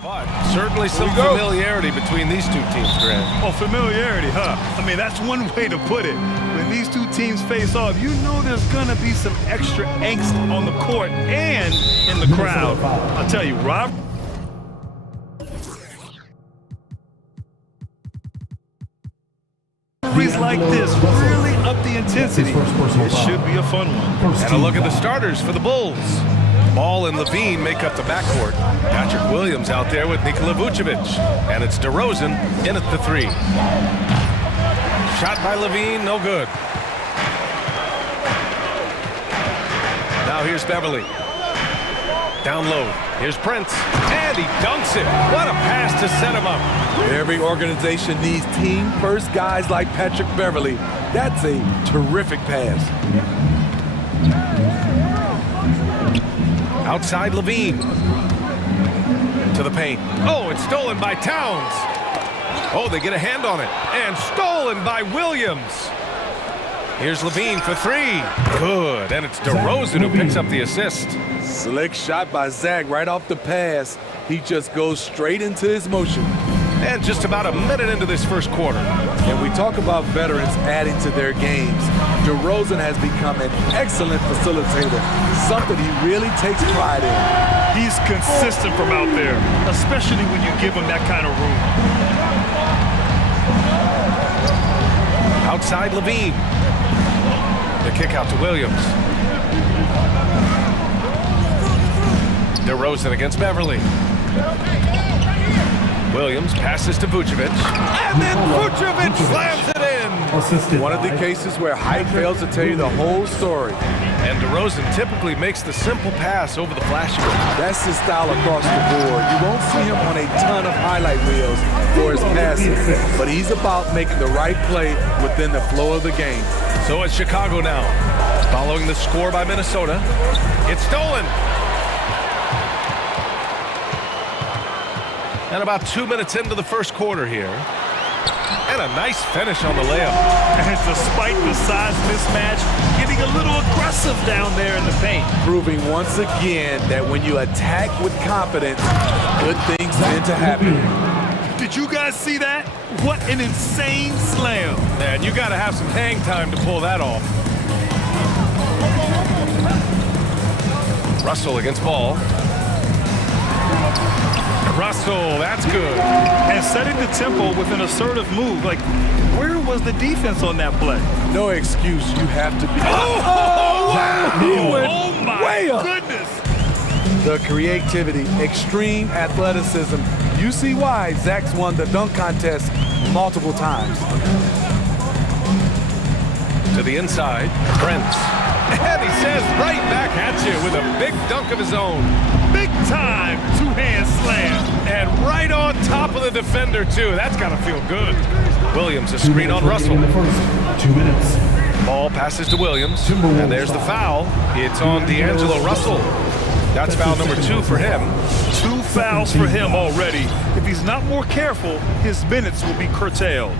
But certainly some familiarity between these two teams, Grant. Oh, familiarity, huh? I mean, that's one way to put it. When these two teams face off, you know there's gonna be some extra angst on the court and in the crowd. I'll tell you, Rob. Like this really up the intensity. It should be a fun one. And a look at the starters for the Bulls. Ball and Levine make up the backcourt. Patrick Williams out there with Nikola Vucevic. And it's DeRozan in at the three. Shot by Levine, no good. Now here's Beverly. Down low. Here's Prince. And he dunks it. What a pass to set him up. Every organization needs team-first guys like Patrick Beverly. That's a terrific pass. Outside Levine. To the paint. Oh, it's stolen by Towns. Oh, they get a hand on it. And stolen by Williams. Here's Levine for three. Good. And it's DeRozan who picks up the assist. Slick shot by Zach right off the pass. He just goes straight into his motion. And just about a minute into this first quarter. And we talk about veterans adding to their games. DeRozan has become an excellent facilitator, something he really takes pride in. He's consistent from out there, especially when you give him that kind of room. Outside Levine. The kick out to Williams. DeRozan against Beverly. Williams passes to Vucevic. And then Vucevic slams it in. One of the cases where height fails to tell you the whole story. And DeRozan typically makes the simple pass over the flashy one. That's his style across the board. You won't see him on a ton of highlight reels for his passes, but he's about making the right play within the flow of the game. So it's Chicago now. Following the score by Minnesota. It's stolen. And about 2 minutes into the first quarter here. And a nice finish on the layup. And despite the size mismatch, getting a little aggressive down there in the paint. Proving once again that when you attack with confidence, good things tend to happen. Did you guys see that? What an insane slam. Man, you got to have some hang time to pull that off. Russell against Ball. Russell, that's good. And setting the tempo with an assertive move. Like, where was the defense on that play? No excuse. You have to be. Oh my way up. goodness. The creativity, extreme athleticism. You see why Zach's won the dunk contest multiple times. To the inside, Prince. And he says right back at you with a big dunk of his own. Big time two-hand slam. And right on top of the defender, too. That's got to feel good. Williams, a screen on Russell. 2 minutes. Ball passes to Williams. And there's the foul. It's on D'Angelo Russell. That's foul number 2 for him. 2 fouls for him already. If he's not more careful, his minutes will be curtailed.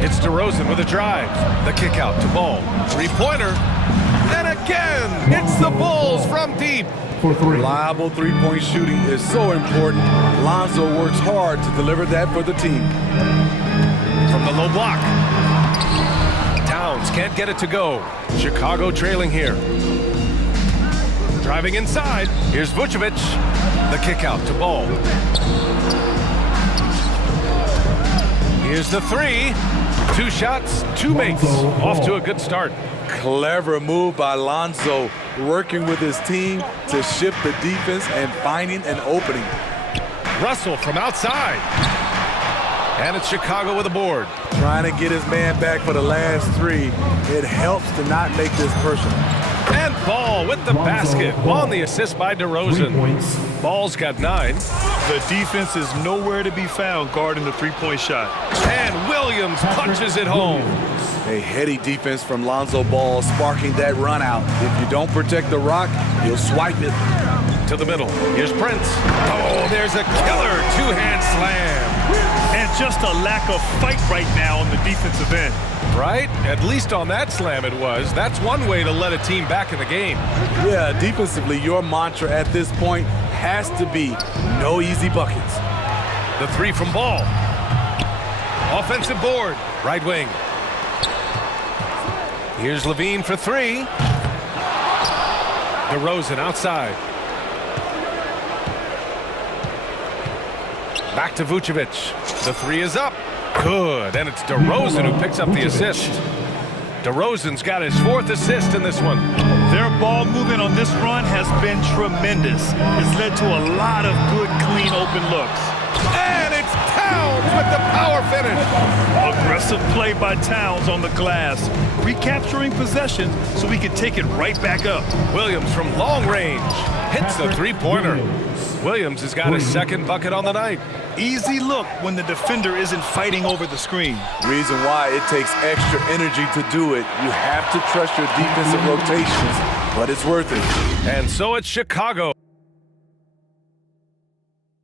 It's DeRozan with a drive. The kick out to Ball. Three-pointer. And again, it's the Bulls from deep. Reliable three-point shooting is so important. Lonzo works hard to deliver that for the team. From the low block. Towns can't get it to go. Chicago trailing here. Driving inside. Here's Vucevic. The kick out to Ball. Here's the three. 2 shots, 2 makes. Off to a good start. Clever move by Lonzo, working with his team to shift the defense and finding an opening. Russell from outside. And it's Chicago with a board. Trying to get his man back for the last 3. It helps to not make this personal. And Ball with the basket on the assist by DeRozan. Ball's got 9. The defense is nowhere to be found guarding the three-point shot. And Williams punches it home. A heady defense from Lonzo Ball sparking that run out. If you don't protect the rock, you'll swipe it. To the middle. Here's Prince. Oh, there's a killer 2-hand slam. And just a lack of fight right now on the defensive end. Right? At least on that slam it was. That's one way to let a team back in the game. Yeah, defensively, your mantra at this point has to be no easy buckets. The three from ball. Offensive board. Right wing. Here's Levine for three. DeRozan outside. Back to Vucevic. The three is up. Good, and it's DeRozan who picks up the assist. DeRozan's got his 4th assist in this one. Their ball movement on this run has been tremendous. It's led to a lot of good, clean, open looks. And it's Towns with the power finish. Aggressive play by Towns on the glass, recapturing possession so we can take it right back up. Williams from long range hits the three-pointer. Williams has got his 2nd bucket on the night. Easy look when the defender isn't fighting over the screen. Reason why it takes extra energy to do it. You have to trust your defensive rotations, but it's worth it. And so it's Chicago.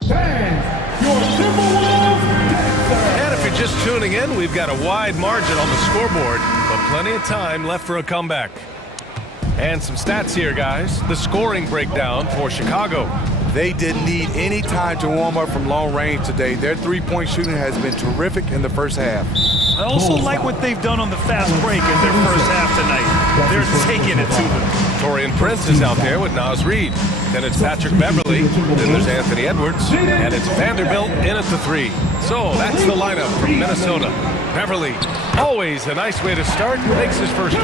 And if you're just tuning in, we've got a wide margin on the scoreboard, but plenty of time left for a comeback. And some stats here, guys. The scoring breakdown for Chicago. They didn't need any time to warm up from long range today. Their three-point shooting has been terrific in the first half. I also like what they've done on the fast break in their first half tonight. They're taking it to them. Torian Prince is out there with Naz Reid. Then it's Patrick Beverly. Then there's Anthony Edwards. And it's Vanderbilt in at the three. So that's the lineup from Minnesota. Beverly, always a nice way to start, makes his first.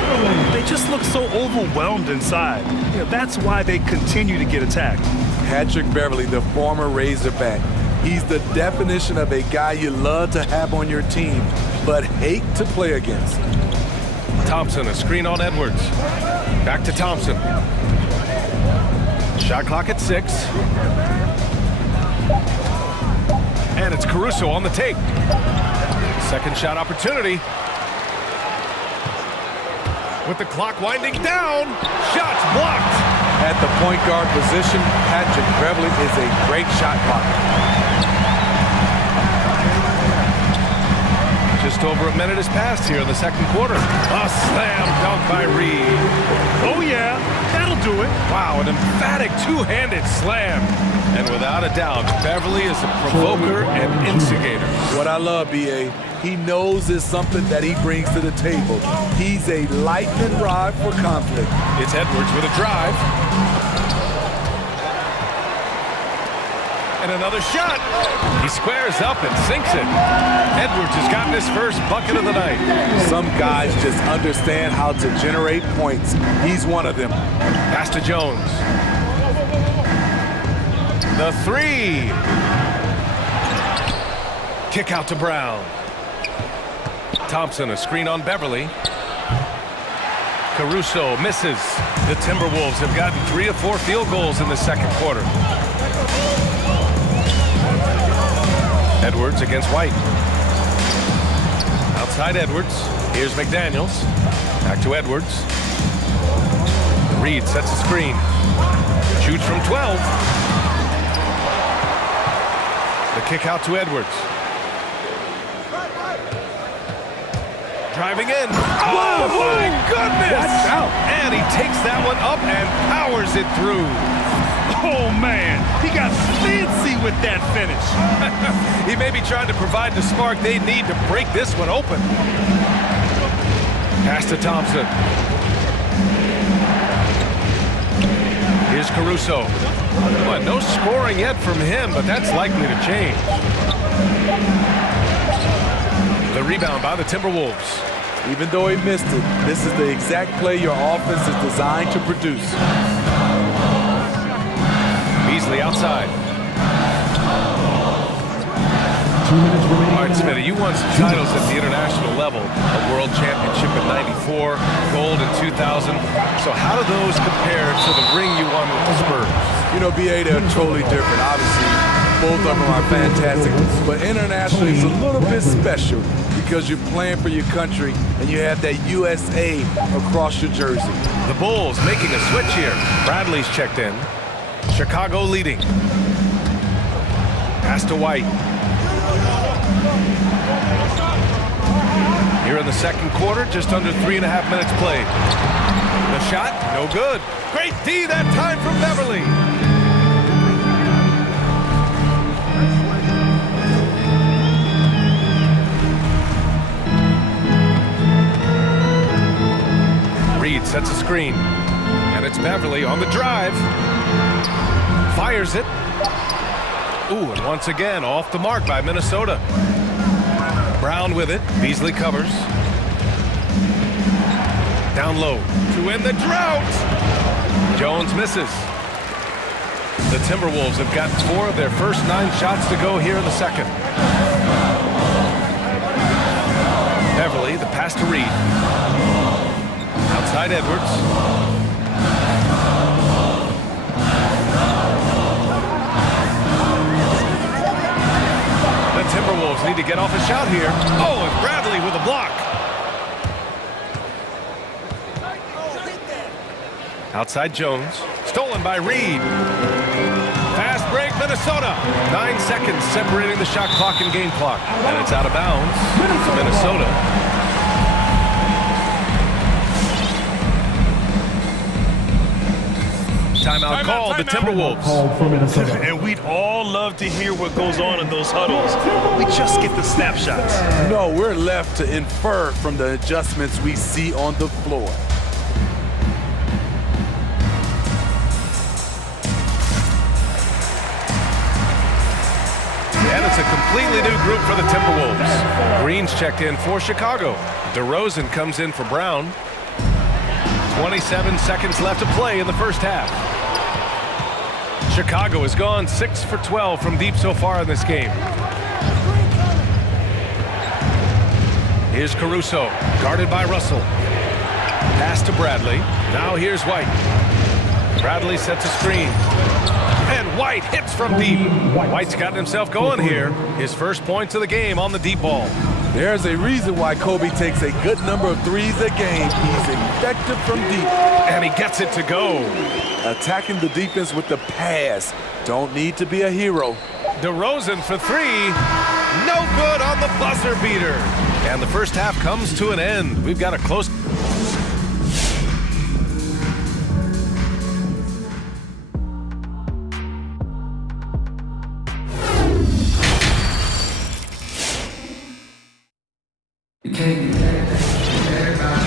They just look so overwhelmed inside. You know, that's why they continue to get attacked. Patrick Beverly, the former Razorback. He's the definition of a guy you love to have on your team, but hate to play against. Thompson, a screen on Edwards. Back to Thompson. Shot clock at 6. And it's Caruso on the take. Second shot opportunity. With the clock winding down, shots blocked. At the point guard position, Patrick Beverly is a great shot blocker. Just over a minute has passed here in the second quarter. A slam dunk by Reid. Oh yeah, that'll do it. Wow, an emphatic two-handed slam. And without a doubt, Beverly is a provoker and instigator. What I love, B.A., he knows it's something that he brings to the table. He's a lightning rod for conflict. It's Edwards with a drive. And another shot. He squares up and sinks it. Edwards has gotten his first bucket of the night. Some guys just understand how to generate points. He's one of them. Pass to Jones. The three. Kick out to Brown. Thompson, a screen on Beverly. Caruso misses. The Timberwolves have gotten 3 of 4 field goals in the second quarter. Edwards against White. Outside Edwards. Here's McDaniels. Back to Edwards. Reid sets a screen. Shoots from 12. The kick out to Edwards. Driving in. Oh, my goodness! Watch out. And he takes that one up and powers it through. Oh, man. He got fancy with that finish. He may be trying to provide the spark they need to break this one open. Pass to Thompson. Here's Caruso. Well, no scoring yet from him, but that's likely to change. The rebound by the Timberwolves. Even though he missed it, this is the exact play your offense is designed to produce. Beasley outside. All right, Smitty, you won some titles at the international level. A world championship in '94, gold in 2000. So how do those compare to the ring you won with the Spurs? You know, BA, they're totally different. Obviously, both of them are fantastic. But internationally, it's a little bit special because you're playing for your country and you have that USA across your jersey. The Bulls making a switch here. Bradley's checked in. Chicago leading. Pass to White. Here in the second quarter, just under 3.5 minutes played. The shot, no good. Great D that time from Beverly. Reed sets a screen. And it's Beverly on the drive. Fires it. Ooh, and once again, off the mark by Minnesota. Brown with it. Beasley covers. Down low to end the drought. Jones misses. The Timberwolves have got 4 of their first 9 shots to go here in the second. Beverly, the pass to Reed. Outside Edwards. The Timberwolves need to get off a shot here. Oh, and Bradley with a block. Outside Jones. Stolen by Reed. Fast break, Minnesota. 9 seconds separating the shot clock and game clock. And it's out of bounds to Minnesota. Timeout called, the Timberwolves. And we'd all love to hear what goes on in those huddles. We just get the snapshots. No, we're left to infer from the adjustments we see on the floor. And it's a completely new group for the Timberwolves. Green's checked in for Chicago. DeRozan comes in for Brown. 27 seconds left to play in the first half. Chicago has gone 6 for 12 from deep so far in this game. Here's Caruso, guarded by Russell. Pass to Bradley. Now here's White. Bradley sets a screen. And White hits from deep. White's gotten himself going here. His first points of the game on the deep ball. There's a reason why Kobe takes a good number of threes a game. He's effective from deep. And he gets it to go. Attacking the defense with the pass. Don't need to be a hero. DeRozan for 3. No good on the buzzer beater. And the first half comes to an end. We've got a close...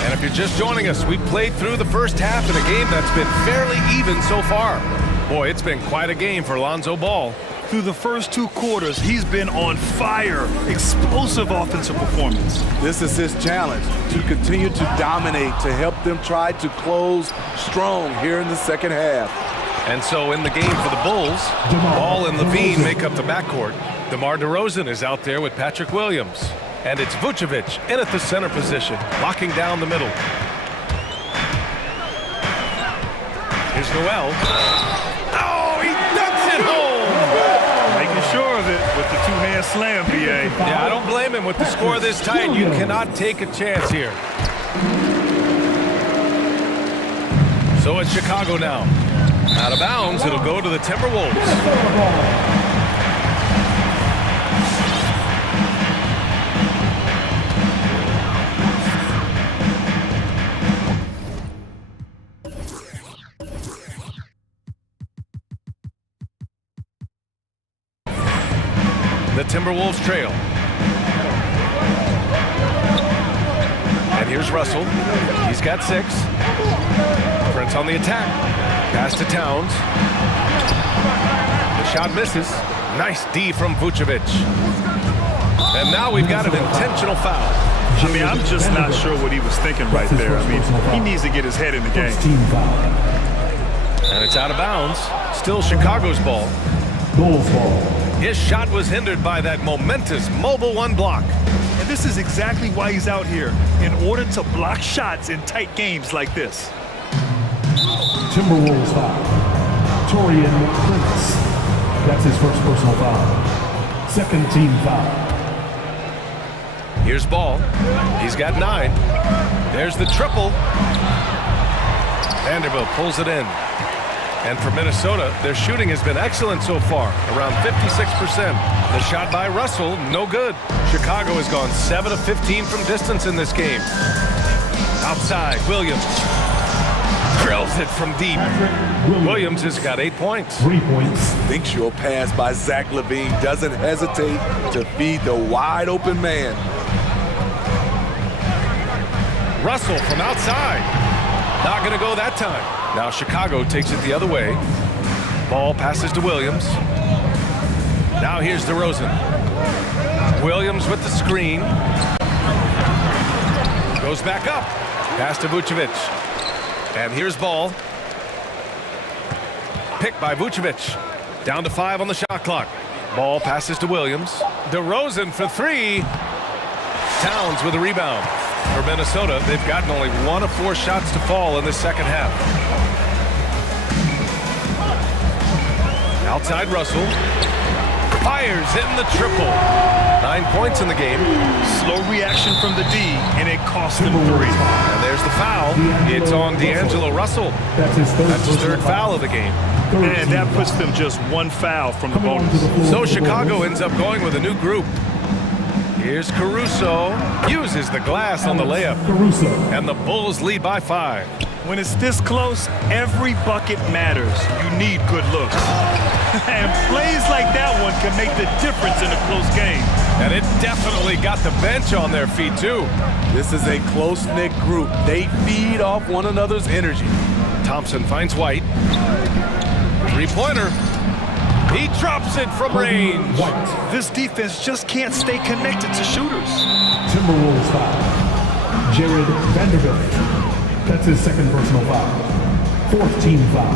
And if you're just joining us, we played through the first half in a game that's been fairly even so far. Boy, it's been quite a game for Lonzo Ball. Through the first 2 quarters, he's been on fire. Explosive offensive performance. This is his challenge, to continue to dominate, to help them try to close strong here in the second half. And so in the game for the Bulls, Ball and Levine make up the backcourt. DeMar DeRozan is out there with Patrick Williams. And it's Vucevic in at the center position, locking down the middle. Here's Noel. Oh, he dunks it home! Making sure of it with the 2-hand slam, BA. Yeah, I don't blame him with the score this tight. You cannot take a chance here. So it's Chicago now. Out of bounds, it'll go to the Timberwolves. The Timberwolves trail. And here's Russell. He's got 6. Prince on the attack. Pass to Towns. The shot misses. Nice D from Vucevic. And now we've got an intentional foul. I mean, I'm just not sure what he was thinking right there. I mean, he needs to get his head in the game. And it's out of bounds. Still Chicago's ball. Bulls ball. His shot was hindered by that momentous mobile 1 block. And this is exactly why he's out here, in order to block shots in tight games like this. Timberwolves foul. Torian Prince. That's his first personal foul. Second team foul. Here's Ball. He's got 9. There's the triple. Vanderbilt pulls it in. And for Minnesota, their shooting has been excellent so far, around 56%. The shot by Russell, no good. Chicago has gone 7 of 15 from distance in this game. Outside, Williams drills it from deep. Williams has got 8 points. 3 points. Instinctual pass by Zach LaVine doesn't hesitate to feed the wide open man. Russell from outside. Not going to go that time. Now Chicago takes it the other way. Ball passes to Williams. Now here's DeRozan. Williams with the screen. Goes back up. Pass to Vucevic. And here's ball. Picked by Vucevic. Down to 5 on the shot clock. Ball passes to Williams. DeRozan for 3. Towns with a rebound. For Minnesota, they've gotten only 1 of 4 shots to fall in the second half. Outside Russell. Fires in the triple. 9 points in the game. Slow reaction from the D, and it cost him 3. And there's the foul. It's on D'Angelo Russell. That's his third foul of the game. And that puts them just 1 foul from the bonus. So Chicago ends up going with a new group. Here's Caruso. Uses the glass on the layup. Caruso. And the Bulls lead by 5. When it's this close, every bucket matters. You need good looks. And plays like that one can make the difference in a close game. And it definitely got the bench on their feet, too. This is a close-knit group. They feed off one another's energy. Thompson finds White. Three-pointer. He drops it from range. White. This defense just can't stay connected to shooters. Timberwolves foul. Jared Vanderbilt. That's his second personal foul. 4th team foul.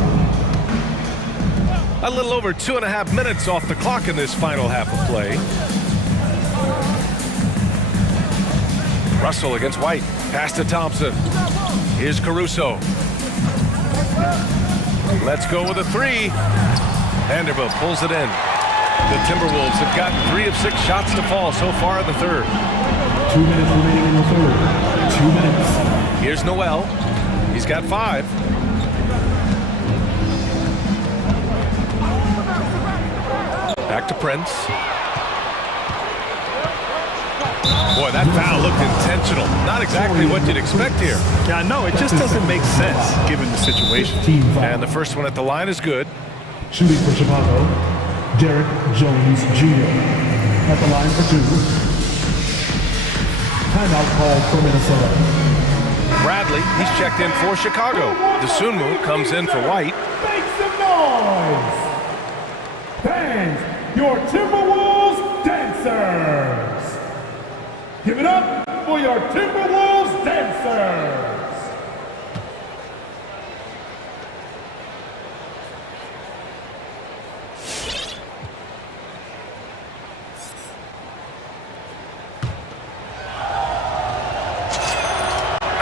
A little over 2.5 minutes off the clock in this final half of play. Russell against White. Pass to Thompson. Here's Caruso. Let's go with a 3. Vanderbilt pulls it in. The Timberwolves have gotten 3 of 6 shots to fall so far in the third. 2 minutes remaining in the third. 2 minutes. Here's Noel. He's got 5. Back to Prince. Boy, that foul looked intentional. Not exactly what you'd expect here. Yeah, I know. It just doesn't make sense given the situation. Team foul. And the first one at the line is good. Shooting for Chicago, Derek Jones Jr. At the line for 2. Timeout called for Minnesota. Bradley, he's checked in for Chicago. DeSunmu comes in for White. Make some noise! Fans, your Timberwolves dancers! Give it up for your Timberwolves dancers!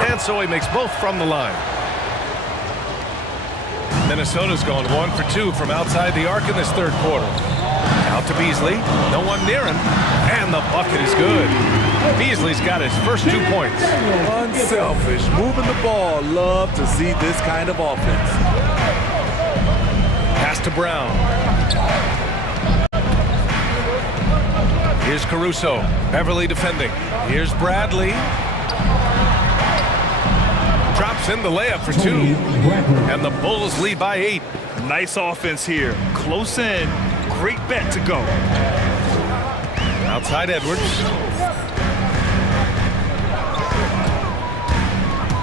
And so he makes both from the line. Minnesota's gone 1 for 2 from outside the arc in this third quarter. Out to Beasley. No one near him. And the bucket is good. Beasley's got his first 2 points. Unselfish, moving the ball. Love to see this kind of offense. Pass to Brown. Here's Caruso. Beverly defending. Here's Bradley. Drops in the layup for 2. And the Bulls lead by 8. Nice offense here. Close in. Great bet to go. Outside Edwards.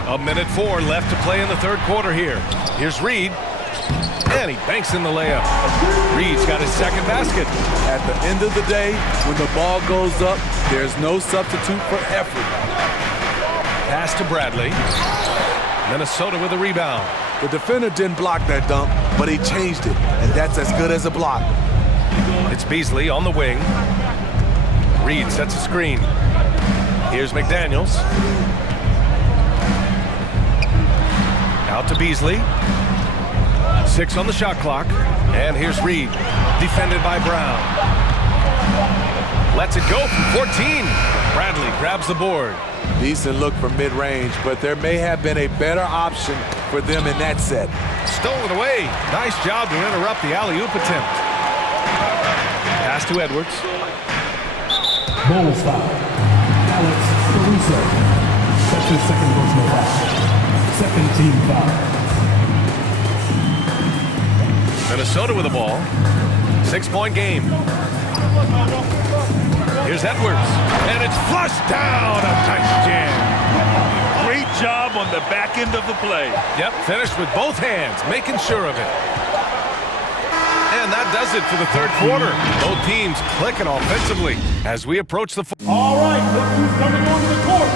A minute 4 left to play in the third quarter here. Here's Reed. And he banks in the layup. Reed's got his second basket. At the end of the day, when the ball goes up, there's no substitute for effort. Pass to Bradley. Minnesota with a rebound. The defender didn't block that dunk, but he changed it, and that's as good as a block. It's Beasley on the wing. Reed sets a screen. Here's McDaniels. Out to Beasley. 6 on the shot clock. And here's Reed. Defended by Brown. Lets it go from 14. Bradley grabs the board. Decent look from mid-range, but there may have been a better option for them in that set. Stolen away. Nice job to interrupt the alley-oop attempt. Pass to Edwards. Bulls foul. Alex Caruso. That's his second personal foul. Second team foul. Minnesota with the ball. 6-point game. Here's Edwards. And it's flushed down. A nice jam. Great job on the back end of the play. Yep, finished with both hands, making sure of it. And that does it for the third quarter. Both teams clicking offensively as we approach the... All right, look who's coming onto the court.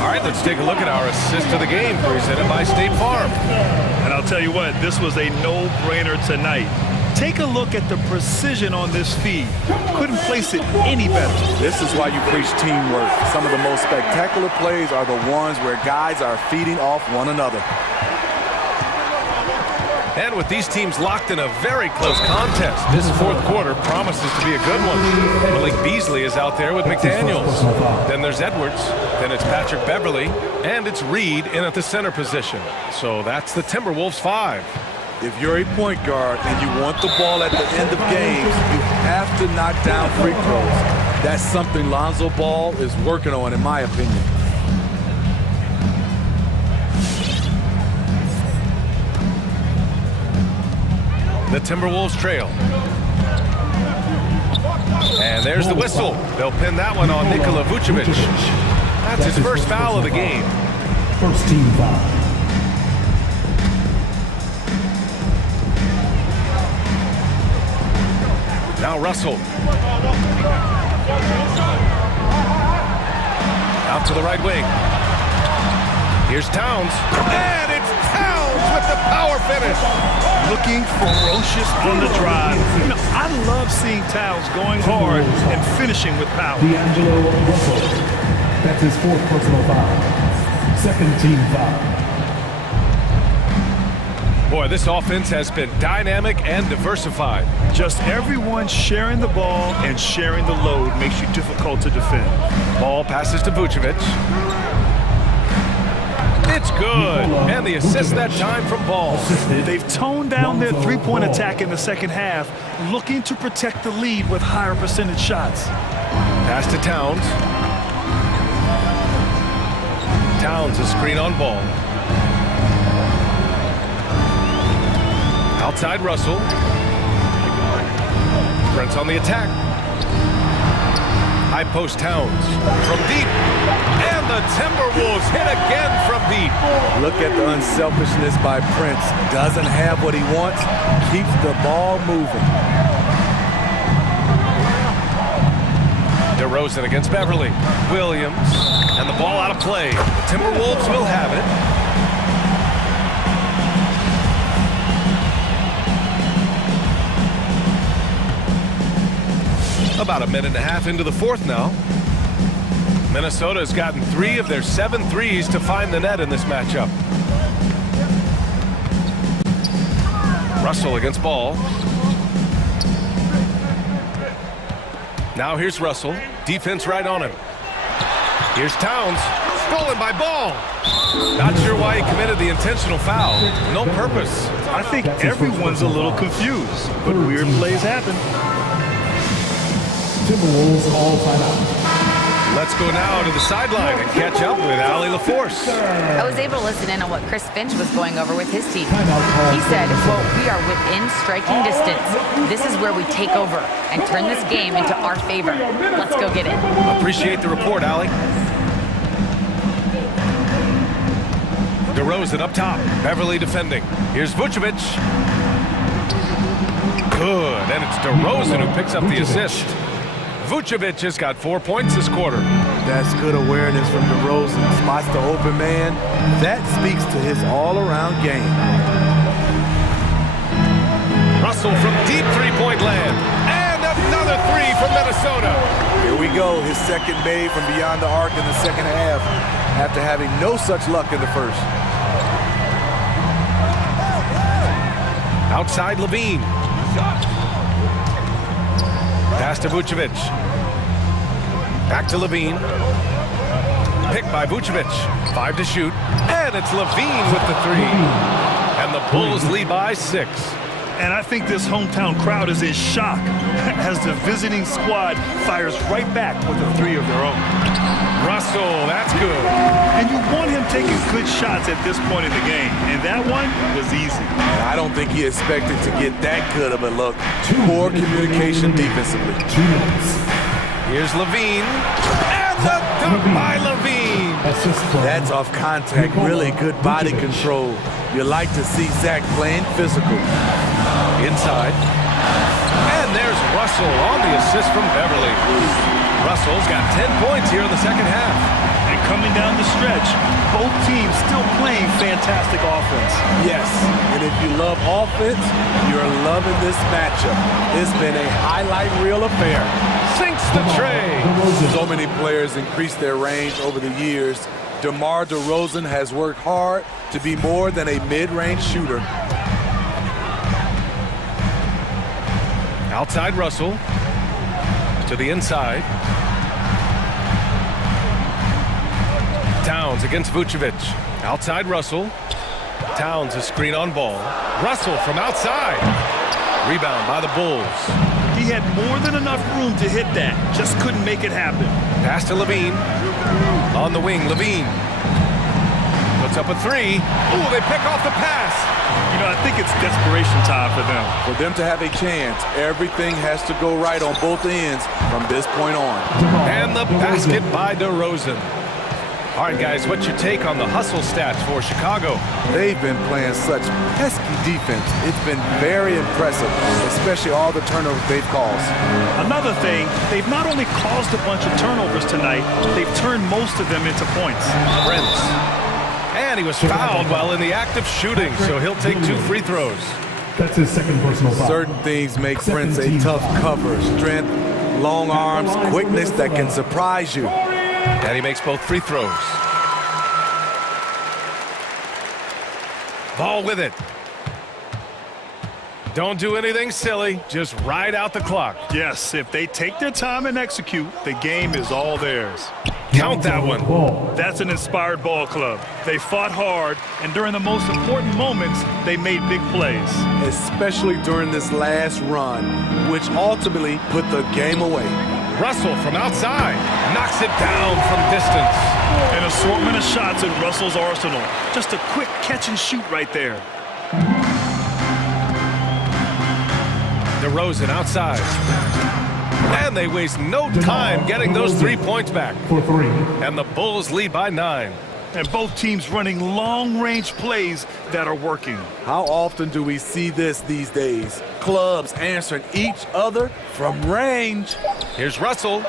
All right, let's take a look at our assist of the game presented by State Farm. And I'll tell you what, this was a no-brainer tonight. Take a look at the precision on this feed. Couldn't place it any better. This is why you preach teamwork. Some of the most spectacular plays are the ones where guys are feeding off one another. And with these teams locked in a very close contest, this fourth quarter promises to be a good one. Malik Beasley is out there with McDaniels. Then there's Edwards. Then it's Patrick Beverly. And it's Reed in at the center position. So that's the Timberwolves 5. If you're a point guard and you want the ball at the end of games, you have to knock down free throws. That's something Lonzo Ball is working on, in my opinion. The Timberwolves trail. And there's the whistle. They'll pin that one on Nikola Vucevic. That's his first foul of the game. First team foul. Now Russell. Out to the right wing. Here's Towns. And it's Towns with the power finish. Looking ferocious on the drive. You know, I love seeing Towns going hard and finishing with power. D'Angelo Russell. That's his fourth personal foul. Second team foul. Boy, this offense has been dynamic and diversified. Just everyone sharing the ball and sharing the load makes you difficult to defend. Ball passes to Vucevic. It's good. And the assist that time from Ball. They've toned down their three-point attack in the second half, looking to protect the lead with higher percentage shots. Pass to Towns. Towns a screen on Ball. Outside Russell. Brent's on the attack. High post Towns from deep. And the Timberwolves hit again from deep. Look at the unselfishness by Prince. Doesn't have what he wants, keeps the ball moving. DeRozan against Beverly. Williams. And the ball out of play. The Timberwolves will have it. About a minute and a half into the fourth now. Minnesota has gotten 3 of their 7 threes to find the net in this matchup. Russell against Ball. Now here's Russell. Defense right on him. Here's Towns. Stolen by Ball. Not sure why he committed the intentional foul. No purpose. I think everyone's a little confused, but weird plays happen. Timberwolves all time out. Let's go now to the sideline and catch up with Allie LaForce. I was able to listen in on what Chris Finch was going over with his team. He said, quote, "We are within striking distance. This is where we take over and turn this game into our favor. Let's go get it." Appreciate the report, Allie. DeRozan up top. Beverly defending. Here's Vucevic. Good, and it's DeRozan who picks up the assist. Vucevic has got 4 points this quarter. That's good awareness from DeRozan. Spots the open man. That speaks to his all-around game. Russell from deep three-point land. And another 3 from Minnesota. Here we go. His second made from beyond the arc in the second half after having no such luck in the first. Outside Levine. Pass to Vucevic. Back to Levine. Picked by Vucevic. 5 to shoot. And it's Levine with the 3. the Bulls lead by 6. And I think this hometown crowd is in shock as the visiting squad fires right back with a 3 of their own. Russell, that's good. And you want him taking good shots at this point in the game. And that one was easy. I don't think he expected to get that good of a look. Poor communication defensively. 2 minutes. Here's Levine. And the dunk by Levine. Assist from That's off contact. Really good body control. You like to see Zach playing physical. Inside. And there's Russell on the assist from Beverly. Russell's got 10 points here in the second half. And coming down the stretch, both teams still playing fantastic offense. Yes, and if you love offense, you're loving this matchup. It's been a highlight reel affair. Sinks the tray. So many players increased their range over the years. DeMar DeRozan has worked hard to be more than a mid-range shooter. Outside Russell. To the inside. Towns against Vucevic. Outside Russell. Towns a screen on ball. Russell from outside. Rebound by the Bulls. He had more than enough room to hit that. Just couldn't make it happen. Pass to Levine. On the wing, Levine. Puts up a 3. Ooh, they pick off the pass. You know, I think it's desperation time for them. For them to have a chance, everything has to go right on both ends from this point on. And the basket by DeRozan. All right, guys, what's your take on the hustle stats for Chicago? They've been playing such pesky defense. It's been very impressive, especially all the turnovers they've caused. Another thing, they've not only caused a bunch of turnovers tonight, they've turned most of them into points. Prince. And he was fouled while in the act of shooting, so he'll take 2 free throws. That's his second personal foul. Certain things make Prince a tough cover. Strength, long arms, quickness that can surprise you. And he makes both free throws. Ball with it. Don't do anything silly. Just ride out the clock. Yes, if they take their time and execute, the game is all theirs. Count that one. That's an inspired ball club. They fought hard, and during the most important moments, they made big plays. Especially during this last run, which ultimately put the game away. Russell from outside. Knocks it down from distance. An assortment of shots in Russell's arsenal. Just a quick catch and shoot right there. DeRozan outside. And they waste no time getting those 3 points back. For 3. And the Bulls lead by 9. And both teams running long-range plays that are working. How often do we see this these days? Clubs answering each other from range. Here's Russell.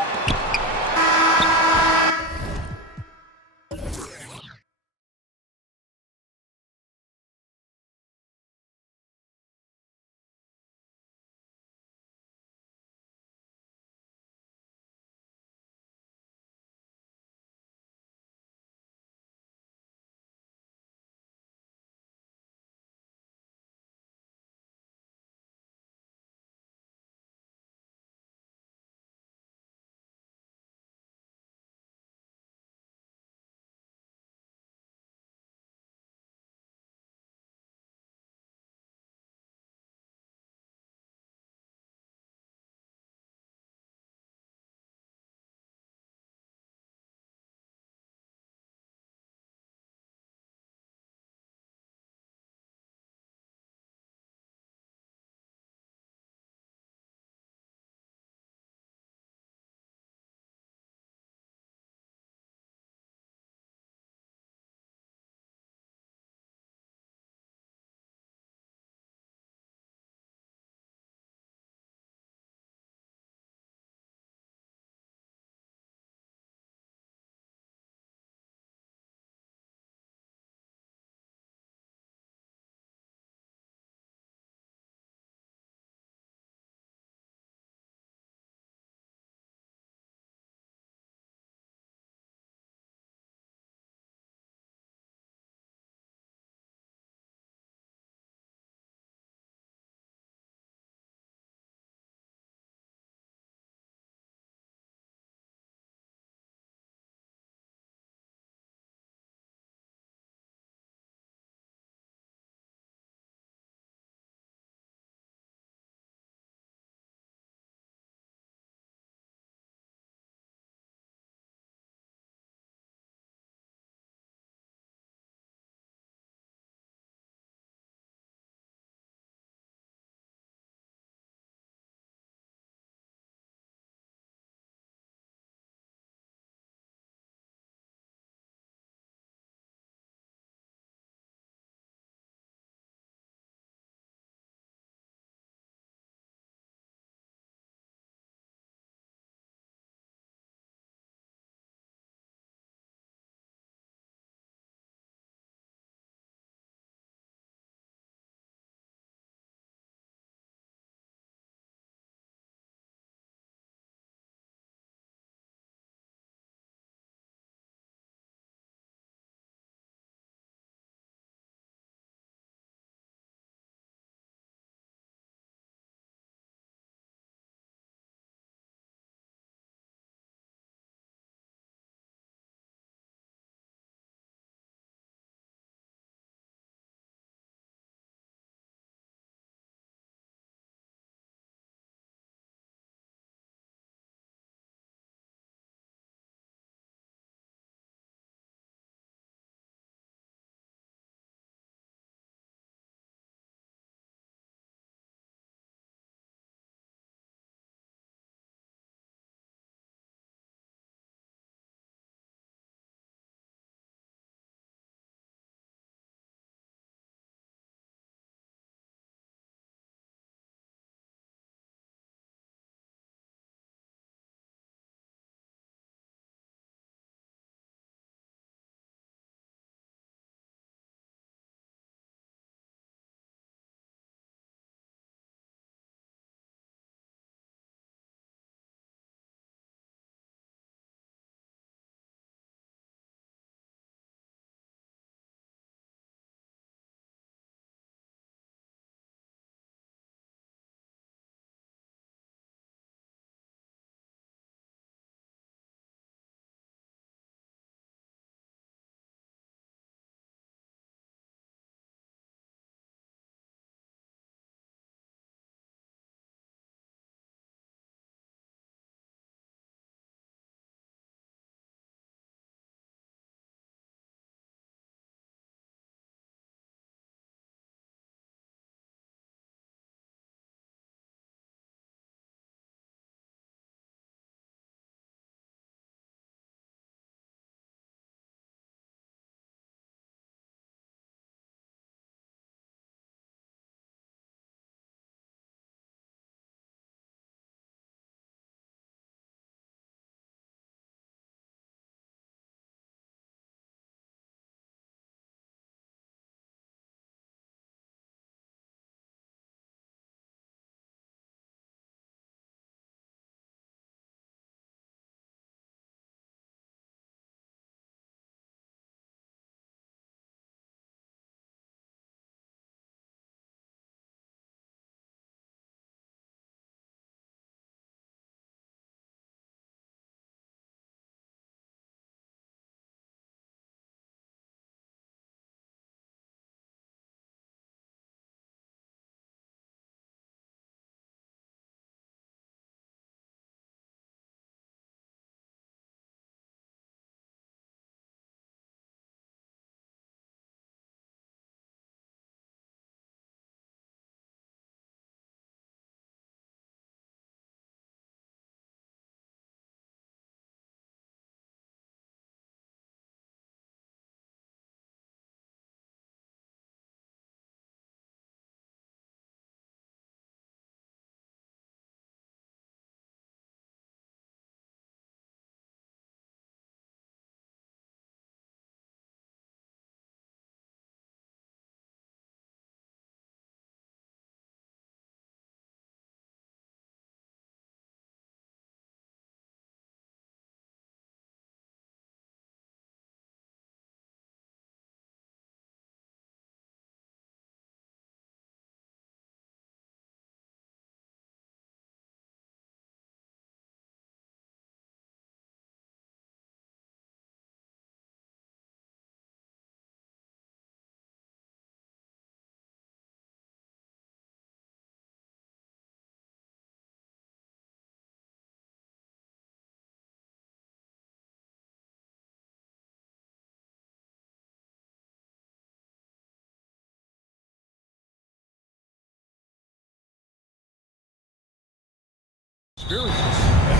experience.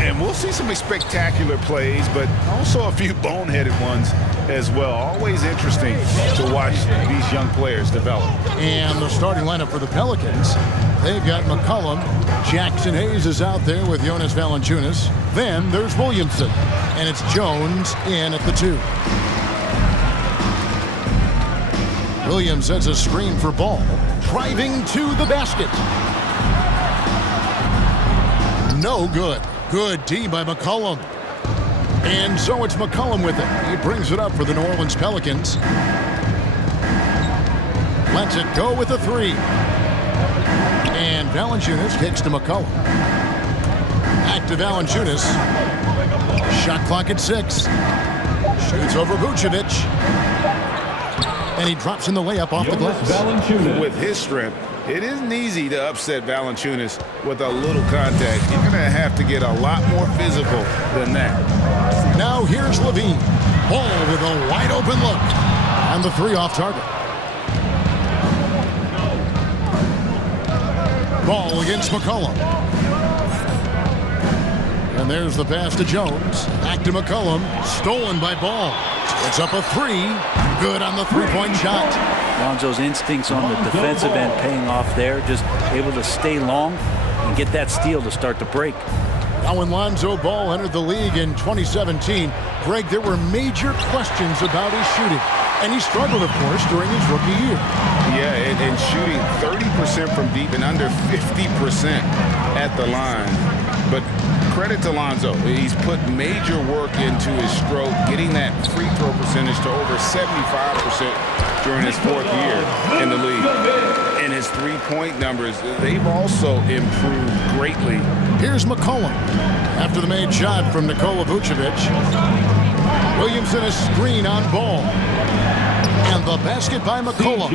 And we'll see some spectacular plays, but also a few boneheaded ones as well. Always interesting to watch these young players develop. And the starting lineup for the Pelicans, they've got McCollum. Jackson Hayes is out there with Jonas Valanciunas. Then there's Williamson. And it's Jones in at the 2. Williams sets a screen for Ball. Driving to the basket. No good. Good D by McCollum. And so it's McCollum with it. He brings it up for the New Orleans Pelicans. Lets it go with a 3. And Valanciunas kicks to McCollum. Back to Valanciunas. Shot clock at 6. Shoots over Vucevic. And he drops in the layup off the glass. With his strength, it isn't easy to upset Valanciunas with a little contact. You're going to have to get a lot more physical than that. Now here's Levine. Ball with a wide open look. And the 3 off target. Ball against McCollum. And there's the pass to Jones. Back to McCollum. Stolen by Ball. It's up a 3. Good on the 3-point shot. Lonzo's instincts on the defensive end paying off there. Just able to stay long and get that steal to start the break. Now when Lonzo Ball entered the league in 2017, Greg, there were major questions about his shooting. And he struggled, of course, during his rookie year. Yeah, and shooting 30% from deep and under 50% at the line. But credit to Lonzo. He's put major work into his stroke, getting that free throw percentage to over 75% during his 4th year in the league. And his 3-point numbers, they've also improved greatly. Here's McCollum. After the made shot from Nikola Vucevic. Williamson a screen on Ball. And the basket by McCollum.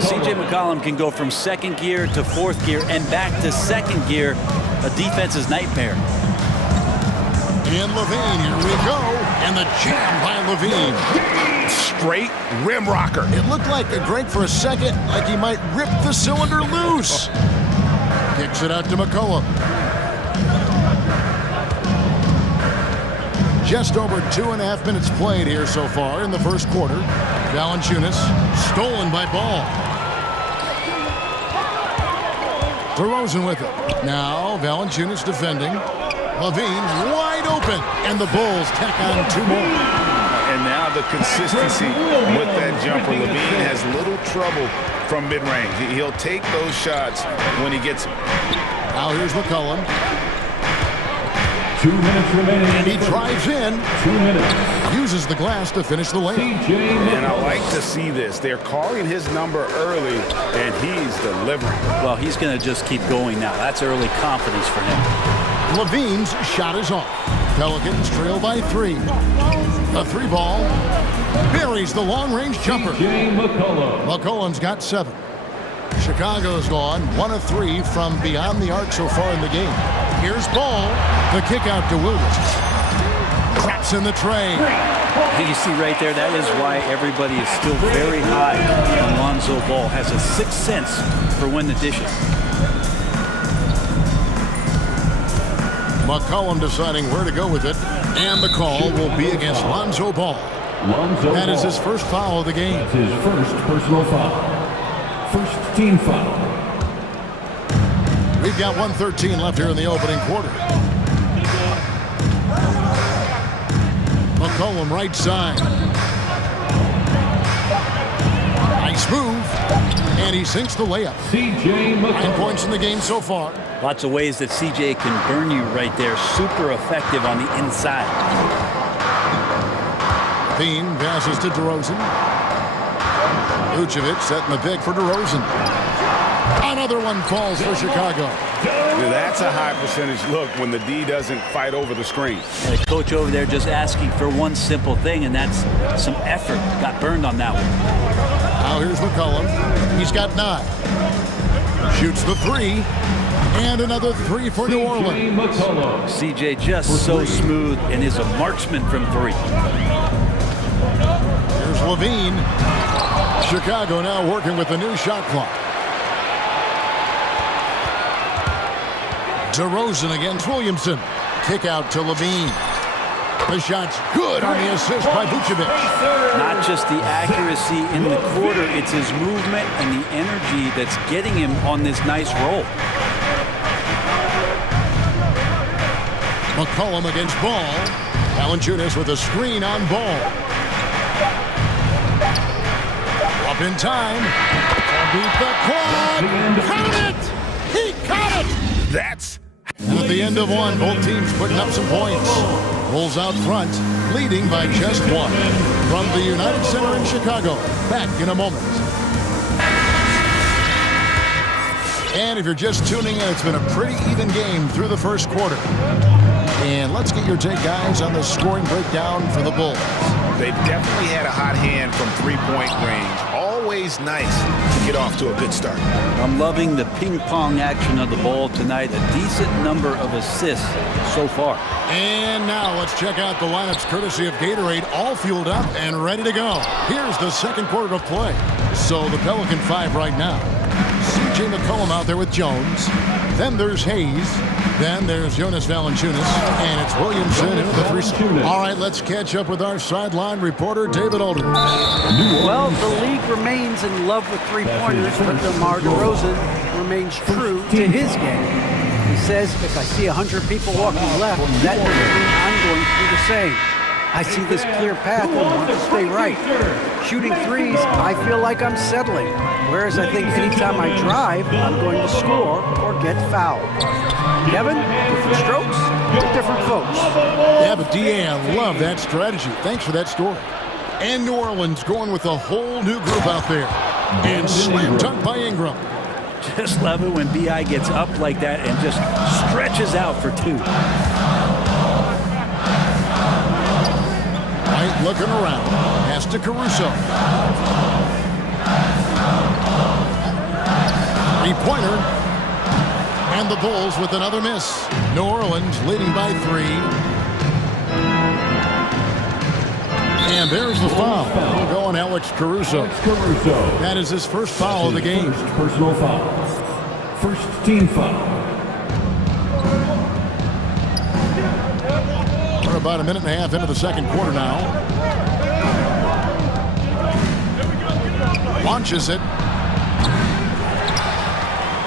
C.J. McCollum can go from 2nd gear to 4th gear and back to 2nd gear. A defense's nightmare. And Levine, here we go. And the jam by Levine. Straight rim rocker. It looked like, Greg, for a second, like he might rip the cylinder loose. Kicks it out to McCollum. Just over 2.5 minutes played here so far in the first quarter. Valanciunas stolen by Ball. DeRozan with it. Now Valanciunas defending. Levine wide open. And the Bulls tack on 2 more. And now the consistency with that jumper. Levine has little trouble from mid-range. He'll take those shots when he gets them. Now here's McCollum. 2 minutes remaining. And he drives in. 2 minutes. Uses the glass to finish the layup. And I like to see this. They're calling his number early, and he's delivering. Well, he's going to just keep going now. That's early confidence for him. Levine's shot is off. Pelicans trail by 3. A 3 ball. Buries the long-range jumper. McCollum's got 7. Chicago's gone 1 of 3 from beyond the arc so far in the game. Here's Ball. The kick out to Williams. Traps in the tray. You see right there, that is why everybody is still very high on Lonzo Ball. Has a 6th sense for when the dishes. McCollum deciding where to go with it. And the call will be against Lonzo Ball. That is his first foul of the game. That's his first personal foul. First team foul. We've got 1:13 left here in the opening quarter. McCollum right side. Nice move. And he sinks the layup. C.J. McCollum. 9 points in the game so far. Lots of ways that CJ can burn you right there. Super effective on the inside. Bean passes to DeRozan. Vucevic setting the pick for DeRozan. Another one falls for Chicago. Now that's a high percentage look when the D doesn't fight over the screen. And the coach over there just asking for one simple thing, and that's some effort. Got burned on that one. Now here's McCollum. He's got 9. Shoots the 3. And another 3 for New Orleans. CJ just so smooth and is a marksman from 3. Here's Levine. Chicago now working with the new shot clock. DeRozan against Williamson. Kick out to Levine. The shot's good on the assist by Vucevic. Not just the accuracy in the quarter, it's his movement and the energy that's getting him on this nice roll. McCollum against Ball. Valanciunas with a screen on Ball. Up in time. Beat the quad. Count it! He caught it! That's... And at the end of one, both teams putting up some points. Bulls out front, leading by just one. From the United Center in Chicago. Back in a moment. And if you're just tuning in, it's been a pretty even game through the first quarter. And let's get your take, guys, on the scoring breakdown for the Bulls. They've definitely had a hot hand from three-point range. Always nice to get off to a good start. I'm loving the ping-pong action of the ball tonight. A decent number of assists so far. And now let's check out the lineups courtesy of Gatorade, all fueled up and ready to go. Here's the second quarter of play. So the Pelican 5 right now. C.J. McCollum out there with Jones. Then there's Hayes. Then there's Jonas Valanciunas. And it's Williamson in the threesome. All right, let's catch up with our sideline reporter, David Alden. Well, the league remains in love with three-pointers, but DeMar DeRozan remains true to his game. He says, if I see 100 people walking left, that doesn't mean I'm going to do the same. I see this clear path and want to stay right. Shooting threes, I feel like I'm settling. Whereas I think anytime I drive, I'm going to score or get fouled. Kevin, different strokes for different folks. Yeah, but D.A., I love that strategy. Thanks for that story. And New Orleans going with a whole new group out there. And slam dunk by Ingram. Just love it when B.I. gets up like that and just stretches out for two. White looking around. Pass to Caruso. Three-pointer. And the Bulls with another miss. New Orleans leading by 3. And there's the foul. Going Alex Caruso. That is his first foul of the game. First personal foul. First team foul. We're about a minute and a half into the second quarter now. Launches it.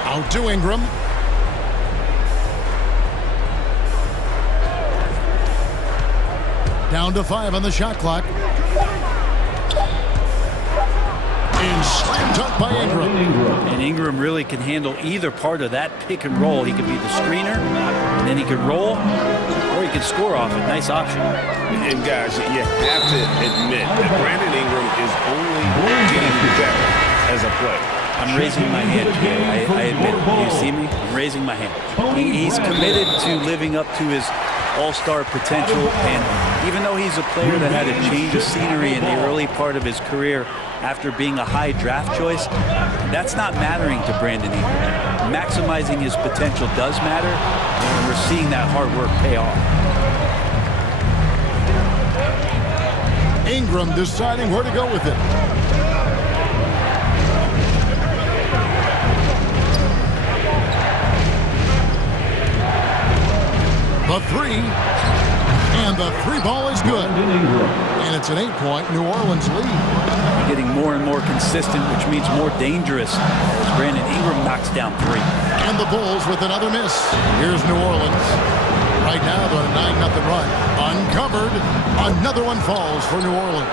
Out to Ingram. Down to 5 on the shot clock. And slam dunk by Ingram. And Ingram really can handle either part of that pick and roll. He could be the screener, and then he could roll, or he could score off it. Nice option. And guys, you have to admit that Brandon Ingram is only getting better as a player. I'm raising my hand, Jay. I admit it. You see me? I'm raising my hand. He's committed to living up to his all-star potential, and even though he's a player that had a change of scenery in the early part of his career after being a high draft choice, that's not mattering to Brandon Ingram. Maximizing his potential does matter, and we're seeing that hard work pay off. Ingram deciding where to go with it. The 3, and the 3 ball is good. And it's an 8-point New Orleans lead. Getting more and more consistent, which means more dangerous as Brandon Ingram knocks down 3. And the Bulls with another miss. Here's New Orleans. Right now they're on a 9-0 run. Uncovered. Another one falls for New Orleans.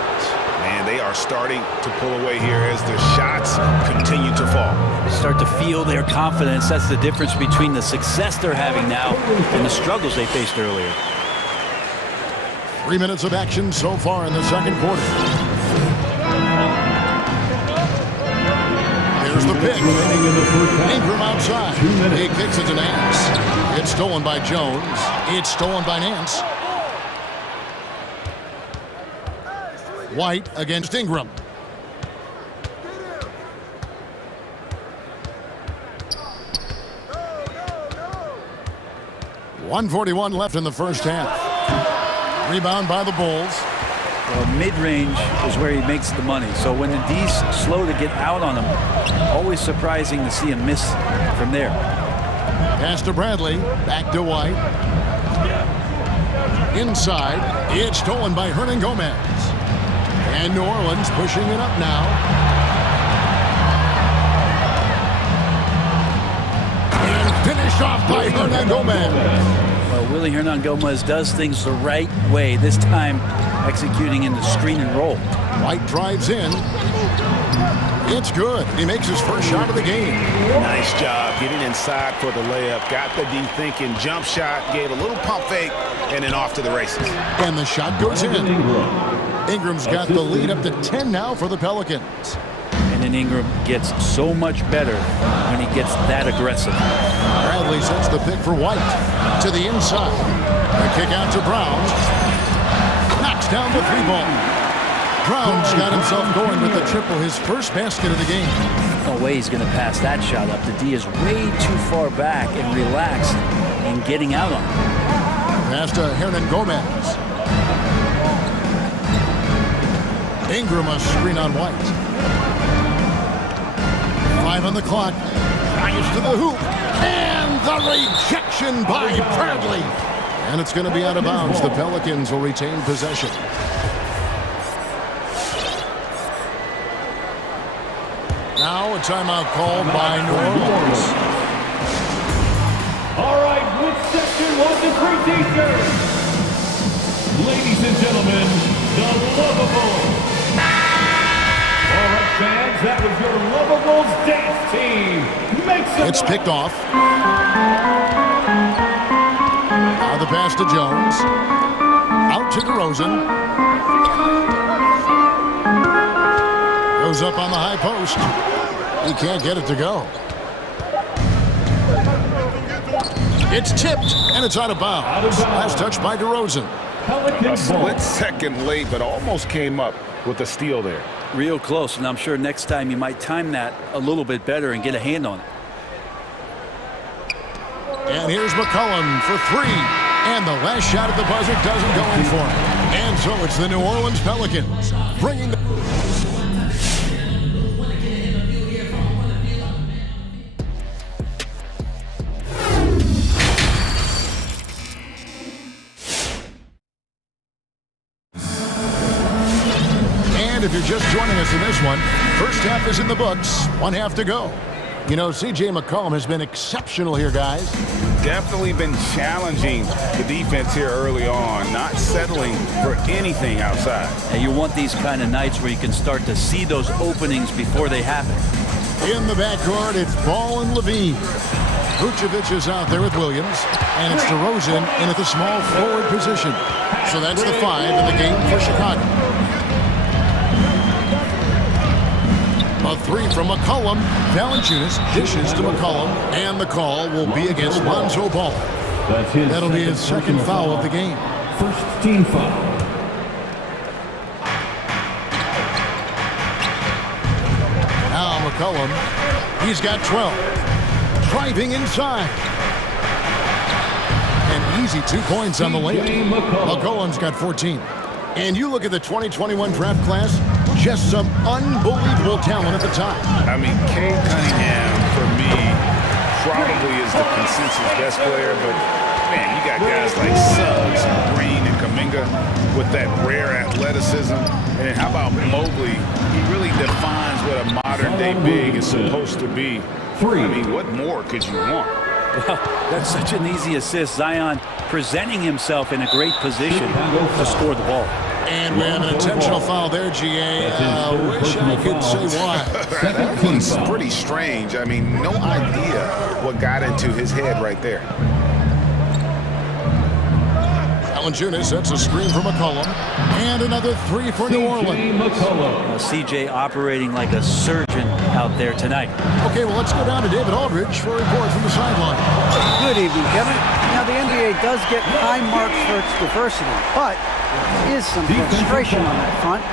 Man, they are starting to pull away here as the shots continue to fall. Start to feel their confidence. That's the difference between the success they're having now and the struggles they faced earlier. 3 minutes of action so far in the second quarter. Here's the pick. Ingram outside. He kicks it to Nance. It's stolen by Jones. It's stolen by Nance. White against Ingram. .141 left in the first half. Rebound by the Bulls. Well, mid-range is where he makes the money. So when the D's slow to get out on him, always surprising to see him miss from there. Pass to Bradley. Back to White. Inside. It's stolen by Hernan Gomez. And New Orleans pushing it up now. And finished off by Hernan Gomez. Well, Willie Hernan Gomez does things the right way, this time executing in the screen and roll. White drives in. It's good. He makes his first shot of the game. Nice job getting inside for the layup. Got the D thinking jump shot, gave a little pump fake, and then off to the races. And the shot goes in. Ingram's got the lead up to 10 now for the Pelicans. And then Ingram gets so much better when he gets that aggressive. Bradley sets the pick for White. To the inside. A kick out to Brown. Knocks down the three ball. Brown's got himself going with the triple, his first basket of the game. No way he's going to pass that shot up. The D is way too far back and relaxed in getting out on it. Pass to Hernan Gomez. Ingram a screen on White. 5 on the clock. Drives to the hoop. And the rejection by Bradley. And it's going to be out of bounds. The Pelicans will retain possession. Now a timeout called by New Orleans. All right, with section 1 to 3 teachers. Ladies and gentlemen, the Lovables. All right, fans, that was your Lovables dance team. Make some It's picked off. Now the pass to Jones. Out to DeRozan. Goes up on the high post. He can't get it to go. It's tipped, and it's out of bounds. Last touch by DeRozan. A split second late, but almost came up with a steal there. Real close, and I'm sure next time you might time that a little bit better and get a hand on it. And here's McCollum for 3. And the last shot at the buzzer doesn't go in for him. And so it's the New Orleans Pelicans bringing the... If you're just joining us in this one, first half is in the books, 1 half to go. You know, C.J. McCollum has been exceptional here, guys. Definitely been challenging the defense here early on, not settling for anything outside. And you want these kind of nights where you can start to see those openings before they happen. In the backcourt, it's Ball and Levine. Vucevic is out there with Williams, and it's DeRozan in at the small forward position. So that's the 5 in the game for Chicago. A 3 from McCollum. Valanciunas dishes to McCollum, and the call will be against Lonzo Ball. That'll be his second foul of the game. First team foul. Now McCollum, he's got 12. Driving inside. An easy 2 points on the layup. McCollum's got 14. And you look at the 2021 draft class, just some unbelievable talent at the top. I mean, Cade Cunningham, for me, probably is the consensus best player, but, man, you got guys like Suggs, Green, and Kuminga with that rare athleticism. And then how about Mobley? He really defines what a modern-day big is supposed to be. I mean, what more could you want? Well, that's such an easy assist. Zion presenting himself in a great position to score the ball. And we have an intentional foul there, G.A. Wish I could say why. That one's pretty strange. I mean, no idea what got into his head right there. Valanciunas sets a screen for McCollum. And another 3 for New Orleans. CJ operating like a surgeon out there tonight. Okay, well, let's go down to David Aldridge for a report from the sideline. Good evening, Kevin. Now, the NBA does get high marks for its diversity, but there is some frustration on that front.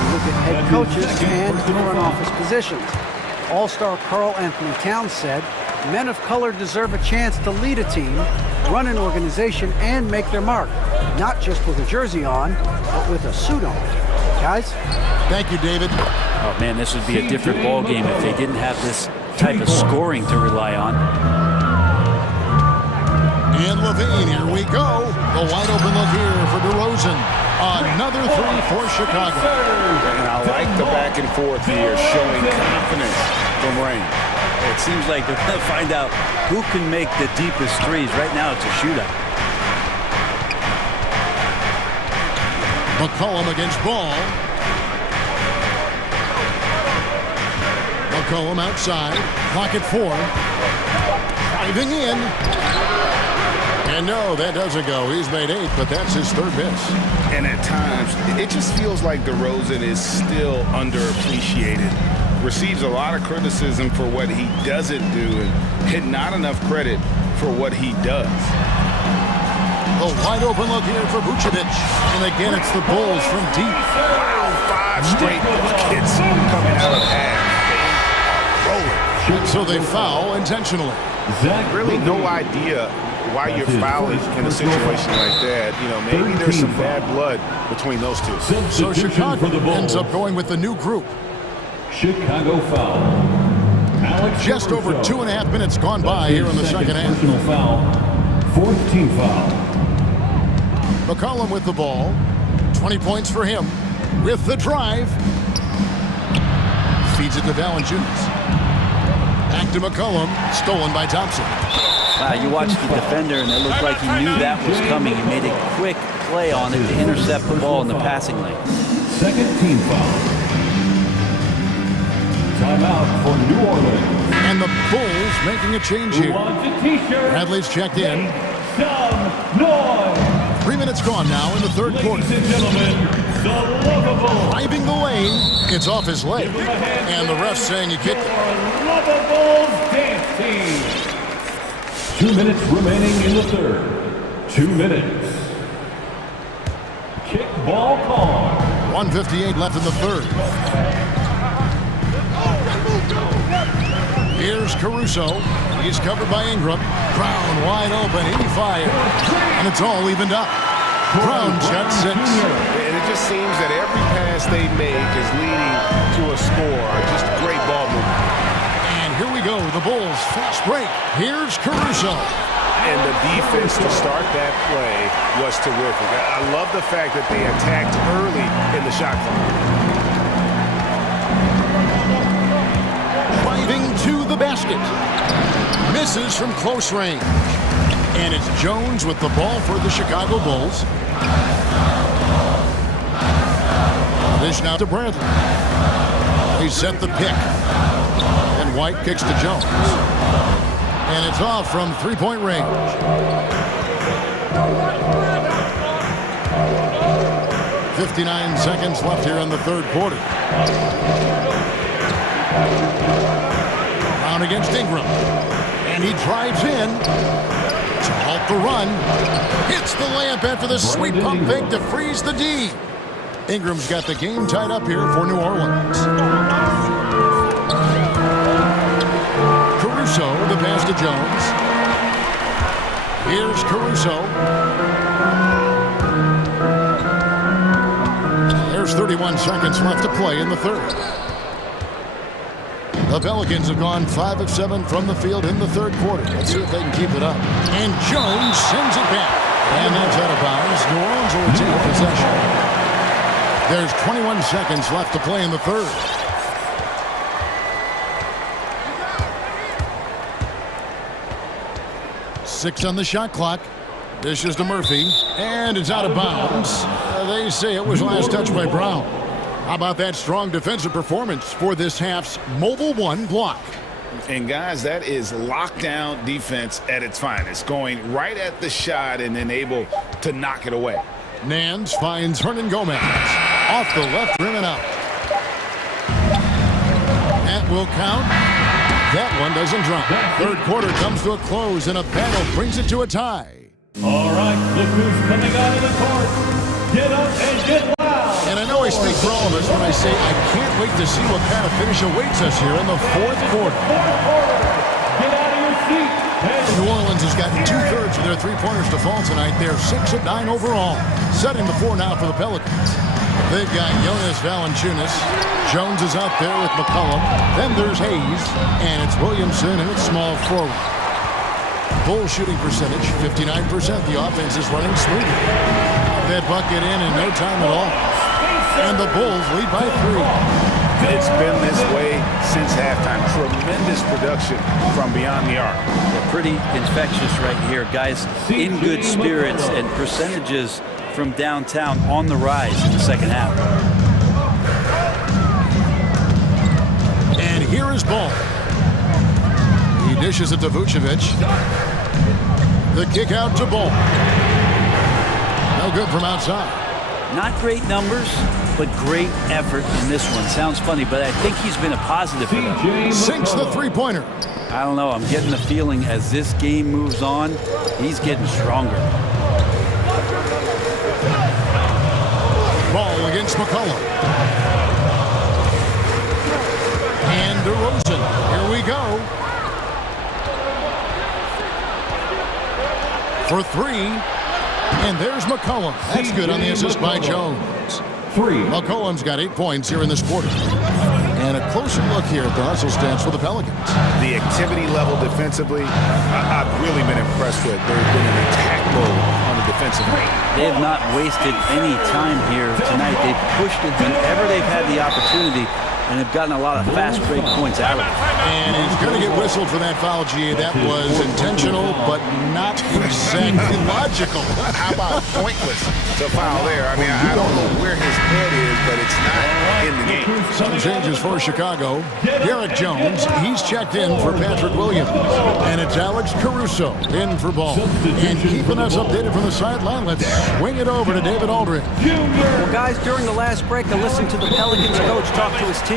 You look at head coaches and front office positions. All-star Karl Anthony Towns said, men of color deserve a chance to lead a team, run an organization, and make their mark. Not just with a jersey on, but with a suit on. Guys? Thank you, David. Oh, man, this would be a different ball game if they didn't have this type of scoring to rely on. And Levine, here we go. The wide open look here for DeRozan. Another three for Chicago. And I like the back and forth here, showing confidence from Rain. It seems like they're going to find out who can make the deepest threes. Right now, it's a shootout. McCollum against Ball. McCollum outside. Clock at 4. Driving in. And no, that doesn't go. He's made 8, but that's his third miss. And at times, it just feels like DeRozan is still underappreciated. Receives a lot of criticism for what he doesn't do and not enough credit for what he does. A wide open look here for Vucevic. And again, it's the Bulls from deep. Wow, 5 straight buckets coming out of half. Rolling. So they foul intentionally. Really no idea why you're fouling in a situation like that. You know, maybe there's some bad blood between those two. So Chicago ends up going with the new group. Chicago foul. Alex Just over 2.5 minutes gone by here in the second half. Personal foul. 4th team foul. McCollum with the ball. 20 points for him. With the drive. Feeds it to Valanciunas. Back to McCollum. Stolen by Thompson. You watched the defender, and it looked like he knew that was coming. He made a quick play on it to intercept the ball in the passing lane. 2nd team foul. Timeout for New Orleans. And the Bulls making a change here. Bradley's checked in. Some noise. 3 minutes gone now in the third quarter. Ladies and gentlemen, the lovable. Driving the lane. It's off his leg. And the ref's saying he kicked it. Lovable dance team. 2 minutes remaining in the third. 2 minutes. Kick ball call. 1:58 left in the third. Here's Caruso. He's covered by Ingram. Brown wide open. He fired. And it's all evened up. Brown shot 6. And it just seems that every pass they make is leading to a score. Just great ball movement. And here we go. The Bulls fast break. Here's Caruso. And the defense to start that play was terrific. I love the fact that they attacked early in the shot clock. Driving to the basket. Misses from close range. And it's Jones with the ball for the Chicago Bulls. Dish now to Bradley. He set the pick. And White kicks to Jones. And it's off from three-point range. .59 seconds left here in the third quarter. Brown against Ingram. And he drives in to halt the run. Hits the layup after the sweet pump fake to freeze the D. Ingram's got the game tied up here for New Orleans. Caruso, the pass to Jones. Here's Caruso. There's 31 seconds left to play in the third. The Pelicans have gone 5 of 7 from the field in the third quarter. Let's see if they can keep it up. And Jones sends it back. And that's out of bounds. New Orleans will retain possession. There's 21 seconds left to play in the third. Six on the shot clock. This is to Murphy. And it's out of bounds. They say it was last touched by Brown. How about that strong defensive performance for this half's Mobile One block? And guys, that is lockdown defense at its finest. Going right at the shot and then able to knock it away. Nance finds Hernan Gomez. Off the left rim and out. That will count. That one doesn't drop. Third quarter comes to a close and a battle brings it to a tie. All right, look who's coming out of the court. Get up and get loud. And I know I speak for all of us when I say I can't wait to see what kind of finish awaits us here in the fourth quarter. Get out of your seat. New Orleans has gotten 2/3 of their three-pointers to fall tonight. They're 6 of 9 overall. Setting the floor now for the Pelicans. They've got Jonas Valanciunas. Jones is out there with McCollum. Then there's Hayes. And it's Williamson and it's small forward. Bull shooting percentage, 59%. The offense is running smoothly. That bucket in no time at all. And the Bulls lead by 3. It's been this way since halftime. Tremendous production from beyond the arc. They're pretty infectious right here. Guys in good spirits and percentages from downtown on the rise in the second half. And here is Ball. He dishes it to Vucevic. The kick out to Ball. No good from outside. Not great numbers, but great effort in this one. Sounds funny, but I think he's been a positive for them. Sinks the three-pointer. I don't know. I'm getting the feeling as this game moves on, he's getting stronger. Ball against McCollum. And DeRozan. Here we go. For 3. And there's McCollum. That's good on the assist by Jones. 3. McCollum's got 8 points here in this quarter. And a closer look here at the hustle stance for the Pelicans. The activity level defensively, I've really been impressed with. There's been an attack mode on the defensive end. They have not wasted any time here tonight. They've pushed it whenever they've had the opportunity and have gotten a lot of fast break points out of it. And he's going to get whistled for that foul, G. That was intentional, but not exactly logical. How about pointless to foul there? I mean, I don't know where his head is, but it's not in the game. Some changes for Chicago. Derek Jones, he's checked in for Patrick Williams. And it's Alex Caruso in for Ball. And keeping us updated from the sideline, let's swing it over to David Aldridge. Well, guys, during the last break, I listened to the Pelicans coach talk to his team.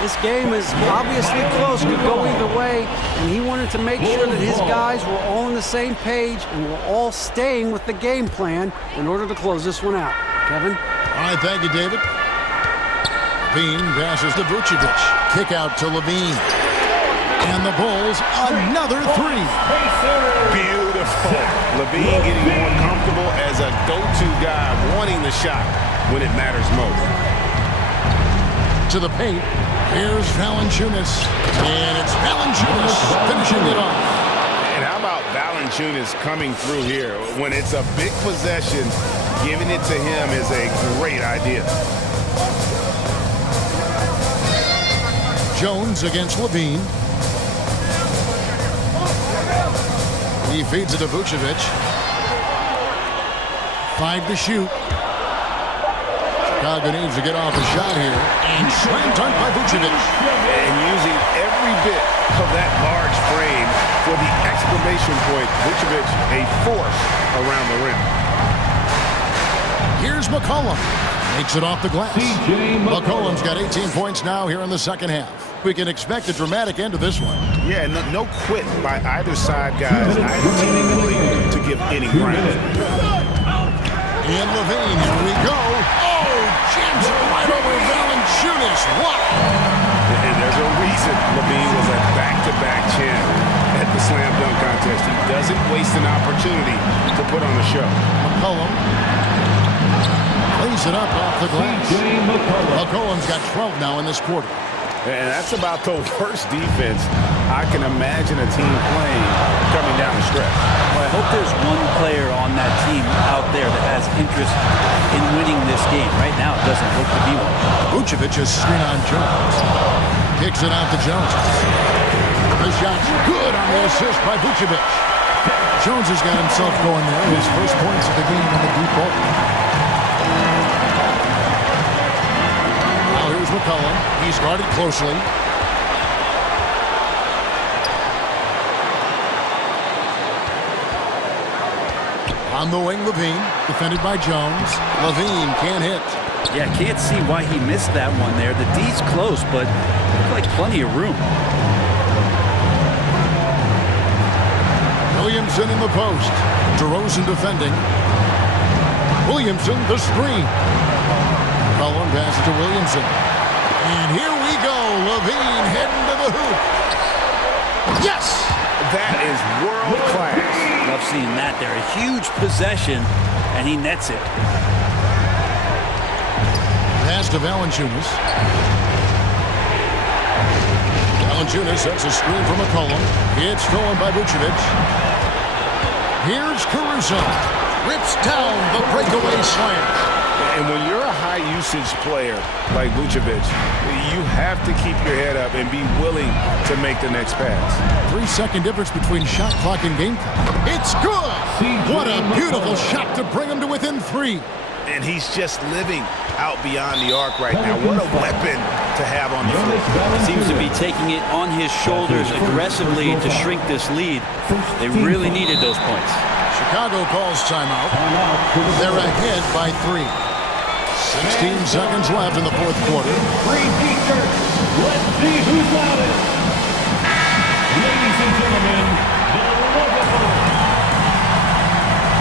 This game is obviously close, could go either way, and he wanted to make sure that his guys were all on the same page and were all staying with the game plan in order to close this one out. Kevin? All right, thank you, David. Levine passes to Vucevic. Kick out to Levine. And the Bulls, another 3. Beautiful. Levine getting more comfortable as a go-to guy, wanting the shot when it matters most. To the paint. Here's Valanciunas. And it's Valanciunas finishing it off. And how about Valanciunas coming through here? When it's a big possession, giving it to him is a great idea. Jones against Levine. He feeds it to Vucevic. 5 to shoot. Chicago needs to get off a shot here. And slam dunk by Vucevic. And using every bit of that large frame for the exclamation point. Vucevic, a force around the rim. Here's McCollum. Makes it off the glass. McCollum's got 18 points now here in the second half. We can expect a dramatic end to this one. Yeah, no quit by either side, guys. Neither team willing to give any ground. And Levine, here we go. Oh, jams it right over Valanciunas. What? And there's a reason Levine was a back-to-back champ at the slam dunk contest. He doesn't waste an opportunity to put on a show. McCollum lays it up off the glass. McCollum's got 12 now in this quarter. And that's about the worst defense I can imagine a team playing coming down the stretch. Well, I hope there's one player on that team out there that has interest in winning this game. Right now, it doesn't look to be one. Vucevic is screen on Jones. Kicks it out to Jones. The shot's good on the assist by Vucevic. Jones has got himself going there. His first points of the game in the deep ball. Now here's McCollum. He's guarded closely. On the wing, Levine, defended by Jones. Levine can't hit. Yeah, can't see why he missed that one there. The D's close, but looked like plenty of room. Williamson in the post. DeRozan defending. Williamson, the screen. McCollum passes to Williamson. And here we go. Levine heading to the hoop. Yes! That is world class. Love seeing that there. A huge possession, and he nets it. Pass to Valanciunas. Valanciunas sets a screen from McCollum. It's stolen by Vucevic. Here's Caruso. Rips down the breakaway slam. And when you're a high-usage player like Vucevic, you have to keep your head up and be willing to make the next pass. 3-second difference between shot clock and game clock. It's good! What a beautiful shot to bring him to within 3. And he's just living out beyond the arc right now. What a weapon to have on the floor. Seems to be taking it on his shoulders aggressively to shrink this lead. They really needed those points. Chicago calls timeout. They're ahead by 3. 16 seconds left in the fourth quarter. Free t-shirts. Let's see who's loudest. Ladies and gentlemen, the lovable.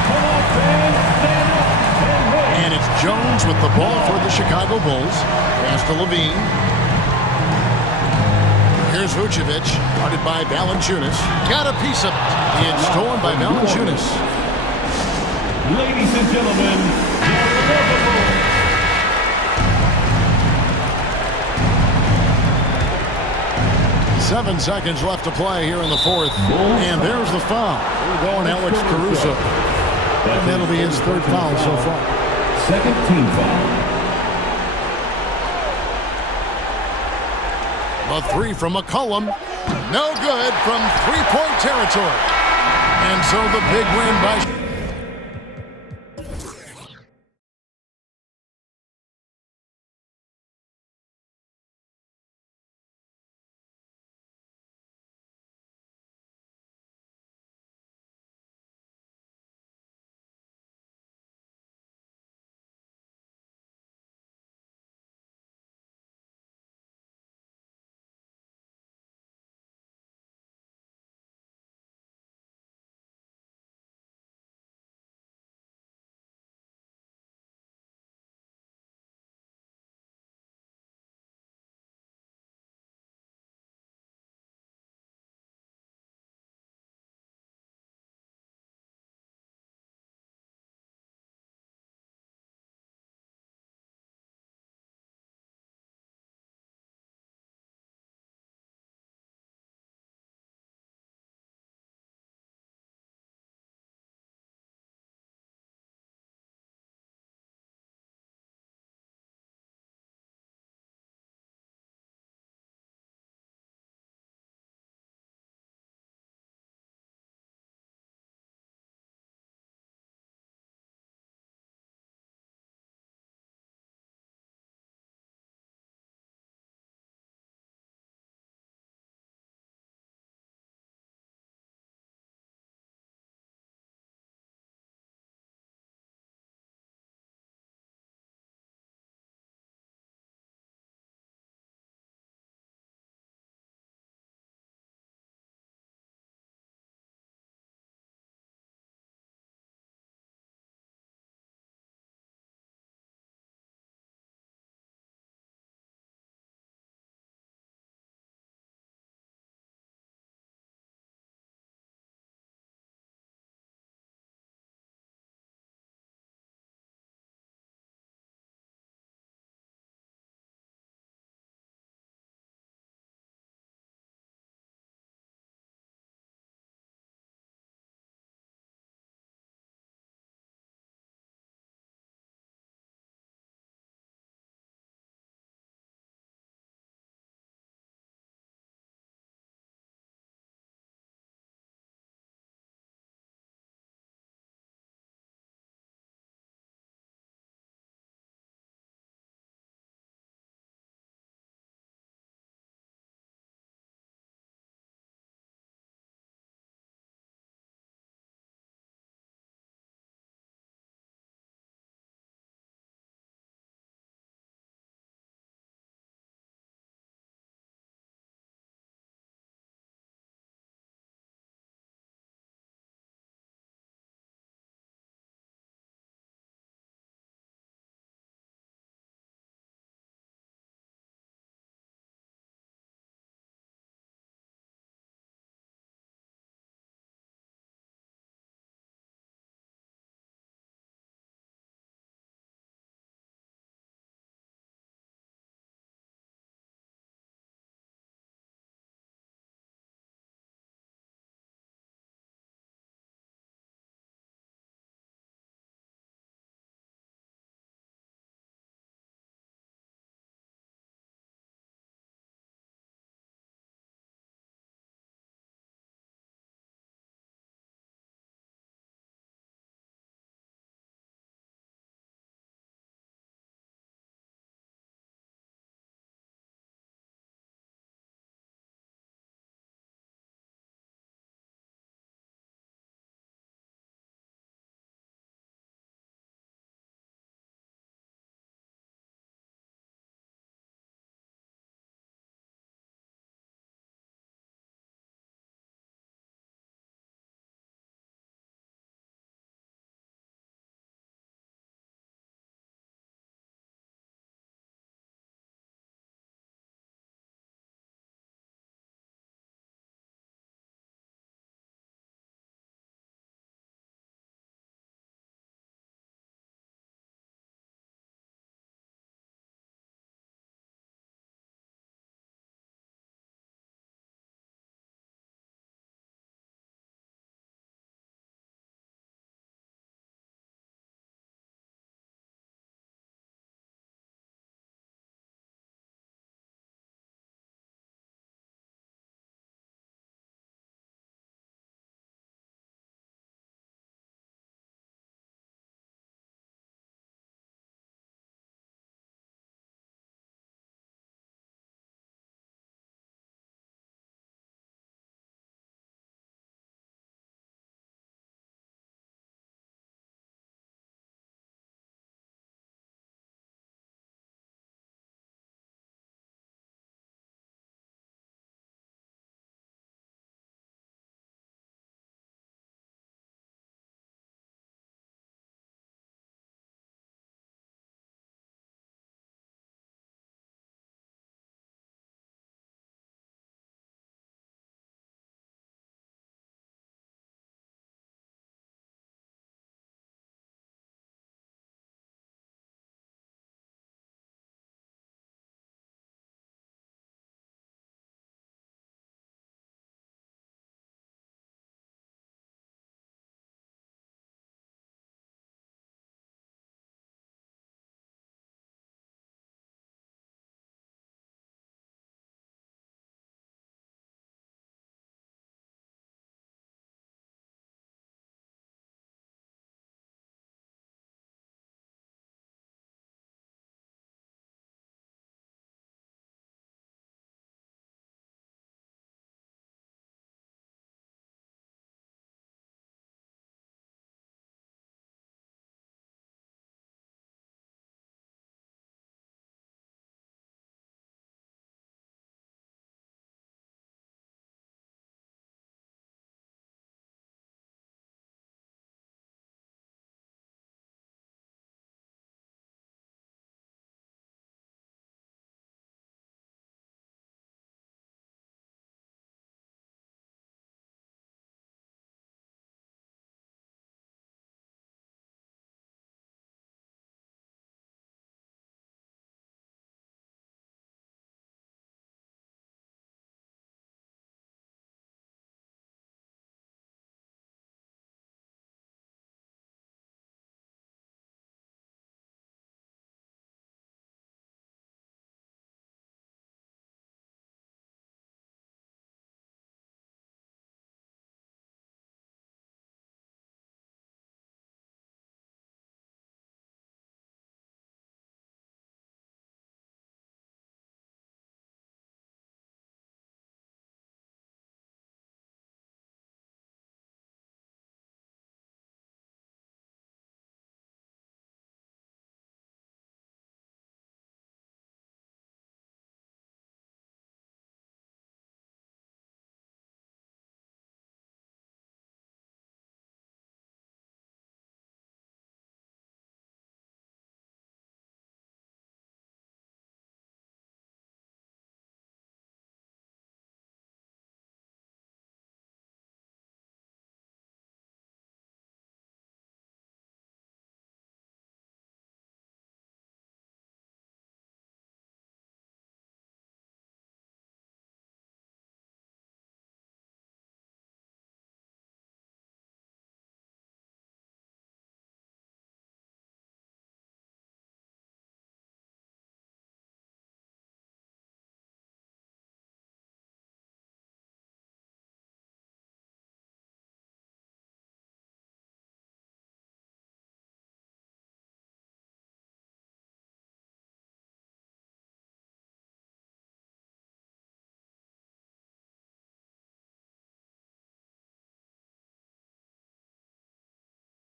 Come on, fans, stand up and wait. And it's Jones with the ball for the Chicago Bulls. Pass to Levine. Here's Vucevic, guarded by Valanciunas. Got a piece of it. It's stolen by Valanciunas. Ladies and gentlemen, the lovable. 7 seconds left to play here in the fourth. And there's the foul. We're going Alex Caruso. And that'll be his third foul so far. Second team foul. A 3 from McCollum. No good from three-point territory. And so the big win by...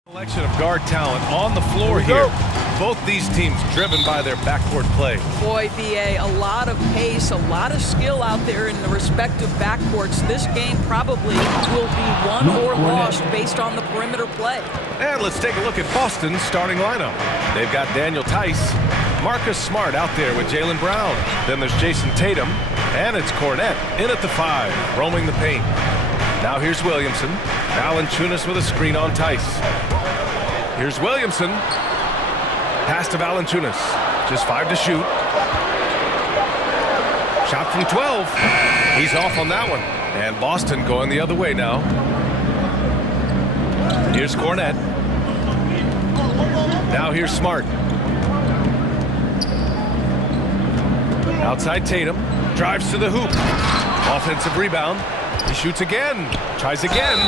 Selection of guard talent on the floor here. Both these teams driven by their backcourt play. Boy, BA, a lot of pace, a lot of skill out there in the respective backcourts. This game probably will be won or lost based on the perimeter play. And let's take a look at Boston's starting lineup. They've got Daniel Tice, Marcus Smart out there with Jaylen Brown. Then there's Jason Tatum, and it's Cornette in at the 5, roaming the paint. Now here's Williamson. Valanciunas with a screen on Tice. Here's Williamson. Pass to Valanciunas. Just 5 to shoot. Shot from 12. He's off on that one. And Boston going the other way now. Here's Cornette. Now here's Smart. Outside Tatum. Drives to the hoop. Offensive rebound. He shoots again. Tries again.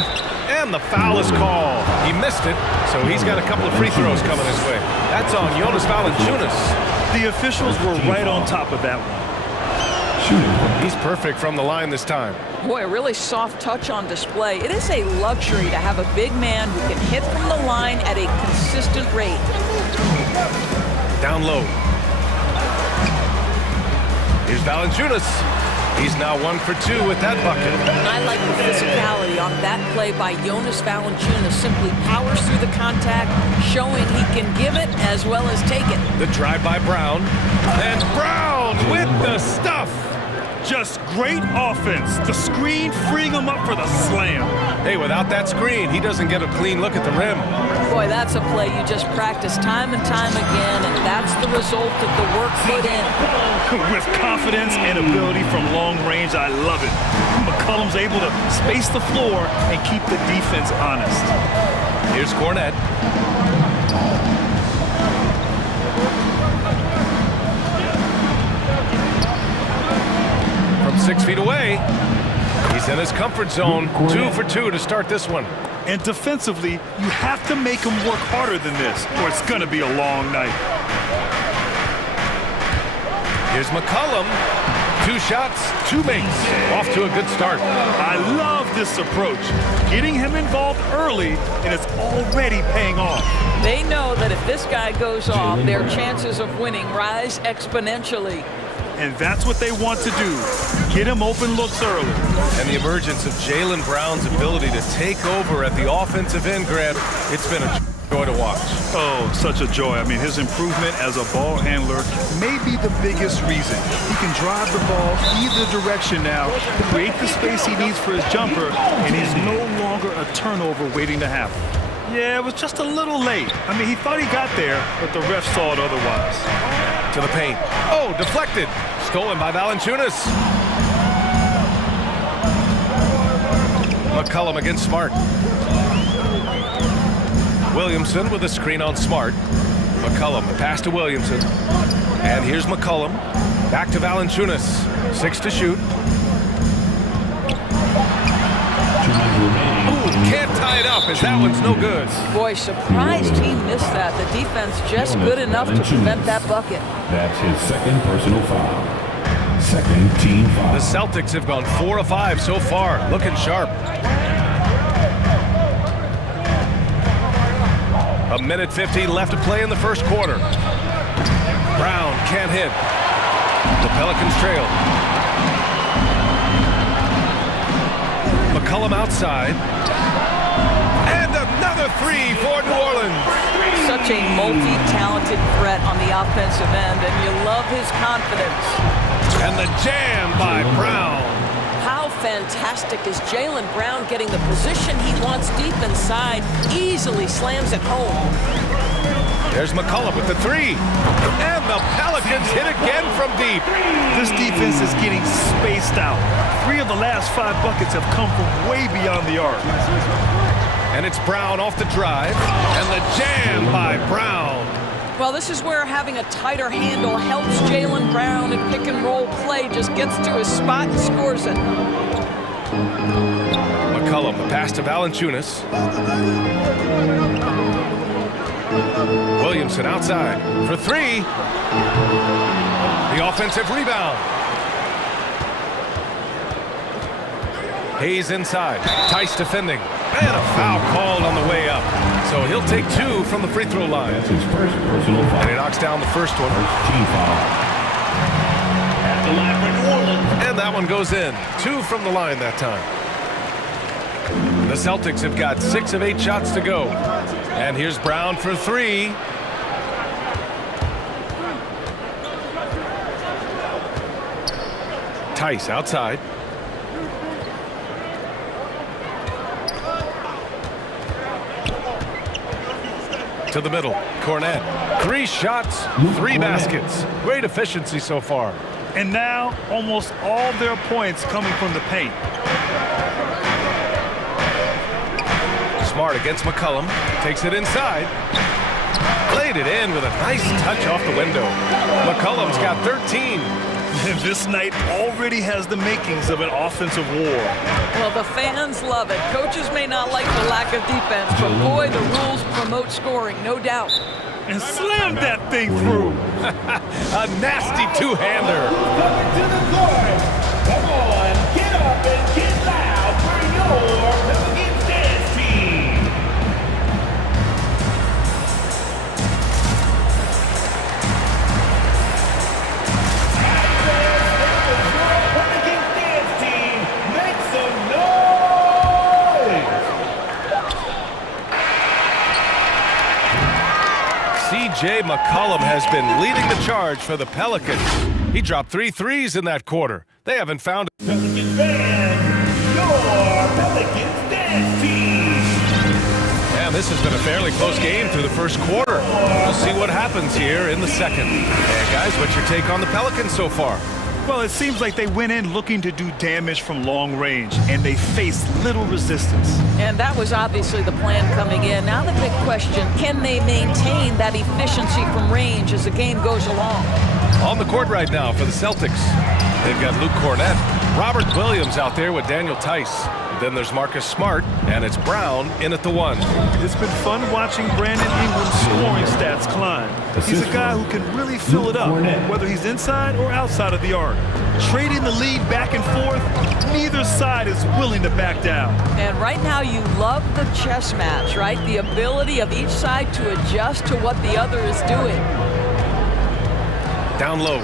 And the foul is called. He missed it, so he's got a couple of free throws coming his way. That's on Jonas Valanciunas. The officials were right on top of that one. He's perfect from the line this time. Boy, a really soft touch on display. It is a luxury to have a big man who can hit from the line at a consistent rate. Down low. Here's Valanciunas. He's now 1 for 2 with that bucket. And I like the physicality on that play by Jonas Valanciunas. Simply powers through the contact, showing he can give it as well as take it. The drive by Brown. And Brown with the stuff. Just great offense. The screen freeing him up for the slam. Hey, without that screen, he doesn't get a clean look at the rim. Boy, that's a play you just practice time and time again, and that's the result of the work put in. With confidence and ability from long range, I love it. McCollum's able to space the floor and keep the defense honest. Here's Cornette. From 6 feet away. He's in his comfort zone. 2 for 2 to start this one. And defensively, you have to make him work harder than this, or it's going to be a long night. Here's McCollum. 2 shots, 2 makes. Off to a good start. I love this approach. Getting him involved early, and it's already paying off. They know that if this guy goes off, their chances of winning rise exponentially. And that's what they want to do. Get him open looks early. And the emergence of Jaylen Brown's ability to take over at the offensive end, Grant, it's been a joy to watch. Oh, such a joy. I mean, his improvement as a ball handler may be the biggest reason. He can drive the ball either direction now, create the space he needs for his jumper, and he's no longer a turnover waiting to happen. Yeah, it was just a little late. I mean, he thought he got there, but the ref saw it otherwise. To the paint. Oh, deflected. Stolen by Valanciunas. McCollum against Smart. Williamson with a screen on Smart. McCollum, pass to Williamson. And here's McCollum. Back to Valanciunas. 6 to shoot. Ooh, can't tie it up as that one's no good. Boy, surprised he missed that. The defense just good enough to prevent that bucket. That's his second personal foul. Second team foul. The Celtics have gone 4 of 5 so far, looking sharp. A minute 50 left to play in the first quarter. Brown can't hit. The Pelicans trail. McCollum outside. And another 3 for New Orleans. Such a multi-talented threat on the offensive end, and you love his confidence. And the jam by Brown. How fantastic is Jaylen Brown getting the position he wants deep inside, easily slams it home. There's McCollum with the 3. And the Pelicans hit again from deep. This defense is getting spaced out. 3 of the last 5 buckets have come from way beyond the arc. And it's Brown off the drive. And the jam by Brown. Well, this is where having a tighter handle helps Jaylen Brown in pick and roll play. Just gets to his spot and scores it. McCollum, the pass to Valanciunas. Williamson outside for 3. The offensive rebound. Hayes inside. Tice defending. And a foul called on the way up. So he'll take 2 from the free throw line. That's his first personal foul. And he knocks down the first one. Team foul. At the line for New Orleans. And that one goes in. 2 from the line that time. The Celtics have got 6 of 8 shots to go. And here's Brown for 3. Tice outside. To the middle. Cornette. 3 shots, 3 baskets. Great efficiency so far. And now, almost all their points coming from the paint. Smart against McCollum. Takes it inside. Played it in with a nice touch off the window. McCollum's got 13. This night already has the makings of an offensive war. Well, the fans love it. Coaches may not like the lack of defense, but boy, the rules promote scoring, no doubt. And slam that thing through. A nasty two-hander. Coming to the court. Come on, get up and get loud for your Pelicans dance team. Pelicans dance team, make some noise. C.J. McCollum has been leading the charge for the Pelicans. He dropped 3 threes in that quarter. They haven't found it. Pelicans fans, your Pelicans dance team. And this has been a fairly close game through the first quarter. We'll see what happens here in the second. And guys, what's your take on the Pelicans so far? Well, it seems like they went in looking to do damage from long range, and they faced little resistance. And that was obviously the plan coming in. Now the big question, can they maintain that efficiency from range as the game goes along? On the court right now for the Celtics, they've got Luke Cornette, Robert Williams out there with Daniel Tice. Then there's Marcus Smart, and it's Brown in at the 1. It's been fun watching Brandon Ingram's scoring stats climb. He's a guy who can really fill it up, whether he's inside or outside of the arc. Trading the lead back and forth, neither side is willing to back down. And right now you love the chess match, right? The ability of each side to adjust to what the other is doing. Down low.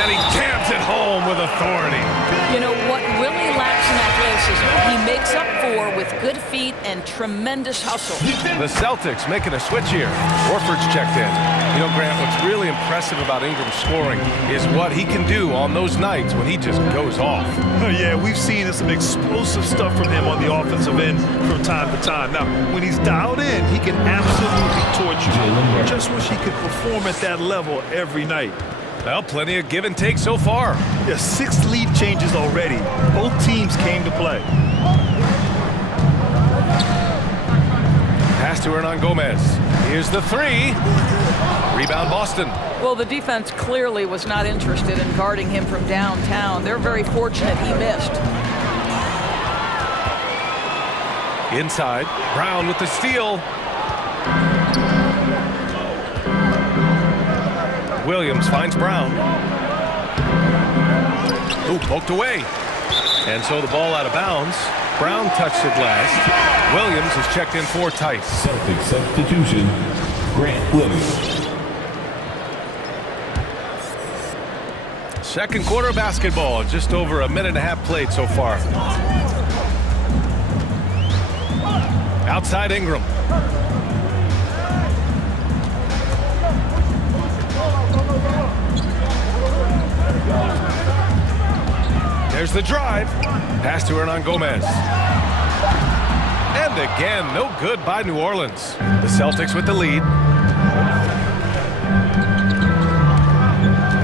And he jams it home with authority. You know what Willie lacks in athleticism, he makes up for with good feet and tremendous hustle. The Celtics making a switch here. Horford's checked in. You know, Grant, what's really impressive about Ingram's scoring is what he can do on those nights when he just goes off. Yeah, we've seen some explosive stuff from him on the offensive end from time to time. Now, when he's dialed in, he can absolutely torch you. Just wish he could perform at that level every night. Well, plenty of give and take so far. Yeah, 6 lead changes already. Both teams came to play. Pass to Hernan Gomez. Here's the 3. Rebound Boston. Well, the defense clearly was not interested in guarding him from downtown. They're very fortunate he missed. Inside, Brown with the steal. Williams finds Brown. Ooh, poked away. And so the ball out of bounds. Brown touched it last. Williams is checked in for Tice. Celtic substitution, Grant Williams. Second quarter basketball, just over a minute and a half played so far. Outside Ingram. There's the drive. Pass to Hernan Gomez. And again, no good by New Orleans. The Celtics with the lead.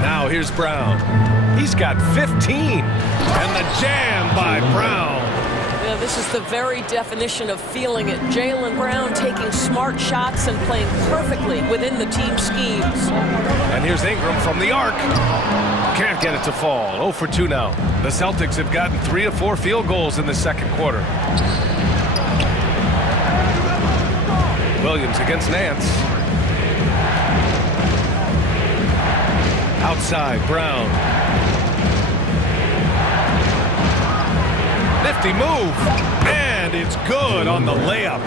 Now here's Brown. He's got 15. And the jam by Brown. Yeah, this is the very definition of feeling it. Jaylen Brown taking smart shots and playing perfectly within the team schemes. And here's Ingram from the arc. Can't get it to fall. 0 for 2 now. The Celtics have gotten 3 to 4 field goals in the second quarter. Williams against Nance. Outside, Brown. Nifty move. And it's good on the layup.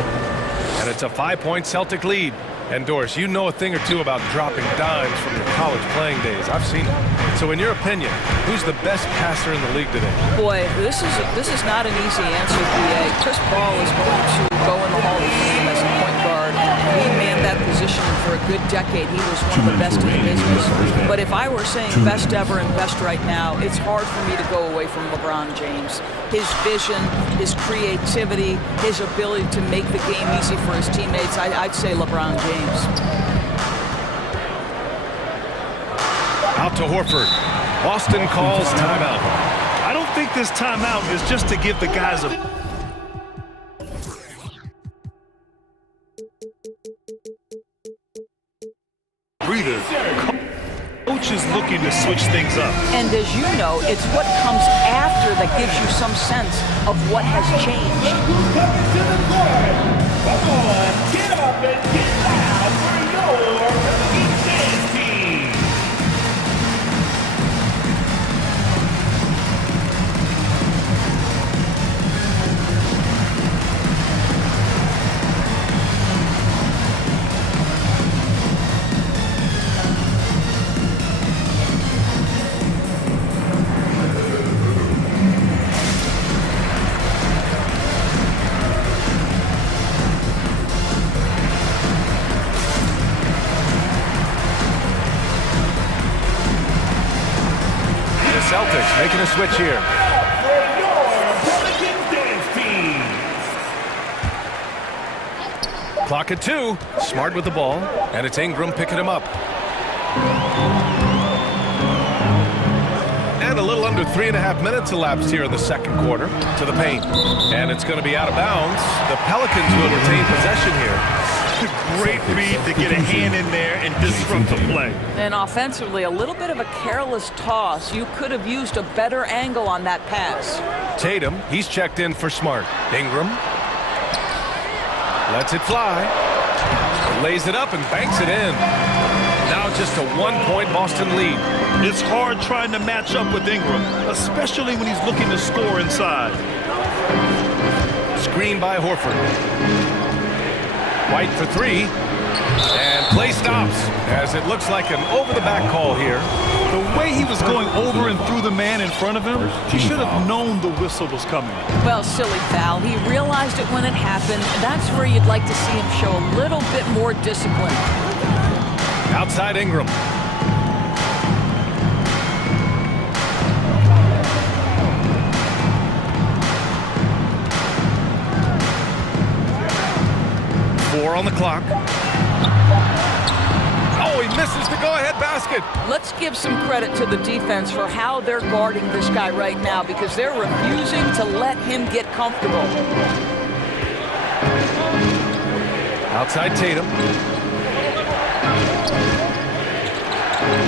And it's a 5-point Celtic lead. And Doris, you know a thing or two about dropping dimes from your college playing days. I've seen it. So in your opinion, who's the best passer in the league today? Boy, this is not an easy answer, BA. Chris Paul is going to go in the Hall of Fame as a point guard. He manned that position for a good decade. He was one of the best in the business. But if I were saying best ever and best right now, it's hard for me to go away from LeBron James. His vision, his creativity, his ability to make the game easy for his teammates, I'd say LeBron James. Out to Horford. Boston calls timeout. I don't think this timeout is just to give the guys a breather. Coach is looking to switch things up. And as you know, it's what comes after that gives you some sense of what has changed. Come on, get up and get loud for your defense team. Celtics making a switch here. Clock at 2. Smart with the ball, and it's Ingram picking him up. And a little under 3.5 minutes elapsed here in the second quarter to the paint. And it's going to be out of bounds. The Pelicans will retain possession here. Great read to get a hand in there and disrupt the play. And offensively, a little bit of a careless toss. You could have used a better angle on that pass. Tatum, he's checked in for Smart. Ingram lets it fly. Lays it up and banks it in. Now just a 1-point Boston lead. It's hard trying to match up with Ingram, especially when he's looking to score inside. Screen by Horford. White for 3, and play stops as it looks like an over-the-back call here. The way he was going over and through the man in front of him, he should have known the whistle was coming. Well, silly foul. He realized it when it happened. That's where you'd like to see him show a little bit more discipline. Outside Ingram. On the clock. Oh, he misses the go-ahead basket. Let's give some credit to the defense for how they're guarding this guy right now because they're refusing to let him get comfortable. Outside Tatum.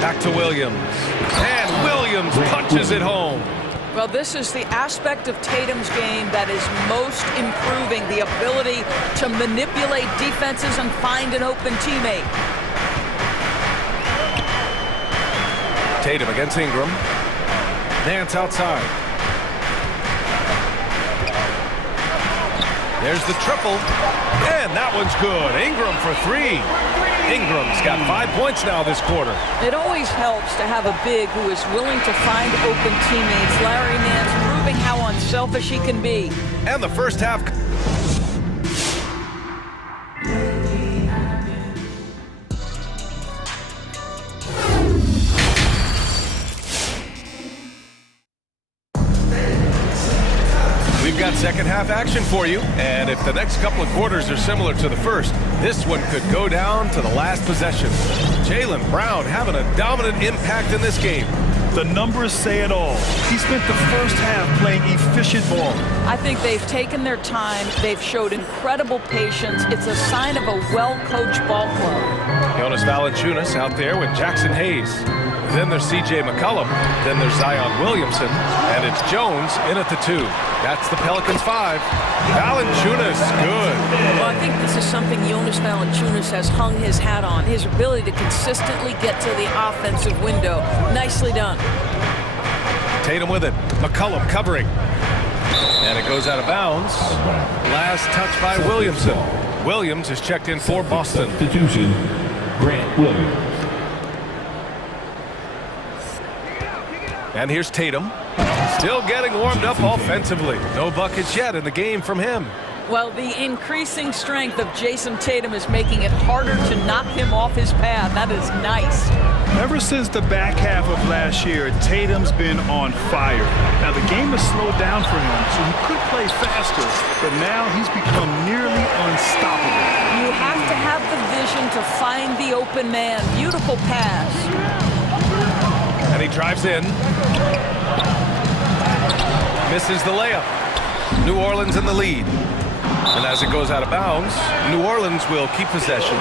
Back to Williams. And Williams punches it home. Well, this is the aspect of Tatum's game that is most improving, the ability to manipulate defenses and find an open teammate. Tatum against Ingram. Nance outside. There's the triple. And that one's good. Ingram for 3. Ingram's got 5 points now this quarter. It always helps to have a big who is willing to find open teammates. Larry Nance proving how unselfish he can be. And the first half. We've got second half action for you, and if the next couple of quarters are similar to the first, this one could go down to the last possession. Jaylen Brown having a dominant impact in this game. The numbers say it all. He spent the first half playing efficient ball. I think they've taken their time. They've showed incredible patience. It's a sign of a well-coached ball club. Jonas Valanciunas out there with Jackson Hayes. Then there's C.J. McCollum. Then there's Zion Williamson. And it's Jones in at the 2. That's the Pelicans 5. Valanciunas, good. Well, I think this is something Jonas Valanciunas has hung his hat on. His ability to consistently get to the offensive window. Nicely done. Tatum with it. McCollum covering. And it goes out of bounds. Last touch by Williamson. Williams is checked in for Boston. Substitution, Grant Williams. And here's Tatum. Still getting warmed up offensively. No buckets yet in the game from him. Well, the increasing strength of Jason Tatum is making it harder to knock him off his path. That is nice. Ever since the back half of last year, Tatum's been on fire. Now, the game has slowed down for him, so he could play faster, but now he's become nearly unstoppable. You have to have the vision to find the open man. Beautiful pass. And he drives in. Misses the layup. New Orleans in the lead. And as it goes out of bounds, New Orleans will keep possession.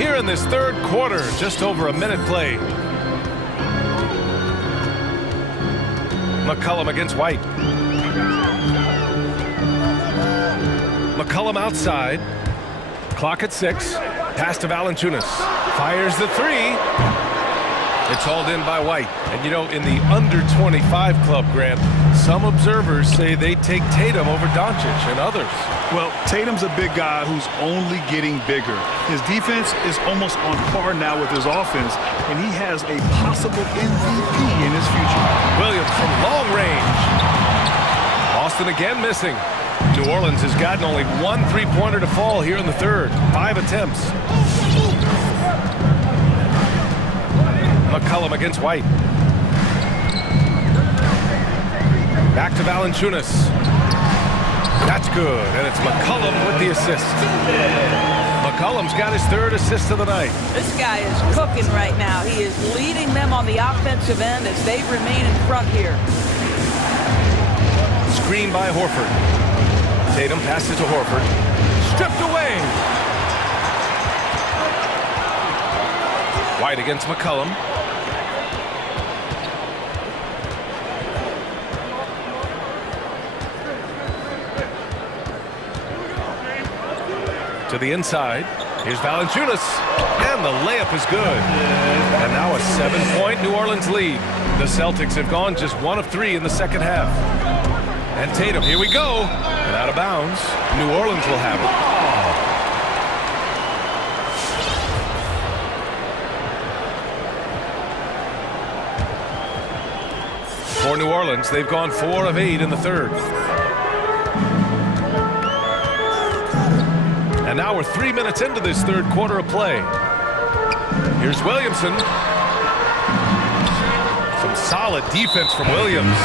Here in this third quarter, just over a minute played. McCollum against White. McCollum outside. Clock at 6. Pass to Valanciunas. Fires the three. It's hauled in by White. And you know, in the under 25 club, Grant, some observers say they take Tatum over Doncic and others. Well, Tatum's a big guy who's only getting bigger. His defense is almost on par now with his offense, and he has a possible MVP in his future. Williams from long range. Boston again missing. New Orleans has gotten only one three-pointer to fall here in the third. 5 attempts. McCollum against White. Back to Valanciunas. That's good, and it's McCollum with the assist. McCollum's got his third assist of the night. This guy is cooking right now. He is leading them on the offensive end as they remain in front here. Screen by Horford. Tatum passes to Horford. Stripped away. White against McCollum. To the inside. Here's Valanciunas. And the layup is good. And now a 7-point New Orleans lead. The Celtics have gone just 1 of 3 in the second half. And Tatum, here we go. And out of bounds. New Orleans will have it. For New Orleans, they've gone 4 of 8 in the third. And now we're 3 minutes into this third quarter of play. Here's Williamson. Some solid defense from Williams.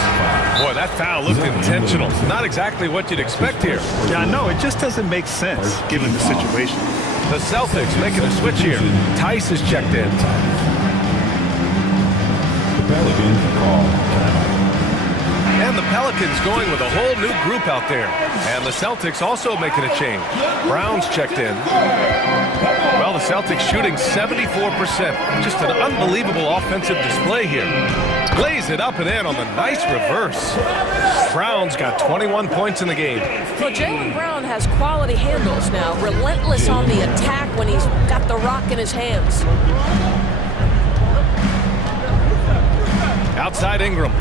Boy, that foul looked intentional. Not exactly what you'd expect here. Yeah, I know. It just doesn't make sense given the situation. The Celtics making a switch here. Tice is checked in. The Pelicans call timeout. And the Pelicans going with a whole new group out there. And the Celtics also making a change. Brown's checked in. Well, the Celtics shooting 74%. Just an unbelievable offensive display here. Glaze it up and in on the nice reverse. Brown's got 21 points in the game. Well, Jaylen Brown has quality handles now. Relentless on the attack when he's got the rock in his hands. Outside Ingram.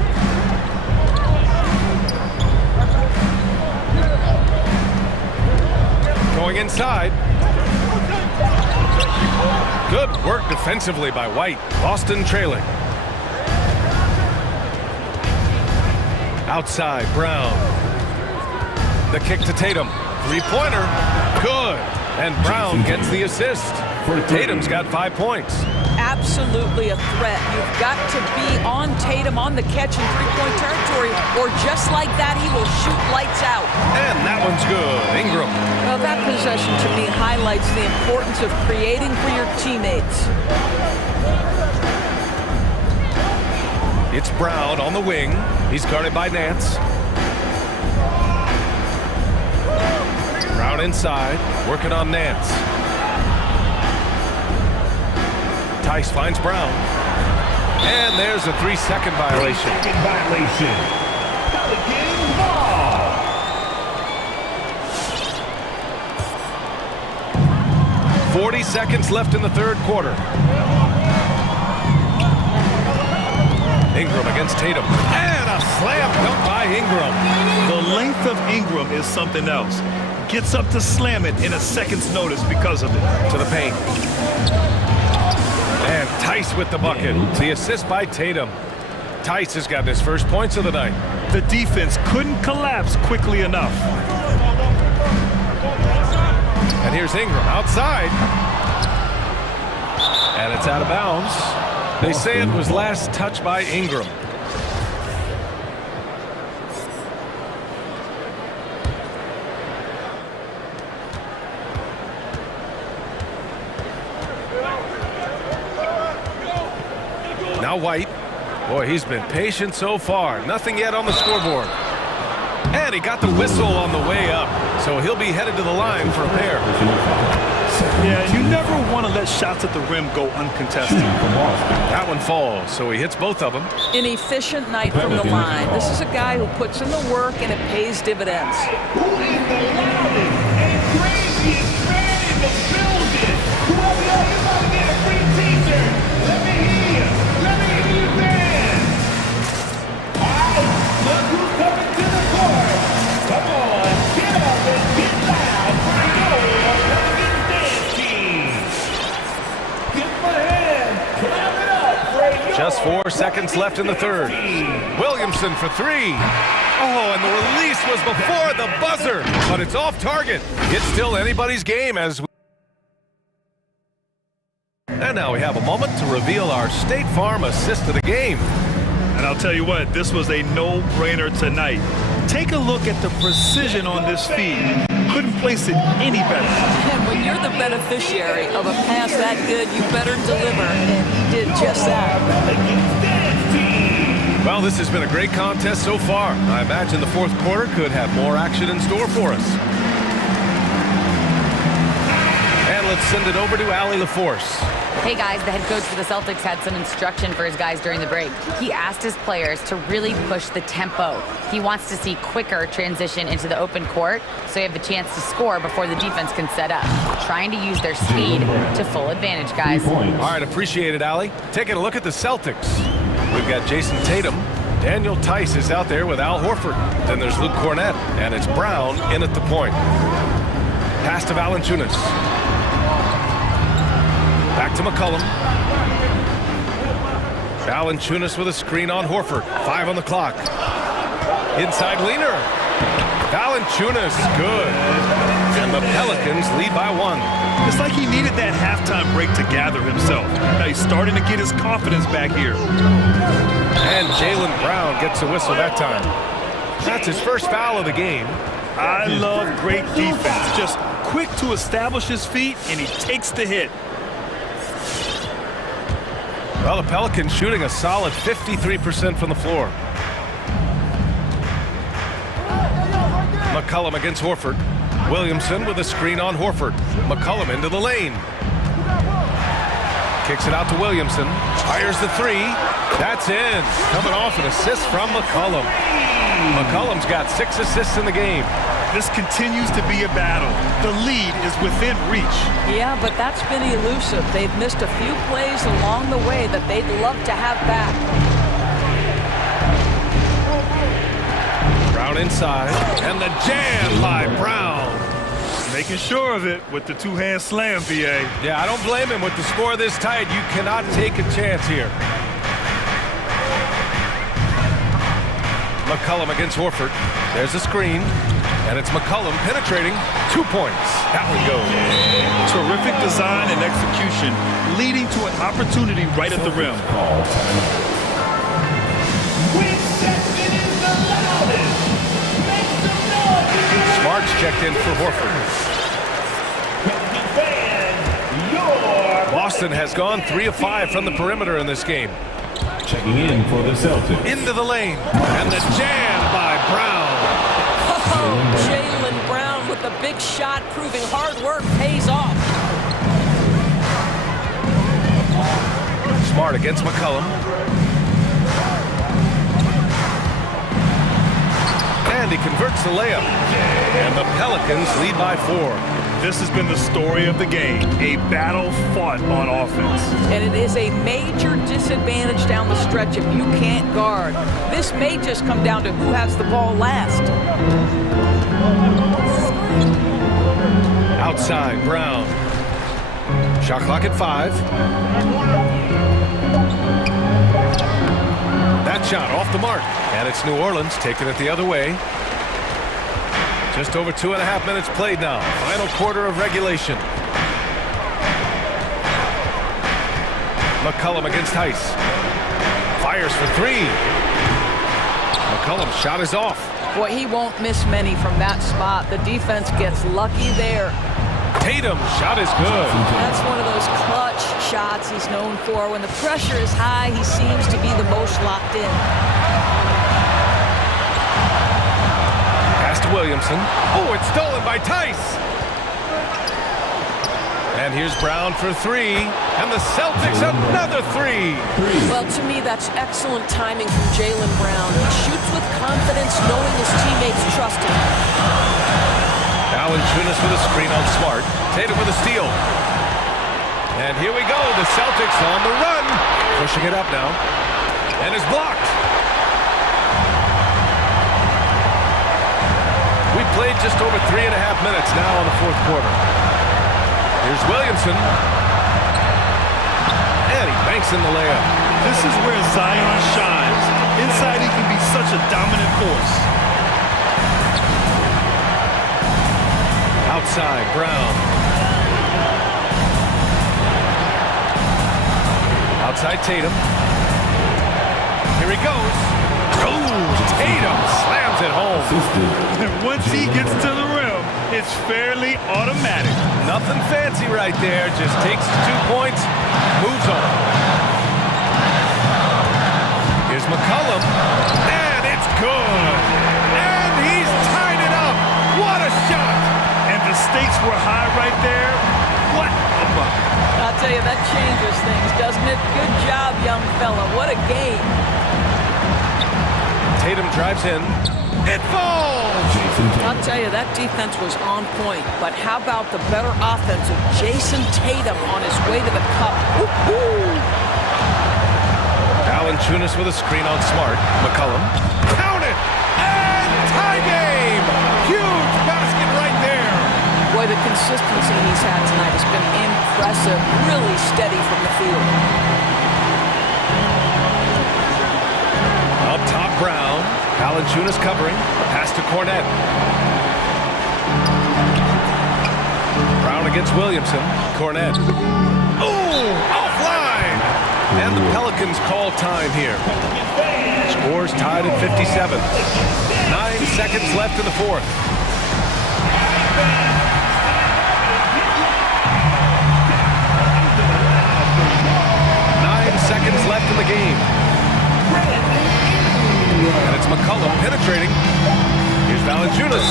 Going inside. Good work defensively by White. Boston trailing. Outside, Brown. The kick to Tatum. Three-pointer. Good. And Brown gets the assist. Tatum's got 5 points. Absolutely a threat. You've got to be on Tatum on the catch in three-point territory, or just like that, he will shoot lights out. And that one's good. Ingram. Well, that possession to me highlights the importance of creating for your teammates. It's Brown on the wing. He's guarded by Nance. Brown inside, working on Nance. Tice finds Brown. And there's a 3-second violation. 3-second violation. Pelican ball. 40 seconds left in the third quarter. Ingram against Tatum. And a slam dunk by Ingram. The length of Ingram is something else. Gets up to slam it in a second's notice because of it. To the paint. And Tice with the bucket. The assist by Tatum. Tice has gotten his first points of the night. The defense couldn't collapse quickly enough. And here's Ingram outside. And it's out of bounds. They say it was last touched by Ingram. Now White. Boy, he's been patient so far. Nothing yet on the scoreboard. And he got the whistle on the way up. So he'll be headed to the line for a pair. Yeah, you never want to let shots at the rim go uncontested. That one falls, so he hits both of them. An efficient night from the line. This is a guy who puts in the work and it pays dividends. Who is the loudest and craziest fan in the building? Whoever you about to get a free t-shirt. Let me hear you. Let me hear you dance. All right, look who's coming to the court. Come on, get up and get loud for your Pelicans dance team. Give them a hand. Clap it up for your Just 4 seconds left in the third. Williamson for three. Oh, and the release was before the buzzer, but it's off target. It's still anybody's game as we... And now we have a moment to reveal our State Farm assist of the game. And I'll tell you what, this was a no-brainer tonight. Take a look at the precision on this feed. Couldn't place it any better. And when you're the beneficiary of a pass that good, you better deliver, and he did just that. Well, this has been a great contest so far. I imagine the fourth quarter could have more action in store for us. And let's send it over to Allie LaForce. Hey guys, the head coach for the Celtics had some instruction for his guys during the break. He asked his players to really push the tempo. He wants to see quicker transition into the open court so you have a chance to score before the defense can set up. Trying to use their speed to full advantage, guys. All right, appreciate it, Allie. Taking a look at the Celtics. We've got Jason Tatum. Daniel Tice is out there with Al Horford. Then there's Luke Cornett, and it's Brown in at the point. Pass to Valanciunas. Back to McCollum. Valanciunas with a screen on Horford. 5 on the clock. Inside leaner. Valanciunas, good. And the Pelicans lead by 1. It's like he needed that halftime break to gather himself. Now he's starting to get his confidence back here. And Jaylen Brown gets a whistle that time. That's his first foul of the game. I love great defense. Just quick to establish his feet, and he takes the hit. Well, the Pelicans shooting a solid 53% from the floor. McCollum against Horford. Williamson with a screen on Horford. McCollum into the lane. Kicks it out to Williamson. Fires the three. That's in. Coming off an assist from McCollum. McCollum's got 6 assists in the game. This continues to be a battle. The lead is within reach. Yeah, but that's been elusive. They've missed a few plays along the way that they'd love to have back. Brown inside, and the jam by Brown. Making sure of it with the two-hand slam, VA. Yeah, I don't blame him. With the score this tight, you cannot take a chance here. McCollum against Horford. There's a screen. And it's McCollum penetrating. 2 points. That one goes. Terrific design and execution, leading to an opportunity right at the rim. Smart's checked in for Horford. Boston has gone 3 of 5 from the perimeter in this game. Checking in for the Celtics. Into the lane. And the jam by Brown. Oh, Jaylen Brown with the big shot, proving hard work pays off. Smart against McCollum. And he converts the layup. And the Pelicans lead by 4. This has been the story of the game, a battle fought on offense. And it is a major disadvantage down the stretch if you can't guard. This may just come down to who has the ball last. Outside, Brown. Shot clock at 5. That shot off the mark. And it's New Orleans taking it the other way. Just over 2.5 minutes played now. Final quarter of regulation. McCollum against Heiss. Fires for 3. McCollum's shot is off. Boy, he won't miss many from that spot. The defense gets lucky there. Tatum's shot is good. That's one of those clutch shots he's known for. When the pressure is high, he seems to be the most locked in. Pass to Williamson. Oh, it's stolen by Tice. And here's Brown for 3. And the Celtics another 3. Well, to me, that's excellent timing from Jaylen Brown. He shoots with confidence, knowing his teammates trust him. Valanciunas with a screen on Smart. Tatum with a steal. And here we go. The Celtics on the run. Pushing it up now. And is blocked. We played just over 3.5 minutes now in the fourth quarter. Here's Williamson. And he banks in the layup. This is where Zion shines. Inside, he can be such a dominant force. Outside, Brown. Outside, Tatum. Here he goes. Oh, Tatum slams it home. And once he gets to the rim, it's fairly automatic. Nothing fancy right there. Just takes his 2 points, moves on. Here's McCollum. And it's good. And he's tied it up. What a shot. And the stakes were high right there. What a bucket. I'll tell you, that changes things, doesn't it? Good job, young fella. What a game. Tatum drives in. It falls! I'll tell you, that defense was on point. But how about the better offense of Jason Tatum on his way to the cup? Valanciunas with a screen on Smart. McCollum. Count it! And tie game! Huge basket right there! Boy, the consistency he's had tonight has been impressive. Really steady from the field. Up top, Brown. Valanciunas covering. Pass to Cornette. Brown against Williamson. Cornette. Oh, offline! And the Pelicans call time here. Scores tied at 57. 9 seconds left in the fourth. Seconds left in the game. And it's McCollum penetrating. Here's Valanciunas.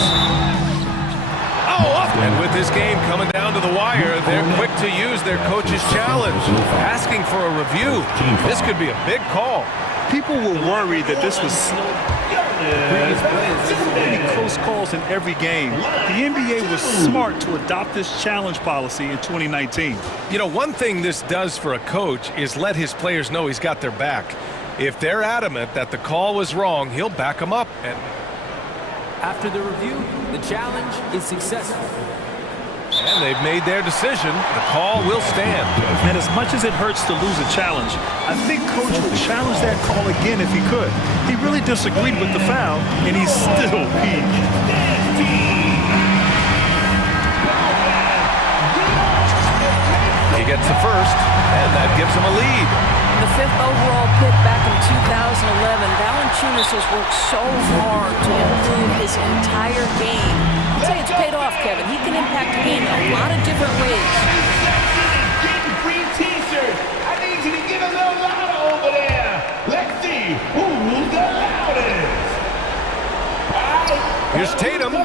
Oh, up! And with this game coming down to the wire, they're quick to use their coach's challenge, asking for a review. This could be a big call. People were worried that this was slow. Close calls in every game. The NBA was smart to adopt this challenge policy in 2019. You know, one thing this does for a coach is let his players know he's got their back. If they're adamant that the call was wrong, he'll back them up. And after the review, the challenge is successful. And they've made their decision. The call will stand. And as much as it hurts to lose a challenge, I think Coach would challenge that call again if he could. He really disagreed with the foul, and he's still peeved. He gets the first, and that gives him a lead. The 5th overall pick back in 2011, Valanciunas has worked so hard to improve his entire game. I'll tell you, it's paid off, Kevin. He can impact the game in a lot of different ways. Get the free t-shirt. I need you to get a little louder over there. Let's see who's the loudest. Here's Tatum.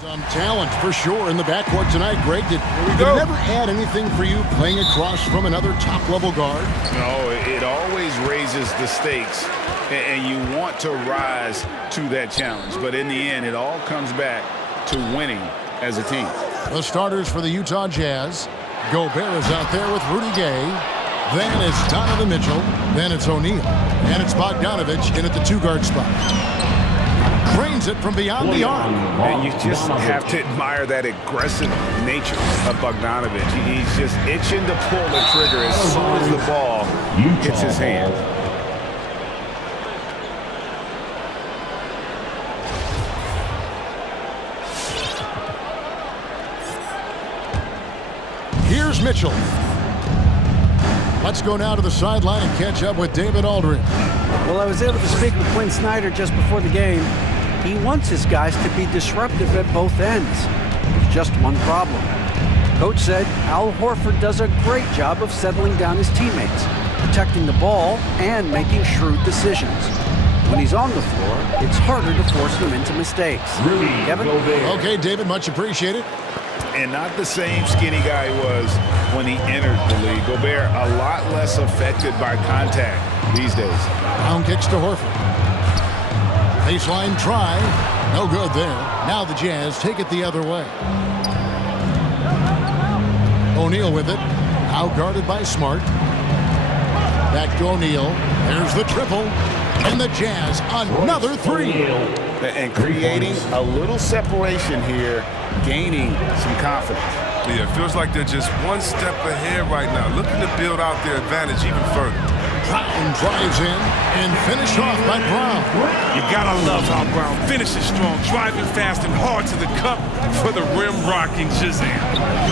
Some talent for sure in the backcourt tonight. Greg, did it never add anything for you playing across from another top-level guard? No, it always raises the stakes, and you want to rise to that challenge. But in the end, it all comes back to winning as a team. The starters for the Utah Jazz. Gobert is out there with Rudy Gay. Then it's Donovan Mitchell. Then it's O'Neal. And it's Bogdanovich in at the two-guard spot. Drains it from beyond the arc. And you just have to admire that aggressive nature of Bogdanovich. He's just itching to pull the trigger as soon as the ball hits his hand. Here's Mitchell. Let's go now to the sideline and catch up with David Aldridge. Well, I was able to speak with Quinn Snyder just before the game. He wants his guys to be disruptive at both ends. There's just one problem. Coach said Al Horford does a great job of settling down his teammates, protecting the ball and making shrewd decisions. When he's on the floor, it's harder to force him into mistakes. Kevin? Okay, David, much appreciated. And not the same skinny guy he was when he entered the league. Gobert a lot less affected by contact these days. Brown kicks to Horford. Baseline try. No good there. Now the Jazz take it the other way. O'Neal with it. Now guarded by Smart. Back to O'Neal. There's the triple. And the Jazz another three. And creating a little separation here, gaining some confidence. Yeah, it feels like they're just one step ahead right now, looking to build out their advantage even further. Brown drives in and finished off by Brown. You gotta love how Brown finishes strong, driving fast and hard to the cup for the rim-rocking Shazam.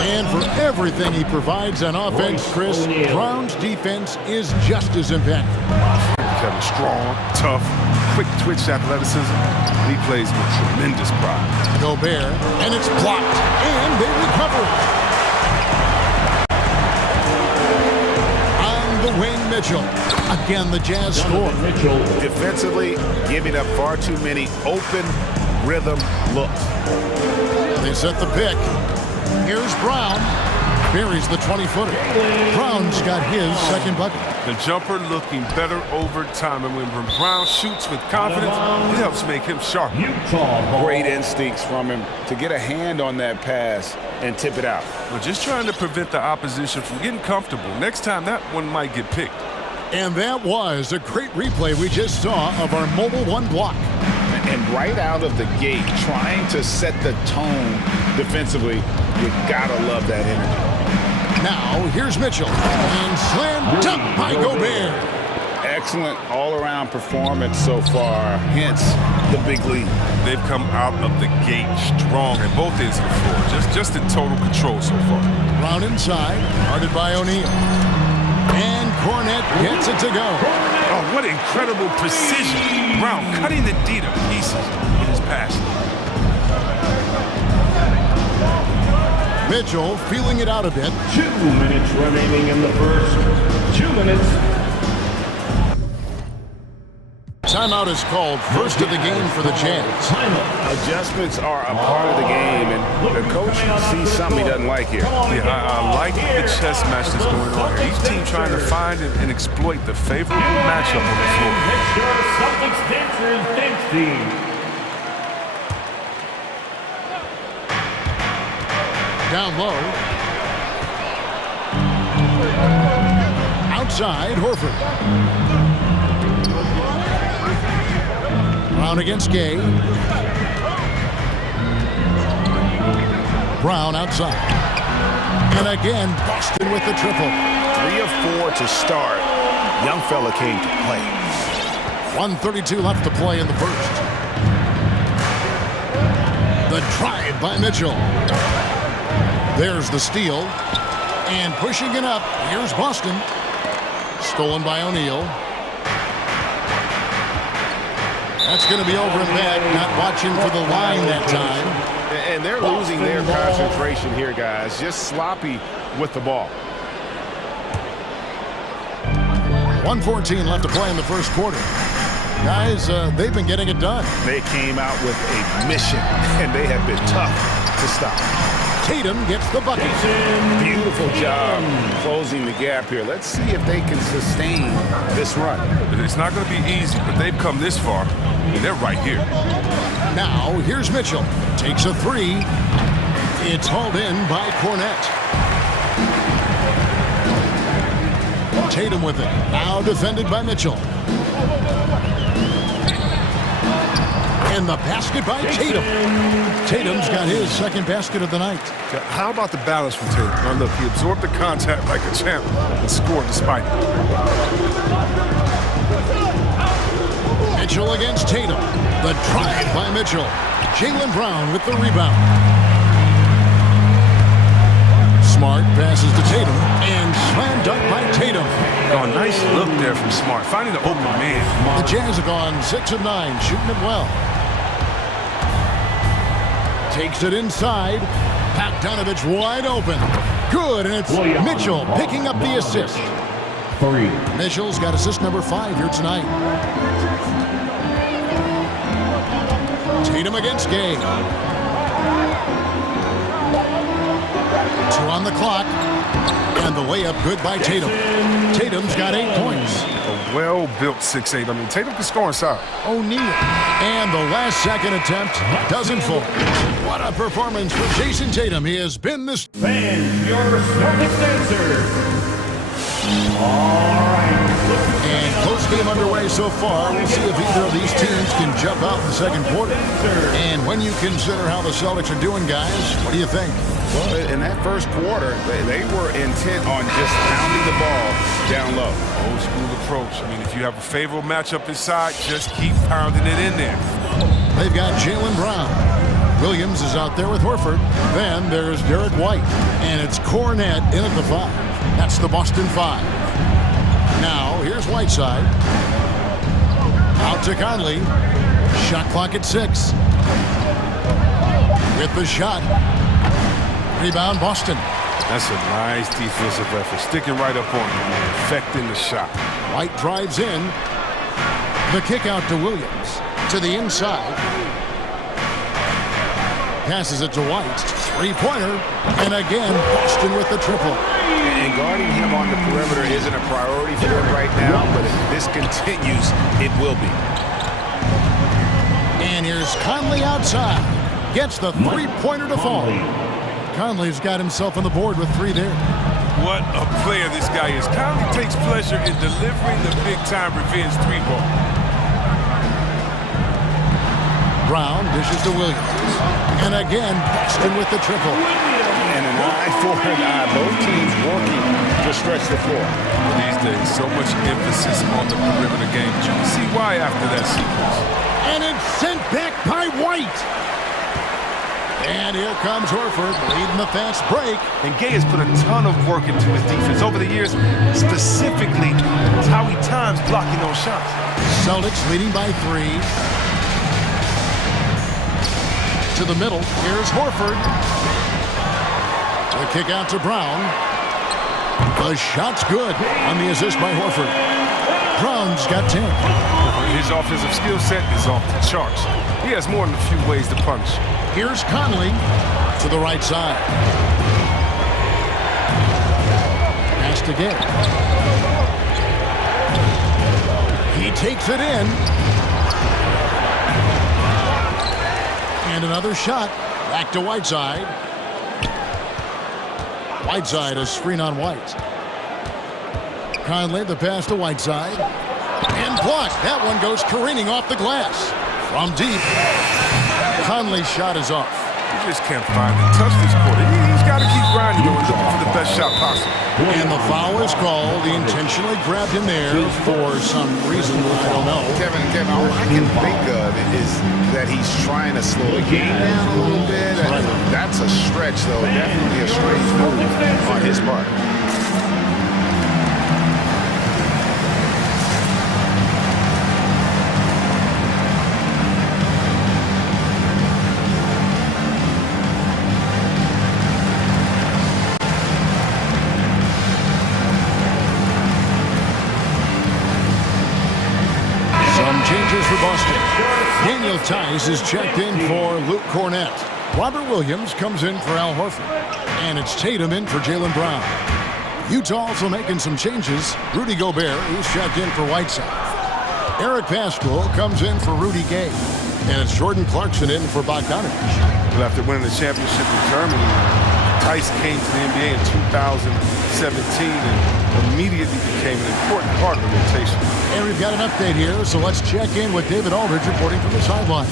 And for everything he provides on offense, Chris, Brown's defense is just as impactful. Kevin, strong, tough, quick twitch athleticism. He plays with tremendous pride. Gobert, and it's blocked, and they recover. On the wing, Mitchell. Again, the Jazz score. Defensively, giving up far too many open rhythm looks. They set the pick. Here's Brown. Buries the 20-footer. Brown's got his second bucket. The jumper looking better over time, and when Brown shoots with confidence, it helps make him sharp. Great instincts from him to get a hand on that pass and tip it out. We're just trying to prevent the opposition from getting comfortable. Next time, that one might get picked. And that was a great replay we just saw of our mobile one block. And right out of the gate, trying to set the tone defensively, you gotta love that energy. Now, here's Mitchell. And slam dunk by Gobert. Excellent all-around performance so far, hence the big lead. They've come out of the gate strong at both ends of the floor, just in total control so far. Brown inside, guarded by O'Neal. And Cornette gets it to go. Oh, what incredible precision. Brown cutting the D to pieces with his pass. Mitchell feeling it out a bit. 2 minutes remaining in the first. 2 minutes. Timeout is called, first of the game for the Jazz. Adjustments are a part of the game, and the coach sees something he doesn't like here. Yeah, I like the chess match that's going on here. Each team trying to find and exploit the favorable matchup on the floor. Celtics dancers dance team. Down low. Outside, Horford. Brown against Gay. Brown outside. And again, Boston with the triple. 3 of 4 to start. Young fella came to play. 1:32 left to play in the first. The drive by Mitchell. There's the steal. And pushing it up, here's Boston. Stolen by O'Neal. That's going to be over and back. Not watching for the line that time. And they're losing their concentration here, guys. Just sloppy with the ball. 1:14 left to play in the first quarter. Guys, they've been getting it done. They came out with a mission, and they have been tough to stop. Tatum gets the bucket. Beautiful job closing the gap here. Let's see if they can sustain this run. It's not going to be easy, but they've come this far, and they're right here. Now, here's Mitchell. Takes a three. It's hauled in by Cornette. Tatum with it. Now defended by Mitchell. And the basket by Tatum. Tatum's got his second basket of the night. How about the balance from Tatum? Now look, he absorbed the contact like a champ and scored despite it. Mitchell against Tatum. The drive by Mitchell. Jaylen Brown with the rebound. Smart passes to Tatum and slam dunk by Tatum. Oh, nice look there from Smart, finding the open man. The Jazz have gone 6 of 9, shooting it well. Takes it inside. Bogdanovich wide open. Good, and it's Mitchell picking up the assist. Mitchell's got assist number 5 here tonight. Tatum against Gay. 2 on the clock. And the layup good by Tatum. Tatum's got 8 points. A well-built 6'8". I mean, Tatum can score inside. O'Neal. And the last second attempt doesn't fall. What a performance for Jason Tatum. He has been this... Fans, your Celtics answer. All right. And close game underway so far. We'll see if either of these teams can jump out in the second quarter. And when you consider how the Celtics are doing, guys, what do you think? Well, in that first quarter, they were intent on just pounding the ball down low. Old school approach. I mean, if you have a favorable matchup inside, just keep pounding it in there. They've got Jaylen Brown. Williams is out there with Horford. Then there's Derek White. And it's Cornette in at the 5. That's the Boston 5. Now, here's Whiteside. Out to Conley. Shot clock at 6. With the shot. Rebound, Boston. That's a nice defensive effort. Sticking right up on him, affecting the shot. White drives in. The kick out to Williams. To the inside. Passes it to White. Three-pointer. And again, Boston with the triple. And guarding him on the perimeter isn't a priority for them right now, but if this continues, it will be. And here's Conley outside. Gets the three-pointer to fall. Conley's got himself on the board with 3 there. What a player this guy is. Conley takes pleasure in delivering the big-time revenge 3-ball. Brown dishes to Williams. And again, Boston with the triple. And an eye for an eye. Both teams working to stretch the floor. These days, so much emphasis on the perimeter game. But you can see why after that sequence. And it's sent back by White. And here comes Horford leading the fast break. And Gay has put a ton of work into his defense over the years, specifically how he times blocking those shots. Celtics leading by 3. To the middle, here's Horford. The kick out to Brown. The shot's good on the assist by Horford. Brown's got 10. His offensive skill set is off the charts. He has more than a few ways to punish. Here's Conley to the right side. Pass to Gay. He takes it in. And another shot. Back to Whiteside. Whiteside, a screen on White. Conley, the pass to Whiteside. And blocked. That one goes careening off the glass. From deep. Conley's shot is off. He just can't find it. Touch this quarter. He's got to keep grinding and looking for the best shot possible. And the foul is called. He intentionally grabbed him there for some reason. I don't know. Kevin, all I can think of is that he's trying to slow the game down a little bit. That's a stretch, though. Definitely a strange move on his part. for Boston. Daniel Tice is checked in for Luke Cornett. Robert Williams comes in for Al Horford. And it's Tatum in for Jaylen Brown. Utah also making some changes. Rudy Gobert is checked in for Whiteside. Eric Pascal comes in for Rudy Gay. And it's Jordan Clarkson in for Bogdanovich. Well, after winning the championship in Germany, Tice came to the NBA in 2017 and immediately became an important part of the rotation. And we've got an update here, so let's check in with David Aldridge reporting from the sideline.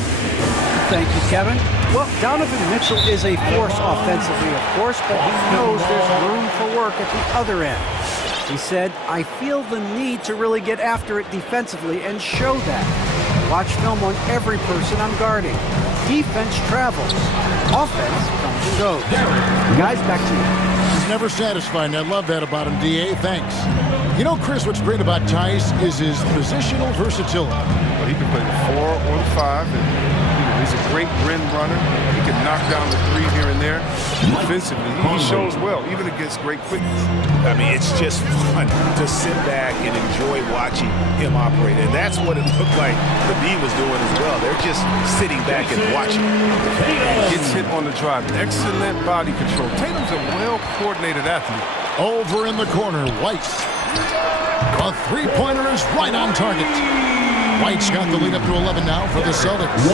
Thank you, Kevin. Well, Donovan Mitchell is a force offensively, of course, but he knows there's room for work at the other end. He said, I feel the need to really get after it defensively and show that. Watch film on every person I'm guarding. Defense travels. Offense comes and goes. Guys, back to you. He's never satisfied, and I love that about him, D.A. Thanks. You know, Chris, what's great about Tice is his positional versatility. Well, he can play the 4 or the 5, and he's a great rim runner. He can knock down the 3 here and there. Defensively, he shows well, even against great quickness. I mean, it's just fun to sit back and enjoy watching him operate. And that's what it looked like the B was doing as well. They're just sitting back and watching. Gets hit on the drive. Excellent body control. Tatum's a well-coordinated athlete. Over in the corner, White. A three-pointer is right on target. White's got the lead up to 11 now for the Celtics.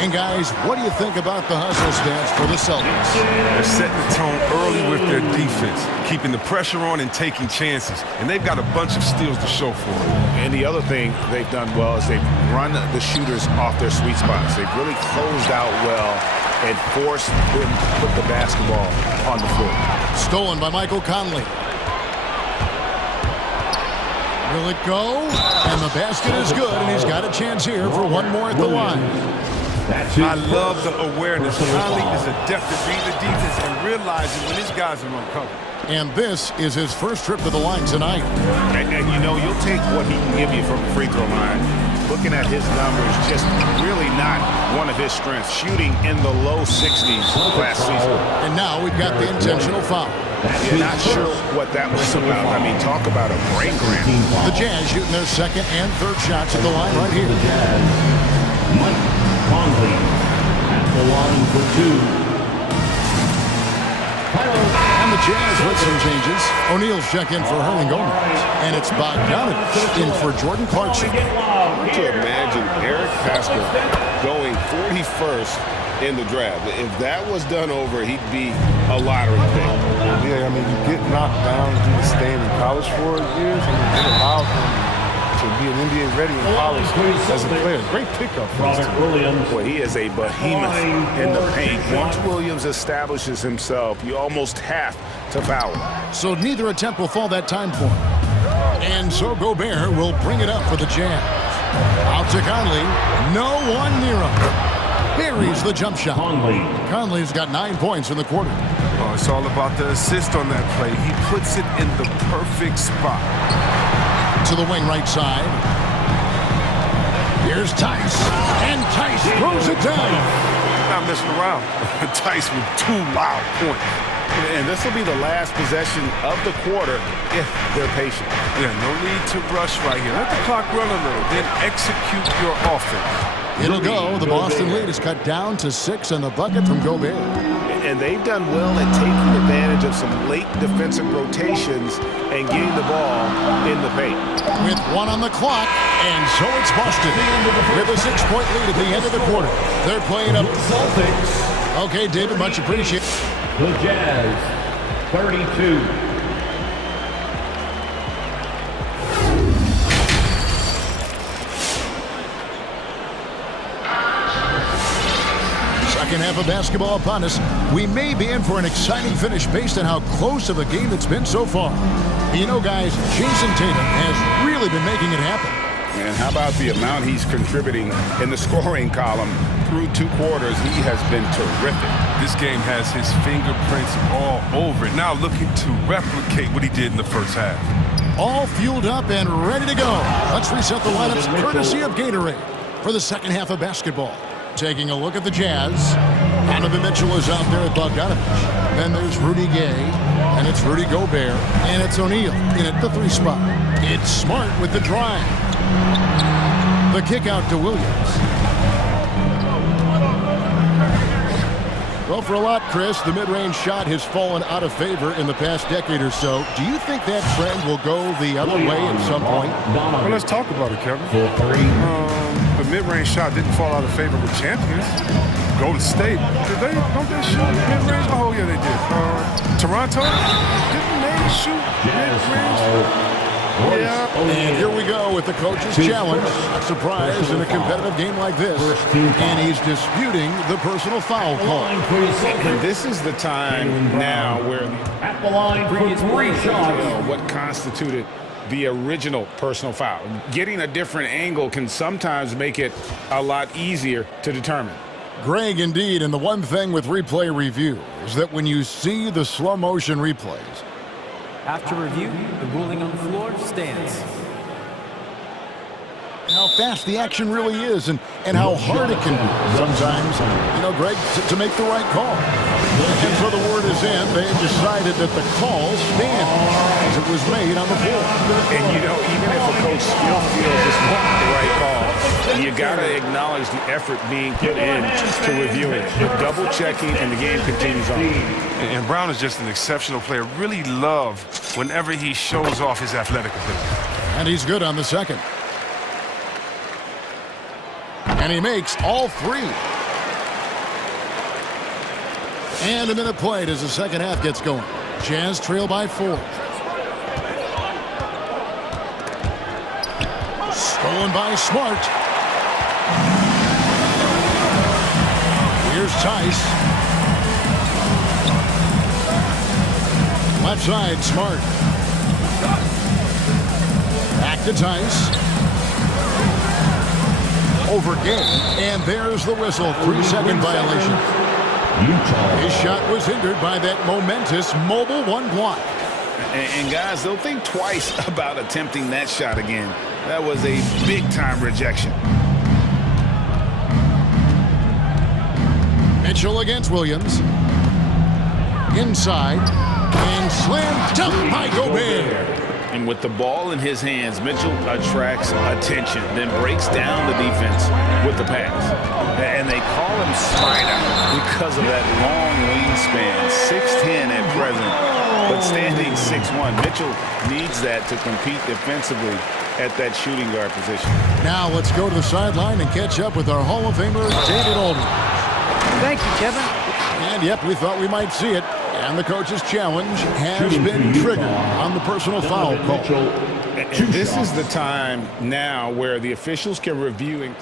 And guys, what do you think about the hustle stats for the Celtics? They're setting the tone early with their defense, keeping the pressure on and taking chances. And they've got a bunch of steals to show for it. And the other thing they've done well is they've run the shooters off their sweet spots. They've really closed out well and forced them to put the basketball on the floor. Stolen by Michael Conley. Will it go? And the basket is good, and he's got a chance here for one more at the line. I love the awareness. Conley is adept at reading the defense and realizing when his guys are uncovered. And this is his first trip to the line tonight. And you know, you'll take what he can give you from the free throw line. Looking at his numbers, just really not one of his strengths. Shooting in the low 60s last season. And now we've got the intentional foul. Yeah, not sure what that was about. I mean, talk about a brain cramp. The Jazz shooting their second and third shots at the line right here. Mike Conley at the line for 2. And the Jazz with some changes. O'Neal's check in for Hernan Gomez. And it's Bogdanovich in for Jordan Clarkson. Hard to imagine Eric Pascal going 41st in the draft. If that was done over, he'd be a lottery pick. Yeah, I mean, you get knocked down due to staying in college for years, and it allows him to be an NBA ready in college as a player. Great pickup for his team. Boy, he is a behemoth in the paint. Once Williams establishes himself, you almost have to foul him. So neither attempt will fall that time for him. And so Gobert will bring it up for the Jazz. Out to Conley. No one near him. Buries the jump shot. Conley's got 9 points in the quarter. Oh, it's all about the assist on that play. He puts it in the perfect spot. To the wing right side. Here's Tice. And Tice throws it down. Not messing around. Tice with 2 wild points. And this will be the last possession of the quarter if they're patient. Yeah, no need to rush right here. Let the clock run a little, then execute your offense. It'll go. The Boston lead is cut down to 6 and the bucket from Gobert. And they've done well at taking advantage of some late defensive rotations and getting the ball in the paint. With 1 on the clock, and so it's Boston with a 6-point lead at the end of the quarter. They're playing up. Celtics. Okay, David, much appreciated. The Jazz, 32. Second half of basketball upon us. We may be in for an exciting finish based on how close of a game it's been so far. You know, guys, Jason Tatum has really been making it happen. And how about the amount he's contributing in the scoring column through 2 quarters? He has been terrific. This game has his fingerprints all over it. Now looking to replicate what he did in the first half. All fueled up and ready to go. Let's reset the lineups courtesy of Gatorade for the second half of basketball. Taking a look at the Jazz. Donovan Mitchell is out there at Bogdanovich. Then there's Rudy Gay, and it's Rudy Gobert, and it's O'Neal in at the 3 spot. It's Smart with the drive. The kick out to Williams. Well, for a lot, Chris, the mid-range shot has fallen out of favor in the past decade or so. Do you think that trend will go the other way at some point? Well, let's talk about it, Kevin. The mid-range shot didn't fall out of favor with champions. Golden State, don't they shoot mid-range? Oh, yeah, they did. Toronto, didn't they shoot mid-range? Yeah. And here we go with the coach's challenge. A surprise in a competitive game like this. And he's disputing the personal foul call. This is the time now where at the line for 3 shots. What constituted the original personal foul. Getting a different angle can sometimes make it a lot easier to determine. Greg, indeed, and the one thing with replay review is that when you see the slow motion replays, after review, the ruling on the floor stands. How fast the action really is and how hard it can be sometimes, Greg, to make the right call. And so the word is in. They have decided that the call stands as it was made on the floor. And, even if a coach still feels this wasn't the right call, you got to acknowledge the effort being put in to reviewing, double-checking, and the game continues on. And Brown is just an exceptional player. Really love whenever he shows off his athletic ability. And he's good on the second. And he makes all 3. And a minute played as the second half gets going. Jazz trail by 4. Stolen by Smart. Here's Tice. Left side, Smart. Back to Tice. Over game, and there's the whistle. 3-second violation. His shot was hindered by that momentous mobile 1 block. And guys, they'll think twice about attempting that shot again. That was a big-time rejection. Mitchell against Williams. Inside. And slam dunk by Gobert. And with the ball in his hands, Mitchell attracts attention, then breaks down the defense with the pass. And they call him Spider because of that long wingspan, 6'10" at present, but standing 6'1". Mitchell needs that to compete defensively at that shooting guard position. Now let's go to the sideline and catch up with our Hall of Famer, David Aldridge. Thank you, Kevin. And yep, we thought we might see it. And the coach's challenge has been triggered on the personal foul call. And this is the time now where the officials can review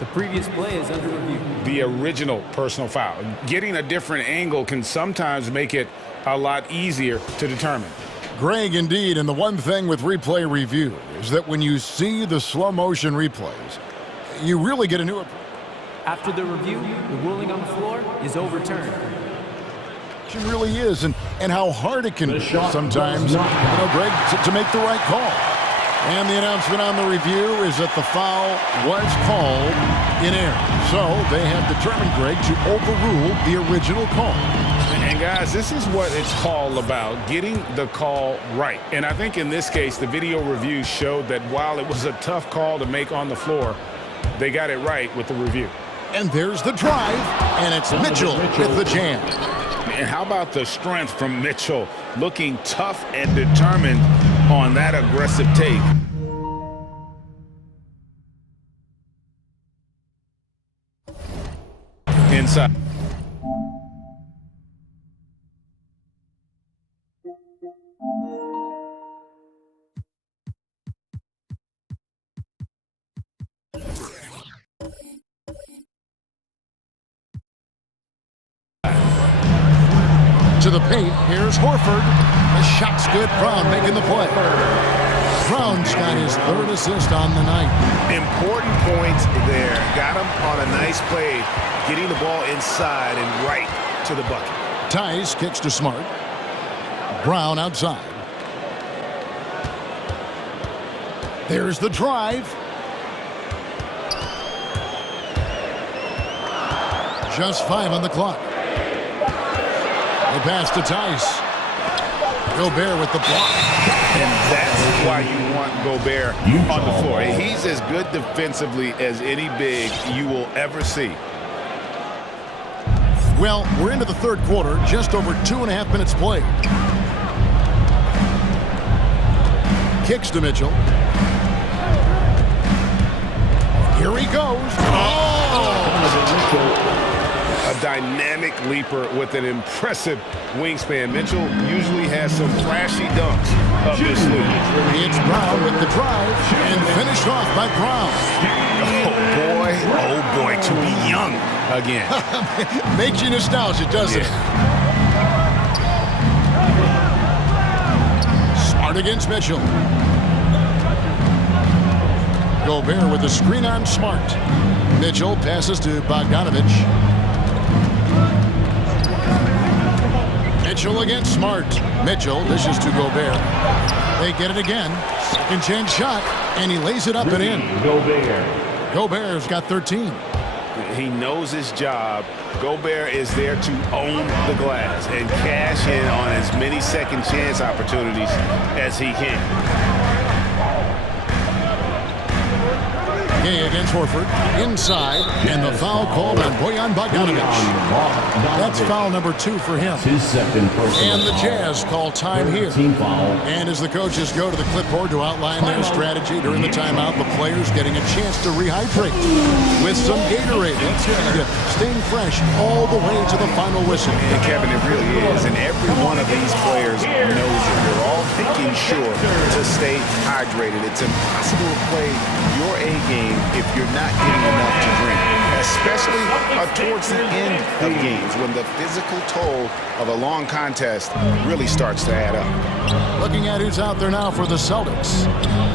the previous play is under review. The original personal foul. Getting a different angle can sometimes make it a lot easier to determine. Greg, indeed, and the one thing with replay review is that when you see the slow motion replays, you really get a new approach. After the review, the ruling on the floor is overturned. It really is, and how hard it can be sometimes, Greg, to make the right call. And the announcement on the review is that the foul was called in error. So they have determined, Greg, to overrule the original call. And guys, this is what it's all about, getting the call right. And I think in this case, the video review showed that while it was a tough call to make on the floor, they got it right with the review. And there's the drive, and it's Mitchell with the jam. And how about the strength from Mitchell, looking tough and determined on that aggressive take. Inside. To the paint, here's Horford. The shot's good. Brown making the play. Brown's got his 3rd assist on the night. Important points there. Got him on a nice play, getting the ball inside and right to the bucket. Tice kicks to Smart. Brown outside. There's the drive. Just 5 on the clock. They pass to Tice. Gobert with the block. And that's why you want Gobert on the floor. He's as good defensively as any big you will ever see. Well, we're into the third quarter, just over 2.5 minutes played. Kicks to Mitchell. Here he goes. A dynamic leaper with an impressive wingspan. Mitchell usually has some flashy dunks up his sleeve. It's Brown with the drive and finished off by Brown. Oh boy, to be young again. Makes you nostalgic, doesn't it? Smart against Mitchell. Gobert with the screen on Smart. Mitchell passes to Bogdanovich. Mitchell against Smart. Mitchell dishes to Gobert. They get it again. Second chance shot, and he lays it up and in. Gobert's got 13. He knows his job. Gobert is there to own the glass and cash in on as many second chance opportunities as he can. Gay against Horford. Inside, and the foul called on Bojan Bogdanovich. That's foul number 2 for him. And the Jazz call time here. And as the coaches go to the clipboard to outline their strategy during the timeout, the players getting a chance to rehydrate with some Gatorade. That's key to staying fresh all the way to the final whistle. And Kevin, it really is. And every one of these players knows it. They're all making sure to stay hydrated. It's impossible to play your A game if you're not getting enough to drink, especially towards the end of games when the physical toll of a long contest really starts to add up. Looking at who's out there now for the Celtics.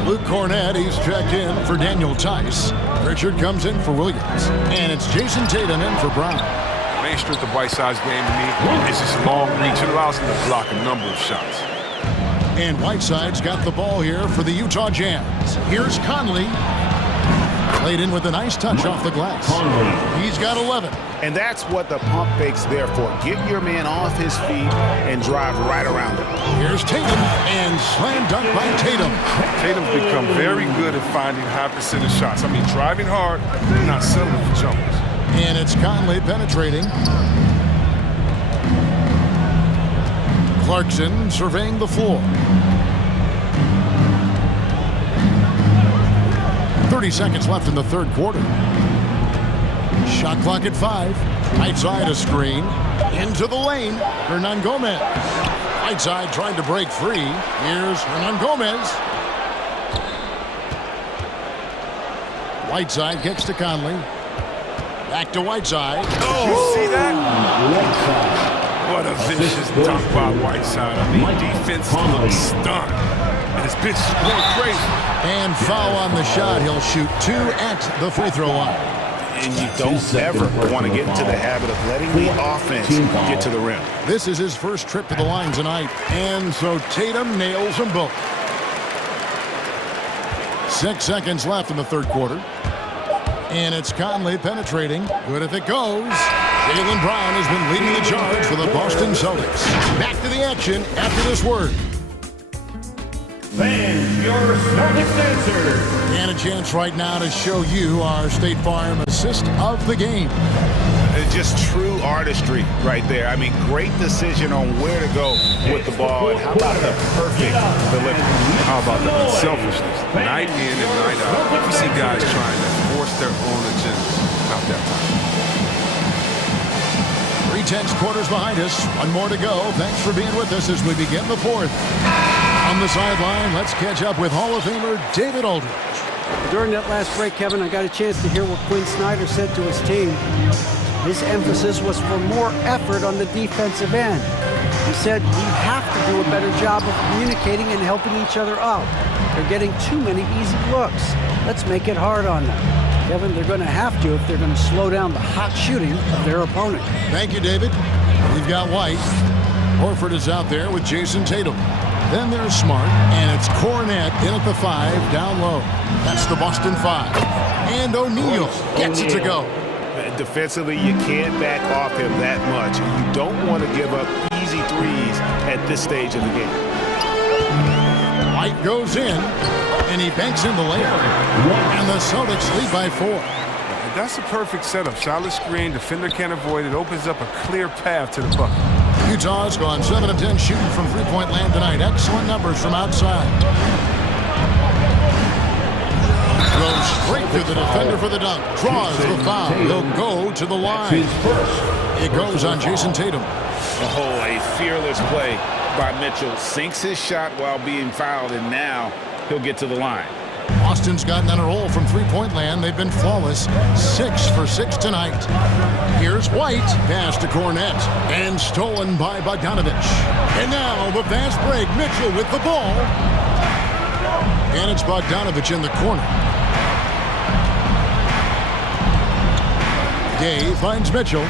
Luke Cornett, he's checked in for Daniel Tice. Richard comes in for Williams. And it's Jason Tatum in for Brown. Main strength of Whiteside's game to me is just long reach. It allows him to block a number of shots. And Whiteside's got the ball here for the Utah Jazz. Here's Conley. Played in with a nice touch off the glass. He's got 11. And that's what the pump fake's there for. Get your man off his feet and drive right around him. Here's Tatum, and slam dunk by Tatum. Tatum's become very good at finding high percentage shots. I mean, driving hard, not settling for jumpers. And it's Conley penetrating. Clarkson surveying the floor. 30 seconds left in the third quarter. Shot clock at 5. Whiteside a screen. Into the lane. Hernan Gomez. Whiteside trying to break free. Here's Hernan Gomez. Whiteside kicks to Conley. Back to Whiteside. Oh, you see that? What a vicious dunk by Whiteside. I mean, defense looks stunned. And his pitch is going crazy. And foul on the shot. He'll shoot 2 at the free throw line. And you don't ever want to get into the habit of letting the offense get to the rim. This is his first trip to the line tonight. And so Tatum nails them both. 6 seconds left in the third quarter. And it's Conley penetrating. Good if it goes. Jaylen Brown has been leading the charge for the Boston Celtics. Back to the action after this word. Fans, your Celtics answer. And a chance right now to show you our State Farm assist of the game. It's just true artistry right there. I mean, great decision on where to go with the ball. And how about the perfect delivery? How about the unselfishness? Night in and night out. You see guys trying to force their own agenda. Not that time. 3/10 quarters behind us. One more to go. Thanks for being with us as we begin the fourth. On the sideline, let's catch up with Hall of Famer David Aldridge. During that last break, Kevin, I got a chance to hear what Quinn Snyder said to his team. His emphasis was for more effort on the defensive end. He said, we have to do a better job of communicating and helping each other out. They're getting too many easy looks. Let's make it hard on them. Kevin, they're going to have to if they're going to slow down the hot shooting of their opponent. Thank you, David. We've got White. Horford is out there with Jason Tatum. Then there's Smart, and it's Cornett in at the 5, down low. That's the Boston 5. And O'Neal gets it to go. Defensively, you can't back off him that much. You don't want to give up easy threes at this stage of the game. White goes in, and he banks in the layup. And the Celtics lead by 4. That's a perfect setup. Solid screen, defender can't avoid it. Opens up a clear path to the bucket. Utah's gone 7 of 10 shooting from three-point land tonight. Excellent numbers from outside. Throws straight through the defender for the dunk. Draws the foul. He'll go to the line. It goes on Jason Tatum. Oh, a fearless play by Mitchell. Sinks his shot while being fouled, and now he'll get to the line. Boston's gotten on a roll from three-point land. They've been flawless. 6 for 6 tonight. Here's White. Pass to Cornette. And stolen by Bogdanovich. And now the fast break. Mitchell with the ball. And it's Bogdanovich in the corner. Gay finds Mitchell.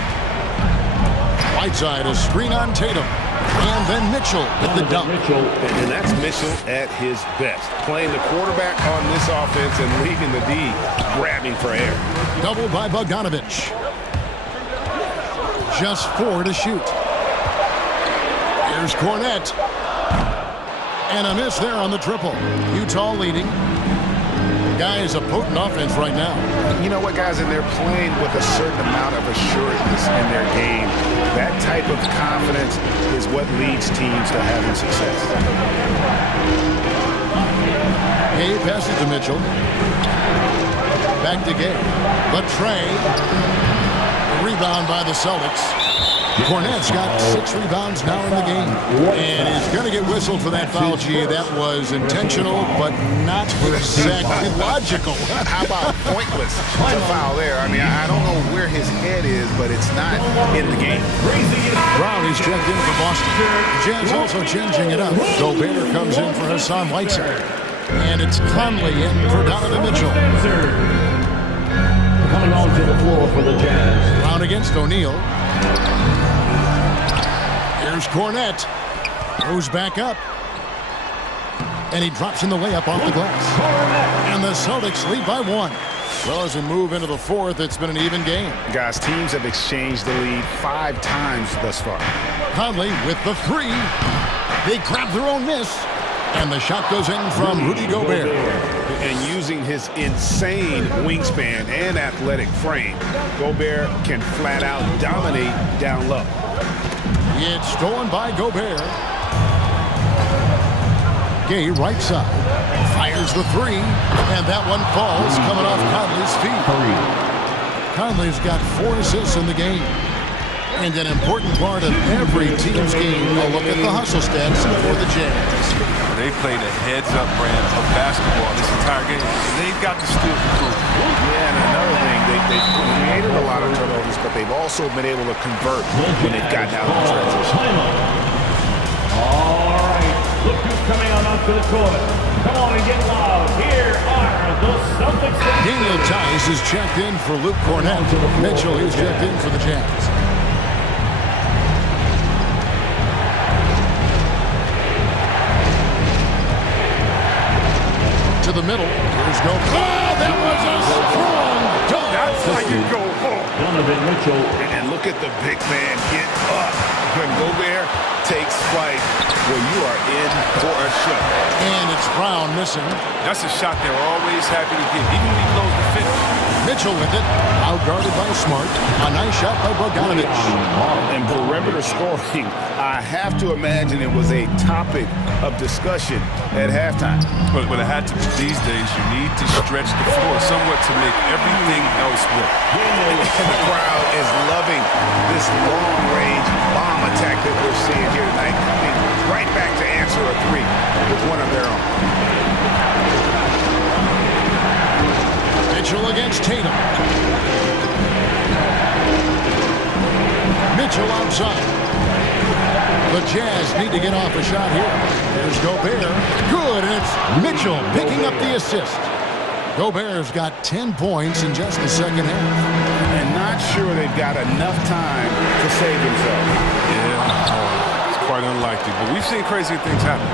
Whiteside, a screen on Tatum. And then Mitchell with the dunk. And that's Mitchell at his best. Playing the quarterback on this offense and leaving the D grabbing for air. Double by Bogdanovich. Just 4 to shoot. Here's Cornette. And a miss there on the triple. Utah leading. Guys, a potent offense right now. You know what, guys? And they're playing with a certain amount of assuredness in their game. That type of confidence is what leads teams to having success. Gay passes to Mitchell. Back to Gay. The tray. Rebound by the Celtics. Cornette's got 6 rebounds now in the game. And he's going to get whistled for that foul, G. That was intentional, but not exactly logical. How about pointless to foul there? I mean, I don't know where his head is, but it's not in the game. Brown is checked in for Boston. Jazz also changing it up. Gobert comes in for Hassan Whiteside. And it's Conley in for Donovan Mitchell. Coming onto the floor for the Jazz. Brown against O'Neal. Here's Cornette. Goes back up. And he drops in the layup off the glass. And the Celtics lead by 1. Well, as we move into the fourth, it's been an even game. Guys, teams have exchanged the lead 5 times thus far. Conley with the 3. They grab their own miss. And the shot goes in from Rudy Gobert. And using his insane wingspan and athletic frame, Gobert can flat out dominate down low. It's stolen by Gobert. Gay right side. Fires the 3. And that one falls coming off Conley's feet. Conley's got 4 assists in the game. And an important part of every team's game. A look at the hustle stats for the Jazz. They played a heads-up brand of basketball this entire game. They've got to steal the proof. Yeah, and another thing, they've created a lot of turnovers, but they've also been able to convert when they've gotten out of the transition. All right, look who's coming on onto the court. Come on and get loud. Here are the Celtics. Daniel Tice is checked in for Luke Cornette. Mitchell is checked in for the Jazz. To the middle. Here's no. Oh, that was a strong dunk. That's how you go home. Donovan Mitchell. And look at the big man get up when Gobert takes flight. Well, you are in for a shot. And it's Brown missing. That's a shot they're always happy to get, even when he blows the finish. Mitchell with it. Outguarded by Smart. A nice shot by Bogdanovich. And perimeter scoring, I have to imagine it was a topic of discussion at halftime. But it had to be these days. You need to stretch the floor somewhat to make everything else work. And the crowd is loving this long-range bomb attack that we're seeing here tonight. Coming right back to answer a 3 with one of their own. Mitchell against Tatum. Mitchell outside. The Jazz need to get off a shot here. There's Gobert. Good, and it's Mitchell picking up the assist. Gobert's got 10 points in just the second half. And not sure they've got enough time to save themselves. Yeah, it's quite unlikely, but we've seen crazy things happen.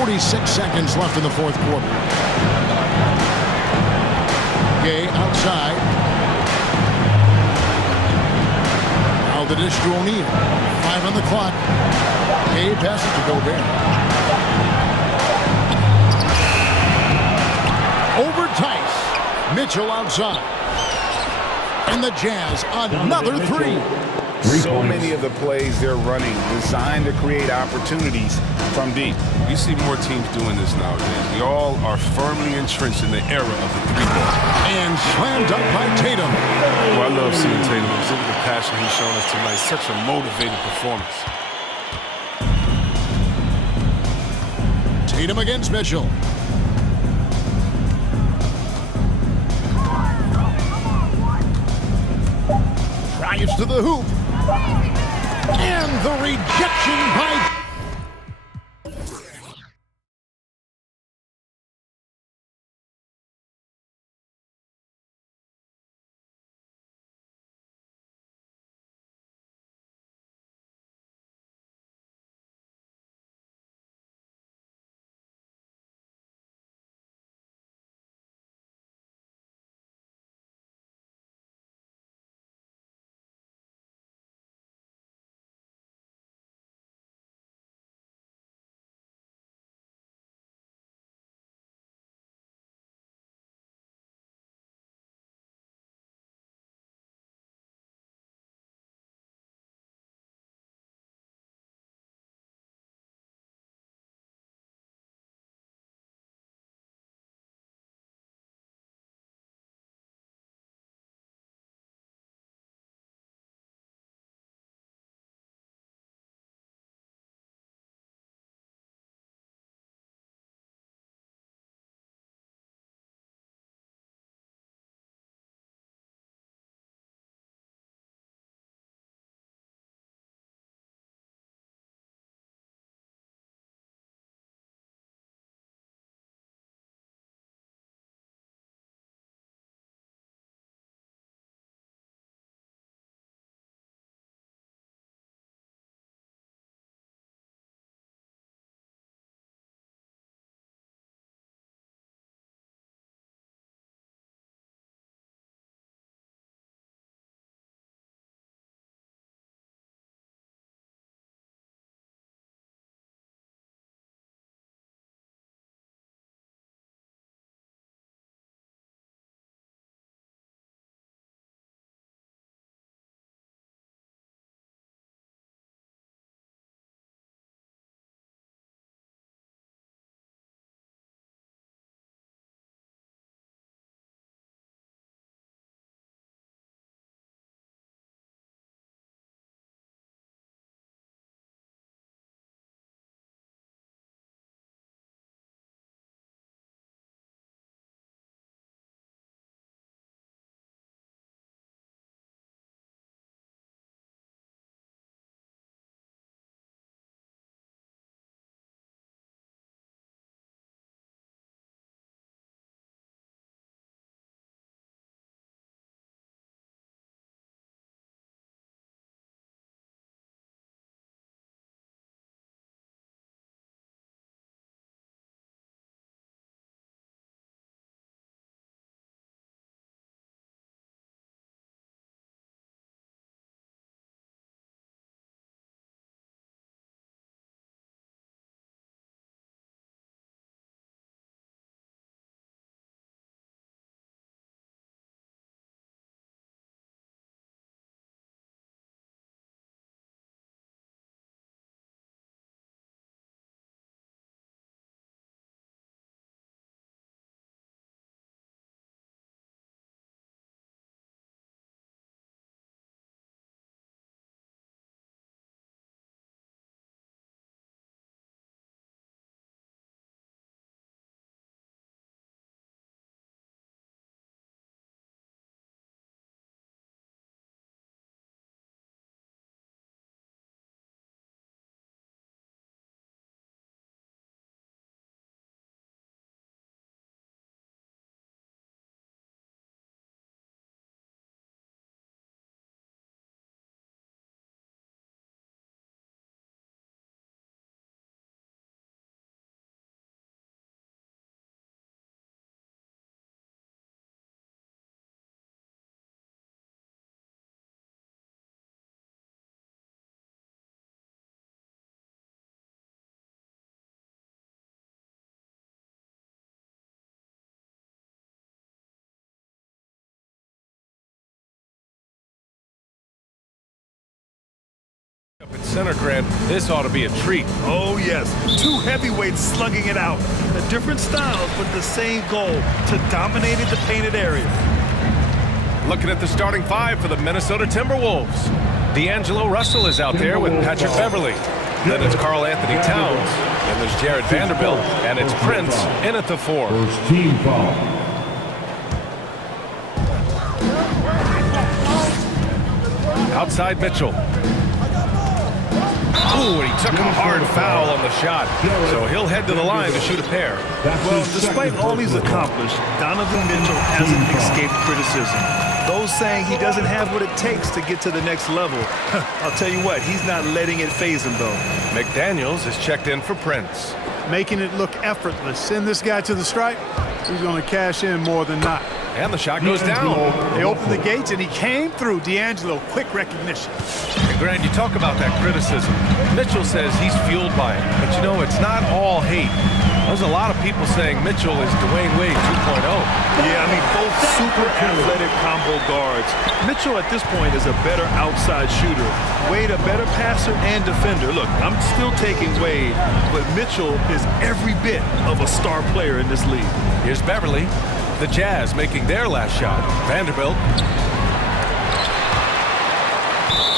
46 seconds left in the fourth quarter. Gay outside. Now the dish to O'Neal. 5 on the clock. Gay passes to Gobert. Over Tice. Mitchell outside. And the Jazz, another three. So many of the plays they're running designed to create opportunities from deep. You see more teams doing this nowadays. We all are firmly entrenched in the era of the three-ball. And slammed up by Tatum. Oh, I love seeing Tatum. Look at the passion he's shown us tonight. Such a motivated performance. Tatum against Mitchell. Drives to the hoop. And the rejection by center, Grant. This ought to be a treat. Oh, yes. Two heavyweights slugging it out. A different styles, but the same goal, to dominate the painted area. Looking at the starting five for the Minnesota Timberwolves. D'Angelo Russell is out there with Patrick Beverly. Then it's Karl Anthony Towns. And there's Jared Vanderbilt. And it's Prince in at the 4. First team foul. Outside Mitchell. Ooh, and he took a hard foul on the shot. So he'll head to the line to shoot a pair. Well, despite all he's accomplished, Donovan Mitchell hasn't escaped criticism. Those saying he doesn't have what it takes to get to the next level. I'll tell you what, he's not letting it faze him, though. McDaniels is checked in for Prince. Making it look effortless. Send this guy to the stripe, he's going to cash in more than not. And the shot goes down. They opened the gates, and he came through. D'Angelo, quick recognition. And Grant, you talk about that criticism. Mitchell says he's fueled by it. But, you know, it's not all hate. There's a lot of people saying Mitchell is Dwayne Wade 2.0. Yeah, I mean, both super athletic combo guards. Mitchell at this point is a better outside shooter. Wade a better passer and defender. Look, I'm still taking Wade, but Mitchell is every bit of a star player in this league. Here's Beverly. The Jazz making their last shot. Vanderbilt.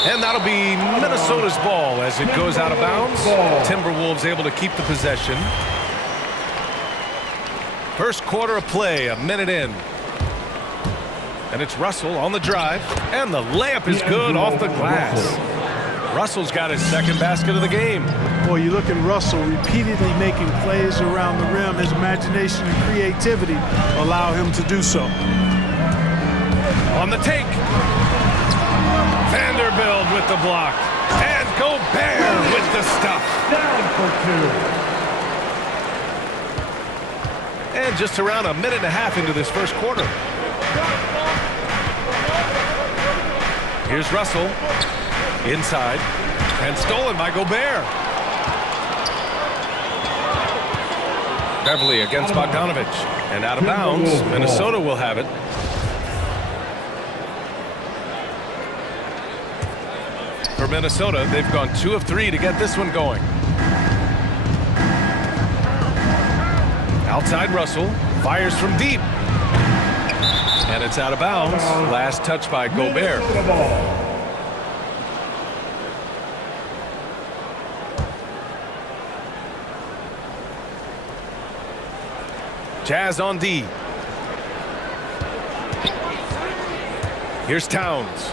And that'll be Minnesota's ball as it goes out of bounds. Timberwolves able to keep the possession. First quarter of play, a minute in. And it's Russell on the drive. And the layup is good off the glass. Russell's got his second basket of the game. Boy, you look at Russell repeatedly making plays around the rim. His imagination and creativity allow him to do so. On the take. Vanderbilt with the block. And Gobert with the stuff. Down for 2. And just around a minute and a half into this first quarter. Here's Russell. Inside. And stolen by Gobert. Beverly against Bogdanovich. And out of bounds. Minnesota will have it. For Minnesota, they've gone 2 of 3 to get this one going. Outside Russell. Fires from deep. And it's out of bounds. Last touch by Gobert. Jazz on D. Here's Towns.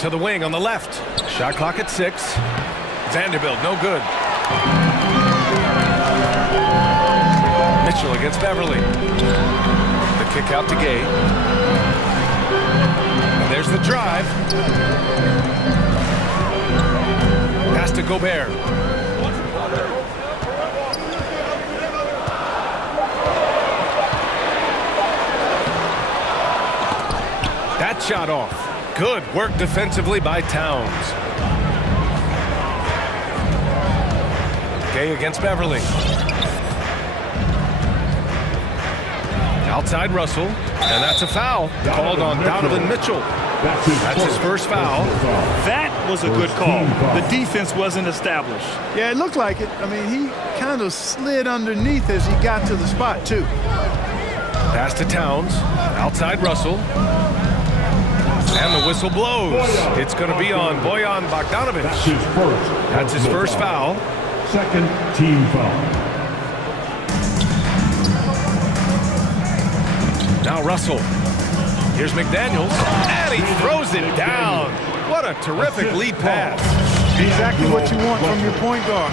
To the wing on the left. Shot clock at 6. Vanderbilt, no good. Mitchell against Beverly. The kick out to Gay. And there's the drive. Pass to Gobert. That shot off. Good work defensively by Towns. Gay against Beverly. Outside Russell, and that's a foul called on Donovan Mitchell. That's his first foul. That was a good call. The defense wasn't established. Yeah, it looked like it. I mean, he kind of slid underneath as he got to the spot, too. Pass to Towns. Outside Russell. And the whistle blows. It's going to be on Bojan Bogdanovich. That's his first foul. Second team foul. Now Russell. Here's McDaniels. And he throws it down. What a terrific lead pass. Exactly what you want from your point guard.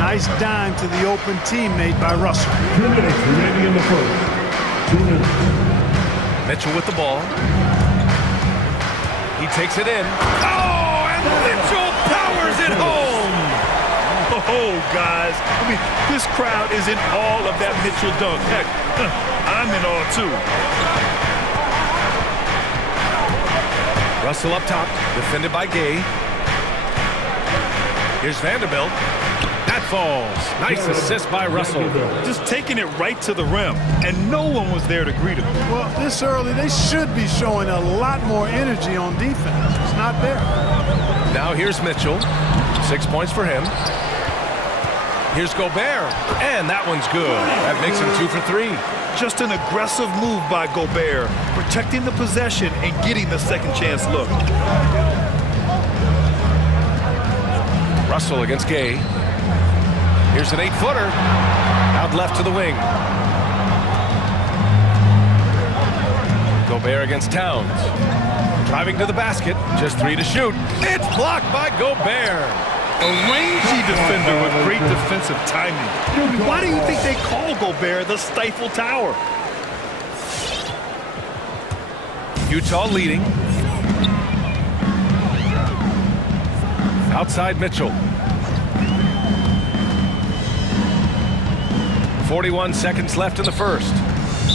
Nice dime to the open teammate by Russell. 2 minutes remaining in the first. 2 minutes. Mitchell with the ball. He takes it in. Oh, and Mitchell powers it home. Oh, guys. I mean, this crowd is in all of that Mitchell dunk. Heck, I'm in all, too. Russell up top, defended by Gay. Here's Vanderbilt. That falls. Nice assist by Russell. Just taking it right to the rim, and no one was there to greet him. Well, this early, they should be showing a lot more energy on defense. It's not there. Now here's Mitchell. 6 points for him. Here's Gobert, and that one's good. That makes him 2 for 3. Just an aggressive move by Gobert, protecting the possession and getting the second chance look. Russell against Gay. Here's an 8-footer. Out left to the wing. Gobert against Towns. Driving to the basket. Just 3 to shoot. It's blocked by Gobert. A rangy defender with great defensive timing. Why do you think they call Gobert the Stifle Tower? Utah leading. Outside Mitchell. 41 seconds left in the first.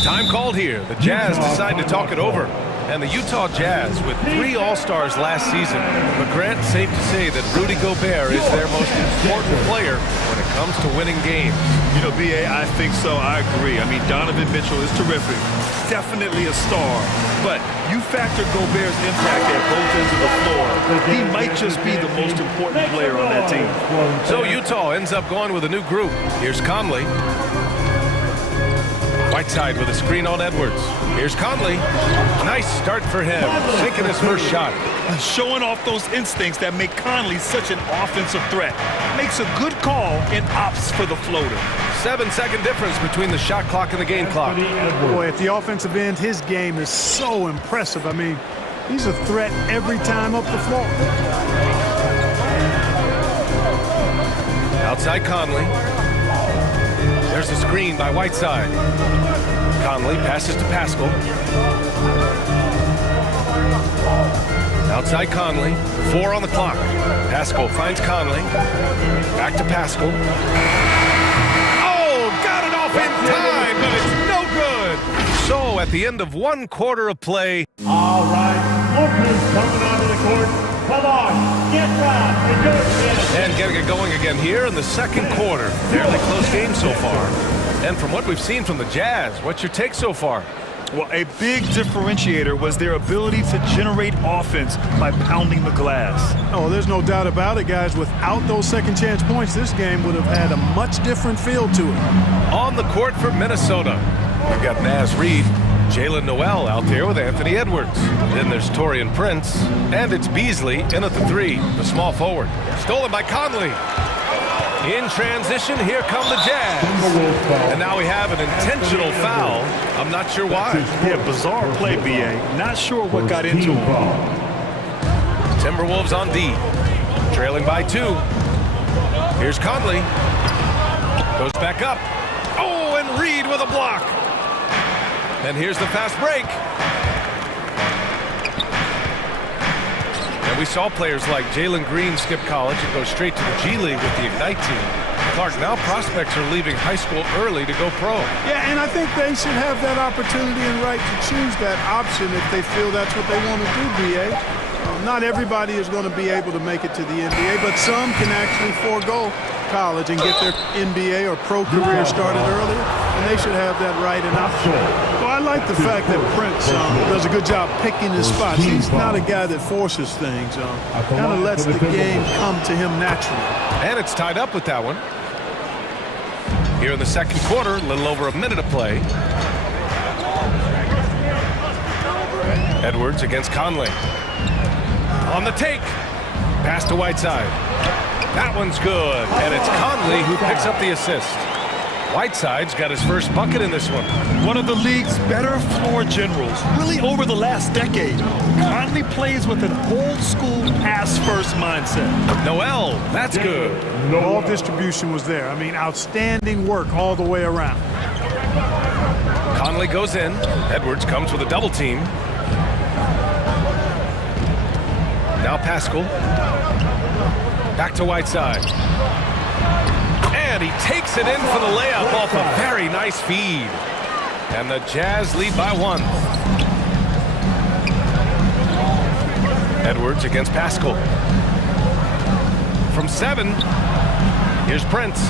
Time called here. The Jazz decide to talk it over. And the Utah Jazz with 3 All-Stars last season. But Grant, safe to say that Rudy Gobert is their most important player when it comes to winning games. You know, B.A., I think so. I agree. I mean, Donovan Mitchell is terrific. Definitely a star. But you factor Gobert's impact at both ends of the floor, he might just be the most important player on that team. So Utah ends up going with a new group. Here's Conley. Whiteside with a screen on Edwards. Here's Conley. Nice start for him. Sinking his first shot. Showing off those instincts that make Conley such an offensive threat. Makes a good call and opts for the floater. 7-second difference between the shot clock and the game clock. Boy, at the offensive end, his game is so impressive. I mean, he's a threat every time up the floor. Outside Conley. There's a screen by Whiteside. Conley passes to Pascal. Outside Conley. 4 on the clock. Pascal finds Conley. Back to Pascal. Oh, got it off in time, but it's no good. So at the end of 1 quarter of play. All right, Oakland's coming onto the court. Come on, get back. And getting it going again here in the second quarter. Fairly close game so far. And from what we've seen from the Jazz, what's your take so far? Well, a big differentiator was their ability to generate offense by pounding the glass. Oh, there's no doubt about it, guys. Without those second chance points, this game would have had a much different feel to it. On the court for Minnesota, we've got Naz Reid, Jalen Noel out there with Anthony Edwards. Then there's Taurean Prince, and it's Beasley in at the 3, the small forward. Stolen by Conley. In transition, here come the Jazz. And now we have an intentional foul. I'm not sure why. Yeah, bizarre play, B.A. Not sure what got into him. Timberwolves on D. Trailing by 2. Here's Conley. Goes back up. Oh, and Reid with a block. And here's the fast break. And we saw players like Jalen Green skip college and go straight to the G League with the Ignite team. Clark, now prospects are leaving high school early to go pro. Yeah, and I think they should have that opportunity and right to choose that option if they feel that's what they want to do, B.A. Not everybody is going to be able to make it to the NBA, but some can actually forego college and get their NBA or pro career started earlier, and they should have that right and option. Well, I like the fact that Prince does a good job picking his spots. He's not a guy that forces things. Kind of lets the game come to him naturally. And it's tied up with that one. Here in the second quarter, a little over a minute of play. Edwards against Conley. On the take. Pass to Whiteside. That one's good. And it's Conley who picks up the assist. Whiteside's got his first bucket in this one. One of the league's better floor generals, really over the last decade. Conley plays with an old-school pass-first mindset. Noel, that's good. Ball distribution was there. I mean, outstanding work all the way around. Conley goes in. Edwards comes with a double team. Now Pascal. Back to Whiteside. And he takes it in for the layup off a very nice feed. And the Jazz lead by 1. Edwards against Pascal. From 7, here's Prince.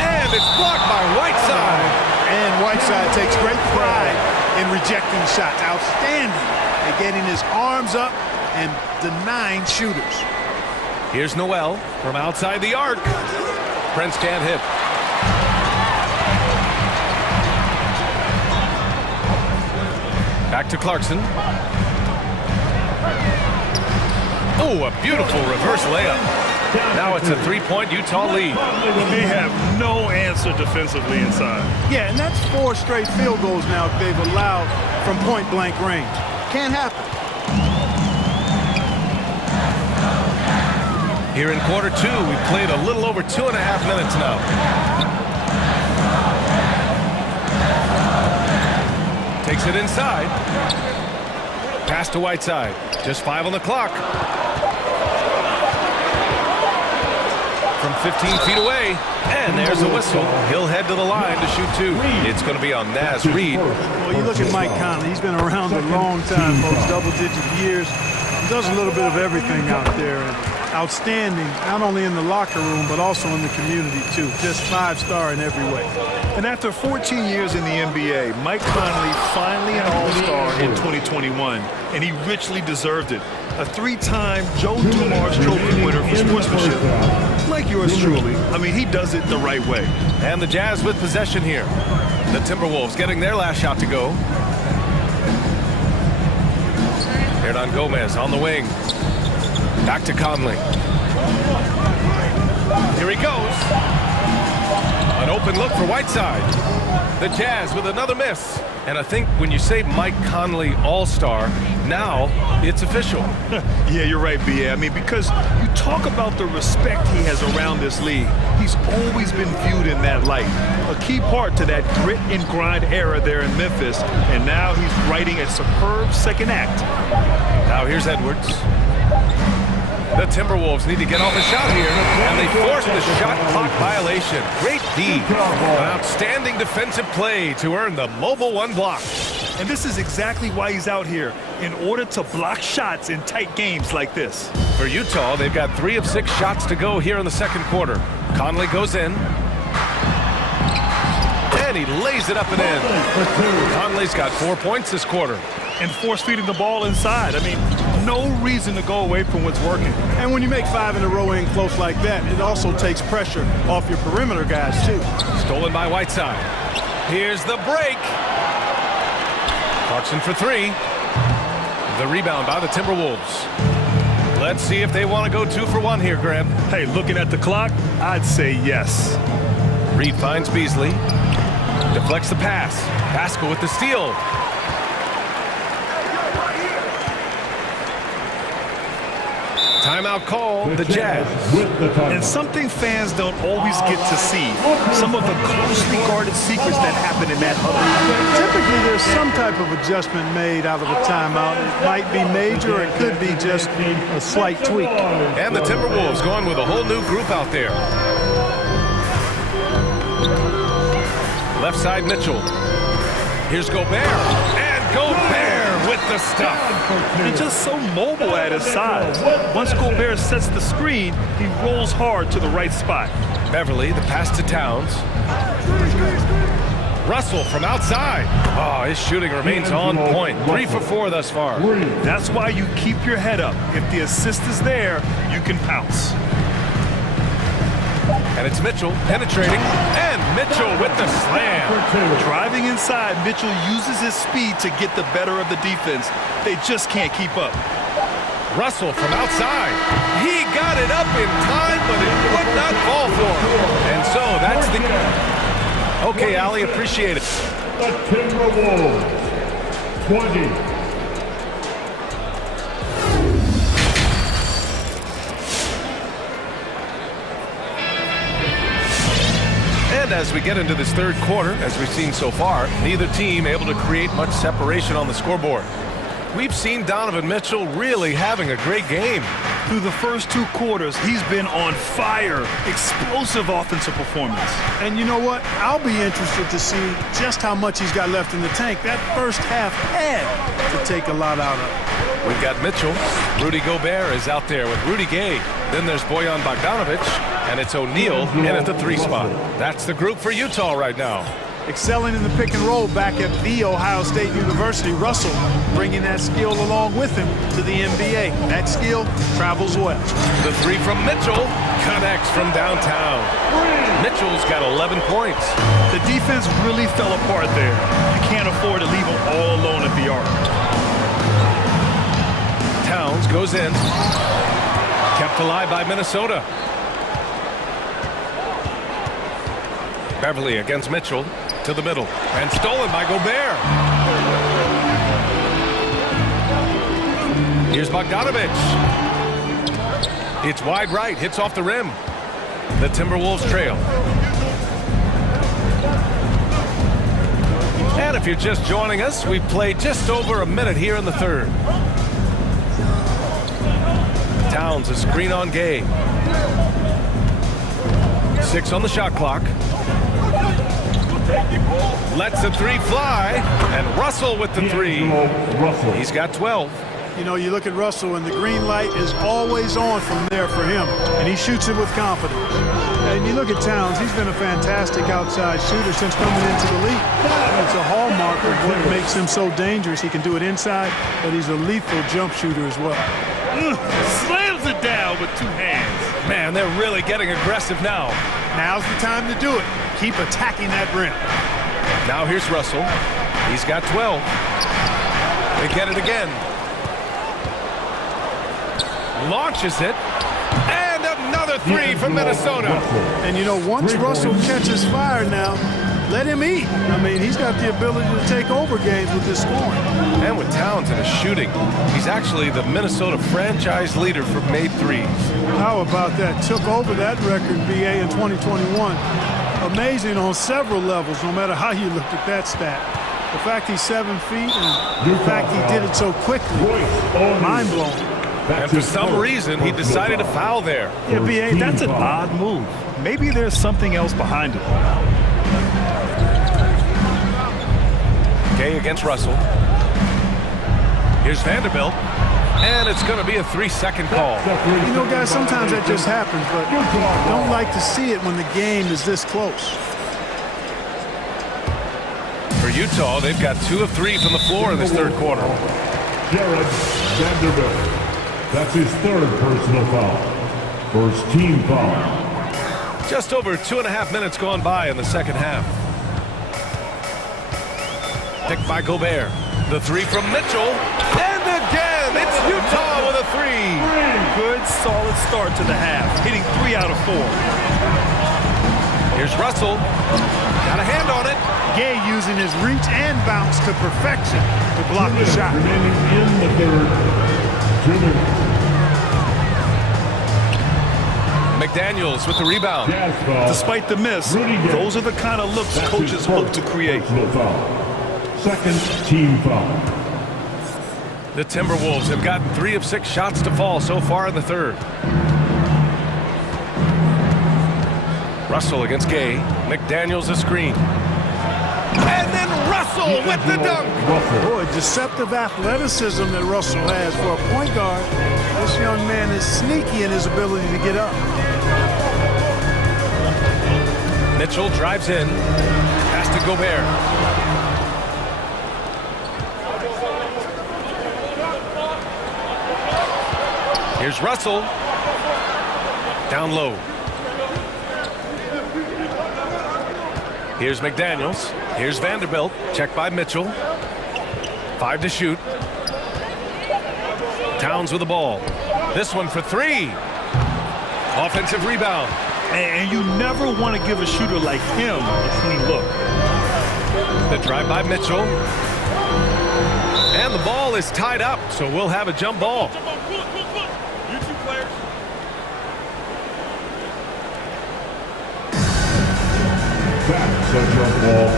And it's blocked by Whiteside. And Whiteside takes great pride in rejecting shots. Outstanding at getting his arms up and denying shooters. Here's Noel from outside the arc. Prince can't hit. Back to Clarkson. Oh, a beautiful reverse layup. Now it's a three-point Utah lead. They have no answer defensively inside. Yeah, and that's 4 straight field goals now they've allowed from point-blank range. Can't happen. Here in quarter 2, we've played a little over 2.5 minutes now. Takes it inside. Pass to Whiteside. Just 5 on the clock. From 15 feet away, and there's a whistle. He'll head to the line to shoot 2. It's going to be on Naz Reid. Well, you look at Mike Conley. He's been around a long time, folks, double-digit years. He does a little bit of everything out there. And outstanding, not only in the locker room, but also in the community, too. Just 5-star in every way. And after 14 years in the NBA, Mike Conley finally an All-Star in 2021, and he richly deserved it. A 3-time Joe Dumars Trophy winner for sportsmanship. Like yours truly. I mean, he does it the right way. And the Jazz with possession here. The Timberwolves getting their last shot to go. Hernan Gomez on the wing. Back to Conley. Here he goes. An open look for Whiteside. The Jazz with another miss. And I think when you say Mike Conley All-Star, now it's official. Yeah, you're right, B.A. I mean, because you talk about the respect he has around this league. He's always been viewed in that light. A key part to that grit and grind era there in Memphis. And now he's writing a superb second act. Now here's Edwards. The Timberwolves need to get off a shot here, and they force the shot clock violation. Great D. An outstanding defensive play to earn the Mobile 1 block. And this is exactly why he's out here, in order to block shots in tight games like this. For Utah, they've got 3 of 6 shots to go here in the second quarter. Conley goes in. And he lays it up and in. Conley's got 4 points this quarter. And force-feeding the ball inside. I mean, no reason to go away from what's working. And when you make 5 in a row in close like that, it also takes pressure off your perimeter guys, too. Stolen by Whiteside. Here's the break. Clarkson for 3. The rebound by the Timberwolves. Let's see if they want to go 2 for 1 here, Grant. Hey, looking at the clock, I'd say yes. Reid finds Beasley. Deflects the pass. Pascal with the steal. Timeout call, the Jazz. And something fans don't always get to see. Some of the closely guarded secrets that happen in that huddle. Typically, there's some type of adjustment made out of a timeout. It might be major, or it could be just a slight tweak. And the Timberwolves going with a whole new group out there. Left side, Mitchell. Here's Gobert. And Gobert with the stuff. He's just so mobile at his size. Once Gobert sets the screen, he rolls hard to the right spot. Beverly, the pass to Towns. Russell from outside. Oh, his shooting remains on point. 3 for 4 thus far. That's why you keep your head up. If the assist is there, you can pounce. And it's Mitchell penetrating, and Mitchell with the slam. Driving inside, Mitchell uses his speed to get the better of the defense. They just can't keep up. Russell from outside. He got it up in time, but it would not fall for him. And so that's the... Okay, Ali, appreciate it. The Timberwolves, 20. And as we get into this third quarter, as we've seen so far, neither team able to create much separation on the scoreboard. We've seen Donovan Mitchell really having a great game. Through the first 2 quarters, he's been on fire. Explosive offensive performance. And you know what? I'll be interested to see just how much he's got left in the tank. That first half had to take a lot out of it. We've got Mitchell. Rudy Gobert is out there with Rudy Gay. Then there's Bojan Bogdanovic, and it's O'Neal in at the 3 spot. That's the group for Utah right now. excelling in the pick and roll back at The Ohio State University. Russell bringing that skill along with him to the NBA. That skill travels well. The three from Mitchell connects from downtown. Mitchell's got 11 points. The defense really fell apart there. You can't afford to leave them all alone at the arc. Towns goes in. Kept alive by Minnesota. Beverly against Mitchell to the middle and stolen by Gobert. Here's Bogdanovich. It's wide right, hits off the rim. The Timberwolves trail. And if you're just joining us, we've played just over a minute here in the third. Towns a screen on Gay. 6 on the shot clock. Lets the three fly, and Russell with the three. He's got 12. You know, you look at Russell, and the green light is always on from there for him, and he shoots it with confidence. And you look at Towns, he's been a fantastic outside shooter since coming into the league. It's a hallmark of what makes him so dangerous. He can do it inside, but he's a lethal jump shooter as well. Slams it down with 2 hands. Man, they're really getting aggressive now. Now's the time to do it. Keep attacking that rim. Now here's Russell. He's got 12. They get it again. Launches it. And another three from Minnesota. And you know, once Russell catches fire now, let him eat. I mean, he's got the ability to take over games with his scoring. And with Towns in his shooting, he's actually the Minnesota franchise leader for made threes. How about that? Took over that record, BA, in 2021. Amazing on several levels, no matter how you look at that stat. The fact he's 7 feet and the fact he did it so quickly, mind-blowing. And for some reason, he decided to foul there. Yeah, BA, that's an odd move. Maybe there's something else behind it. Gay against Russell. Here's Vanderbilt. And it's going to be a 3-second call. You know, guys, sometimes that just happens, but don't like to see it when the game is this close. For Utah, they've got 2 of 3 from the floor in this third quarter. Jared Vanderbilt. That's his 3rd personal foul. First team foul. Just over 2.5 minutes gone by in the second half. Picked by Gobert. The 3 from Mitchell. And again, it's Utah with a 3. Good, solid start to the half. Hitting 3 out of 4. Here's Russell. Got a hand on it. Gay using his reach and bounce to perfection to block the shot. Remaining in the third. 2 minutes. McDaniels with the rebound. Despite the miss, those are the kind of looks coaches hope to create. Second team foul. The Timberwolves have gotten 3 of 6 shots to fall so far in the third. Russell against Gay. McDaniels a screen. And then Russell with the dunk. Boy, deceptive athleticism that Russell has for a point guard. This young man is sneaky in his ability to get up. Mitchell drives in. Pass to Gobert. Here's Russell. Down low. Here's McDaniels. Here's Vanderbilt. Checked by Mitchell. 5 to shoot. Towns with the ball. This one for 3. Offensive rebound. And you never want to give a shooter like him a clean look. The drive by Mitchell. And the ball is tied up, so we'll have a jump ball. That's a jump ball.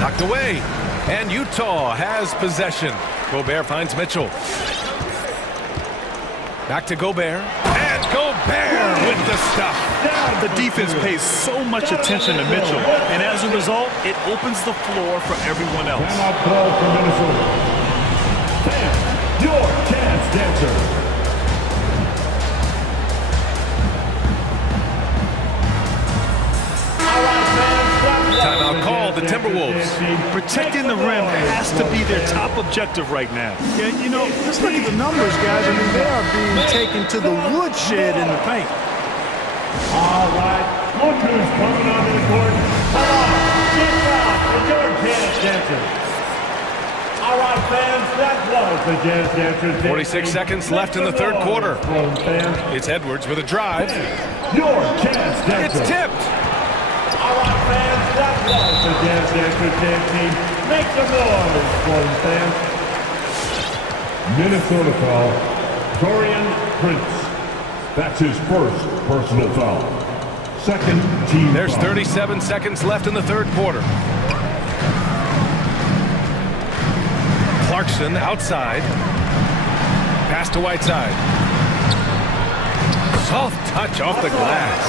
Knocked away. And Utah has possession. Gobert finds Mitchell. Back to Gobert. And Gobert with the stuff. The defense pays so much attention to Mitchell, and as a result, it opens the floor for everyone else. Timeout call for Minnesota. Your chance dancer. Timberwolves. Protecting the rim has to be their top objective right now. Yeah, you know, just look at the numbers, guys. I mean, they are being taken to the woodshed in the paint. All right, look who's coming onto the court. Come on, get out for your Jazz Dancers. All right, fans, that was the Jazz Dancers. 46 seconds left in the third quarter. It's Edwards with a drive. Your Jazz Dancers. It's tipped. All right, fans, that was the Jazz Dancers dance team. Make some noise for them, fans. Minnesota foul, Torian Prince. That's his first personal foul. Second team There's foul. 37 seconds left in the third quarter. Clarkson outside. Pass to Whiteside. Soft touch off the glass.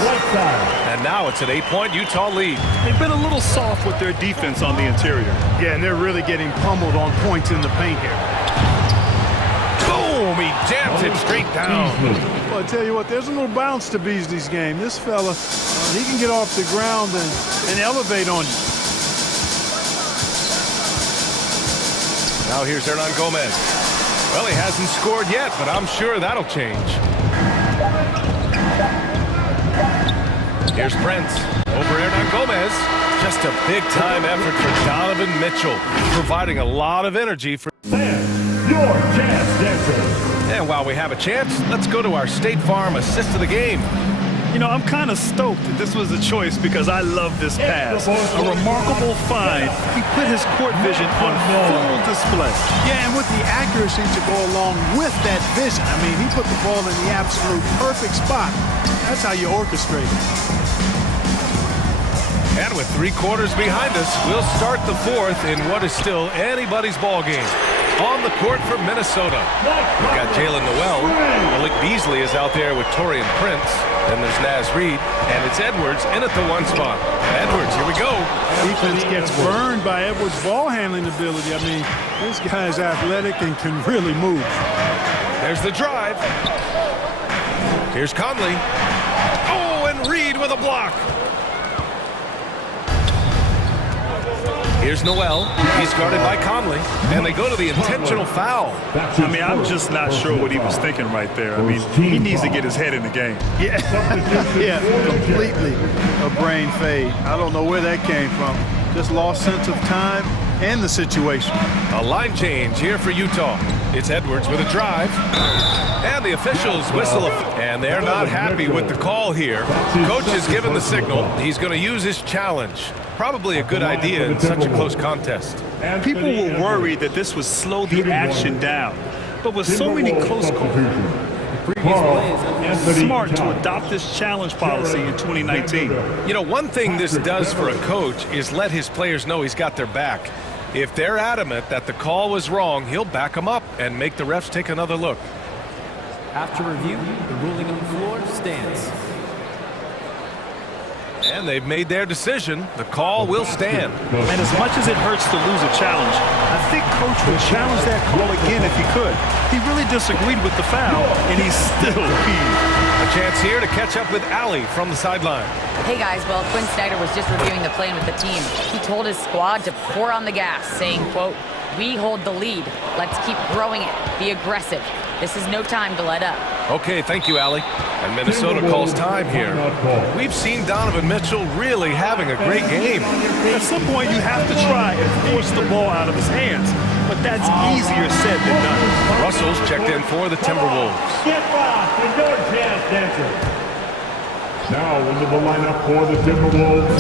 And now it's an 8-point Utah lead. They've been a little soft with their defense on the interior. Yeah, and they're really getting pummeled on points in the paint here. Boom! He jams it straight down. Well, I tell you what, there's a little bounce to Beasley's game. This fella, he can get off the ground and elevate on you. Now here's Hernan Gomez. Well, he hasn't scored yet, but I'm sure that'll change. Here's Prince over Hernan Gomez. Just a big-time effort for Donovan Mitchell, providing a lot of energy for your Jazz Dancers. And while we have a chance, let's go to our State Farm assist of the game. You know, I'm kind of stoked that this was a choice because I love this pass. A remarkable find. He put his court vision on full display. Yeah, and with the accuracy to go along with that vision. I mean, he put the ball in the absolute perfect spot. That's how you orchestrate it. And with 3 quarters behind us, we'll start the fourth in what is still anybody's ball game. On the court for Minnesota, we've got Jalen Noel. Malik Beasley is out there with Torian Prince. Then there's Naz Reid, and it's Edwards in at the 1 spot. Edwards, here we go. Defense gets burned by Edwards' ball handling ability. I mean, this guy's athletic and can really move. There's the drive. Here's Conley. Oh, and Reid with a block. Here's Noel. He's guarded by Conley. And they go to the intentional foul. I mean, I'm just not sure what he was thinking right there. I mean, he needs to get his head in the game. Yeah, yeah, completely a brain fade. I don't know where that came from. Just lost sense of time and the situation. A line change here for Utah. It's Edwards with a drive. And the officials whistle. And they're not happy with the call here. Coach has given the signal. He's going to use his challenge. Probably a good idea in such a close contest. People were worried that this would slow the action down. But with so many close calls, it's smart to adopt this challenge policy in 2019. You know, one thing this does for a coach is let his players know he's got their back. If they're adamant that the call was wrong, he'll back them up and make the refs take another look. After review, the ruling on the floor stands. And they've made their decision. The call will stand. And as much as it hurts to lose a challenge, I think Coach would challenge that call again if he could. He really disagreed with the foul, and he's still peeved. A chance here to catch up with Allie from the sideline. Hey guys, well, Quinn Snyder was just reviewing the plan with the team. He told his squad to pour on the gas, saying, quote, "We hold the lead. Let's keep growing it. Be aggressive. This is no time to let up." Okay, thank you, Allie. And Minnesota calls time here. We've seen Donovan Mitchell really having a great game. At some point, you have to try and force the ball out of his hands. But that's easier said than done. Russell's checked in for the Timberwolves. Get back to your Jazz Dancers. Now into the lineup for the Timberwolves,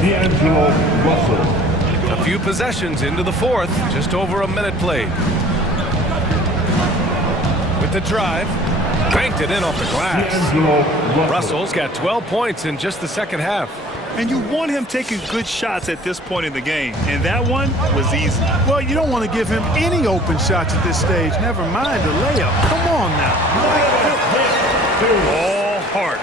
D'Angelo Russell. A few possessions into the fourth, just over a minute played. With the drive, banked it in off the glass. Russell's got 12 points in just the second half. And you want him taking good shots at this point in the game. And that one was easy. Well, you don't want to give him any open shots at this stage. Never mind the layup. Come on now. All heart.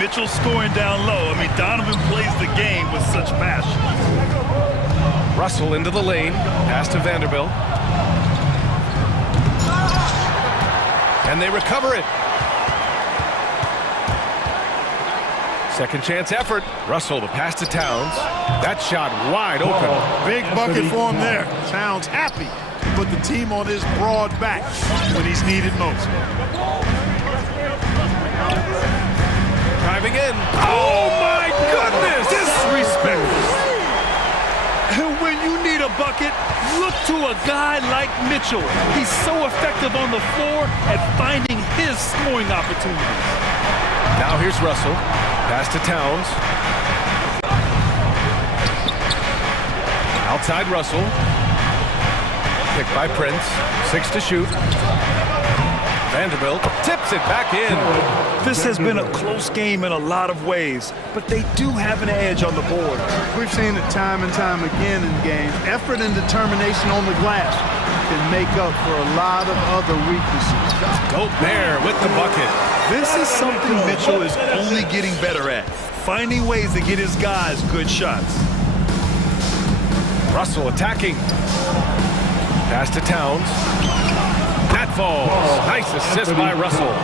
Mitchell scoring down low. I mean, Donovan plays the game with such passion. Russell into the lane. Pass to Vanderbilt. And they recover it. Second chance effort. Russell, the pass to Towns. That shot wide open. Big bucket for him there. Towns happy to put the team on his broad back when he's needed most. Driving in. Oh, my goodness! Disrespectful. And when you need a bucket, look to a guy like Mitchell. He's so effective on the floor at finding his scoring opportunities. Now here's Russell. Pass to Towns. Outside Russell. Picked by Prince. 6 to shoot. Vanderbilt tips it back in. This has been a close game in a lot of ways, but they do have an edge on the board. We've seen it time and time again in games. Effort and determination on the glass can make up for a lot of other weaknesses. Gobert with the bucket. This is something Mitchell is only getting better at, finding ways to get his guys good shots. Russell attacking. Pass to Towns. That falls. Nice assist by Russell.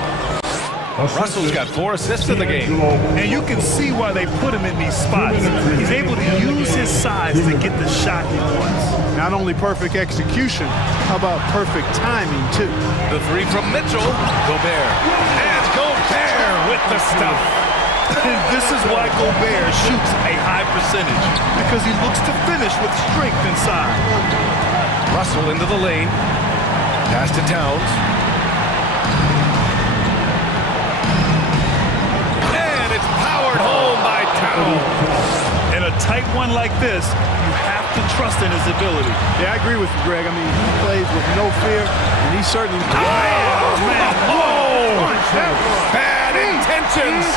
Russell's got 4 assists in the game. And you can see why they put him in these spots. He's able to use his size to get the shot he wants. Not only perfect execution, how about perfect timing, too? The 3 from Mitchell. Gobert. And Gobert with the stuff. And this is why Gobert shoots a high percentage, because he looks to finish with strength inside. Russell into the lane. Pass to Towns. And it's powered home by Towns. In a tight one like this, you have to trust in his ability. Yeah, I agree with you, Greg. I mean, he plays with no fear, and he certainly... Oh, man! Oh! Bad intentions!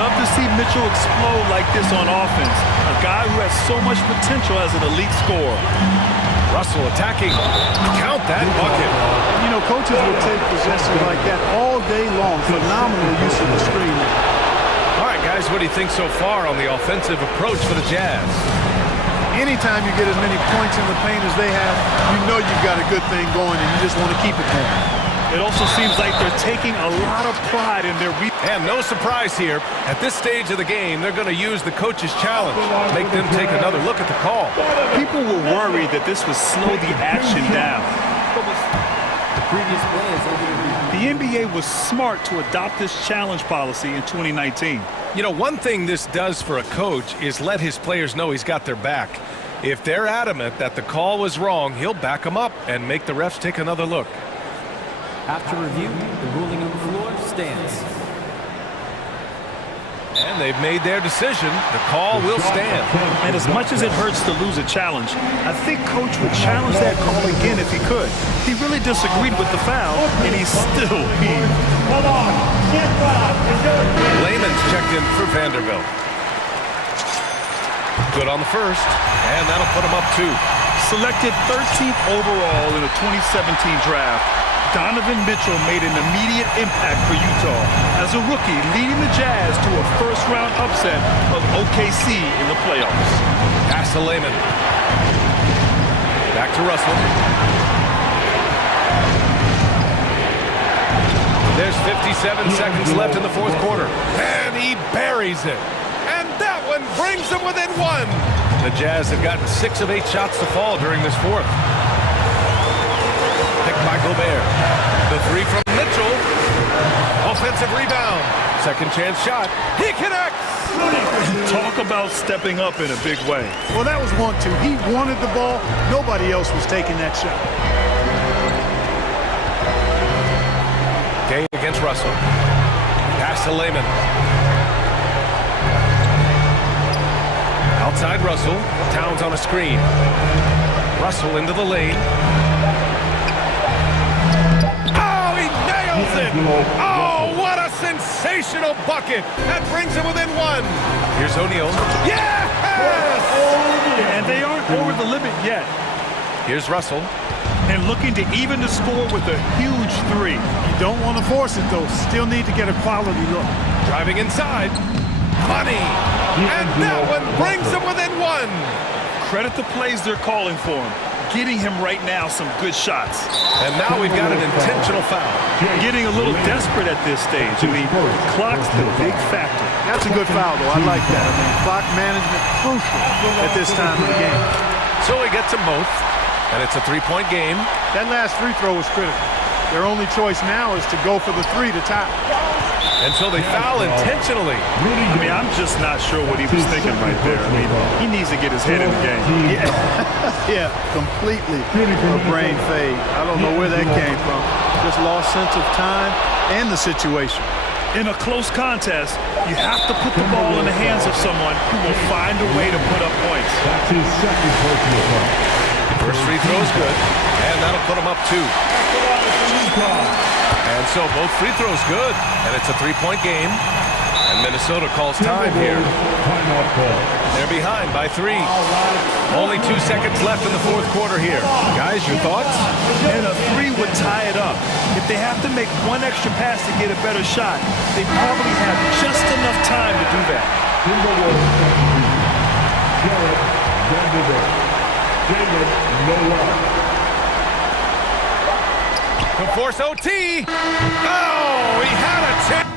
Love to see Mitchell explode like this on offense. A guy who has so much potential as an elite scorer. Russell attacking. Count that bucket. You know, coaches will take possessions like that all day long. Phenomenal use of the screen. All right, guys, what do you think so far on the offensive approach for the Jazz? Anytime you get as many points in the paint as they have, you know you've got a good thing going, and you just want to keep it going. It also seems like they're taking a lot of pride in their... And no surprise here. At this stage of the game, they're going to use the coach's challenge. Make them take another look at the call. People were worried that this would slow the action down. The NBA was smart to adopt this challenge policy in 2019. You know, one thing this does for a coach is let his players know he's got their back. If they're adamant that the call was wrong, he'll back them up and make the refs take another look. After review, the ruling on the floor stands. And they've made their decision. The call will stand. And as much as it hurts to lose a challenge, I think Coach would challenge that call again if he could. He really disagreed with the foul, and he's still heaved. Layman's checked in for Vanderbilt. Good on the first, and that'll put him up 2. Selected 13th overall in the 2017 draft, Donovan Mitchell made an immediate impact for Utah as a rookie, leading the Jazz to a first-round upset of OKC in the playoffs. Pass to Layman. Back to Russell. There's 57 seconds left in the fourth quarter. And he buries it. And that one brings them within 1. The Jazz have gotten 6 of 8 shots to fall during this fourth. Picked by Gobert. The 3 from Mitchell. Offensive rebound. Second chance shot. He connects! Talk about stepping up in a big way. Well, that was 1-2. He wanted the ball. Nobody else was taking that shot. Gay against Russell. Pass to Layman. Outside Russell. Towns on a screen. Russell into the lane. Oh, he nails it! Oh, what a sensational bucket! That brings him within 1. Here's O'Neal. Yes! And they aren't over the limit yet. Here's Russell. And looking to even the score with a huge 3. You don't want to force it, though. Still need to get a quality look. Driving inside. Money! And that one brings them within 1. Credit the plays they're calling for him. getting him right now some good shots. And now we've got an intentional foul. Getting a little desperate at this stage. I mean, the clock's the big factor. That's a good foul, though. I like that. I mean, clock management crucial at this time of the game. So he gets them both, and it's a three-point game. That last free throw was critical. Their only choice now is to go for the three to tie. And so they foul intentionally. I mean, I'm just not sure what he was thinking right there. I mean, he needs to get his head in the game. Yeah, completely a brain fade. I don't know where that came from. Just lost sense of time and the situation. In a close contest, you have to put the ball in the hands of someone who will find a way to put up points. That's his second personal foul. First free throw is good, and that'll put him up 2. And so both free throws good, and it's a three-point game. And Minnesota calls time here. They're behind by 3. Only 2 seconds left in the fourth quarter here. Guys, your thoughts? And a 3 would tie it up. If they have to make one extra pass to get a better shot, they probably have just enough time to do that. To force OT. Oh, he had a chance.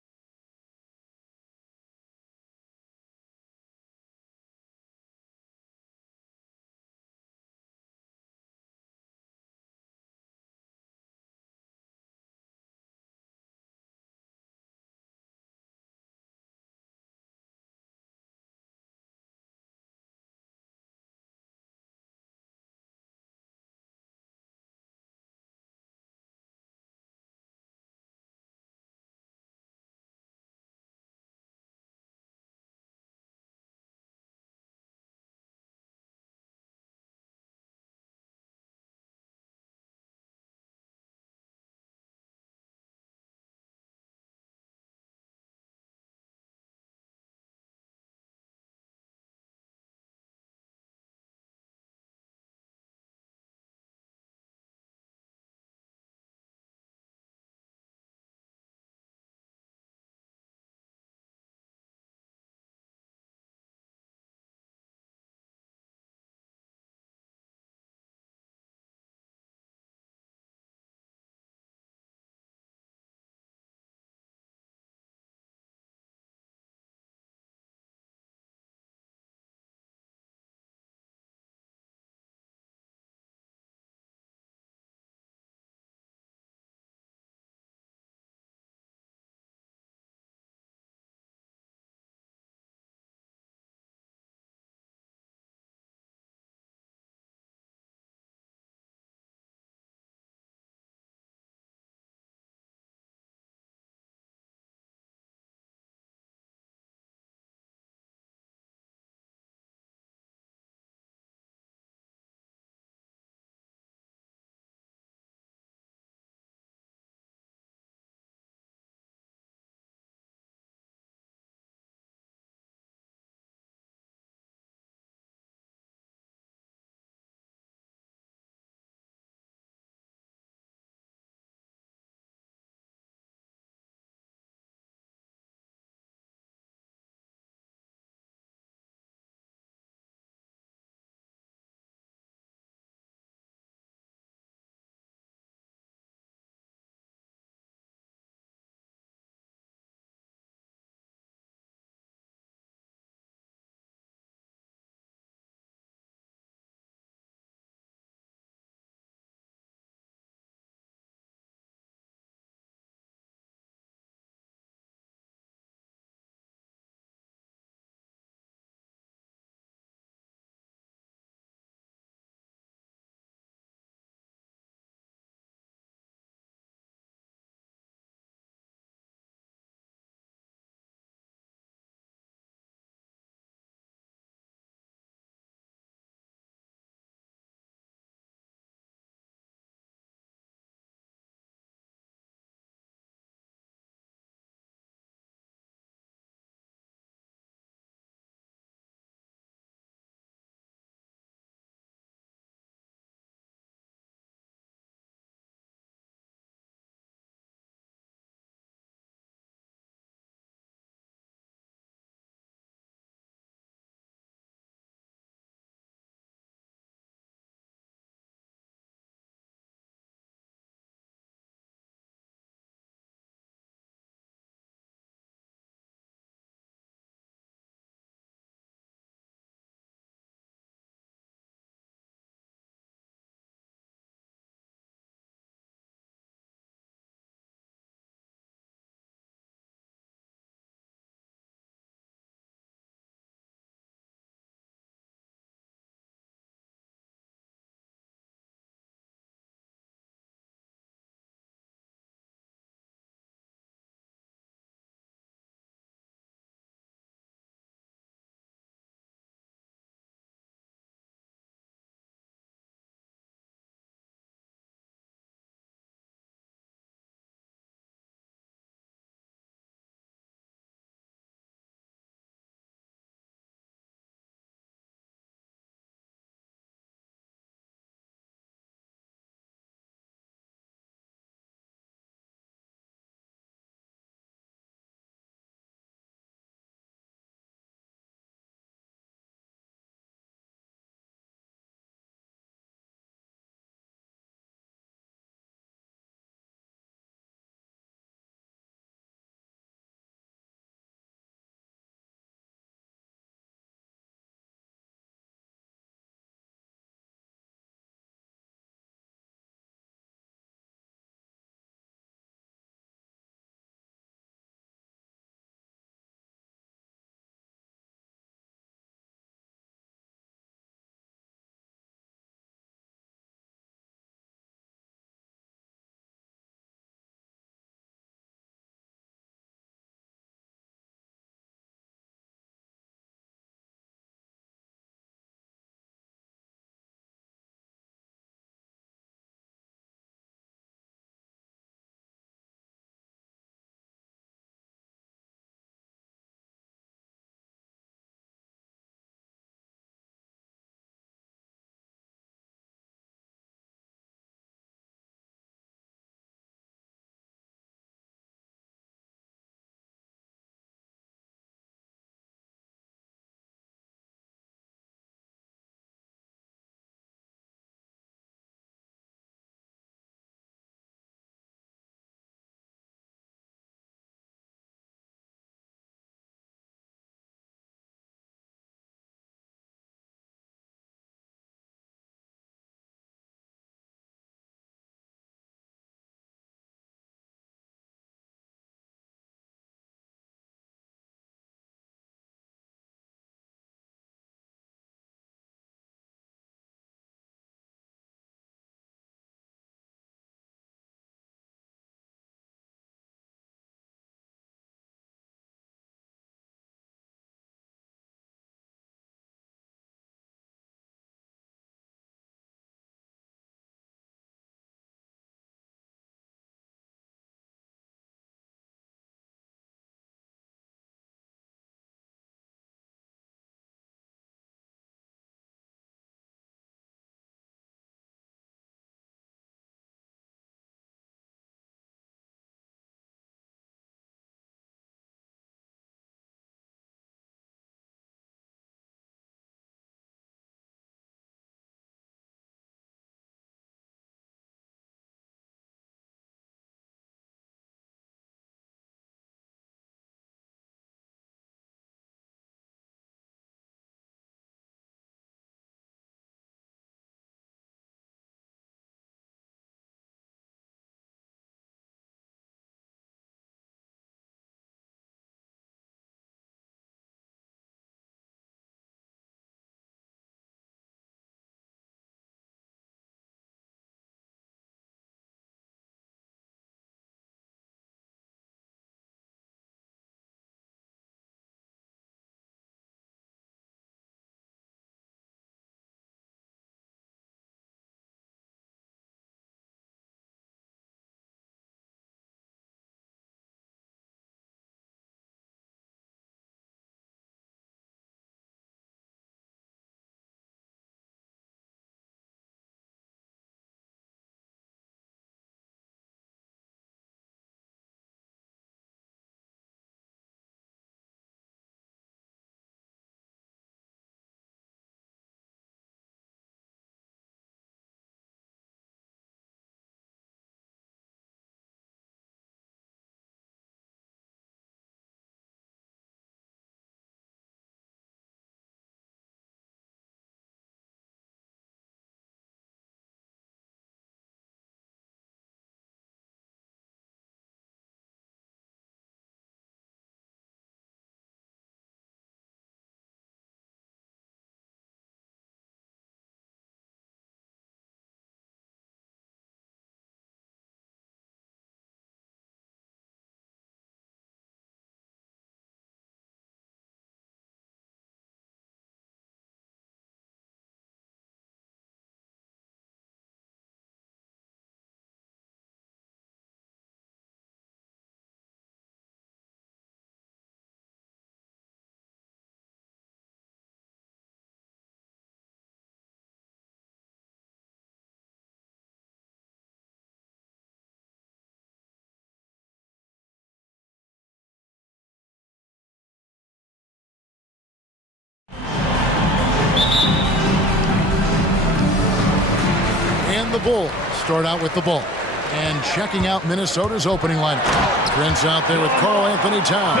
And the Bulls start out with the ball. And checking out Minnesota's opening lineup. Prince out there with Karl Anthony Towns.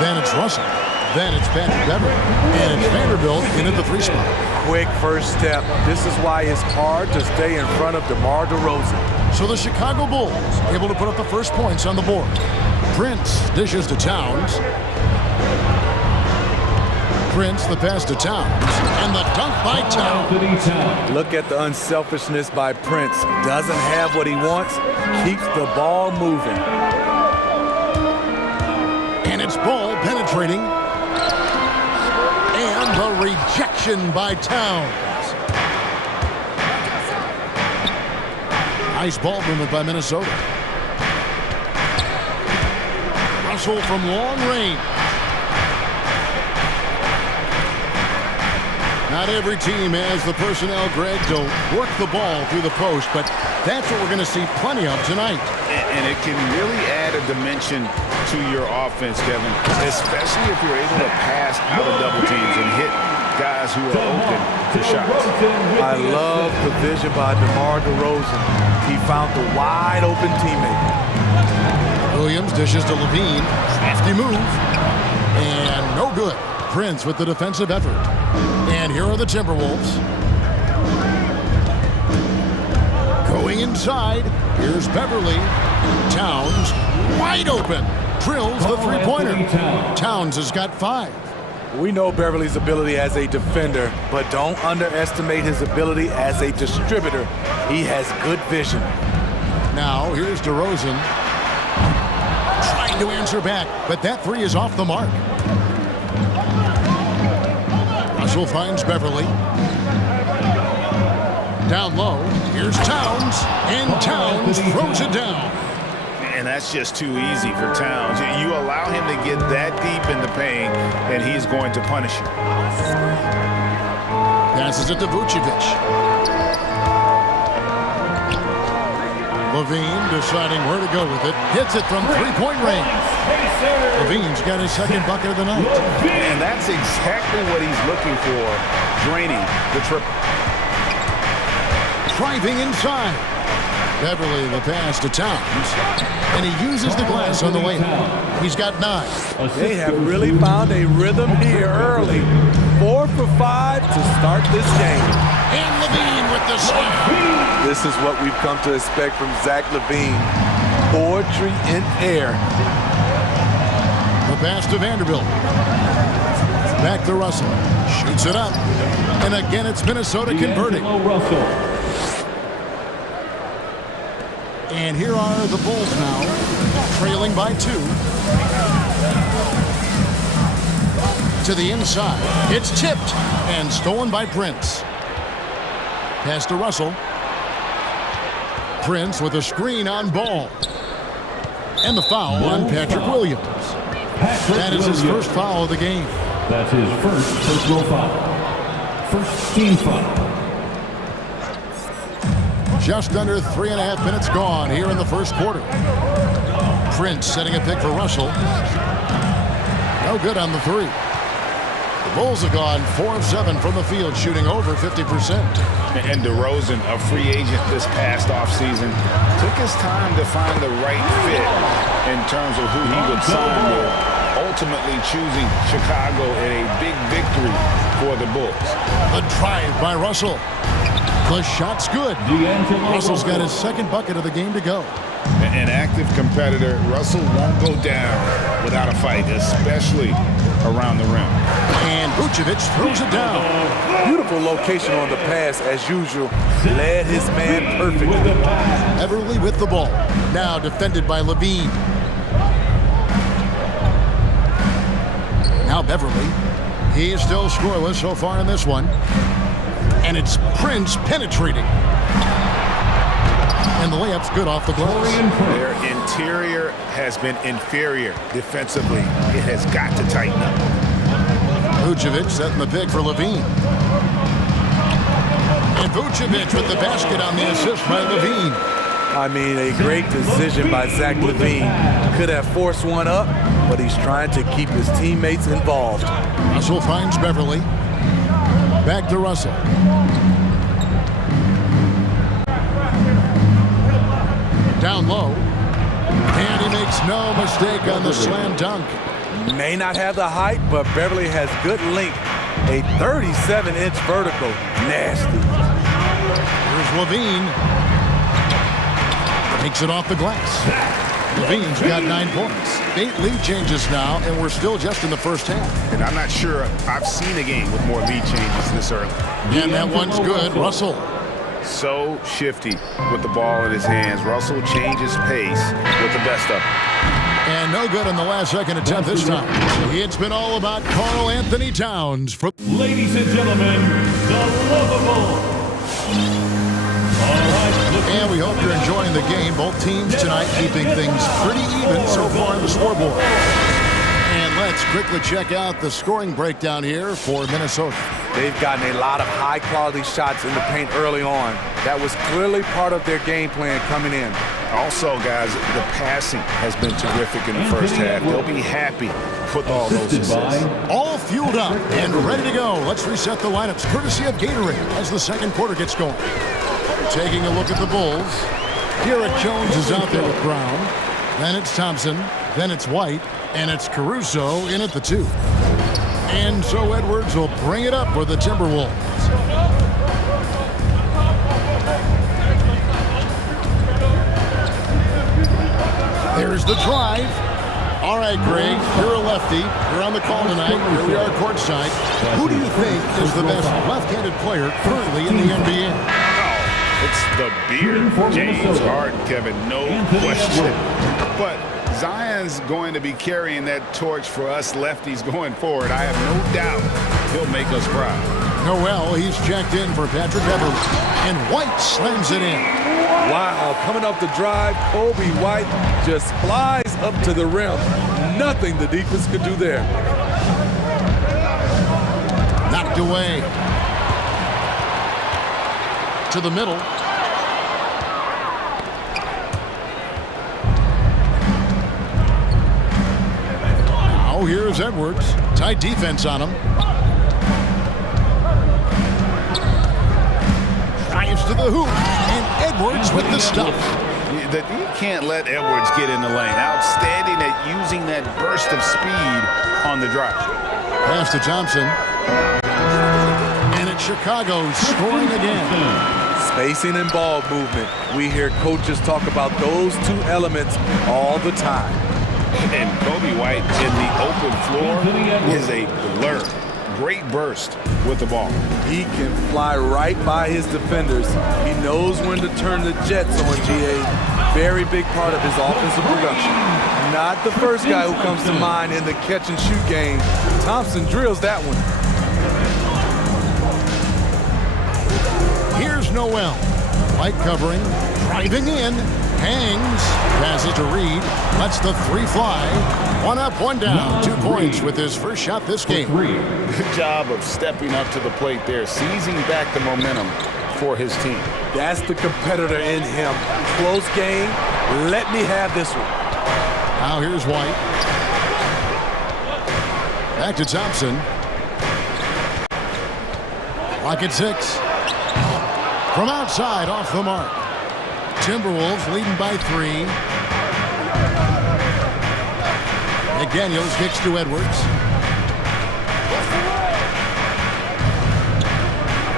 Then it's Russell. Then it's Patrick Beverly. And it's Vanderbilt in at the 3 spot. Quick first step. This is why it's hard to stay in front of DeMar DeRozan. So the Chicago Bulls able to put up the first points on the board. Prince dishes to Towns. Prince the pass to Towns. And the dunk by Towns. Look at the unselfishness by Prince. Doesn't have what he wants. Keeps the ball moving. And it's ball penetrating. And the rejection by Towns. Nice ball movement by Minnesota. Russell from long range. Not every team has the personnel, Greg, to work the ball through the post, but that's what we're going to see plenty of tonight. And it can really add a dimension to your offense, Kevin, especially if you're able to pass out of double teams and hit guys who are open for shots. I love the vision by DeMar DeRozan. He found the wide open teammate. Williams dishes to Levine. Crafty move. And no good. Prince with the defensive effort. And here are the Timberwolves. Going inside. Here's Beverly. Towns wide open. Drills the three-pointer. Towns has got 5. We know Beverly's ability as a defender, but don't underestimate his ability as a distributor. He has good vision. Now here's DeRozan. Trying to answer back, but that 3 is off the mark. Russell finds Beverly. Down low. Here's Towns. And Towns throws it down. And that's just too easy for Towns. You allow him to get that deep in the paint, and he's going to punish you. Passes it to Vucevic. Levine deciding where to go with it. Hits it from three-point range. Levine's got his second bucket of the night. And that's exactly what he's looking for, draining the triple. Driving inside. Beverly the pass to Towns. And he uses the glass on the layup. He's got 9. They have really found a rhythm here early. 4 for 5 to start this game. And Levine with the slam. This is what we've come to expect from Zach LaVine. Poetry in air. The pass to Vanderbilt. Back to Russell. Shoots it up. And again, it's Minnesota converting. And here are the Bulls now, trailing by 2. To the inside. It's tipped and stolen by Prince. Pass to Russell. Prince with a screen on ball. And the foul on Patrick Williams. That is his first foul of the game. That's his first personal foul. First team foul. Just under 3.5 minutes gone here in the first quarter. Prince setting a pick for Russell. No good on the 3. The Bulls have gone 4 of 7 from the field, shooting over 50%. And DeRozan, a free agent this past offseason, took his time to find the right fit in terms of who he would sign with, ultimately choosing Chicago in a big victory for the Bulls. A drive by Russell. The shot's good. Russell's got his second bucket of the game to go. An active competitor, Russell won't go down without a fight, especially around the rim. And Vucevic throws it down. Beautiful location on the pass as usual. Led his man perfectly. Everly with the ball. Now defended by Levine. Now Beverly. He is still scoreless so far in this one. And it's Prince penetrating. And the layup's good off the glass. Their interior has been inferior defensively. It has got to tighten up. Vucevic setting the pick for Levine. And Vucevic with the basket on the assist by Levine. I mean, a great decision by Zach LaVine. Could have forced one up, but he's trying to keep his teammates involved. Russell finds Beverly. Back to Russell. low. And he makes no mistake on the slam dunk. May not have the height, but Beverly has good length. A 37-inch vertical. Nasty. Here's Levine. Takes it off the glass. Levine's got 9 points. 8 lead changes now, and we're still just in the first half. And I'm not sure I've seen a game with more lead changes this early. And that one's good. Russell. So shifty with the ball in his hands. Russell changes pace with the best of them. And no good in the last second attempt this time. It's been all about Karl Anthony Towns. Ladies and gentlemen, the lovable. And we hope you're enjoying the game. Both teams tonight keeping things pretty even so far on the scoreboard. And let's quickly check out the scoring breakdown here for Minnesota. They've gotten a lot of high-quality shots in the paint early on. That was clearly part of their game plan coming in. Also, guys, the passing has been terrific in the first half. They'll be happy with all those assists. All fueled up and ready to go. Let's reset the lineups courtesy of Gatorade as the second quarter gets going. Taking a look at the Bulls. Garrett Jones is out there with Brown. Then it's Thompson. Then it's White. And it's Caruso in at the 2. And so Edwards will bring it up for the Timberwolves. There's the drive. All right, Greg, you're a lefty. You're on the call tonight. Here we are courtside. Who do you think is the best left-handed player currently in the NBA? It's the beard. James Harden, Kevin, no question. But Zion's going to be carrying that torch for us lefties going forward. I have no doubt he'll make us proud. Noel, he's checked in for Patrick Beverly. And White slams it in. Wow, coming off the drive, Kobe White just flies up to the rim. Nothing the defense could do there. Knocked away. To the middle. Now here's Edwards. Tight defense on him. Drives to the hoop. And Edwards with the stuff. You can't let Edwards get in the lane. Outstanding at using that burst of speed on the drive. Pass to Thompson. And it's Chicago scoring again. Spacing and ball movement. We hear coaches talk about those 2 elements all the time. And Kobe White in the open floor is a blur. Great burst with the ball. He can fly right by his defenders. He knows when to turn the jets on, GA. Very big part of his offensive production. Not the first guy who comes to mind in the catch and shoot game. Thompson drills that one. Here's Noel. White covering. Driving in. Hangs. Passes to Reed. Lets the 3 fly. 1 up, 1 down. 2 points with his first shot this game. Good job of stepping up to the plate there. Seizing back the momentum for his team. That's the competitor in him. Close game. Let me have this one. Now here's White. Back to Thompson. Clock at 6. From outside, off the mark. Timberwolves leading by 3. McDaniels kicks to Edwards.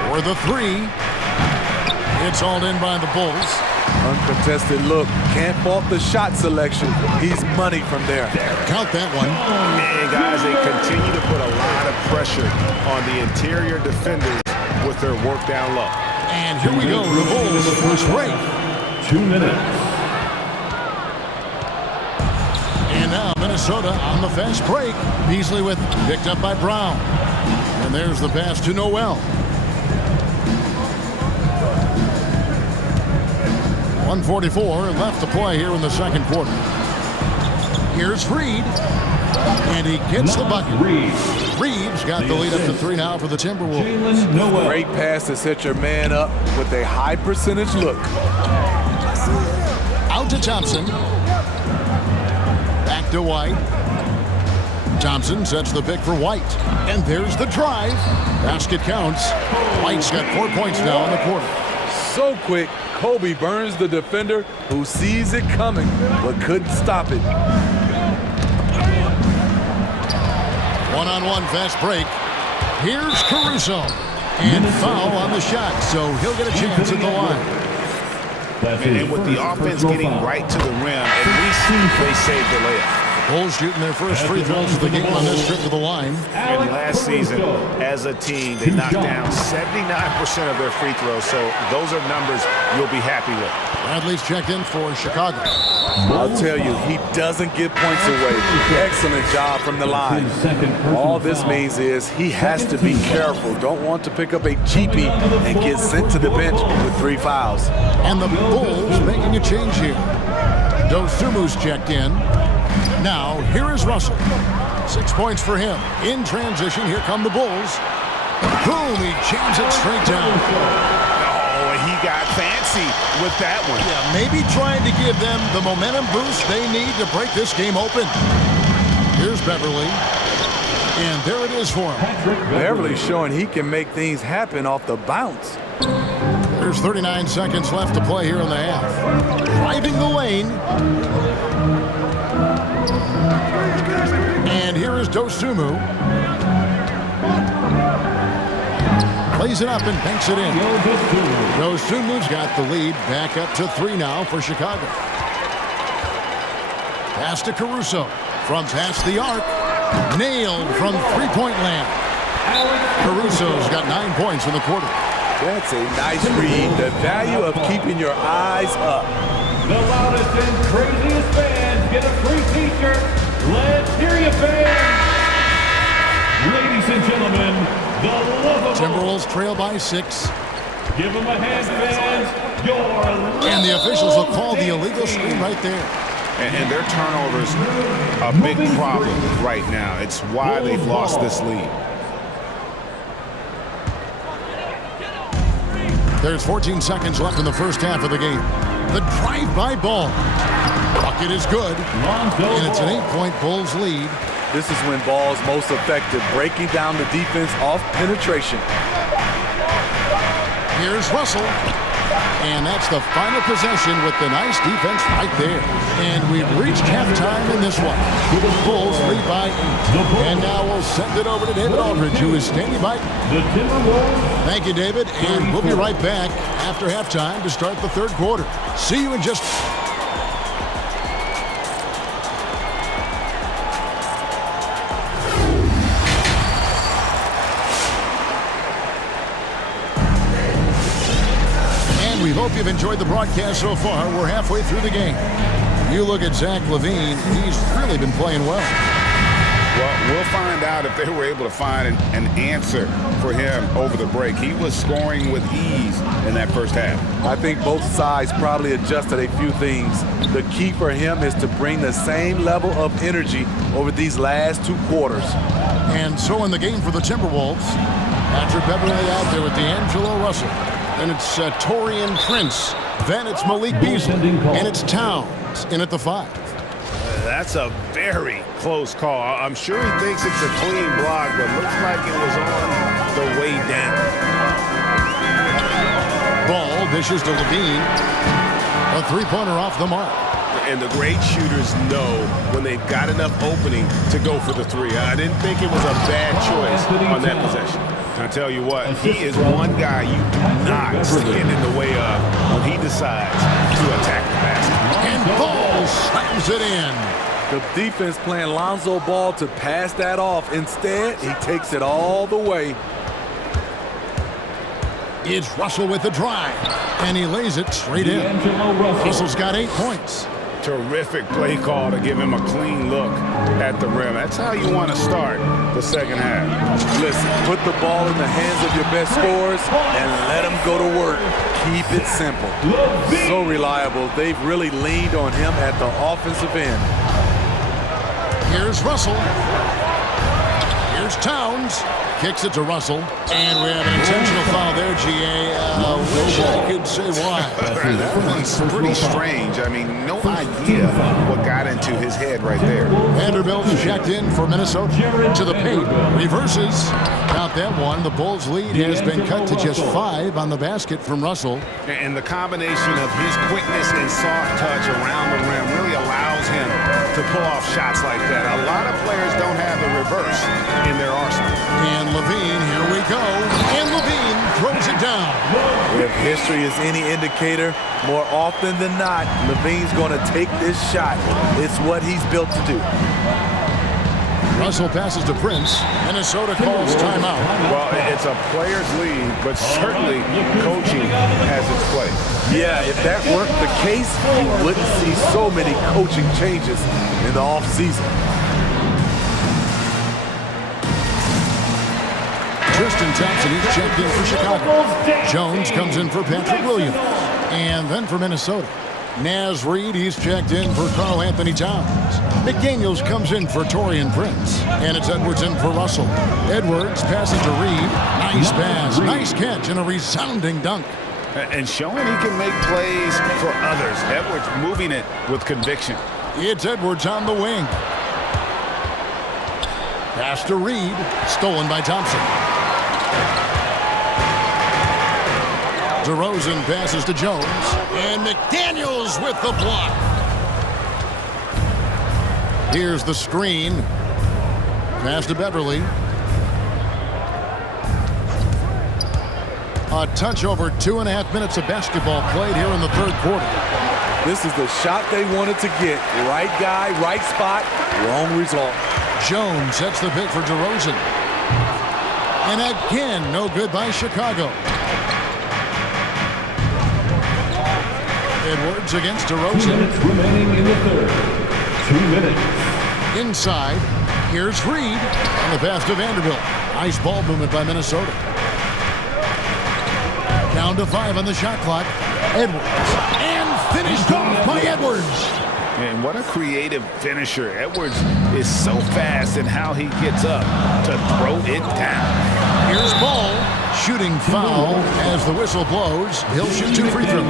For the 3. It's hauled in by the Bulls. Uncontested look. Can't fault the shot selection. He's money from there. Count that one. And guys, they continue to put a lot of pressure on the interior defenders with their work down low. And here we go. The Bulls first break. 2 minutes. And now Minnesota on the fast break. Beasley with picked up by Brown. And there's the pass to Noel. 1:44 left to play here in the second quarter. Here's Reed. And he gets the bucket. Reed's got the lead up to 3 now for the Timberwolves. Great pass to set your man up with a high percentage look. Out to Thompson. Back to White. Thompson sets the pick for White. And there's the drive. Basket counts. White's got 4 points now in the quarter. So quick, Kobe burns the defender who sees it coming but couldn't stop it. One-on-one fast break. Here's Caruso. And foul on the shot, so he'll get a chance at the line. And with the offense getting right to the rim, at least they saved the layup. Bulls shooting their first free throws of the game on this trip to the line. And last season, as a team, they knocked down 79% of their free throws, so those are numbers you'll be happy with. Bradley's checked in for Chicago. I'll tell you, he doesn't give points away. Excellent job from the line. All this means is he has to be careful. Don't want to pick up a cheapie and get sent to the bench with 3 fouls. And the Bulls making a change here. Dosumu's checked in. Now, here is Russell. 6 points for him. In transition, here come the Bulls. Boom, he jams it straight down. Oh, and he got fancy with that one. Yeah, maybe trying to give them the momentum boost they need to break this game open. Here's Beverly. And there it is for him. Beverly's showing he can make things happen off the bounce. There's 39 seconds left to play here in the half. Driving the lane. And here is Dosumu. Plays it up and banks it in. Dosumu's got the lead back up to 3 now for Chicago. Pass to Caruso. From past the arc. Nailed from three-point land. Caruso's got 9 points in the quarter. That's a nice read. The value of keeping your eyes up. The loudest and craziest fans get a free t-shirt. Let's hear you, fans. Ladies and gentlemen, the lovable Timberwolves trail by 6. Give them a hand, fans. Your And the officials will call the illegal screen right there. And their turnovers a big problem right now. It's why they've lost this lead. There's 14 seconds left in the first half of the game. The drive-by ball. Bucket is good. And it's an 8-point Bulls lead. This is when ball's most effective, breaking down the defense off penetration. Here's Russell. And that's the final possession with the nice defense right there. And we've reached halftime in this one. The Bulls lead by 8. And now we'll send it over to David Aldridge, who is standing by. Thank you, David. And we'll be right back after halftime to start the third quarter. See you in just... We hope you've enjoyed the broadcast so far. We're halfway through the game. You look at Zach LaVine, he's really been playing well. Well, we'll find out if they were able to find an answer for him over the break. He was scoring with ease in that first half. I think both sides probably adjusted a few things. The key for him is to bring the same level of energy over these last 2 quarters. And so in the game for the Timberwolves, Patrick Beverly out there with D'Angelo Russell. Then it's Torian Prince. Then it's Malik Beasley. And it's Towns in at the 5. That's a very close call. I'm sure he thinks it's a clean block, but looks like it was on the way down. Ball dishes to LaVine. A 3-pointer off the mark. And the great shooters know when they've got enough opening to go for the 3. I didn't think it was a bad choice on that possession. I tell you what, he is one guy you do not stand in the way of when he decides to attack the basket. And Ball slams it in. The defense playing Lonzo Ball to pass that off. Instead, he takes it all the way. It's Russell with the drive. And he lays it straight in. Russell's got 8 points. Terrific play call to give him a clean look at the rim. That's how you want to start the second half. Listen, put the ball in the hands of your best scorers and let them go to work. Keep it simple. So reliable. They've really leaned on him at the offensive end. Here's Russell. Here's Towns. Kicks it to Russell. And we have an intentional foul there, G.A. Wish I could say why. That one's pretty strange. I mean, no idea what got into his head right there. Vanderbilt's checked in for Minnesota. To the paint. Reverses. Count that one. The Bulls' lead has been cut to just 5 on the basket from Russell. And the combination of his quickness and soft touch around the rim really allows him to pull off shots like that. A lot of players don't have the reverse in their arsenal. And Levine, here we go. And Levine throws it down. If history is any indicator, more often than not, Levine's going to take this shot. It's what he's built to do. Russell passes to Prince. Minnesota calls timeout. Well, it's a player's league, but certainly coaching has its place. Yeah, if that weren't the case, you wouldn't see so many coaching changes in the offseason. Tristan Thompson is checked in for Chicago. Jones comes in for Patrick Williams. And then for Minnesota, Naz Reid, he's checked in for Karl Anthony Towns. McDaniels comes in for Taurean Prince. And it's Edwards in for Russell. Edwards passing to Reid. Nice pass, nice catch, and a resounding dunk. And showing he can make plays for others. Edwards moving it with conviction. It's Edwards on the wing. Pass to Reid, stolen by Thompson. DeRozan passes to Jones, and McDaniels with the block. Here's the screen. Pass to Beverly. A touch over 2.5 minutes of basketball played here in the third quarter. This is the shot they wanted to get. Right guy, right spot, wrong result. Jones sets the pick for DeRozan. And again, no good by Chicago. Edwards against DeRozan. 2 minutes remaining in the third. 2 minutes. Inside, here's Reid on the pass to Vanderbilt. Nice ball movement by Minnesota. Down to 5 on the shot clock. Edwards. And finished off by Edwards. And what a creative finisher. Edwards is so fast in how he gets up to throw it down. Here's Ball. Shooting foul as the whistle blows. He'll shoot 2 free throws.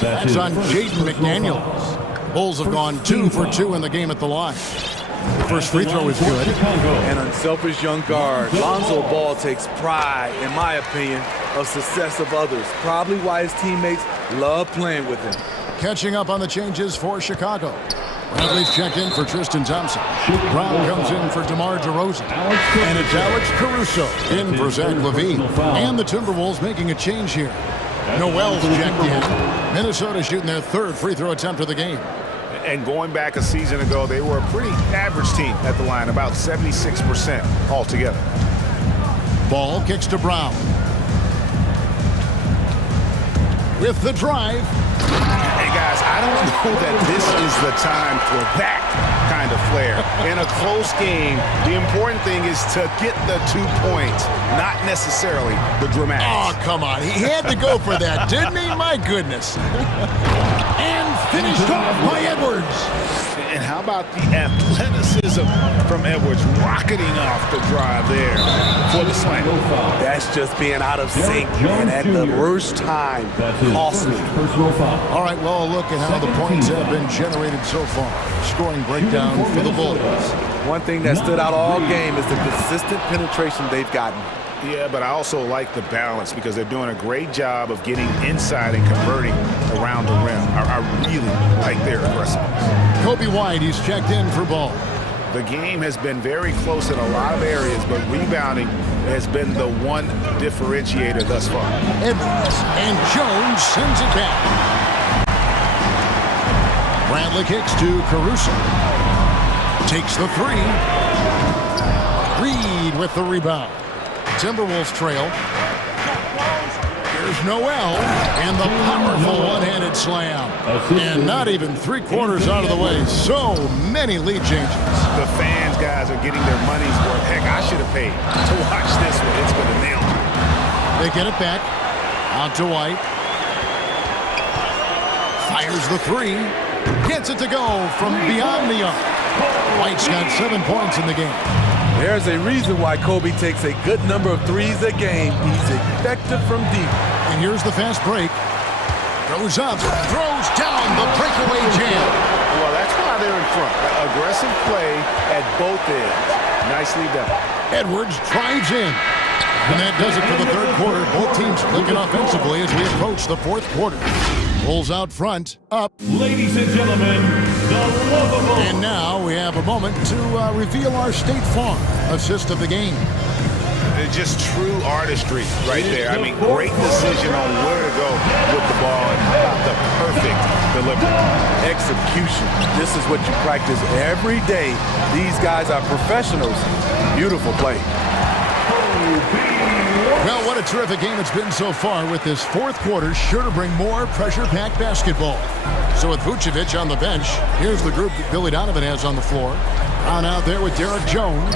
That's on Jaden McDaniels. Bulls have gone 2 for 2 in the game at the line. The first free throw is good. An unselfish young guard. Lonzo Ball takes pride, in my opinion, of success of others. Probably why his teammates love playing with him. Catching up on the changes for Chicago. Bradley's checked in for Tristan Thompson. Brown comes in for DeMar DeRozan. And it's Alex Caruso in for Zach LaVine. And the Timberwolves making a change here. Noel's checked in. Minnesota shooting their 3rd free throw attempt of the game. And going back a season ago, they were a pretty average team at the line, about 76% altogether. Ball kicks to Brown. With the drive. Hey, guys, I don't know that this is the time for that kind of flair. In a close game, the important thing is to get the 2 points, not necessarily the dramatics. Oh, come on. He had to go for that, didn't he? My goodness. And finished off by Edwards. And how about the athleticism from Edwards rocketing off the drive there for the slam? That's just being out of sync and at the worst time. Costly. All right, well, a look at how the points have been generated so far. Scoring breakdown for the Bulls. One thing that stood out all game is the consistent penetration they've gotten. Yeah, but I also like the balance because they're doing a great job of getting inside and converting around the rim. I really like their aggressiveness. Kobe White, he's checked in for Ball. The game has been very close in a lot of areas, but rebounding has been the one differentiator thus far. Edwards and Jones sends it back. Bradley kicks to Caruso. Takes the 3. Reid with the rebound. Timberwolves trail. Here's Noel and the powerful one-handed slam. And not even 3/4 out of the way. So many lead changes. The fans, guys, are getting their money's worth. Heck, I should have paid to watch this one. It's been a nail. They get it back. Out to White. Fires the 3. Gets it to go from beyond the arc. White's got 7 points in the game. There's a reason why Kobe takes a good number of threes a game. He's effective from deep. And here's the fast break. Goes up, throws down the breakaway jam. Well, that's why they're in front. Aggressive play at both ends. Nicely done. Edwards drives in. And that does it for the third quarter. Both teams clicking offensively as we approach the fourth quarter. Bulls out front, up. Ladies and gentlemen, the lovable. And now we have a moment to reveal our State Farm assist of the game. It's just true artistry right there. I mean, great decision on where to go with the ball and how about the perfect delivery. Execution. This is what you practice every day. These guys are professionals. Beautiful play. Well, what a terrific game it's been so far, with this fourth quarter sure to bring more pressure-packed basketball. So with Vucevic on the bench, here's the group that Billy Donovan has on the floor. On out there with Derek Jones.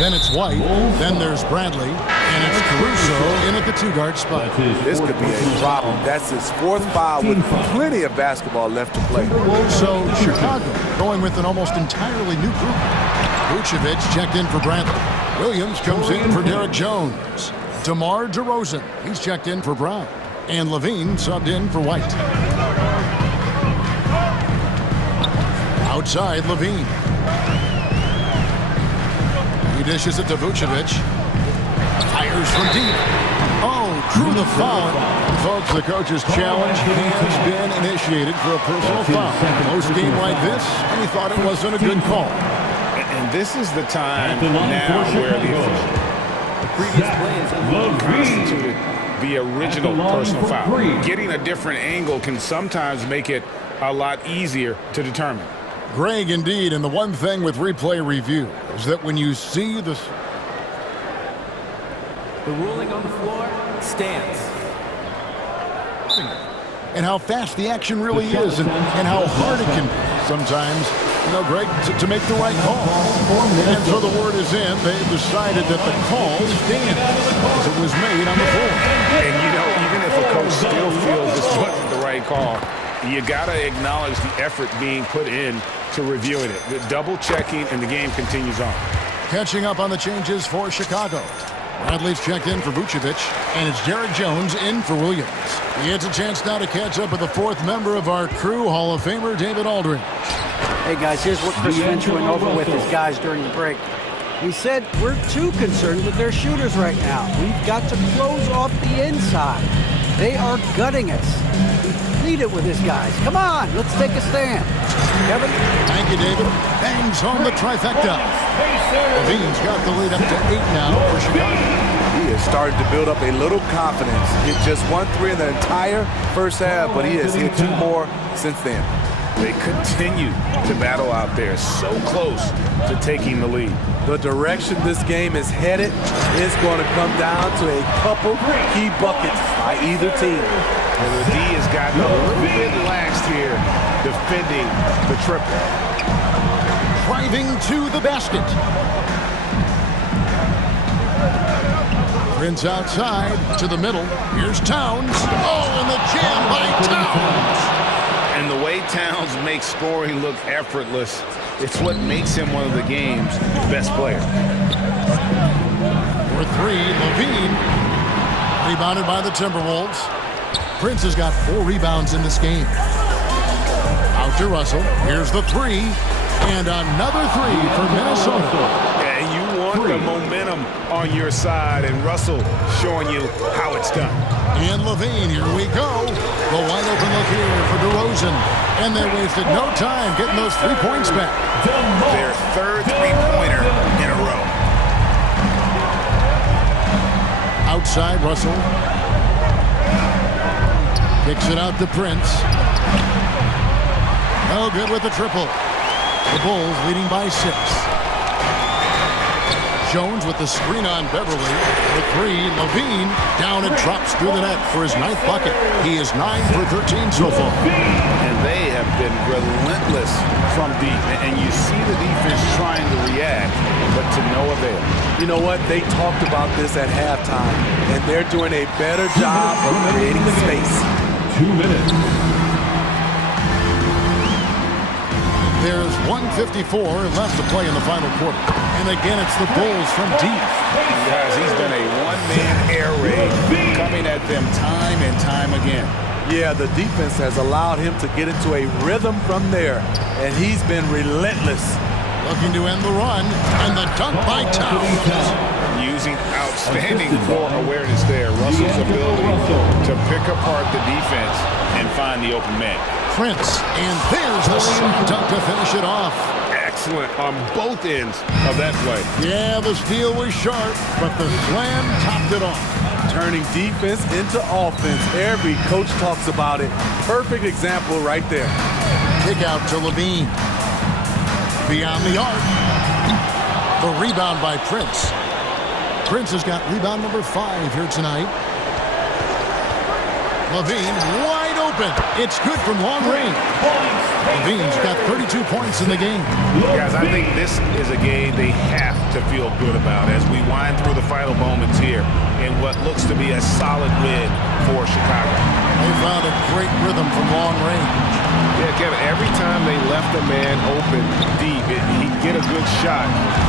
Then it's White. Then there's Bradley. And it's Caruso in at the two-guard spot. This could be a problem. That's his fourth foul with plenty of basketball left to play. So Chicago going with an almost entirely new group. Vucevic checked in for Bradley. Williams comes in for Derek Jones. DeMar DeRozan, he's checked in for Brown. And Levine subbed in for White. Outside, Levine. He dishes it to Vucevic. Fires from deep. Oh, drew the foul. Folks, the coach's challenge has been initiated for a personal foul. Most game like this, and he thought it wasn't a good call. And this is the time now where the previous play constituted the original personal foul. Getting a different angle can sometimes make it a lot easier to determine. Greg, indeed, and the one thing with replay review is that when you see the ruling on the floor stands. And how fast the action really is, and how hard it can be sometimes, you know, Greg, to make the right call. And so the word is in. They've decided that the call stands as it was made on the floor. And, you know, even if a coach still feels this wasn't the right call, you got to acknowledge the effort being put in to reviewing it. The double checking, and the game continues on. Catching up on the changes for Chicago. Bradley's checked in for Vucevic, and it's Derek Jones in for Williams. He gets a chance now to catch up with the fourth member of our crew, Hall of Famer David Aldridge. Hey guys, here's what Chris Finch went over with his guys during the break. He said, we're too concerned with their shooters right now. We've got to close off the inside. They are gutting us. He pleaded with his guys. Come on, let's take a stand. Kevin? Thank you, David. Bangs home the trifecta. Levine's got the lead up to 8 now for Chicago. He has started to build up a little confidence. Hit just 1 3 in the entire first half, but he has hit 2 more since then. They continue to battle out there, so close to taking the lead. The direction this game is headed is going to come down to a couple key buckets by either team. And the D has gotten a little bit laxed here, defending the triple. Driving to the basket. Prince outside to the middle. Here's Towns. Oh, and the jam by Towns. And the way Towns makes scoring look effortless, it's what makes him one of the game's best players. For 3, Levine. Rebounded by the Timberwolves. Prince has got 4 rebounds in this game. Out to Russell. Here's the 3. And another 3 for Minnesota. And you want the momentum on your side, and Russell showing you how it's done. And Levine, here we go. The wide open look here for DeRozan. And they wasted no time getting those 3 points back. Their third three-pointer in a row. Outside, Russell. Kicks it out to Prince. No good with the triple. The Bulls leading by 6. Jones with the screen on Beverly. For 3, Levine down and drops through the net for his 9th bucket. He is 9 for 13 so far. And they have been relentless from deep. And you see the defense trying to react, but to no avail. You know what? They talked about this at halftime, and they're doing a better job of creating space. 2 minutes. There's 1:54 left to play in the final quarter. And again, it's the Bulls from deep. Guys, he's been a one-man air raid coming at them time and time again. Yeah, the defense has allowed him to get into a rhythm from there, and he's been relentless. Looking to end the run, and the dunk by Towns. Using outstanding floor awareness there. Russell's ability to pick apart the defense and find the open man. Prince, and there's the dunk to finish it off. Excellent on both ends of that play. Yeah, the steal was sharp, but the slam topped it off. Turning defense into offense. Every coach talks about it. Perfect example right there. Kick out to Levine. Beyond the arc. The rebound by Prince. Prince has got rebound number 5 here tonight. Levine wide open. It's good from long range. Levine's got 32 points in the game. Guys, I think this is a game they have to feel good about as we wind through the final moments here in what looks to be a solid win for Chicago. They found a great rhythm from long range. Yeah, Kevin, every time they left a man open deep, he'd get a good shot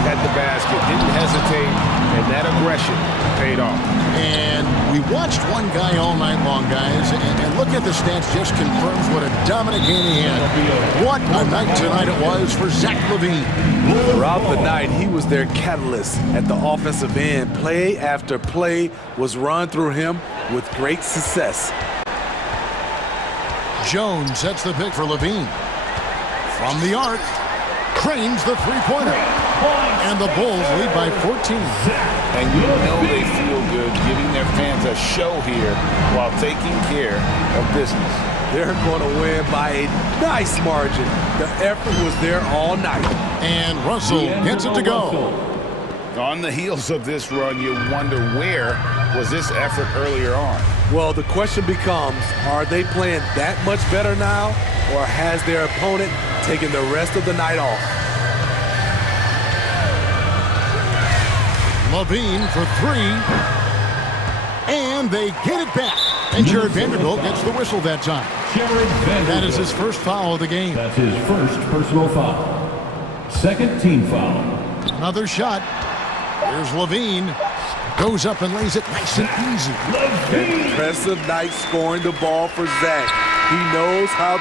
at the basket, didn't hesitate, and that aggression paid off. And we watched one guy all night long, guys, and look at the stats, just confirms what a dominant game he had. What a night tonight it was for Zach LaVine. Throughout the night, he was their catalyst at the offensive end. Play after play was run through him with great success. Jones sets the pick for LaVine. From the arc, cranes the three-pointer. And the Bulls lead by 14. And you know they feel good giving their fans a show here while taking care of business. They're going to win by a nice margin. The effort was there all night. And Russell gets it to go. On the heels of this run, you wonder where was this effort earlier on? Well, the question becomes, are they playing that much better now, or has their opponent taken the rest of the night off? LaVine for 3. And they get it back. And Jared Vanderbilt gets the whistle that time. That is his first foul of the game. That's his first personal foul. Second team foul. Another shot. Here's LaVine. Goes up and lays it nice and easy. Impressive night scoring the ball for Zach. He knows how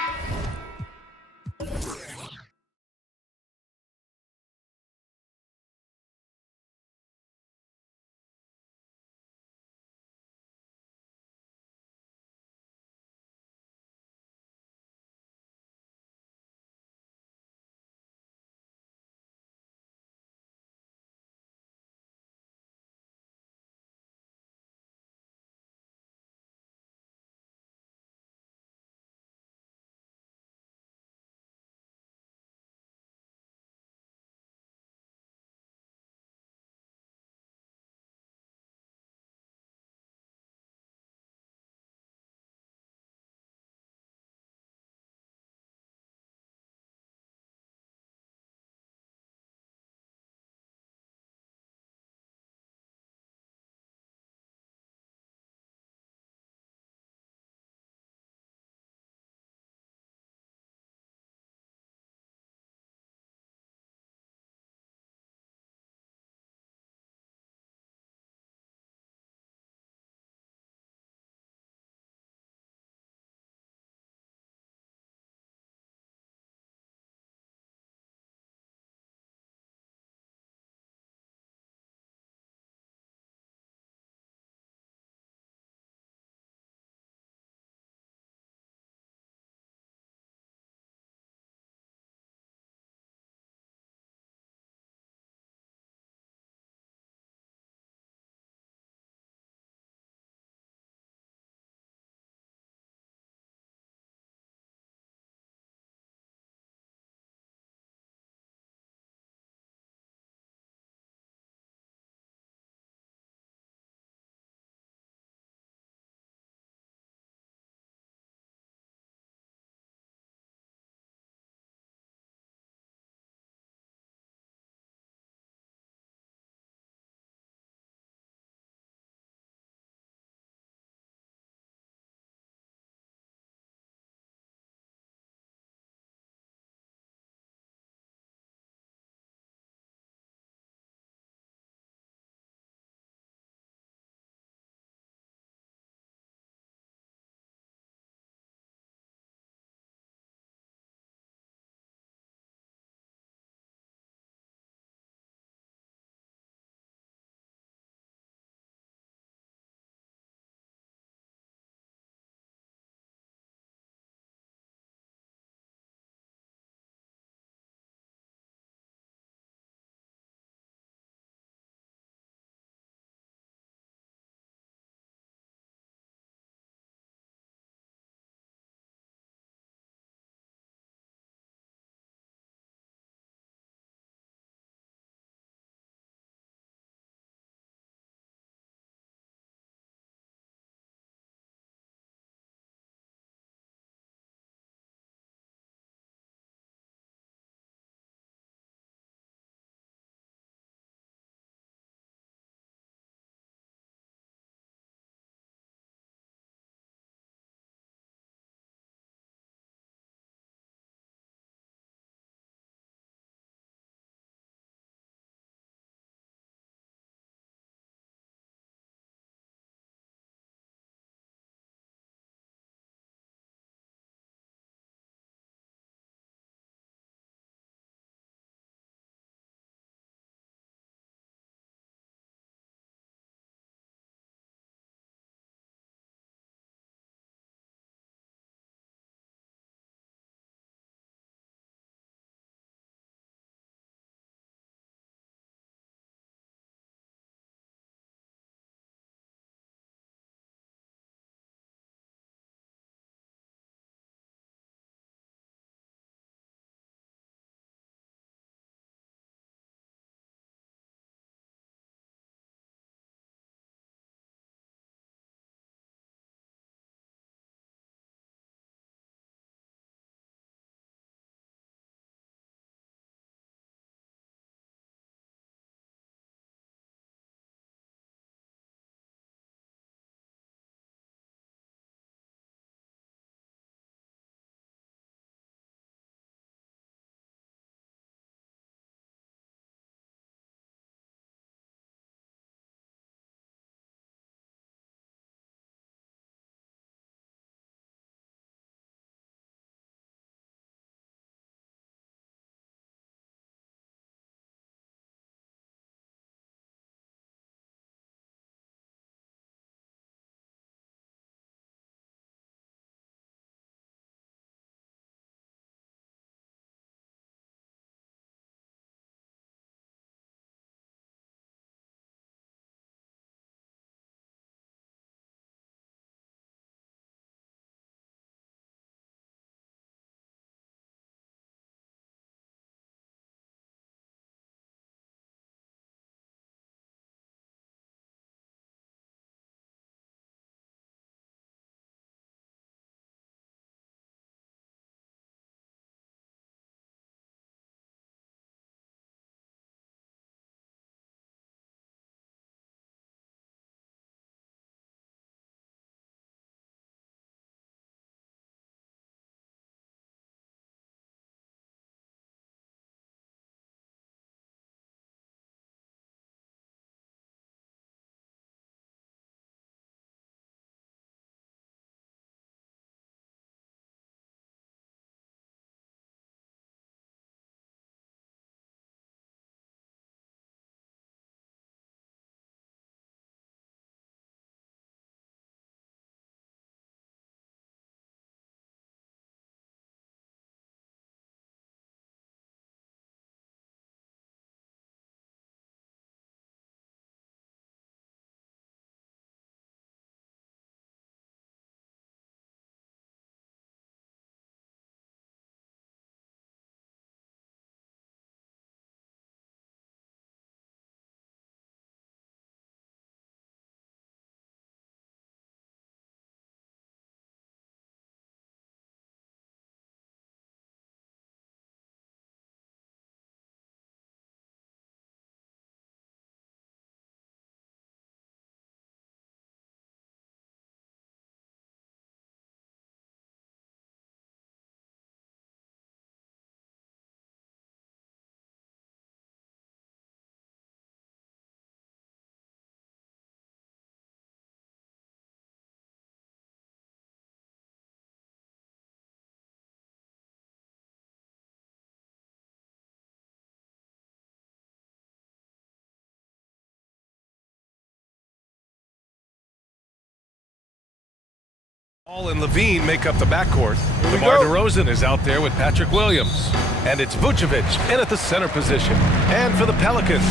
Ball and Levine make up the backcourt. DeMar DeRozan is out there with Patrick Williams. And it's Vucevic in at the center position. And for the Pelicans,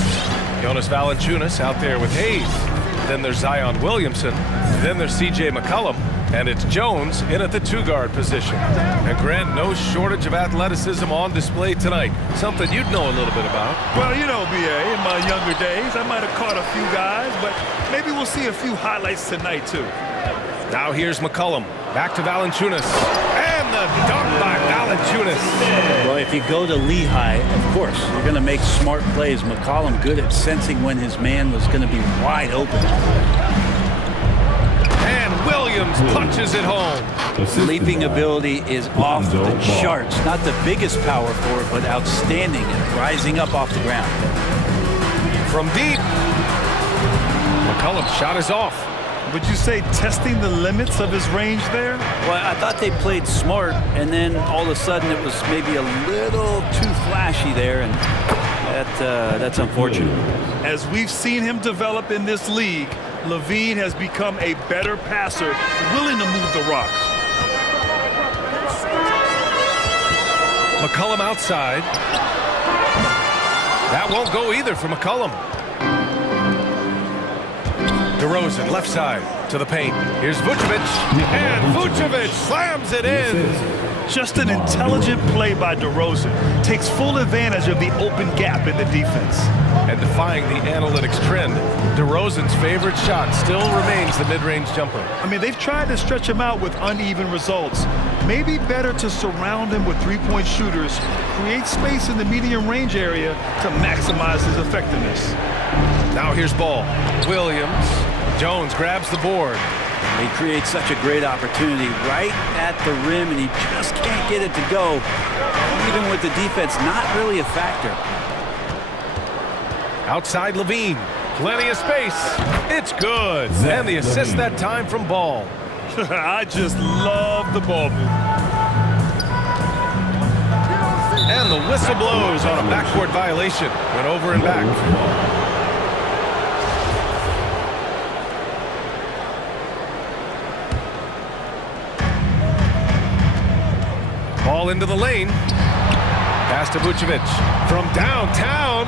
Jonas Valanciunas out there with Hayes. Then there's Zion Williamson. Then there's C.J. McCollum. And it's Jones in at the two-guard position. And Grant, no shortage of athleticism on display tonight. Something you'd know a little bit about. Well, you know, B.A., in my younger days, I might have caught a few guys, but maybe we'll see a few highlights tonight, too. Now here's McCollum. Back to Valanciunas. And the dunk by Valanciunas. Well, if you go to Lehigh, of course, you're going to make smart plays. McCollum good at sensing when his man was going to be wide open. And Williams punches it home. Leaping ability is off the charts. Not the biggest power forward, but outstanding at rising up off the ground. From deep. McCollum's shot is off. Would you say testing the limits of his range there? Well, I thought they played smart, and then all of a sudden it was maybe a little too flashy there, and that's unfortunate. As we've seen him develop in this league, Levine has become a better passer, willing to move the rock. McCollum outside. That won't go either for McCollum. DeRozan left side to the paint. Here's Vucevic, and Vucevic slams it in. Just an intelligent play by DeRozan. Takes full advantage of the open gap in the defense. And defying the analytics trend, DeRozan's favorite shot still remains the mid-range jumper. I mean, they've tried to stretch him out with uneven results. Maybe better to surround him with three-point shooters, create space in the medium range area to maximize his effectiveness. Now here's Ball. Williams. Jones grabs the board. He creates such a great opportunity right at the rim, and he just can't get it to go. Even with the defense, not really a factor. Outside Levine. Plenty of space. It's good. And the assist that time from Ball. I just love the ball move. And the whistle blows on a backcourt violation. Went over and back. Ball into the lane. Pass to Vucevic. From downtown.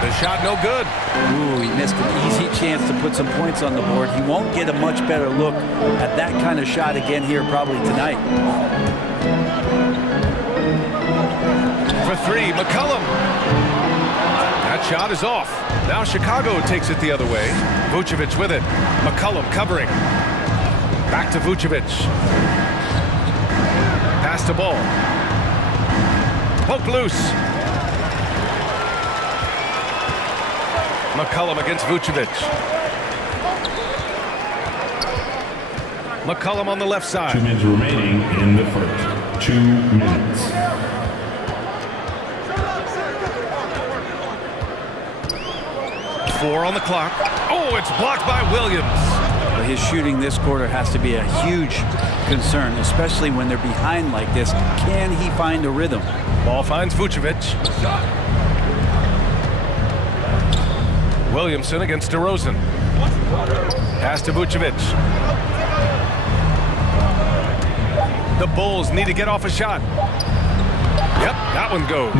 The shot no good. Ooh, he missed an easy chance to put some points on the board. He won't get a much better look at that kind of shot again here probably tonight. For three, McCollum. That shot is off. Now Chicago takes it the other way. Vucevic with it. McCollum covering. Back to Vucevic. Pass to Ball. Poke loose. McCollum against Vucevic. McCollum on the left side. 2 minutes remaining in the first. 2 minutes. Four on the clock. Oh, it's blocked by Williams. His shooting this quarter has to be a huge concern, especially when they're behind like this. Can he find a rhythm? Ball finds Vucevic. Williamson against DeRozan. Pass to Vucevic. The Bulls need to get off a shot. Yep, that one goes.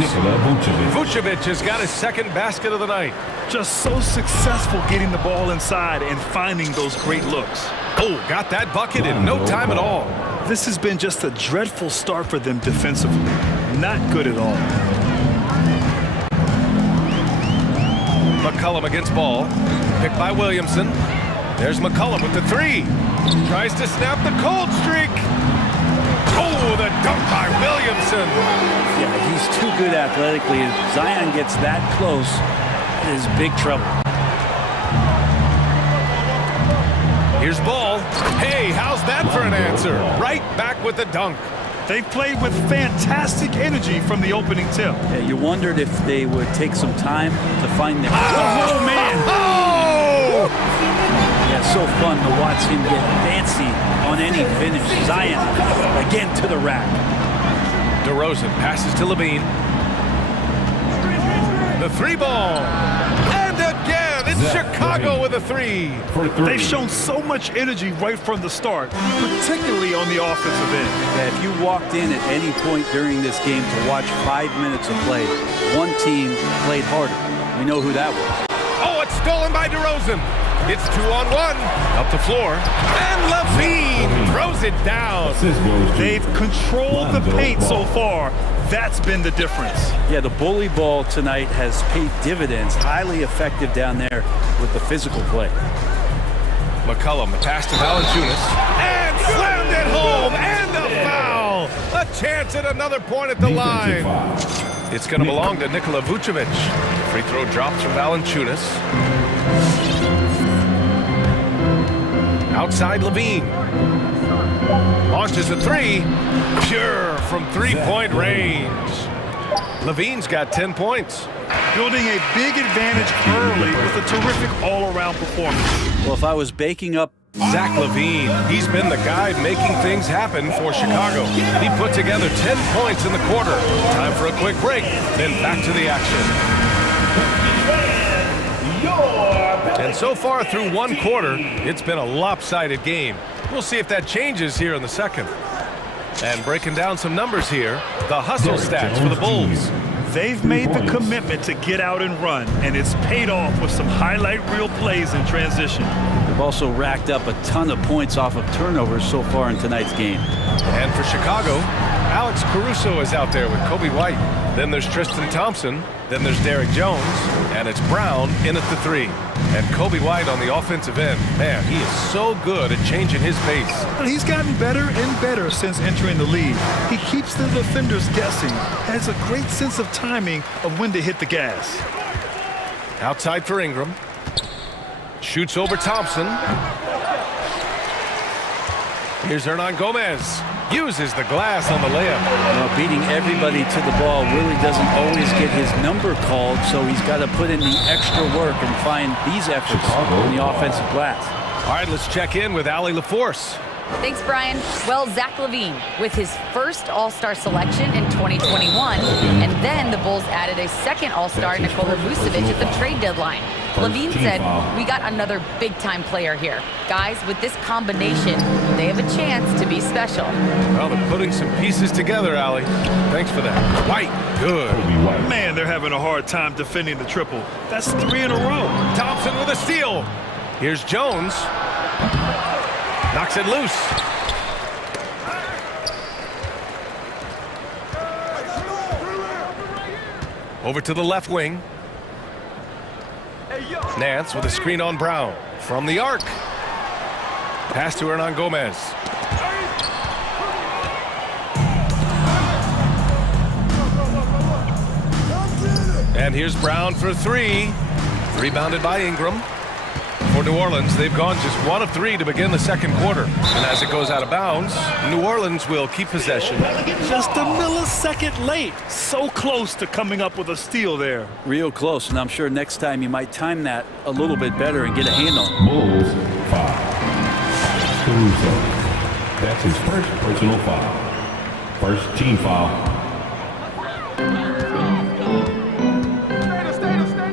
Vucevic has got his second basket of the night. Just so successful getting the ball inside and finding those great looks. Oh, got that bucket in no time at all. This has been just a dreadful start for them defensively. Not good at all. McCollum against Ball. Picked by Williamson. There's McCollum with the three. Tries to snap the cold streak. Oh, the dunk by Williamson. Yeah, he's too good athletically. If Zion gets that close, it is big trouble. Here's Ball. Hey, how's that for an answer? Right back with the dunk. They played with fantastic energy from the opening tip. Yeah, you wondered if they would take some time to find their... Oh, man! Oh! Yeah, so fun to watch him get fancy on any finish. Zion again to the rack. DeRozan passes to Levine. The three ball. And again, It's Chicago with a three. They've shown so much energy right from the start, particularly on the offensive end. Yeah, if you walked in at any point during this game to watch 5 minutes of play, one team played harder. We know who that was. Oh, it's stolen by DeRozan. It's 2-on-1. Up the floor. And Levine throws it down. They've controlled the paint so far. That's been the difference. Yeah, the bully ball tonight has paid dividends. Highly effective down there with the physical play. McCollum, a pass to Valanciunas. And slammed it home. And a foul. A chance at another point at the line. It's going to belong to Nikola Vucevic. Free throw drops from Valanciunas. Outside Levine. Launches a three. Pure from three-point range. Levine's got 10 points. Building a big advantage early with a terrific all-around performance. Well, if I was baking up Zach LaVine, he's been the guy making things happen for Chicago. He put together 10 points in the quarter. Time for a quick break, then back to the action. And so far through one quarter, it's been a lopsided game. We'll see if that changes here in the second. And breaking down some numbers here, the hustle stats for the Bulls. They've made the commitment to get out and run, and it's paid off with some highlight reel plays in transition. They've also racked up a ton of points off of turnovers so far in tonight's game. And for Chicago, Alex Caruso is out there with Kobe White. Then there's Tristan Thompson. Then there's Derrick Jones. And it's Brown in at the three. And Kobe White on the offensive end. Man, he is so good at changing his pace. But he's gotten better and better since entering the league. He keeps the defenders guessing. Has a great sense of timing of when to hit the gas. Outside for Ingram. Shoots over Thompson. Here's Hernan Gomez. Uses the glass on the layup. Now, beating everybody to the ball really doesn't always get his number called, so he's got to put in the extra work and find these efforts in the offensive glass. All right, let's check in with Allie LaForce. Thanks, Brian. Well, Zach LaVine with his first All-Star selection in 2021, and then the Bulls added a second All-Star, Nikola Vucevic, at the trade deadline. LaVine said, "We got another big-time player here. Guys, with this combination, they have a chance to be special." Well, they're putting some pieces together, Allie. Thanks for that. White, good. Man, they're having a hard time defending the triple. That's 3 in a row. Thompson with a steal. Here's Jones. Knocks it loose. Over to the left wing. Nance with a screen on Brown. From the arc. Pass to Hernan Gomez. And here's Brown for three. Rebounded by Ingram. For New Orleans, they've gone just 1 of 3 to begin the second quarter. And as it goes out of bounds, New Orleans will keep possession. Just a millisecond late. So close to coming up with a steal there. Real close, and I'm sure next time you might time that a little bit better and get a hand on it. Bulls foul. Caruso. That's his first personal foul. First team foul.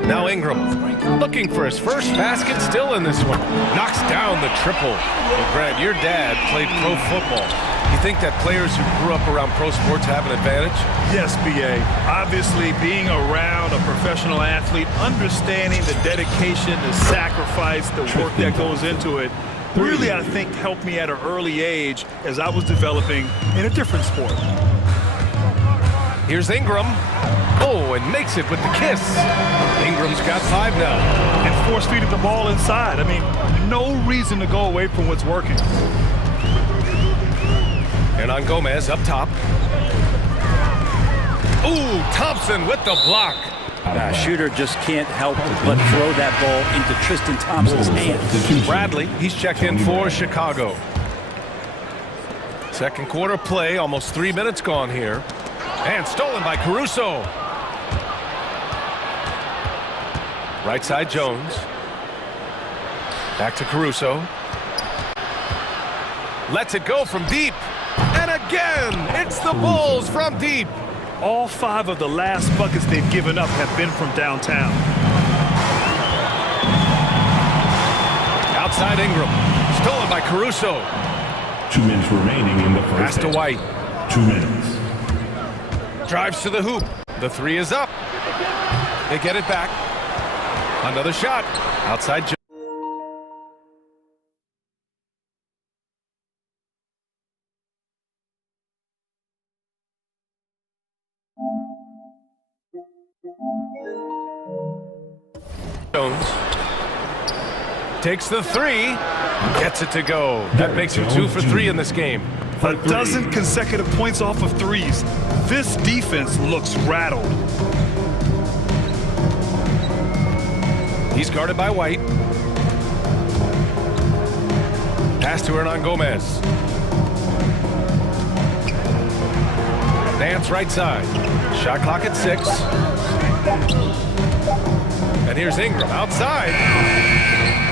Now Ingram. Looking for his first basket, still in this one. Knocks down the triple. Well, Grant, your dad played pro football. You think that players who grew up around pro sports have an advantage? Yes, B.A. Obviously, being around a professional athlete, understanding the dedication, the sacrifice, the work that goes into it, really, I think, helped me at an early age as I was developing in a different sport. Here's Ingram. Oh, and makes it with the kiss. Ingram's got 5 now. And force-feeding the ball inside. I mean, no reason to go away from what's working. Hernan Gomez up top. Ooh, Thompson with the block. Shooter just can't help but throw that ball into Tristan Thompson's hands. Bradley, he's checked in for Chicago. Second quarter play, almost 3 minutes gone here. And stolen by Caruso. Right side Jones. Back to Caruso. Lets it go from deep. And again, it's the Bulls from deep. All 5 of the last buckets they've given up have been from downtown. Outside Ingram. Stolen by Caruso. 2 minutes remaining in the Pass first to half. White. 2 minutes. Drives to the hoop. The three is up. They get it back. Another shot. Outside. Jones takes the three, gets it to go. That makes him 2 for 3 in this game. A dozen consecutive points off of threes. This defense looks rattled. He's guarded by White. Pass to Hernan Gomez. Nance right side. Shot clock at 6. And here's Ingram outside.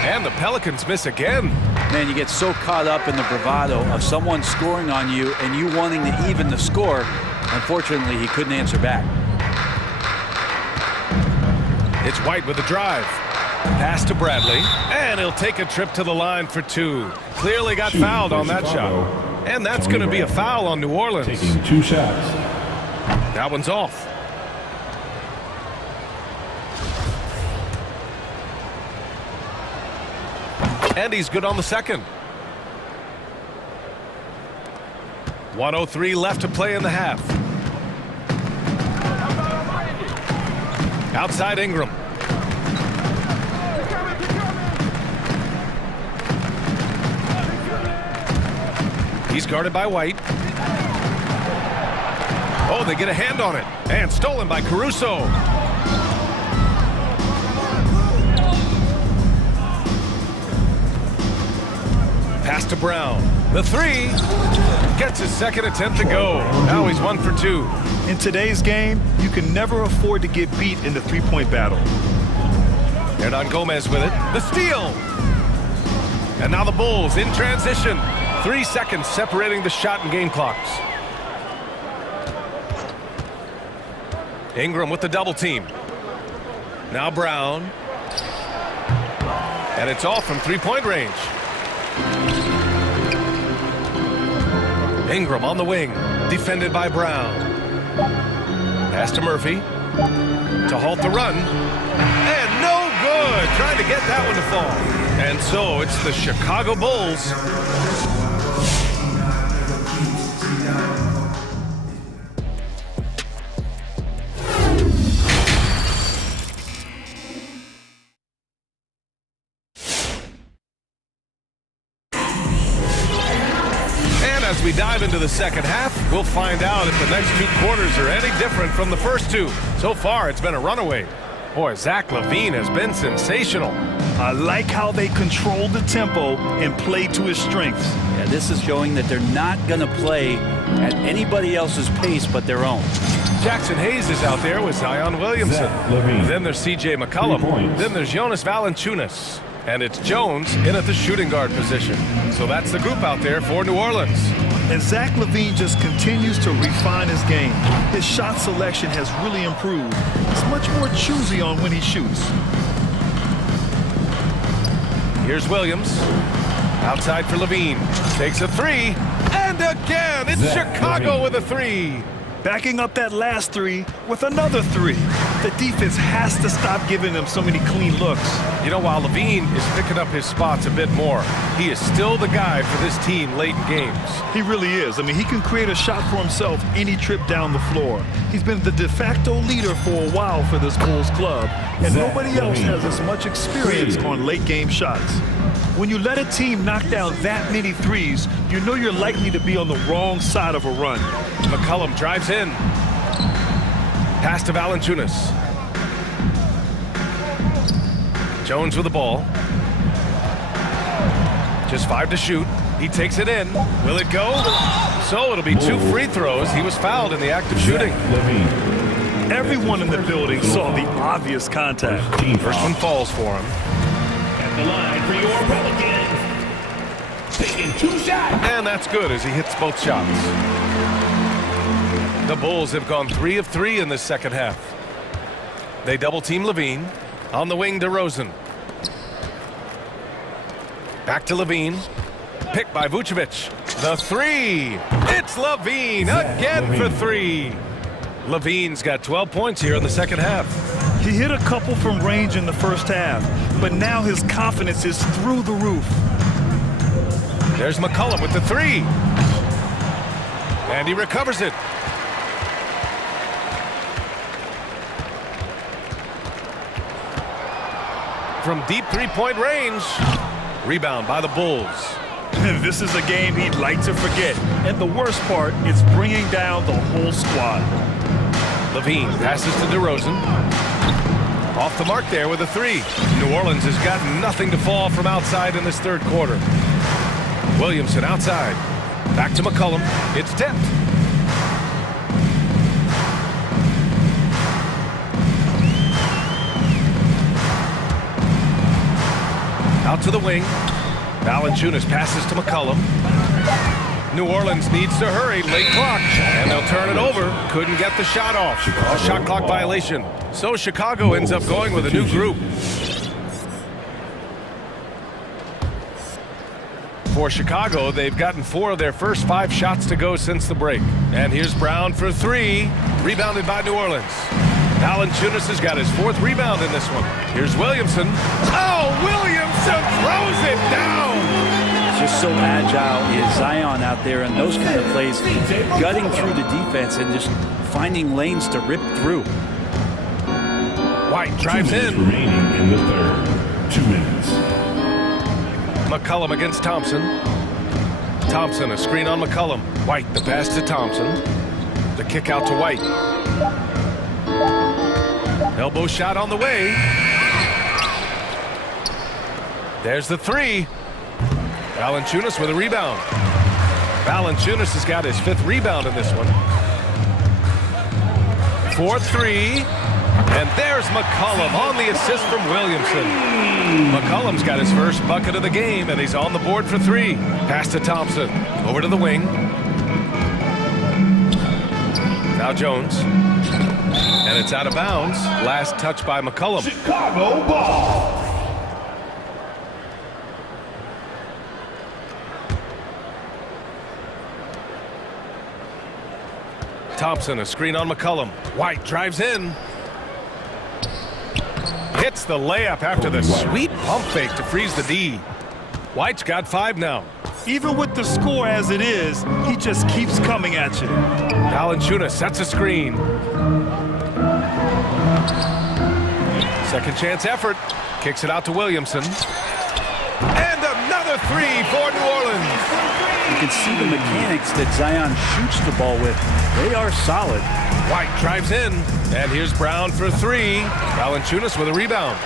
And the Pelicans miss again. Man, you get so caught up in the bravado of someone scoring on you and you wanting to even the score. Unfortunately, he couldn't answer back. It's White with a drive. Pass to Bradley. And he'll take a trip to the line for 2. Clearly got fouled on that shot. And that's going to be a foul on New Orleans. Taking 2 shots. That one's off. And he's good on the second. 1:03 left to play in the half. Outside Ingram. He's guarded by White. Oh, they get a hand on it. And stolen by Caruso. Pass to Brown. The three gets his second attempt to go. Now he's 1 for 2. In today's game, you can never afford to get beat in the three-point battle. Hernan Gomez with it. The steal. And now the Bulls in transition. 3 seconds separating the shot and game clocks. Ingram with the double team. Now Brown. And it's off from 3-point range. Ingram on the wing, defended by Brown. Pass to Murphy to halt the run. And no good. Trying to get that one to fall. And so it's the Chicago Bulls. As we dive into the second half, we'll find out if the next 2 quarters are any different from the first 2. So far, it's been a runaway. Boy, Zach LaVine has been sensational. I like how they control the tempo and play to his strengths. Yeah, this is showing that they're not going to play at anybody else's pace but their own. Jackson Hayes is out there with Zion Williamson. Then there's C.J. McCollum. Then there's Jonas Valanciunas. And it's Jones in at the shooting guard position. So that's the group out there for New Orleans. And Zach LaVine just continues to refine his game. His shot selection has really improved. He's much more choosy on when he shoots. Here's Williams. Outside for LaVine. Takes a 3. And again, it's Chicago with a 3. Backing up that last 3 with another 3. The defense has to stop giving them so many clean looks. You know, while LaVine is picking up his spots a bit more, he is still the guy for this team late in games. He really is. I mean, he can create a shot for himself any trip down the floor. He's been the de facto leader for a while for this Bulls club, and nobody else has as much experience on late game shots. When you let a team knock down that many threes, you know you're likely to be on the wrong side of a run. McCollum drives in. Pass to Valanciunas. Jones with the ball. Just 5 to shoot. He takes it in. Will it go? So it'll be 2 free throws. He was fouled in the act of shooting. Everyone in the building saw the obvious contact. First one falls for him. At the line for your Pelicans. Taking 2 shots. And that's good as he hits both shots. The Bulls have gone 3 of 3 in this second half. They double team LaVine. On the wing, DeRozan. Back to Levine. Picked by Vucevic. The three. It's Levine again for three. Levine's got 12 points here in the second half. He hit a couple from range in the first half, but now his confidence is through the roof. There's McCollum with the three. And he recovers it. From deep three-point range. Rebound by the Bulls. This is a game he'd like to forget. And the worst part, it's bringing down the whole squad. Levine passes to DeRozan. Off the mark there with a three. New Orleans has got nothing to fall from outside in this third quarter. Williamson outside. Back to McCollum. It's tipped. Out to the wing. Valanciunas passes to McCollum. New Orleans needs to hurry. Late clock. And they'll turn it over. Couldn't get the shot off. A shot clock violation. So Chicago ends up going with a new group. For Chicago, they've gotten 4 of their first 5 shots to go since the break. And here's Brown for 3. Rebounded by New Orleans. Valanciunas has got his 4th rebound in this one. Here's Williamson. Oh, Williamson throws it down! Just so agile is Zion out there in those kind of plays, gutting through the defense and just finding lanes to rip through. White drives in. Remaining in the third. 2 minutes. McCollum against Thompson. Thompson, a screen on McCollum. White, the pass to Thompson. The kick out to White. Elbow shot on the way. There's the three. Valanciunas with a rebound. Valanciunas has got his 5th rebound in this one. 4-3. And there's McCollum on the assist from Williamson. McCollum's got his first bucket of the game, and he's on the board for 3. Pass to Thompson. Over to the wing. Now Jones. And it's out of bounds. Last touch by McCollum. Chicago ball. Thompson, a screen on McCollum. White drives in. Hits the layup after the sweet pump fake to freeze the D. White's got 5 now. Even with the score as it is, he just keeps coming at you. Valanciunas sets a screen. Second chance effort. Kicks it out to Williamson. And another 3 for New Orleans. You can see the mechanics that Zion shoots the ball with. They are solid. White drives in. And here's Brown for 3. Valanciunas with a rebound.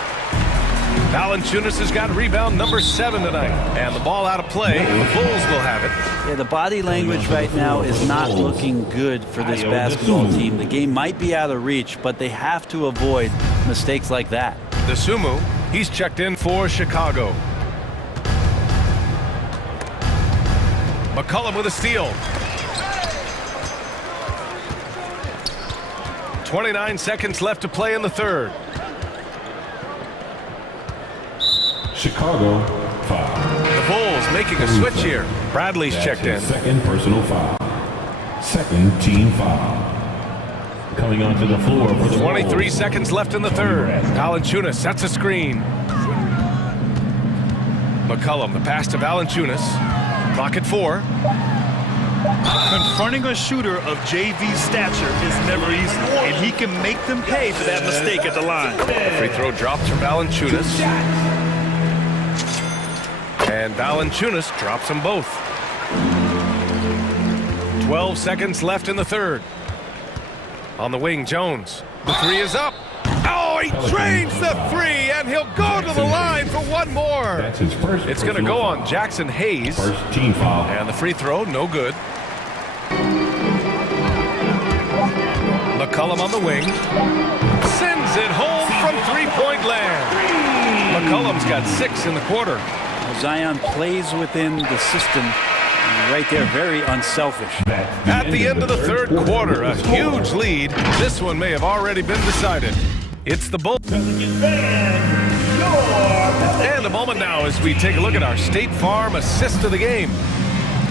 Valanciunas has got rebound number 7 tonight. And the ball out of play. The Bulls will have it. Yeah, the body language right now is not looking good for this basketball team. The game might be out of reach, but they have to avoid mistakes like that. The Sumu, he's checked in for Chicago. McCollum with a steal. 29 seconds left to play in the third. Chicago foul. The Bulls making a switch here. Bradley's checked in. Second personal foul. Second team foul. Coming onto the floor for the 23 seconds left in the third. Valanciunas sets a screen. McCollum, the pass to Valanciunas. Clock at 4. Confronting a shooter of JV's stature is never easy, and he can make them pay for that mistake at the line. The free throw drops from Valanciunas. And Valanciunas drops them both. 12 seconds left in the third. On the wing, Jones. The 3 is up. Oh, he drains the 3, and he'll go to the line for one more. That's his first. It's going to go on Jackson Hayes. First team foul. And the free throw, no good. McCollum on the wing. Sends it home from three-point land. McCollum's got 6 in the quarter. Zion plays within the system. Right there, very unselfish. At the end of the third quarter, a huge lead. This one may have already been decided. It's the Bulls. Your And a moment now as we take a look at our State Farm assist of the game.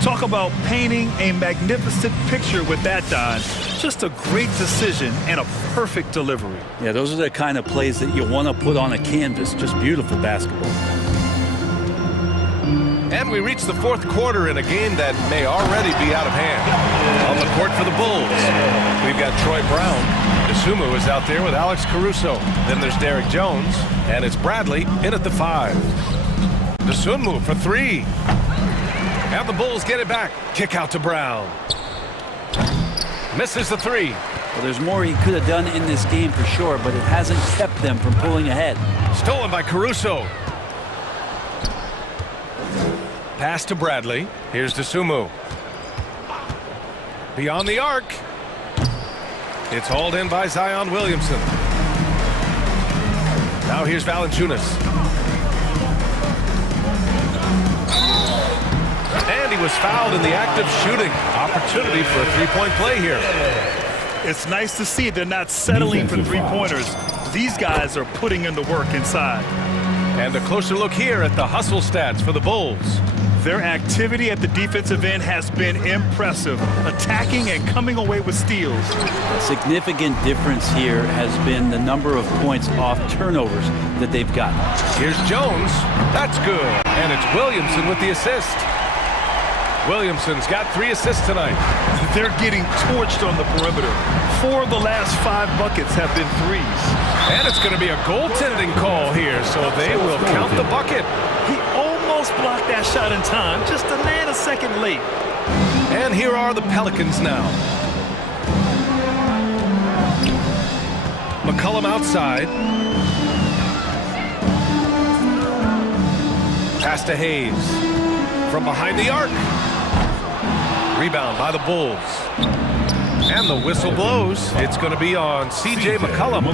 Talk about painting a magnificent picture with that, Don. Just a great decision and a perfect delivery. Yeah, those are the kind of plays that you want to put on a canvas. Just beautiful basketball. And we reach the fourth quarter in a game that may already be out of hand. On the court for the Bulls, we've got Troy Brown. Dosunmu is out there with Alex Caruso. Then there's Derek Jones, and it's Bradley in at the 5. Dosunmu for 3. And the Bulls get it back. Kick out to Brown. Misses the 3. Well, there's more he could have done in this game for sure, but it hasn't kept them from pulling ahead. Stolen by Caruso. Pass to Bradley. Here's Dosunmu. Beyond the arc. It's hauled in by Zion Williamson. Now here's Valanciunas. And he was fouled in the act of shooting. Opportunity for a three-point play here. It's nice to see they're not settling for three-pointers. These guys are putting in the work inside. And a closer look here at the hustle stats for the Bulls. Their activity at the defensive end has been impressive, attacking and coming away with steals. A significant difference here has been the number of points off turnovers that they've gotten. Here's Jones. That's good. And it's Williamson with the assist. Williamson's got 3 assists tonight. They're getting torched on the perimeter. 4 of the last 5 buckets have been threes. And it's going to be a goaltending call here, so they will count the bucket. He almost blocked that shot in time, just a nanosecond late. And here are the Pelicans now. McCollum outside. Pass to Hayes. From behind the arc. Rebound by the Bulls. And the whistle blows. It's going to be on C.J. McCollum.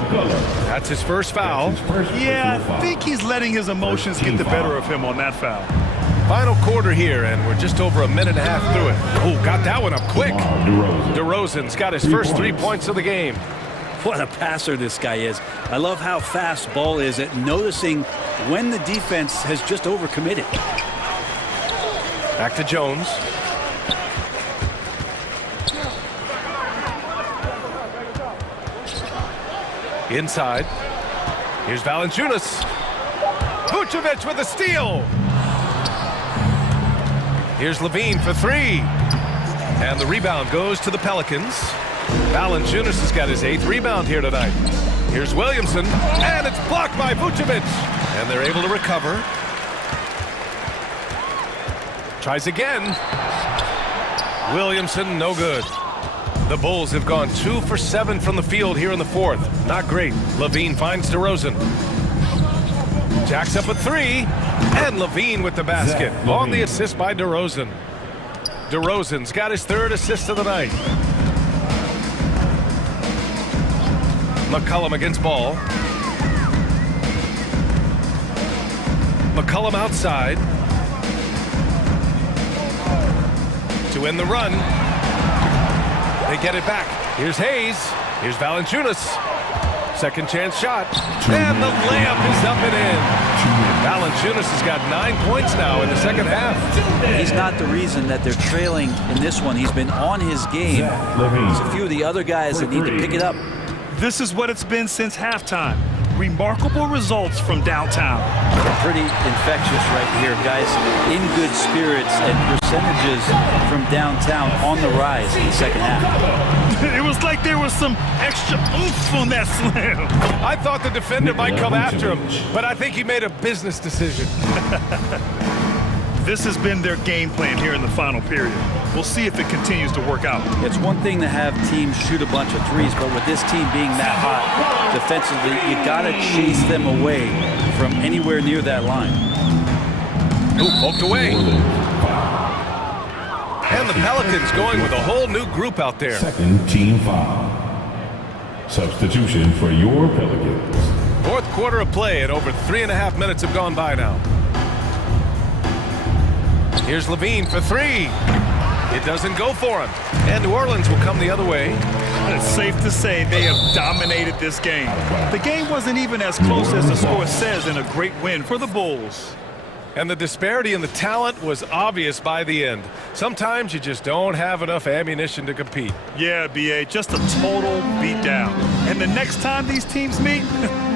That's his first foul. Yeah, I think he's letting his emotions get the better of him on that foul. Final quarter here, and we're just over a minute and a half through it. Oh, got that one up quick. DeRozan's got his first 3 points of the game. What a passer this guy is. I love how fast Ball is at noticing when the defense has just overcommitted. Back to Jones. Inside. Here's Valanciunas. Vucevic with a steal. Here's Levine for 3. And the rebound goes to the Pelicans. Valanciunas has got his 8th rebound here tonight. Here's Williamson. And it's blocked by Vucevic. And they're able to recover. Tries again. Williamson, no good. The Bulls have gone 2 for 7 from the field here in the 4th. Not great. Levine finds DeRozan. Jacks up a 3. And Levine with the basket. On the assist by DeRozan. DeRozan's got his 3rd assist of the night. McCollum against Ball. McCollum outside. To end the run. They get it back. Here's Hayes. Here's Valanciunas. Second chance shot. And the layup is up and in. Valanciunas has got 9 points now in the second half. He's not the reason that they're trailing in this one. He's been on his game. There's a few of the other guys that need to pick it up. This is what it's been since halftime. Remarkable results from downtown. Pretty infectious right here, guys. In good spirits and percentages from downtown on the rise in the second half. It was like there was some extra oomph on that slam. I thought the defender might come after him, but I think he made a business decision. This has been their game plan here in the final period. We'll see if it continues to work out. It's one thing to have teams shoot a bunch of threes, but with this team being that hot defensively, you got to chase them away from anywhere near that line. Ooh, poked away. And the Pelicans going with a whole new group out there. Second team foul. Substitution for your Pelicans. 4th quarter of play, and over 3.5 minutes have gone by now. Here's Levine for 3. It doesn't go for him. And New Orleans will come the other way. It's safe to say they have dominated this game. The game wasn't even as close as the score says in a great win for the Bulls. And the disparity in the talent was obvious by the end. Sometimes you just don't have enough ammunition to compete. Yeah, BA, just a total beatdown. And the next time these teams meet,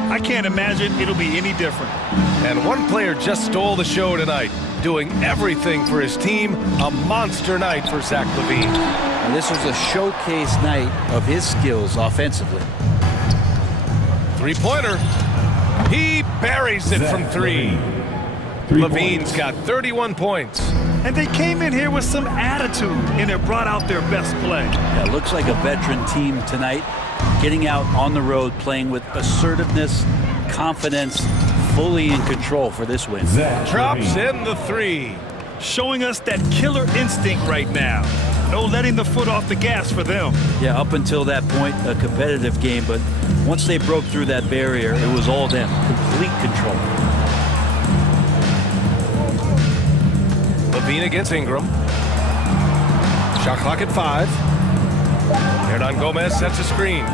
I can't imagine it'll be any different. And one player just stole the show tonight, doing everything for his team. A monster night for Zach LaVine. And this was a showcase night of his skills offensively. Three-pointer. He buries it from three. LaVine's got 31 points. And they came in here with some attitude, and it brought out their best play. Yeah, looks like a veteran team tonight, getting out on the road, playing with assertiveness, confidence, fully in control for this win. Drops in the three. Showing us that killer instinct right now. No letting the foot off the gas for them. Yeah, up until that point, a competitive game, but once they broke through that barrier, it was all them, complete control. LaVine against Ingram. Shot clock at 5. Hernangomez sets a screen.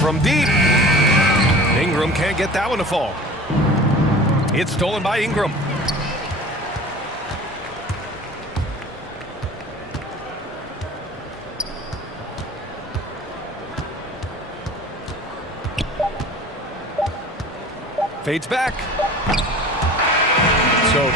From deep. Ingram can't get that one to fall. It's stolen by Ingram. Fades back. So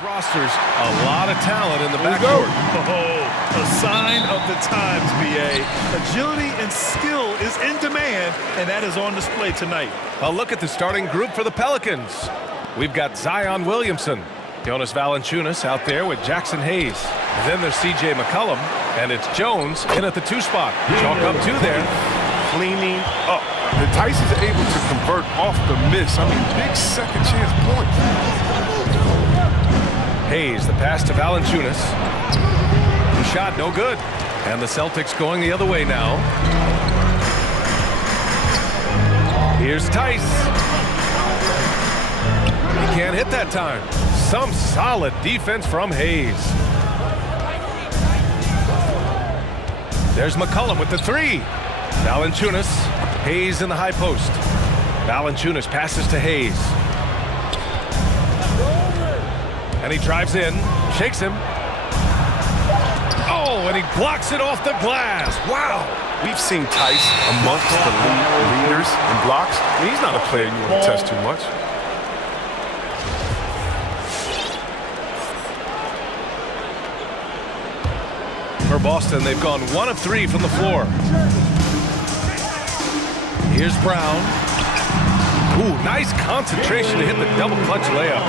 Rosters, a lot of talent in the backcourt. Oh, a sign of the times, BA. Agility and skill is in demand, and that is on display tonight. A look at the starting group for the Pelicans. We've got Zion Williamson, Jonas Valanciunas out there with Jackson Hayes. And then there's C.J. McCollum, and it's Jones in at the 2 spot. Chalk up 2 there. Cleaning up. And Tyson's able to convert off the miss. I mean, big second chance points. Hayes, the pass to Valanciunas. The shot, no good. And the Celtics going the other way now. Here's Tice. He can't hit that time. Some solid defense from Hayes. There's McCollum with the 3. Valanciunas, Hayes in the high post. Valanciunas passes to Hayes. And he drives in, shakes him. Oh, and he blocks it off the glass. Wow. We've seen Tice amongst the leaders in blocks. I mean, he's not a player you want to test too much. For Boston, they've gone 1 of 3 from the floor. Here's Brown. Ooh, nice concentration to hit the double clutch layup.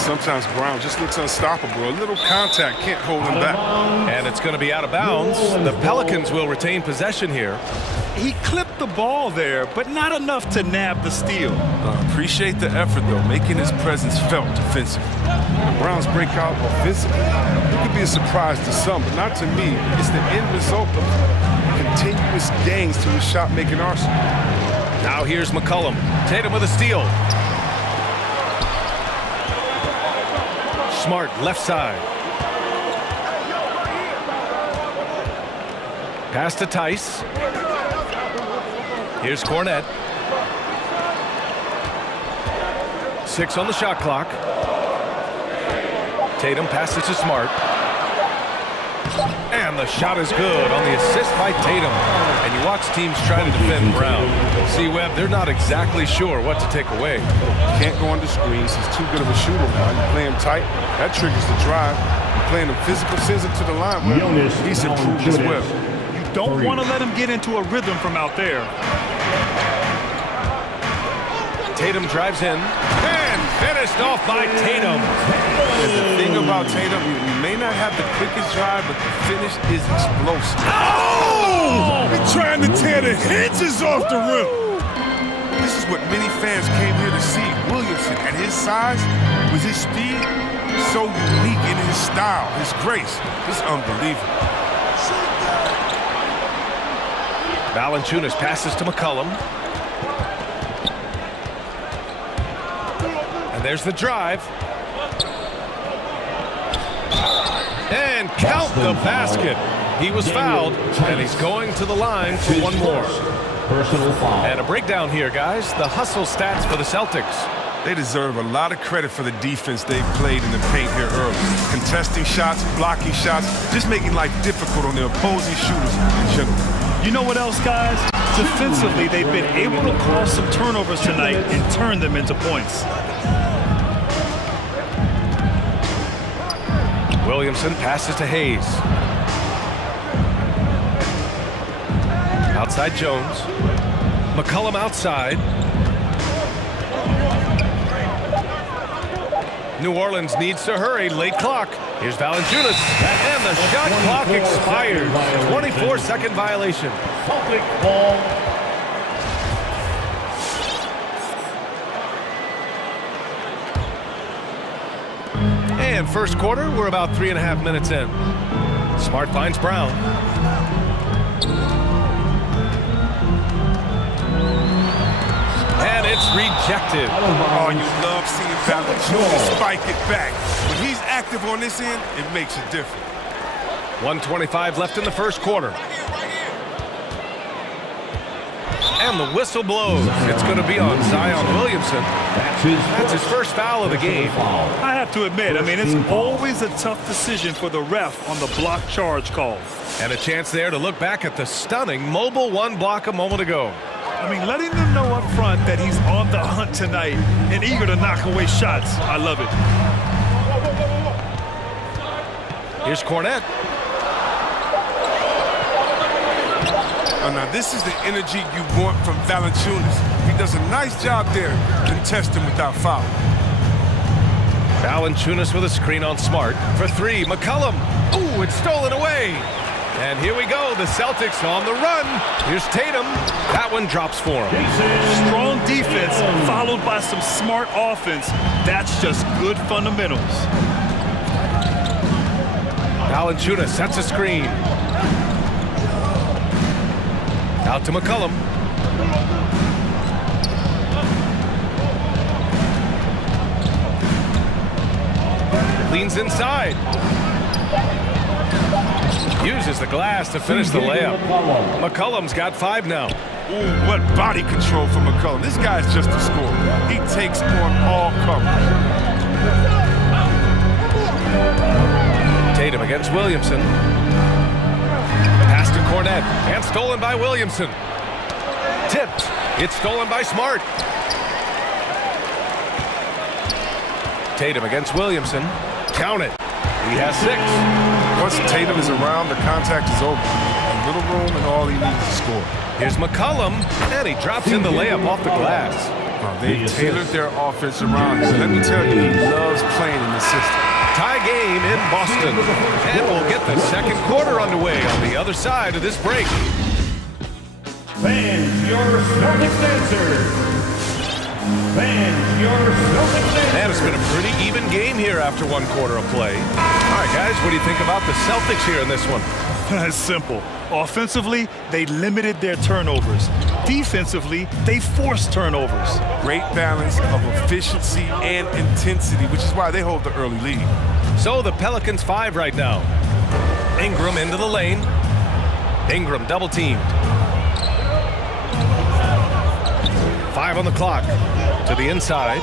Sometimes Brown just looks unstoppable. A little contact can't hold him back. And it's going to be out of bounds. The Pelicans will retain possession here. He clipped the ball there, but not enough to nab the steal. Appreciate the effort, though, making his presence felt defensively. When Browns break out offensively, it could be a surprise to some, but not to me. It's the end result of continuous gains to his shot-making arsenal. Now here's McCollum. Tatum with a steal. Smart left side. Pass to Tice. Here's Cornette. 6 on the shot clock. Tatum passes to Smart. And the shot is good on the assist by Tatum. And you watch teams try to defend Brown. See, Webb, they're not exactly sure what to take away. Can't go under screens. He's too good of a shooter now. You play him tight, that triggers the drive. You playing him physical, sends him to the line. He's improved as well. You don't want to let him get into a rhythm from out there. Tatum drives in and finished off by Tatum. And the thing about Tatum, you may not have the quickest drive, but the finish is explosive. Oh! He's trying to tear the hinges off the rim. This is what many fans came here to see. Williamson, at his size, with his speed, so unique in his style, his grace. It's unbelievable. Valanciunas passes to McCollum. And there's the drive. And count the basket. He was fouled, and he's going to the line for 1 more. Personal foul. And a breakdown here, guys. The hustle stats for the Celtics. They deserve a lot of credit for the defense they've played in the paint here early. Contesting shots, blocking shots, just making life difficult on the opposing shooters in general. You know what else, guys? Defensively, they've been able to cause some turnovers tonight and turn them into points. Williamson passes to Hayes. Outside Jones. McCollum outside. New Orleans needs to hurry. Late clock. Here's Valanciunas. And the shot clock expires. 24-second violation. Celtic ball. And first quarter, we're about 3.5 minutes in. Smart finds Brown. And it's rejected. Oh, you love seeing Valanciunas spike it back. When he's active on this end, it makes a difference. 1:25 left in the first quarter. And the whistle blows. It's going to be on Zion Williamson. That's his first foul of the game. I have to admit, I mean, it's always a tough decision for the ref on the block charge call. And a chance there to look back at the stunning mobile 1 block a moment ago. I mean, letting them know up front that he's on the hunt tonight and eager to knock away shots. I love it. Here's Cornette. Oh, now this is the energy you want from Valanciunas. He does a nice job there contesting without foul. Valanciunas with a screen on Smart. For three, McCollum. Ooh, it's stolen away. And here we go, the Celtics on the run. Here's Tatum. That one drops for him. Strong defense followed by some smart offense. That's just good fundamentals. Valanciunas sets a screen. Out to McCollum. Leans inside. Uses the glass to finish the layup. McCollum's got 5 now. Ooh, what body control from McCollum. This guy's just a scorer. He takes on all coverage. Tatum against Williamson. Pass to Cornette. And stolen by Williamson. Tipped. It's stolen by Smart. Tatum against Williamson. Count it. He has 6. Once Tatum is around, the contact is over. A little room and all he needs to score. Here's McCollum, and he drops in the layup off the glass. They've tailored their offense around him. Let me tell you, he loves playing in the system. Tie game in Boston. And we'll get the second quarter underway on the other side of this break. Fans, your Celtics answer. Fans, your Celtics answer. And it's been a pretty even game here after one quarter of play. All right, guys, what do you think about the Celtics here in this one? It's simple. Offensively, they limited their turnovers. Defensively, they forced turnovers. Great balance of efficiency and intensity, which is why they hold the early lead. So the Pelicans 5 right now. Ingram into the lane. Ingram double teamed. 5 on the clock. To the inside.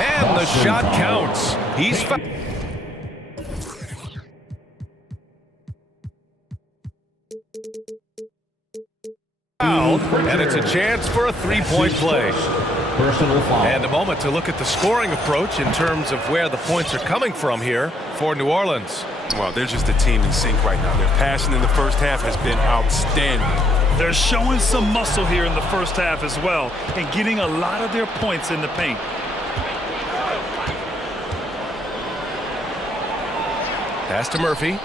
And the shot counts. He's fouled. And it's a chance for a three-point play. Personal foul. And a moment to look at the scoring approach in terms of where the points are coming from here for New Orleans. Well, they're just a team in sync right now. Their passing in the first half has been outstanding. They're showing some muscle here in the first half as well and getting a lot of their points in the paint. Pass to Murphy.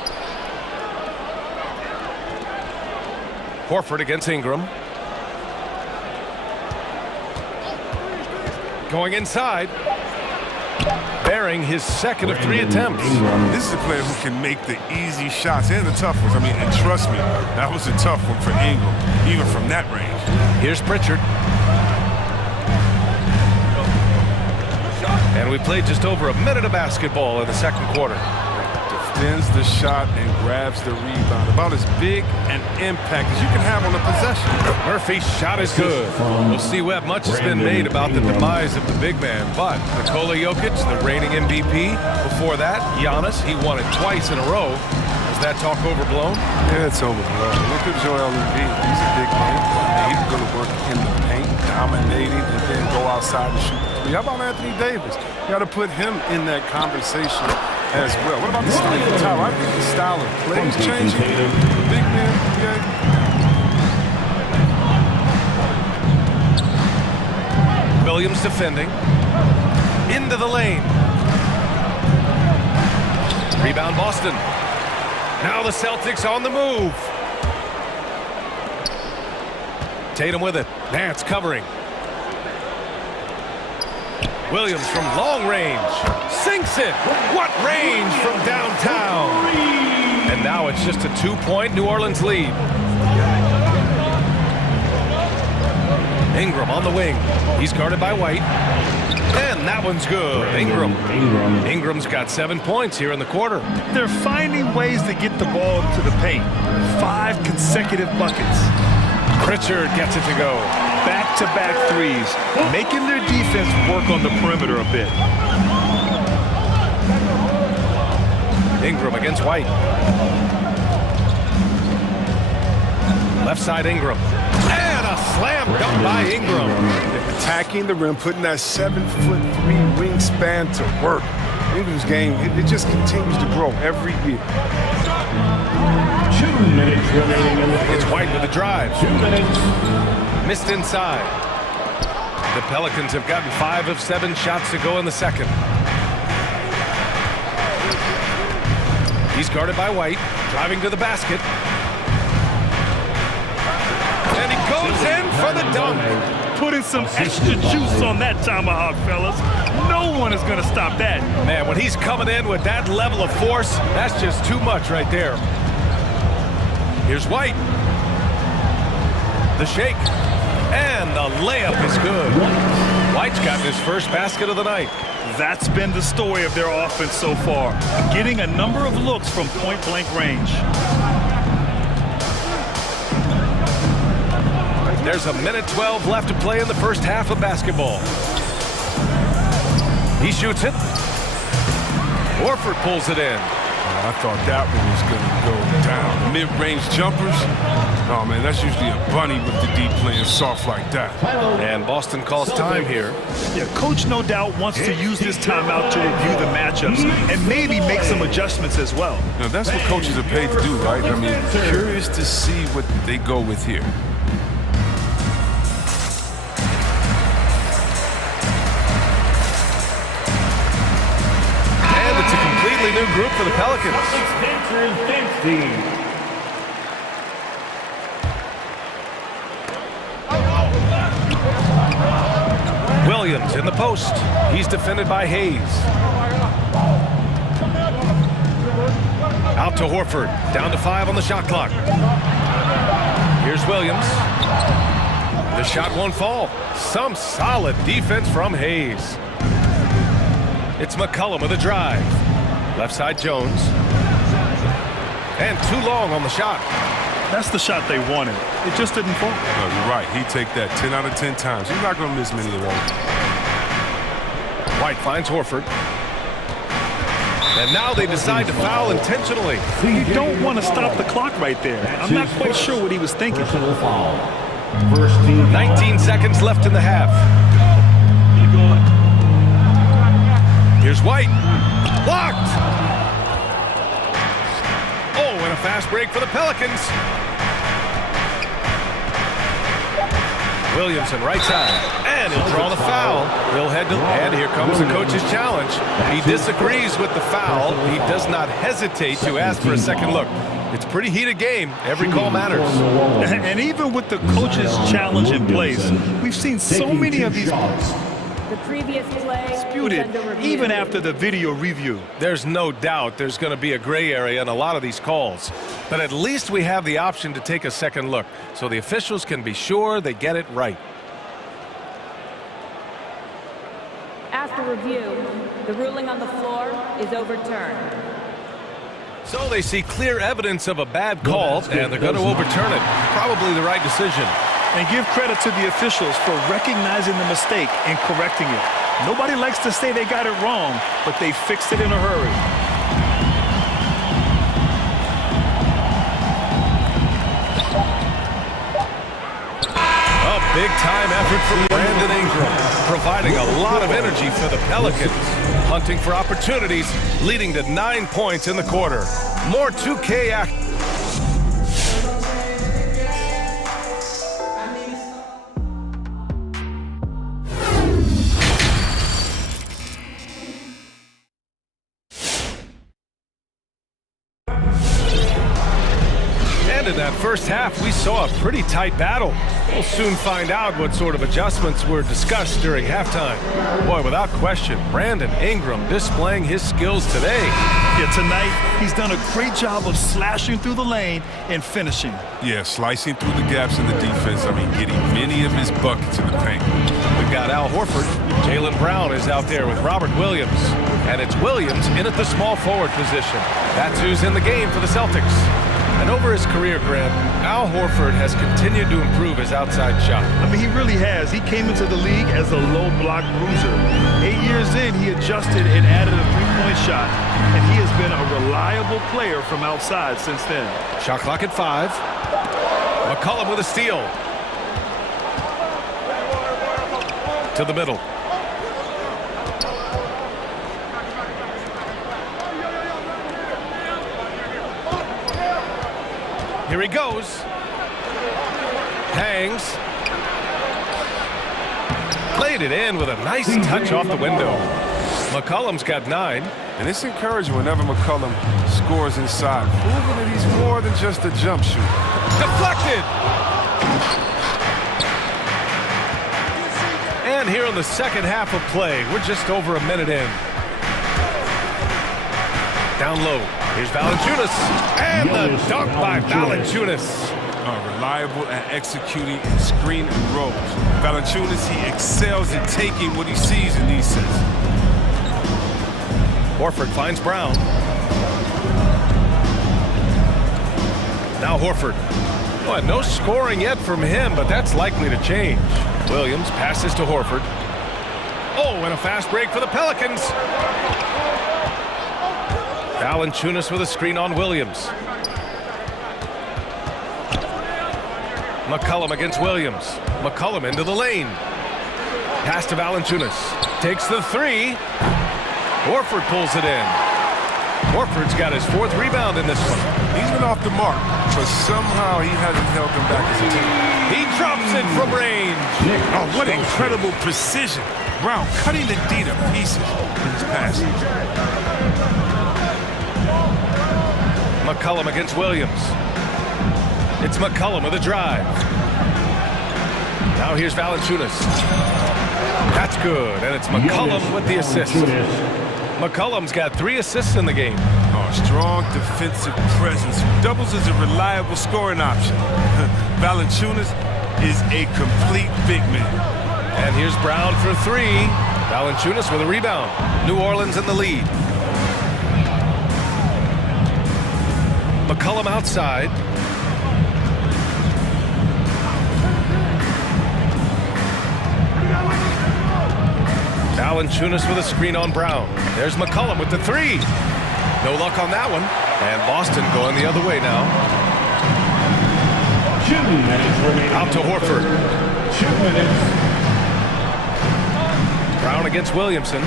Horford against Ingram. Going inside. Bearing his second of 3 attempts. This is a player who can make the easy shots and the tough ones. I mean, and trust me, that was a tough one for Ingram, even from that range. Here's Pritchard. And we played just over a minute of basketball in the second quarter. Defends the shot and grabs the rebound. About as big an impact as you can have on a possession. Murphy's shot is good. We'll see what much has been made about the demise of the big man. But Nikola Jokic, the reigning MVP. Before that, Giannis, he won it twice in a row. Is that talk overblown? Yeah, it's overblown. Look at Joel Embiid. He's a big man. He's going to work in the paint, dominating, and then go outside and shoot. How about Anthony Davis? You got to put him in that conversation as well. What about the style of Tyler? I think the style of play is changing. The big man, yeah. Williams defending. Into the lane. Rebound Boston. Now the Celtics on the move. Tatum with it. Nance covering. Williams from long range. Sinks it. What range from downtown. And now it's just a 2-point New Orleans lead. Ingram on the wing. He's guarded by White. And that one's good. Ingram's got 7 points here in the quarter. They're finding ways to get the ball to the paint. 5 consecutive buckets. Pritchard gets it to go. Back-to-back threes, making their defense work on the perimeter a bit. Ingram against White. Left side Ingram. And a Slam dunk by Ingram. Attacking the rim, putting that 7'3" wingspan to work. Ingram's game, it just continues to grow every year. 2 minutes remaining in the first. It's White with a drive. 2 minutes. Missed inside. The Pelicans have gotten 5 of 7 shots to go in the second. He's guarded by White, driving to the basket. And he goes in for the dunk. Putting some extra juice on that tomahawk, fellas. No one is going to stop that. Man, when he's coming in with that level of force, that's just too much right there. Here's White. The shake. And the layup is good. White's gotten his first basket of the night. That's been the story of their offense so far. Getting a number of looks from point-blank range. There's a minute 12 left to play in the first half of basketball. He shoots it. Horford pulls it in. I thought that one was going to go down. Mid-range jumpers. Oh, man, that's usually a bunny with the D playing soft like that. And Boston calls time here. Yeah, coach no doubt wants to use this timeout to review the matchups and maybe make some adjustments as well. Now, that's what coaches are paid to do, right? I mean, curious to see what they go with here. New group for the Pelicans. Williams in the post. He's defended by Hayes. Out to Horford. Down to 5 on the shot clock. Here's Williams. The shot won't fall. Some solid defense from Hayes. It's McCollum with a drive. Left side Jones. And too long on the shot. That's the shot they wanted. It just didn't fall. No, you're right. He'd take that 10 out of 10 times. He's not going to miss many of those. White finds Horford. And now they decide to foul intentionally. You don't want to stop the clock right there. I'm not quite sure what he was thinking. 19 seconds left in the half. Here's White. Blocked! Oh, and a fast break for the Pelicans. Williamson, right side. And he'll draw the foul. He'll head to... And here comes the coach's challenge. He disagrees with the foul. He does not hesitate to ask for a second look. It's a pretty heated game. Every call matters. And even with the coach's challenge in place, we've seen so many of these... The previous play disputed even after the video review. There's no doubt there's going to be a gray area in a lot of these calls. But at least we have the option to take a second look, so the officials can be sure they get it right. After review, the ruling on the floor is overturned. So they see clear evidence of a bad call, and they're going to overturn it. Probably the right decision. And give credit to the officials for recognizing the mistake and correcting it. Nobody likes to say they got it wrong, but they fixed it in a hurry. A big-time effort from Brandon Ingram, providing a lot of energy for the Pelicans, hunting for opportunities, leading to 9 points in the quarter. More 2K action. In that first half, we saw a pretty tight battle. We'll soon find out what sort of adjustments were discussed during halftime. Boy, without question, Brandon Ingram displaying his skills today. Yeah, tonight, he's done a great job of slashing through the lane and finishing. Yeah, slicing through the gaps in the defense. I mean, getting many of his buckets in the paint. We've got Al Horford. Jaylen Brown is out there with Robert Williams. And it's Williams in at the small forward position. That's who's in the game for the Celtics. And over his career, Grant, Al Horford has continued to improve his outside shot. I mean, he really has. He came into the league as a low block bruiser. 8 years in, he adjusted and added a three-point shot. And he has been a reliable player from outside since then. Shot clock at 5. McCollum with a steal. To the middle. Here he goes. Hangs. Played it in with a nice touch off the window. McCollum's got 9. And it's encouraging whenever McCollum scores inside, proving that he's more than just a jump shooter. Deflected! And here in the second half of play, we're just over a minute in. Down low, here's Valanciunas, and the dunk by Valanciunas. Reliable at executing in screen and rolls. Valanciunas, he excels at taking what he sees in these sets. Horford finds Brown. Now Horford. Well, no scoring yet from him, but that's likely to change. Williams passes to Horford. Oh, and a fast break for the Pelicans. Valanciunas with a screen on Williams. McCollum against Williams. McCollum into the lane. Pass to Valanciunas. Takes the 3. Horford pulls it in. Horford's got his 4th rebound in this one. He's been off the mark, but somehow he hasn't held them back as a team. He drops it from range. Oh, what incredible precision. Brown cutting the D to pieces in his pass. McCollum against Williams. It's McCollum with a drive. Now here's Valanciunas. That's good, and it's McCollum with the assist. McCollum's got 3 assists in the game. Oh, strong defensive presence. Doubles as a reliable scoring option. Valanciunas is a complete big man. And here's Brown for 3. Valanciunas with a rebound. New Orleans in the lead. McCollum outside. Valanciunas with a screen on Brown. There's McCollum with the 3. No luck on that one. And Boston going the other way now. 2 minutes remaining. Out to Horford. 2 minutes. Brown against Williamson.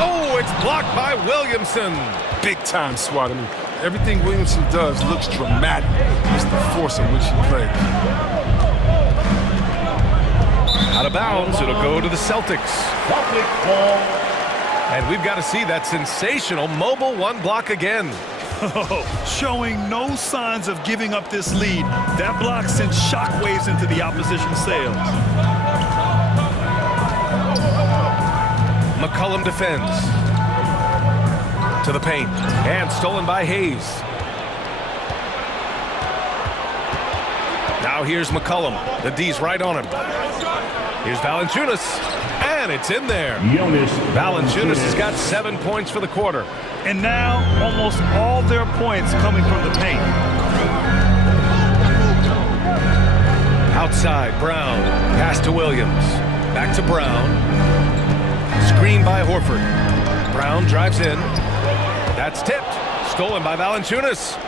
Oh, it's blocked by Williamson. Big time swat. I mean, everything Williamson does looks dramatic. It's the force in which he plays. Out of bounds, it'll go to the Celtics. And we've got to see that sensational mobile 1 block again. Showing no signs of giving up this lead. That block sent shockwaves into the opposition sails. McCollum defends. To the paint. And stolen by Hayes. Now here's McCollum. The D's right on him. Here's Valanciunas. And it's in there. Valanciunas has got 7 points for the quarter. And now, almost all their points coming from the paint. Outside, Brown. Pass to Williams. Back to Brown. Screen by Horford. Brown drives in. That's tipped. Stolen by Valanciunas.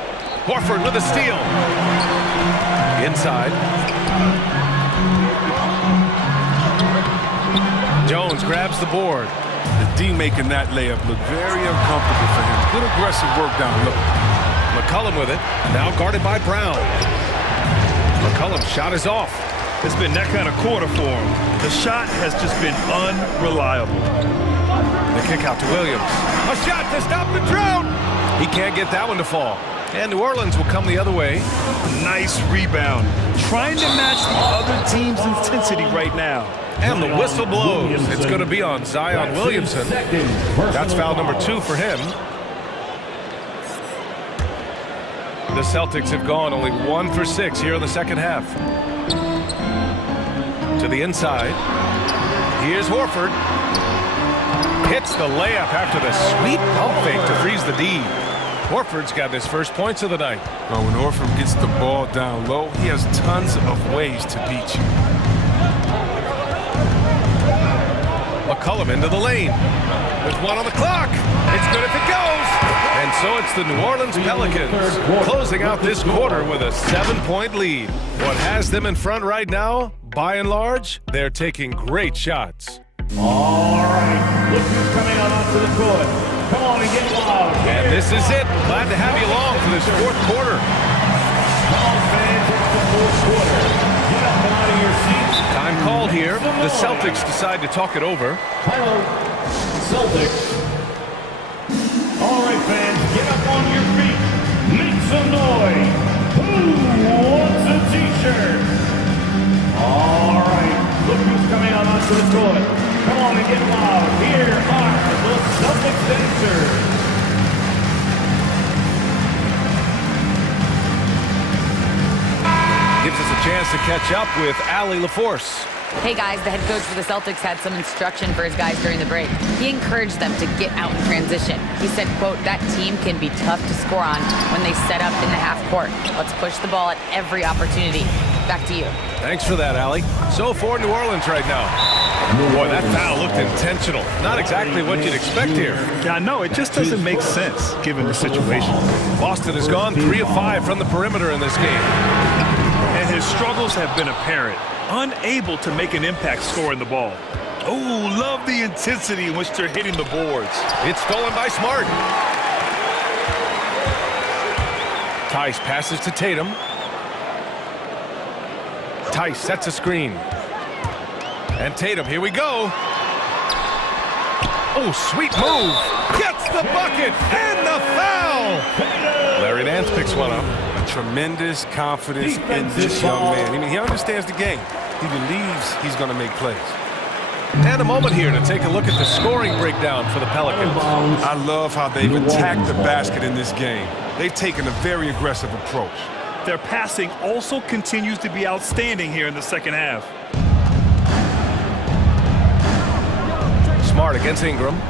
Horford with a steal. Inside. Jones grabs the board. The D making that layup look very uncomfortable for him. Good aggressive work down low. McCollum with it. Now guarded by Brown. McCollum's shot is off. It's been that kind of quarter for him. The shot has just been unreliable. The kick out to Williams. A shot to stop the drought. He can't get that one to fall. And New Orleans will come the other way. Nice rebound. Trying to match the other team's intensity right now. And the whistle blows. It's going to be on Zion Williamson. That's foul number 2 for him. The Celtics have gone only 1 for 6 here in the second half. To the inside. Here's Horford. Hits the layup after the sweet pump fake to freeze the D. Horford's got his first points of the night. Well, when Horford gets the ball down low, he has tons of ways to beat you. McCollum into the lane. with one on the clock. It's good if it goes. And so it's the New Orleans Pelicans closing out this quarter with a 7-point lead. What has them in front right now? By and large, they're taking great shots. All right, look who's coming out onto the court. Come on and get loud. And this is it. Glad to have you along for this fourth quarter. Come on, fans, it's the fourth quarter. Get up and out of your seats. Time called here. The Celtics decide to talk it over. Hello, Celtics. All right, fans, get up on your feet. Make some noise. Who wants a t-shirt? All right, look who's coming out onto the court. Come on and get loud. Here are the Celtics dancers. Gives us a chance to catch up with Allie LaForce. Hey guys, the head coach for the Celtics had some instruction for his guys during the break. He encouraged them to get out in transition. He said, quote, that team can be tough to score on when they set up in the half court. Let's push the ball at every opportunity. Back to you. Thanks for that, Allie. So for New Orleans right now. Boy, that foul looked intentional. Not exactly what you'd expect here. Yeah, I know. It just doesn't make sense given the situation. Boston has gone 3 of 5 from the perimeter in this game. And his struggles have been apparent. Unable to make an impact scoring the ball. Oh, love the intensity in which they're hitting the boards. It's stolen by Smart. Tice passes to Tatum. Tice sets a screen. And Tatum, here we go. Oh, sweet move. Gets the bucket and the foul. Larry Nance picks one up. Tremendous confidence in this young man. I mean, he understands the game. He believes he's going to make plays. And a moment here to take a look at the scoring breakdown for the Pelicans. I love how they've attacked the basket in this game. They've taken a very aggressive approach. Their passing also continues to be outstanding here in the second half. Smart against Ingram.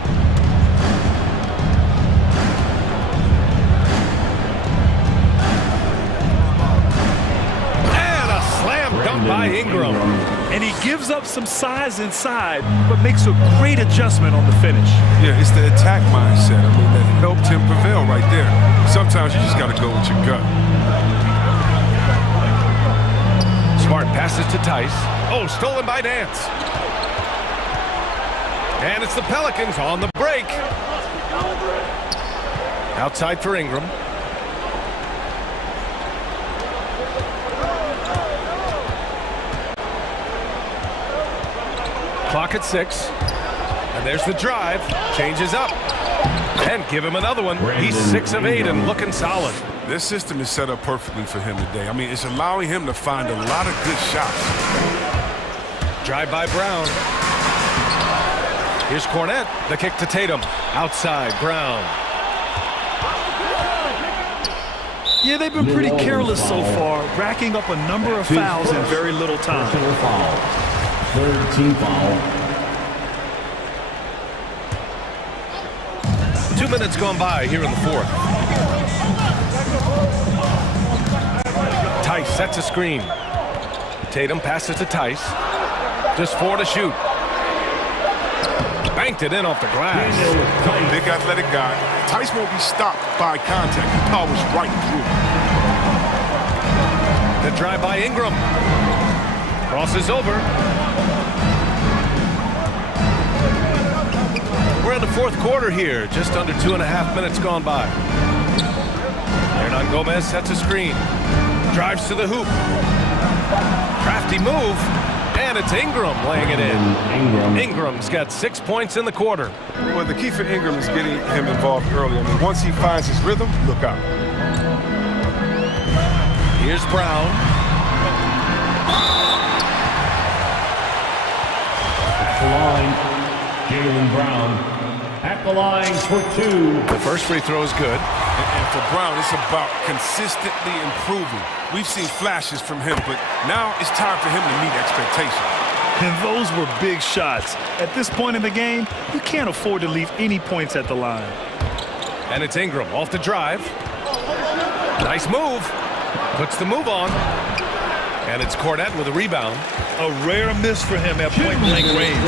Dunk by Ingram. And he gives up some size inside, but makes a great adjustment on the finish. Yeah, it's the attack mindset. I mean, that helped him prevail right there. Sometimes you just got to go with your gut. Smart passes to Tice. Oh, stolen by Nance. And it's the Pelicans on the break. Outside for Ingram. Clock at 6. And there's the drive. Changes up. And give him another one. He's 6 of 8 and looking solid. This system is set up perfectly for him today. I mean, it's allowing him to find a lot of good shots. Drive by Brown. Here's Cornette. The kick to Tatum. Outside, Brown. Yeah, they've been pretty careless so far, racking up a number of fouls in very little time. Third team foul. 2 minutes gone by here in the fourth. Tice sets a screen. Tatum passes to Tice. Just 4 to shoot. Banked it in off the glass. Big athletic guy. Tice won't be stopped by contact. He powers right through. The drive by Ingram. Crosses over. We're in the fourth quarter here. Just under 2.5 minutes gone by. Hernan Gomez sets a screen. Drives to the hoop. Crafty move. And it's Ingram laying it in. Ingram's got 6 points in the quarter. Well, the key for Ingram is getting him involved early. I mean, once he finds his rhythm, look out. Here's Brown. At the line, Jaylen Brown. At the line for 2. The first free throw is good. And for Brown, it's about consistently improving. We've seen flashes from him, but now it's time for him to meet expectations. And those were big shots. At this point in the game, you can't afford to leave any points at the line. And it's Ingram off the drive. Nice move. Puts the move on. And it's Cornette with a rebound. A rare miss for him at point-blank range.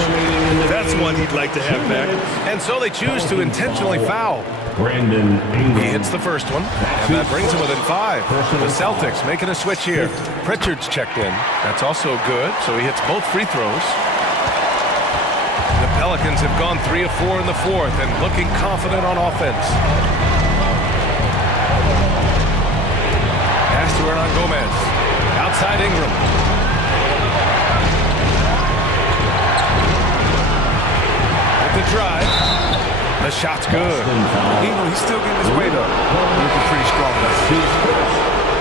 That's one he'd like to have back. And so they choose to intentionally foul. He hits the first one, and that brings him within 5. The Celtics making a switch here. Pritchard's checked in. That's also good, so he hits both free throws. The Pelicans have gone 3 of 4 in the fourth and looking confident on offense. Pass to Hernan Gomez. Outside Ingram. With the drive. The shot's good. He's still getting his weight up. Looking pretty strong.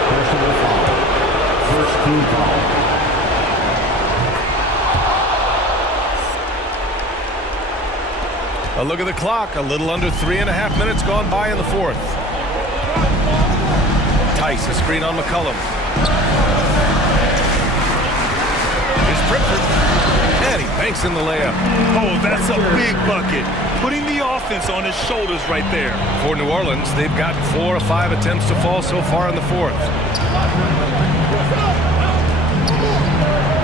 Personal foul. First team foul. A look at the clock. A little under 3.5 minutes gone by in the fourth. Tice, a screen on McCollum. Here's Pritchard. And he banks in the layup. Oh, that's a big bucket. Putting the offense on his shoulders right there. For New Orleans, they've got 4 of 5 attempts to fall so far in the fourth.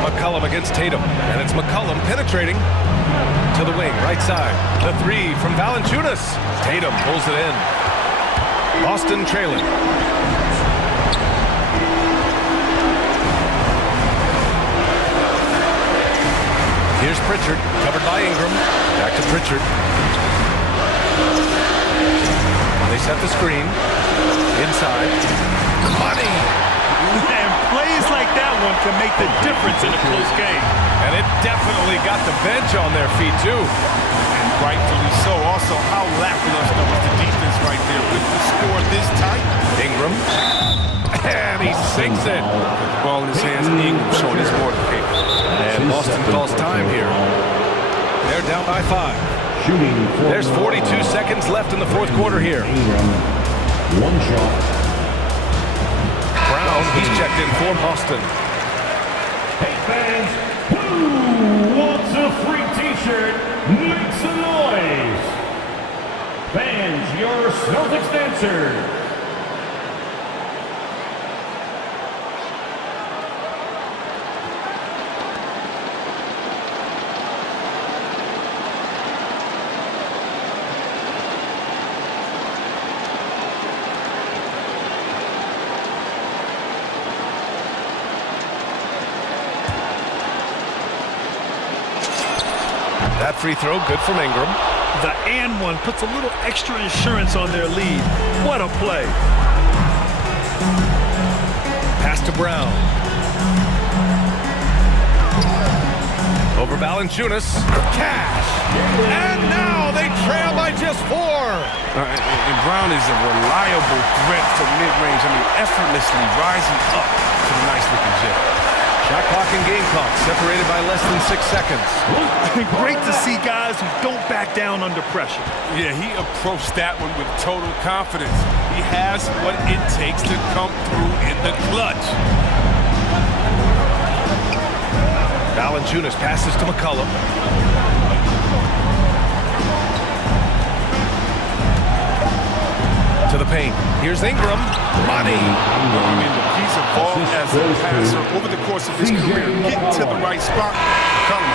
McCollum against Tatum. And it's McCollum penetrating to the wing, right side. The 3 from Valanciunas. Tatum pulls it in. Boston trailing. Here's Pritchard, covered by Ingram. Back to Pritchard. They set the screen. Inside. Money! And plays like that one can make the difference in a close game. And it definitely got the bench on their feet, too. And rightfully so. Also, how lackluster was the defense right there with the score this tight. Ingram. And he sinks it. Ball in his hands, and Ingram showing his more than capable. And Boston calls time here. They're down by 5. There's 42 seconds left in the fourth quarter here. One shot. Brown, he's checked in for Boston. Hey fans, who wants a free t-shirt? Make some noise. Fans, your Celtics dancer. That free throw, good from Ingram. The and one puts a little extra insurance on their lead. What a play. Pass to Brown. Over Valanciunas. Cash! And now they trail by just 4. And Brown is a reliable threat from mid-range. I mean, effortlessly rising up to the nice-looking jet. Shot clock and game clock separated by less than 6 seconds. Great to see guys who don't back down under pressure. Yeah, he approached that one with total confidence. He has what it takes to come through in the clutch. Valanciunas passes to McCollum. To the paint. Here's Ingram. Money. I mean, he's evolved as a passer over the course of his career. Getting to the right spot. McCollum,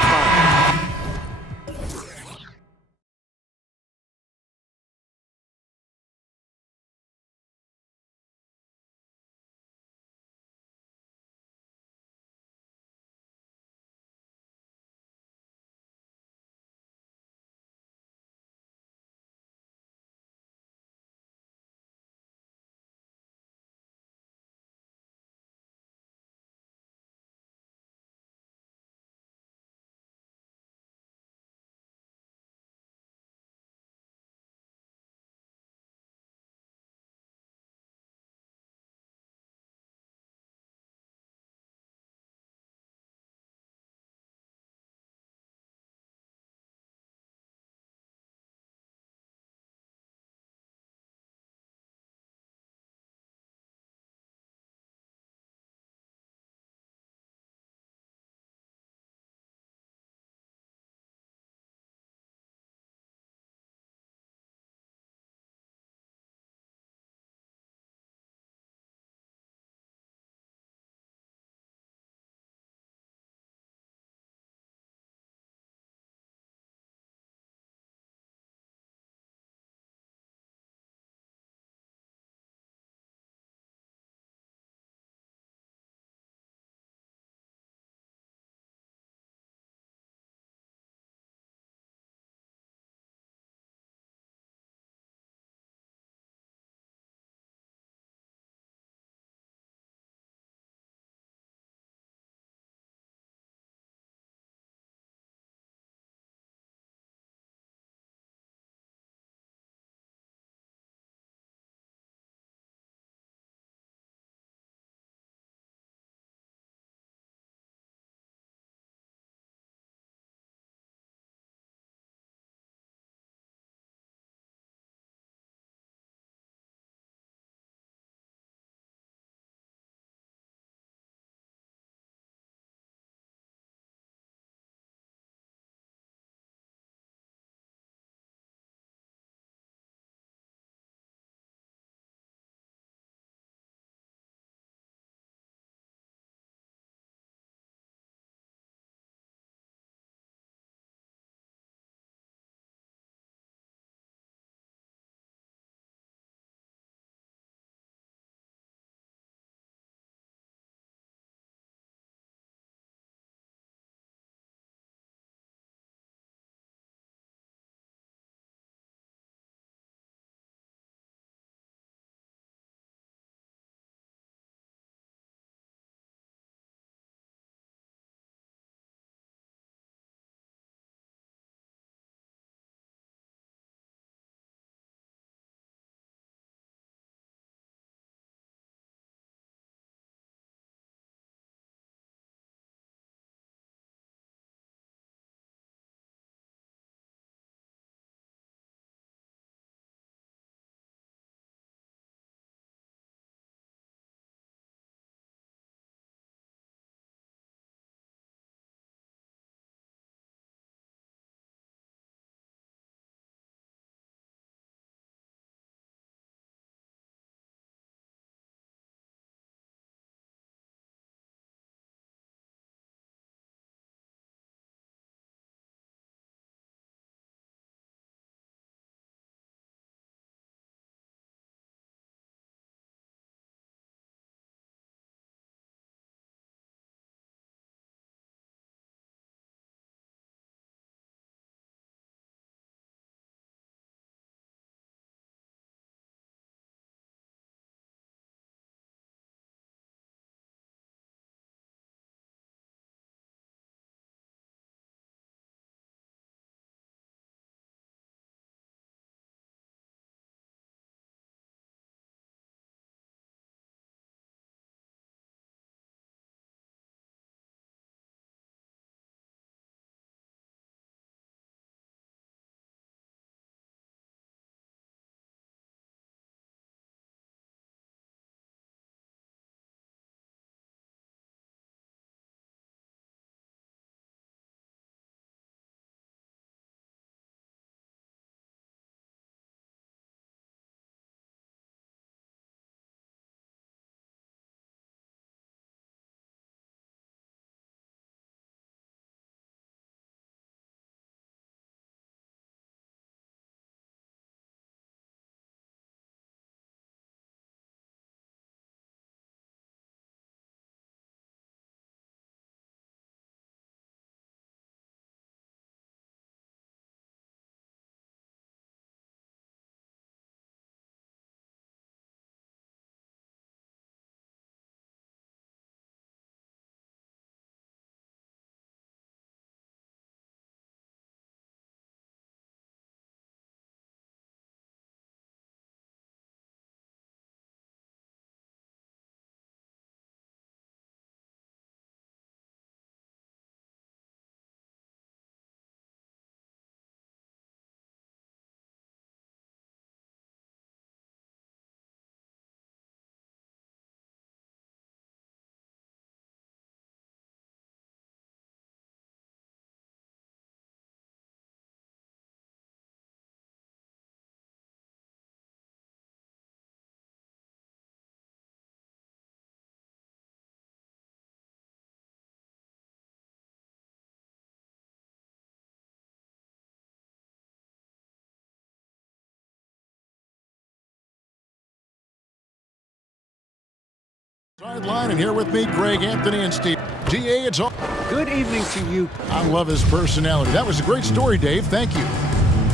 Sideline, and here with me, Greg, Anthony, and Steve. DA, it's all. Good evening to you. I love his personality. That was a great story, Dave. Thank you.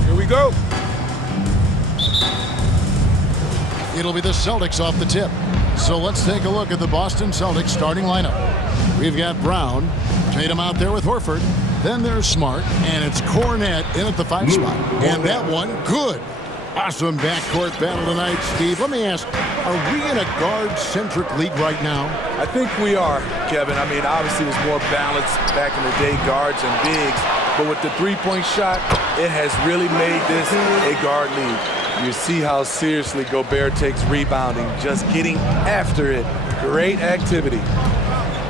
Here we go. It'll be the Celtics off the tip. So let's take a look at the Boston Celtics starting lineup. We've got Brown, Tatum out there with Horford. Then there's Smart, and it's Cornet in at the 5 spot. And that one, good. Awesome backcourt battle tonight, Steve. Let me ask, are we in a guard-centric league right now? I think we are, Kevin. I mean, obviously it was more balanced back in the day, guards and bigs. But with the three-point shot, it has really made this a guard league. You see how seriously Gobert takes rebounding, just getting after it. Great activity.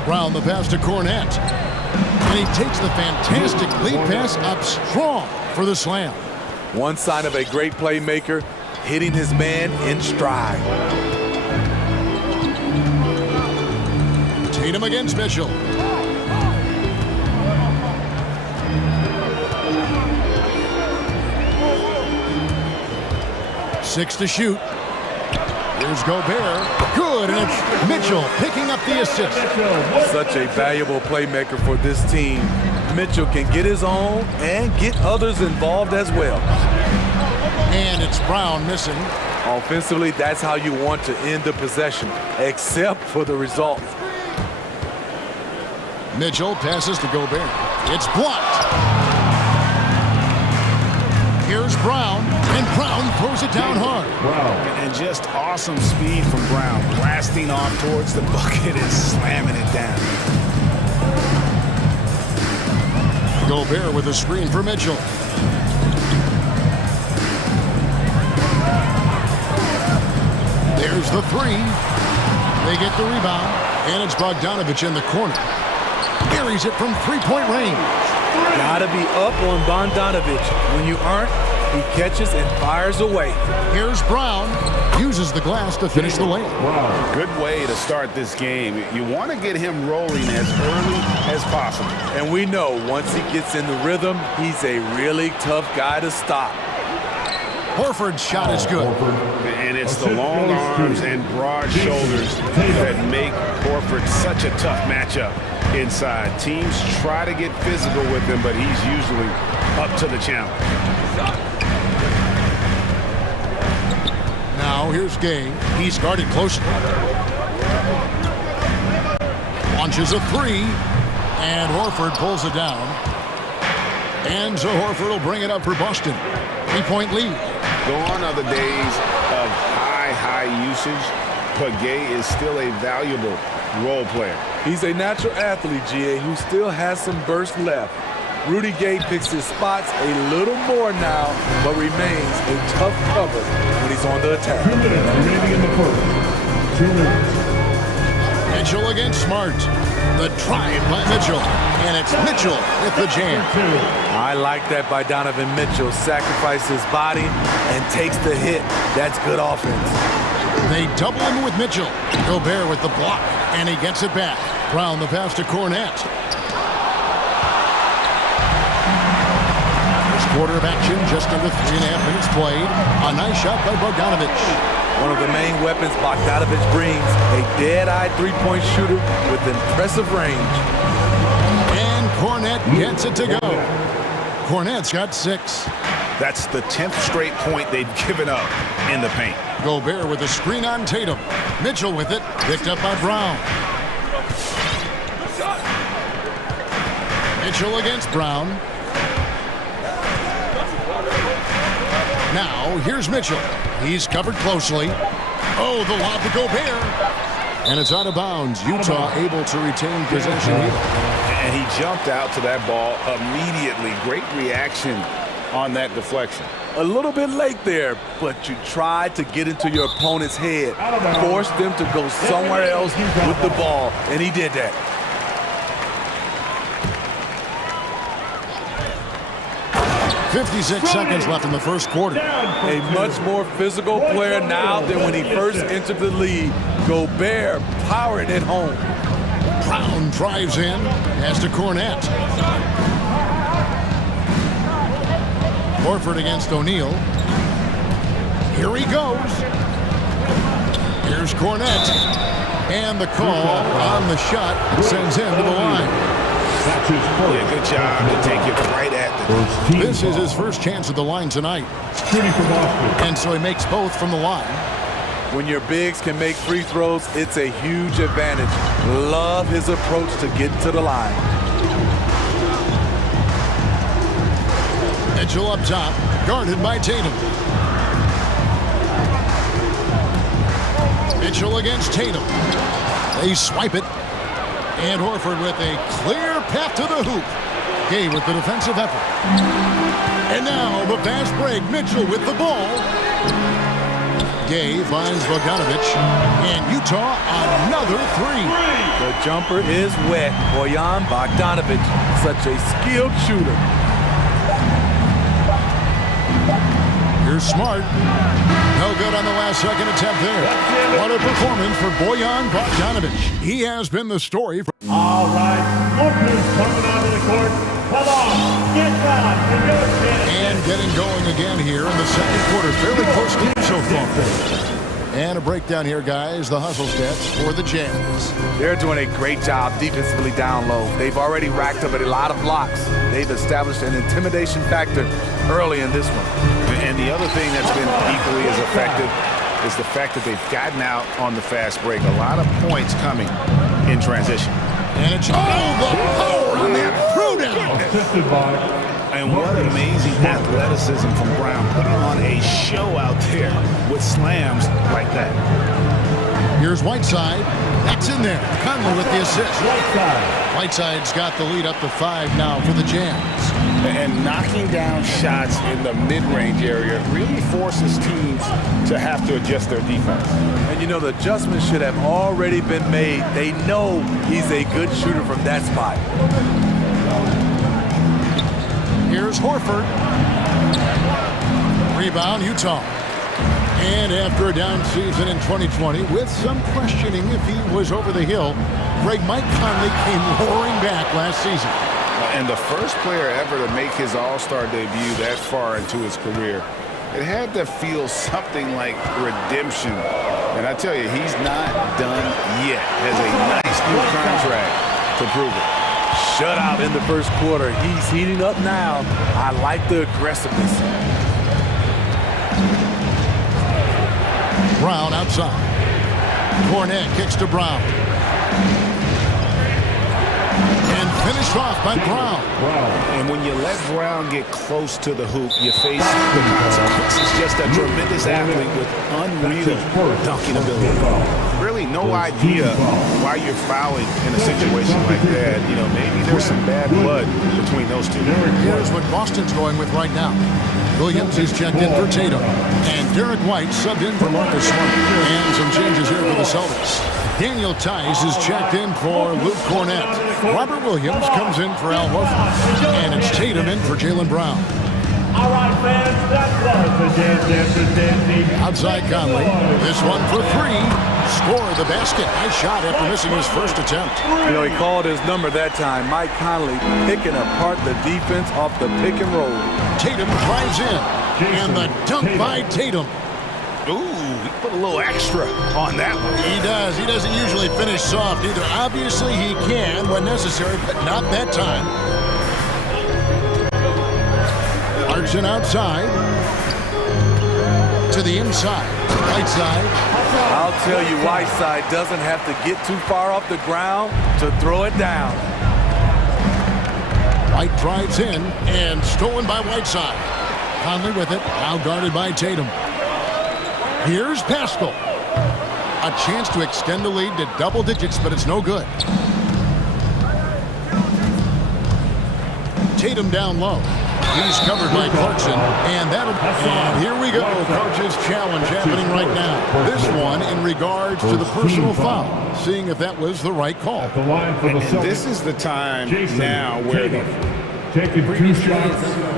Brown the pass to Cornet. And he takes the fantastic lead pass up strong for the slam. One sign of a great playmaker, hitting his man in stride. Tatum against Mitchell. Six to shoot. Here's Gobert. Good, and it's Mitchell picking up the assist. Such a valuable playmaker for this team. Mitchell can get his own and get others involved as well. And it's Brown missing. Offensively, that's how you want to end the possession, except for the result. Mitchell passes to Gobert. It's blocked. Here's Brown, and Brown throws it down hard. And just awesome speed from Brown, blasting off towards the bucket and slamming it down. Gobert with a screen for Mitchell. There's the three. They get the rebound, and it's Bogdanovich in the corner. Carries it from three-point range. Gotta be up on Bogdanovich. When you aren't, he catches and fires away. Here's Brown. Uses the glass to finish the lane. Good way to start this game. You want to get him rolling as early as possible. And we know once he gets in the rhythm, he's a really tough guy to stop. Horford's shot is good. And it's the long arms and broad shoulders that make Horford such a tough matchup inside. Teams try to get physical with him, but he's usually up to the challenge. Now here's Gay. He's guarded closely. Launches a three, and Horford pulls it down. And so Horford will bring it up for Boston. 3-point lead. Gone are the days of high usage, but Gay is still a valuable role player. He's a natural athlete, GA, who still has some burst left. Rudy Gay picks his spots a little more now, but remains a tough cover when he's on the attack. 2 minutes remaining in the first. 2 minutes. Mitchell against Smart. The drive by Mitchell. And it's Mitchell with the jam. I like that by Donovan Mitchell. Sacrifices his body and takes the hit. That's good offense. They double him with Mitchell. Gobert with the block, and he gets it back. Brown the pass to Cornet. First quarter of action, just under 3.5 minutes played. A nice shot by Bogdanovich. One of the main weapons Bogdanovich brings, a dead-eye three-point shooter with impressive range. And Cornet gets it to go. Cornet's got 6. That's the 10th straight point they've given up in the paint. Gobert with a screen on Tatum. Mitchell with it, picked up by Brown. Mitchell against Brown. Now, here's Mitchell. He's covered closely. Oh, the lob to Gobert. And it's out of bounds. Utah able to retain possession here. And he jumped out to that ball immediately. Great reaction on that deflection. A little bit late there, but you tried to get into your opponent's head. Force them to go somewhere else with the ball, and he did that. .56 seconds left in the first quarter. A much more physical player now than when he first entered the league. Gobert powering it home. Brown drives in, has to Cornet. Horford against O'Neal. Here he goes. Here's Cornette. And the call on the shot sends him to the line. Yeah, good job to take it right at the... This is his first chance at the line tonight. And so he makes both from the line. When your bigs can make free throws, it's a huge advantage. Love his approach to get to the line. Mitchell up top, guarded by Tatum. Mitchell against Tatum. They swipe it. And Horford with a clear path to the hoop. Gay with the defensive effort. And now the fast break. Mitchell with the ball. Gay finds Bogdanovich. And Utah another three. The jumper is wet. Bojan Bogdanovich, such a skilled shooter. Here's Smart. No good on the last second attempt there. What a performance for Bojan Bogdanovich. He has been the story. All right, look who's coming onto the court. Come on, get down for your chance. And getting going again here in the second quarter. Fairly close game so far. And a breakdown here, guys. The hustle stats for the Jazz. They're doing a great job defensively down low. They've already racked up a lot of blocks. They've established an intimidation factor early in this one. And the other thing that's been equally as effective is the fact that they've gotten out on the fast break. A lot of points coming in transition. And it's the power on that throwdown. And what amazing athleticism from Brown, putting on a show out there with slams like that. Here's Whiteside. That's in there. Conley with the assist. Whiteside's got the lead up to 5 now for the Jazz. And knocking down shots in the mid-range area really forces teams to have to adjust their defense. And you know, the adjustments should have already been made. They know he's a good shooter from that spot. Here's Horford. Rebound, Utah. And after a down season in 2020, with some questioning if he was over the hill, Mike Conley came roaring back last season. And the first player ever to make his All-Star debut that far into his career, it had to feel something like redemption. And I tell you, he's not done yet. Has a nice new contract to prove it. Shutout in the first quarter. He's heating up now. I like the aggressiveness. Brown outside. Cornette kicks to Brown. And finished off by Brown. And when you let Brown get close to the hoop, you face the consequences. He's just a tremendous athlete with unreal dunking ability. Really no idea why you're fouling in a situation like that. You know, maybe there's some bad blood between those two. Here's what Boston's going with right now. Williams is checked in for Tatum. And Derek White subbed in for Marcus Smart. And some changes here for the Celtics. Daniel Tice is checked in for Luke Cornette. Robert Williams comes in for Al Horford. And it's Tatum in for Jaylen Brown. All right, fans, that was the Dance After Dance. Outside Conley. This one for 3. Score the basket. Nice shot after missing his first attempt. You know, he called his number that time. Mike Conley picking apart the defense off the pick and roll. Tatum drives in. And the dunk by Tatum. Ooh, he put a little extra on that one. He does. He doesn't usually finish soft either. Obviously, he can when necessary, but not that time. Clarkson outside. To the inside. Right side. I'll tell you, Whiteside doesn't have to get too far off the ground to throw it down. White drives in and stolen by Whiteside. Conley with it. Now guarded by Tatum. Here's Pascal. A chance to extend the lead to double digits, but it's no good. Tatum down low. He's covered by Clarkson, and here we go. Coach's challenge happening right now. This one in regards to the personal foul, seeing if that was the right call. And this is the time now where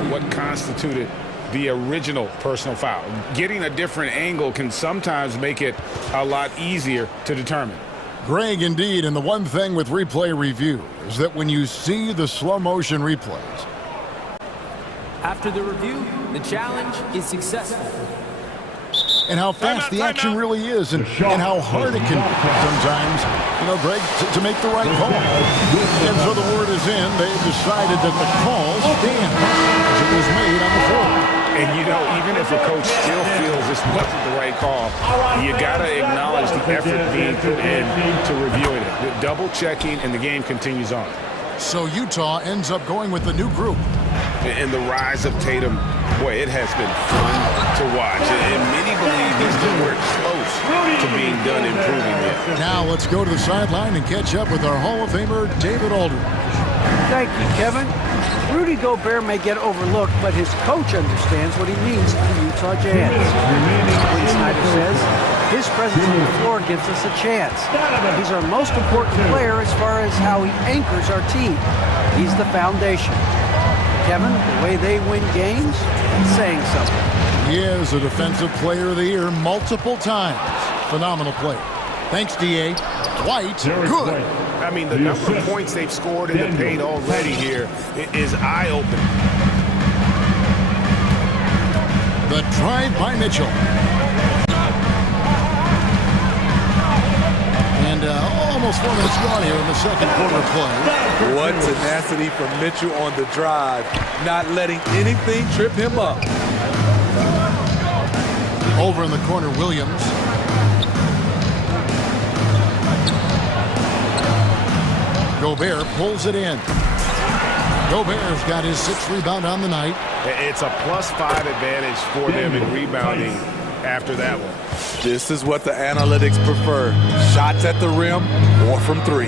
what constituted the original personal foul. Getting a different angle can sometimes make it a lot easier to determine. Greg, indeed, and the one thing with replay review is that when you see the slow motion replays, after the review, the challenge is successful. and how fast the action really is and how hard it can be sometimes, Greg, to make the right call. And so the word is in. They've decided that the call stands as it was made on the floor. And, even if a coach still feels this wasn't the right call, you got to acknowledge the effort being put into reviewing it. The double checking, and the game continues on. So Utah ends up going with the new group. And the rise of Tatum, boy, it has been fun to watch. And many believe he's nowhere close to being done improving yet. Now let's go to the sideline and catch up with our Hall of Famer, David Aldridge. Thank you, Kevin. Rudy Gobert may get overlooked, but his coach understands what he means to the Utah Jazz. Lee Snyder says, his presence on the floor gives us a chance. He's our most important player as far as how he anchors our team. He's the foundation. Kevin, the way they win games, it's saying something. He is a Defensive Player of the Year multiple times. Phenomenal player. Thanks, D.A. White, good. I mean, the number of points they've scored in the paint already here is eye-opening. The drive by Mitchell. And almost 4 minutes gone here in the second quarter play. What tenacity from Mitchell on the drive, not letting anything trip him up. Over in the corner, Williams. Gobert pulls it in. Gobert's got his 6th rebound on the night. It's a +5 advantage for them in rebounding after that one. This is what the analytics prefer. Shots at the rim or from 3.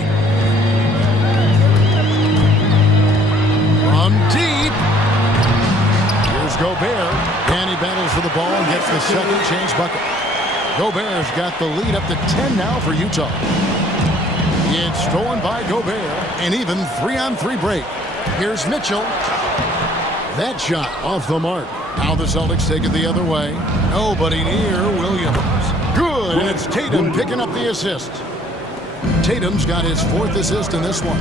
From deep. Here's Gobert. And he battles for the ball and gets the second chance bucket. Gobert's got the lead up to 10 now for Utah. It's stolen by Gobert, and even 3-on-3 break. Here's Mitchell. That shot off the mark. Now the Celtics take it the other way. Nobody near Williams. Good, and it's Tatum picking up the assist. Tatum's got his 4th assist in this one.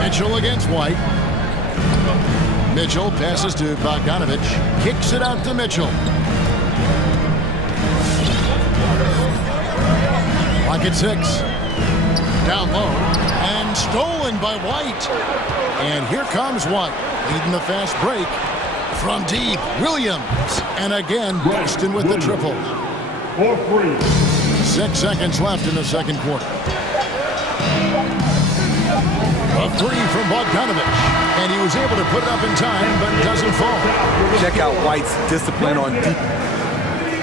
Mitchell against White. Mitchell passes to Bogdanovich. Kicks it out to Mitchell. Pocket 6. Down low. And stolen by White. And here comes White. Leading the fast break. From deep, Williams. And again, Boston with the triple. 6 seconds left in the second quarter. A 3 from Bogdanovich. And he was able to put it up in time, but doesn't fall. Check out White's discipline on deep.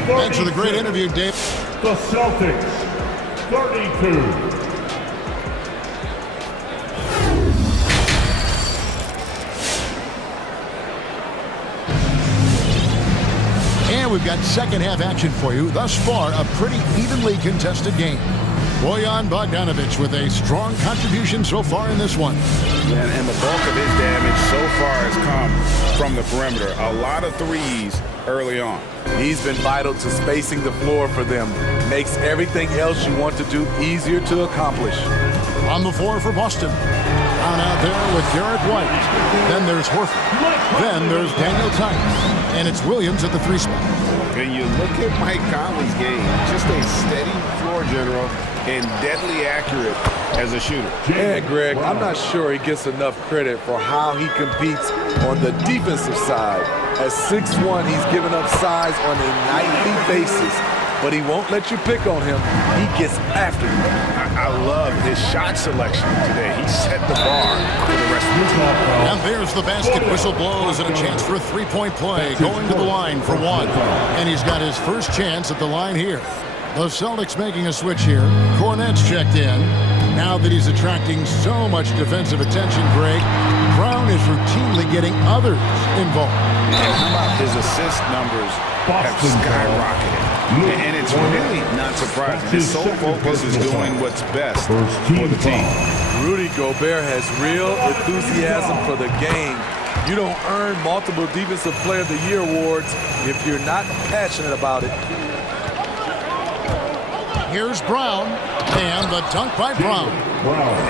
Thanks for the great interview, Dave. The Celtics, 32. And we've got second half action for you. Thus far, a pretty evenly contested game. Bojan Bogdanovich with a strong contribution so far in this one. And the bulk of his damage so far has come from the perimeter. A lot of threes early on. He's been vital to spacing the floor for them. Makes everything else you want to do easier to accomplish. On the floor for Boston. Down out there with Derek White. Then there's Horford. Then there's Daniel Tice. And it's Williams at the 3 spot. And you look at Mike Conley's game, just a steady floor general and deadly accurate as a shooter. Yeah, Greg, I'm not sure he gets enough credit for how he competes on the defensive side. At 6'1", he's given up size on a nightly basis, but he won't let you pick on him. He gets after you. I love his shot selection today. He set the bar for the rest of the team. And there's the basket. Whistle blows and a chance for a 3-point play. Going to the line for 1. And he's got his first chance at the line here. The Celtics making a switch here. Cornette's checked in. Now that he's attracting so much defensive attention, Greg, Brown is routinely getting others involved. And how about his assist numbers have skyrocketed? And it's really not surprising. His sole focus is doing what's best for the team. Rudy Gobert has real enthusiasm for the game. You don't earn multiple Defensive Player of the Year awards if you're not passionate about it. Here's Brown, and the dunk by Brown.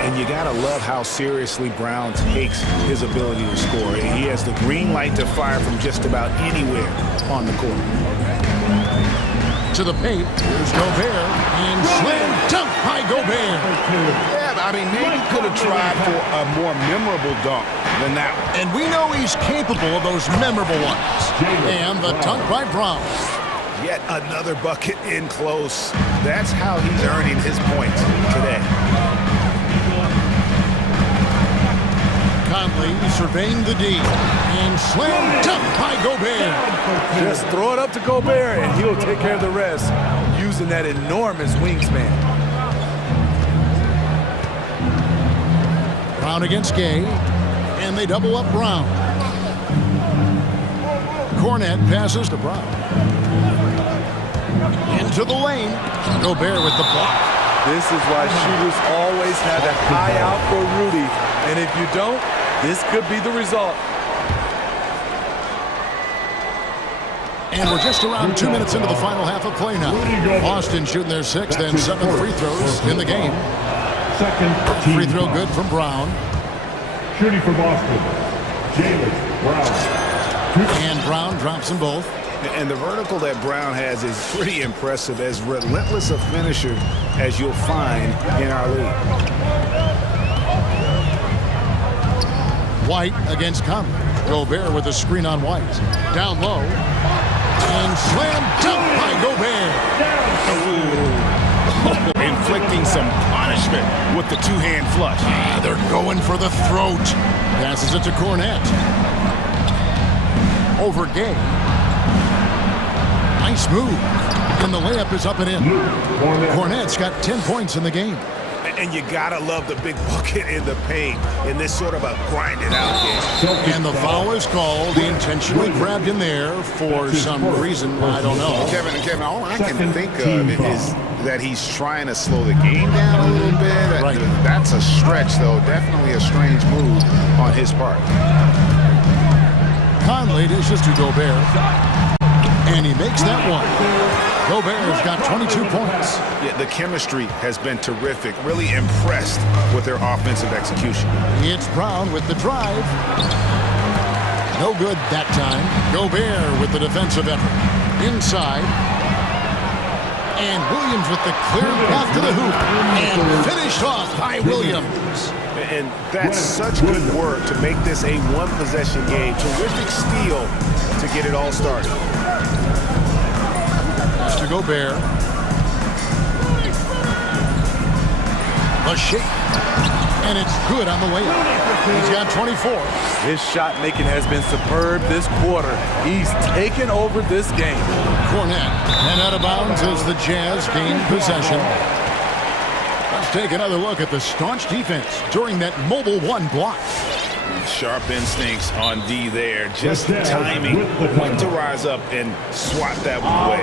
And you gotta love how seriously Brown takes his ability to score. He has the green light to fire from just about anywhere on the court. To the paint, here's Gobert, and slam dunk by Gobert. Yeah, I mean, maybe could have tried for a more memorable dunk than that one. And we know he's capable of those memorable ones. And the dunk by Brown. Yet another bucket in close. That's how he's earning his points today. Conley surveying the D, and slam dunk by Gobert. Just throw it up to Gobert, and he'll take care of the rest, using that enormous wingspan. Brown against Gay, and they double up Brown. Cornet passes to Brown. Into the lane. Gobert with the block. This is why shooters always have an eye out for Rudy. And if you don't, this could be the result. And we're just around 2 minutes into the final half of play now. Boston shooting their sixth and seventh free throws in the game. Free throw good from Brown. Shooting for Boston, Jaylen Brown. And Brown drops them both. And the vertical that Brown has is pretty impressive, as relentless a finisher as you'll find in our league. White against Conley. Gobert with a screen on White. Down low. And slam dunk by Gobert. Inflicting some punishment with the two-hand flush. They're going for the throat. Passes it to Cornet. Over Gay. Nice move. And the layup is up and in. Cornet's got 10 points in the game. And you gotta love the big bucket in the paint in this sort of a grind-it-out game. And the foul is called. He intentionally grabbed in there for some reason. I don't know. Kevin, all I can think of is that he's trying to slow the game down a little bit. Right. That's a stretch, though. Definitely a strange move on his part. Conley dishes to Gobert. And he makes that one. Gobert's got 22 points. Yeah, the chemistry has been terrific. Really impressed with their offensive execution. It's Brown with the drive. No good that time. Gobert with the defensive effort. Inside. And Williams with the clear path to the hoop. And finished off by Williams. And that's such good work to make this a one-possession game. Terrific steal to get it all started. To Gobert. The shake. And it's good on the layup. He's got 24. His shot making has been superb this quarter. He's taken over this game. Cornet. And out of bounds as the Jazz gain possession. Let's take another look at the staunch defense during that mobile one block. Sharp instincts on D there. Just timing when to rise up and swat that one away.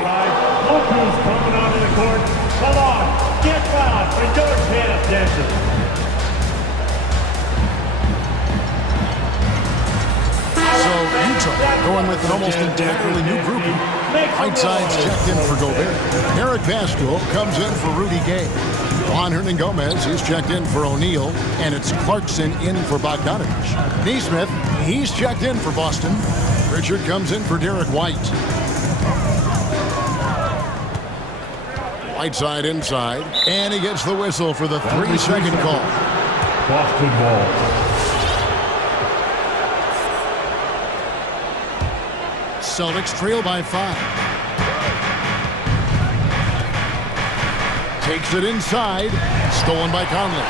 Look who's coming onto the court. Come on, get fouled for Georgetown dancing. So Utah going with an almost entirely new grouping. Whiteside's checked in for Gobert. Eric Pascal comes in for Rudy Gay. Juan Hernangomez, he's checked in for O'Neal, and it's Clarkson in for Bogdanovich. Neesmith, he's checked in for Boston. Richard comes in for Derek White. Whiteside inside, and he gets the whistle for the 3-second call. Boston ball. Celtics trail by 5. Takes it inside. Stolen by Conley.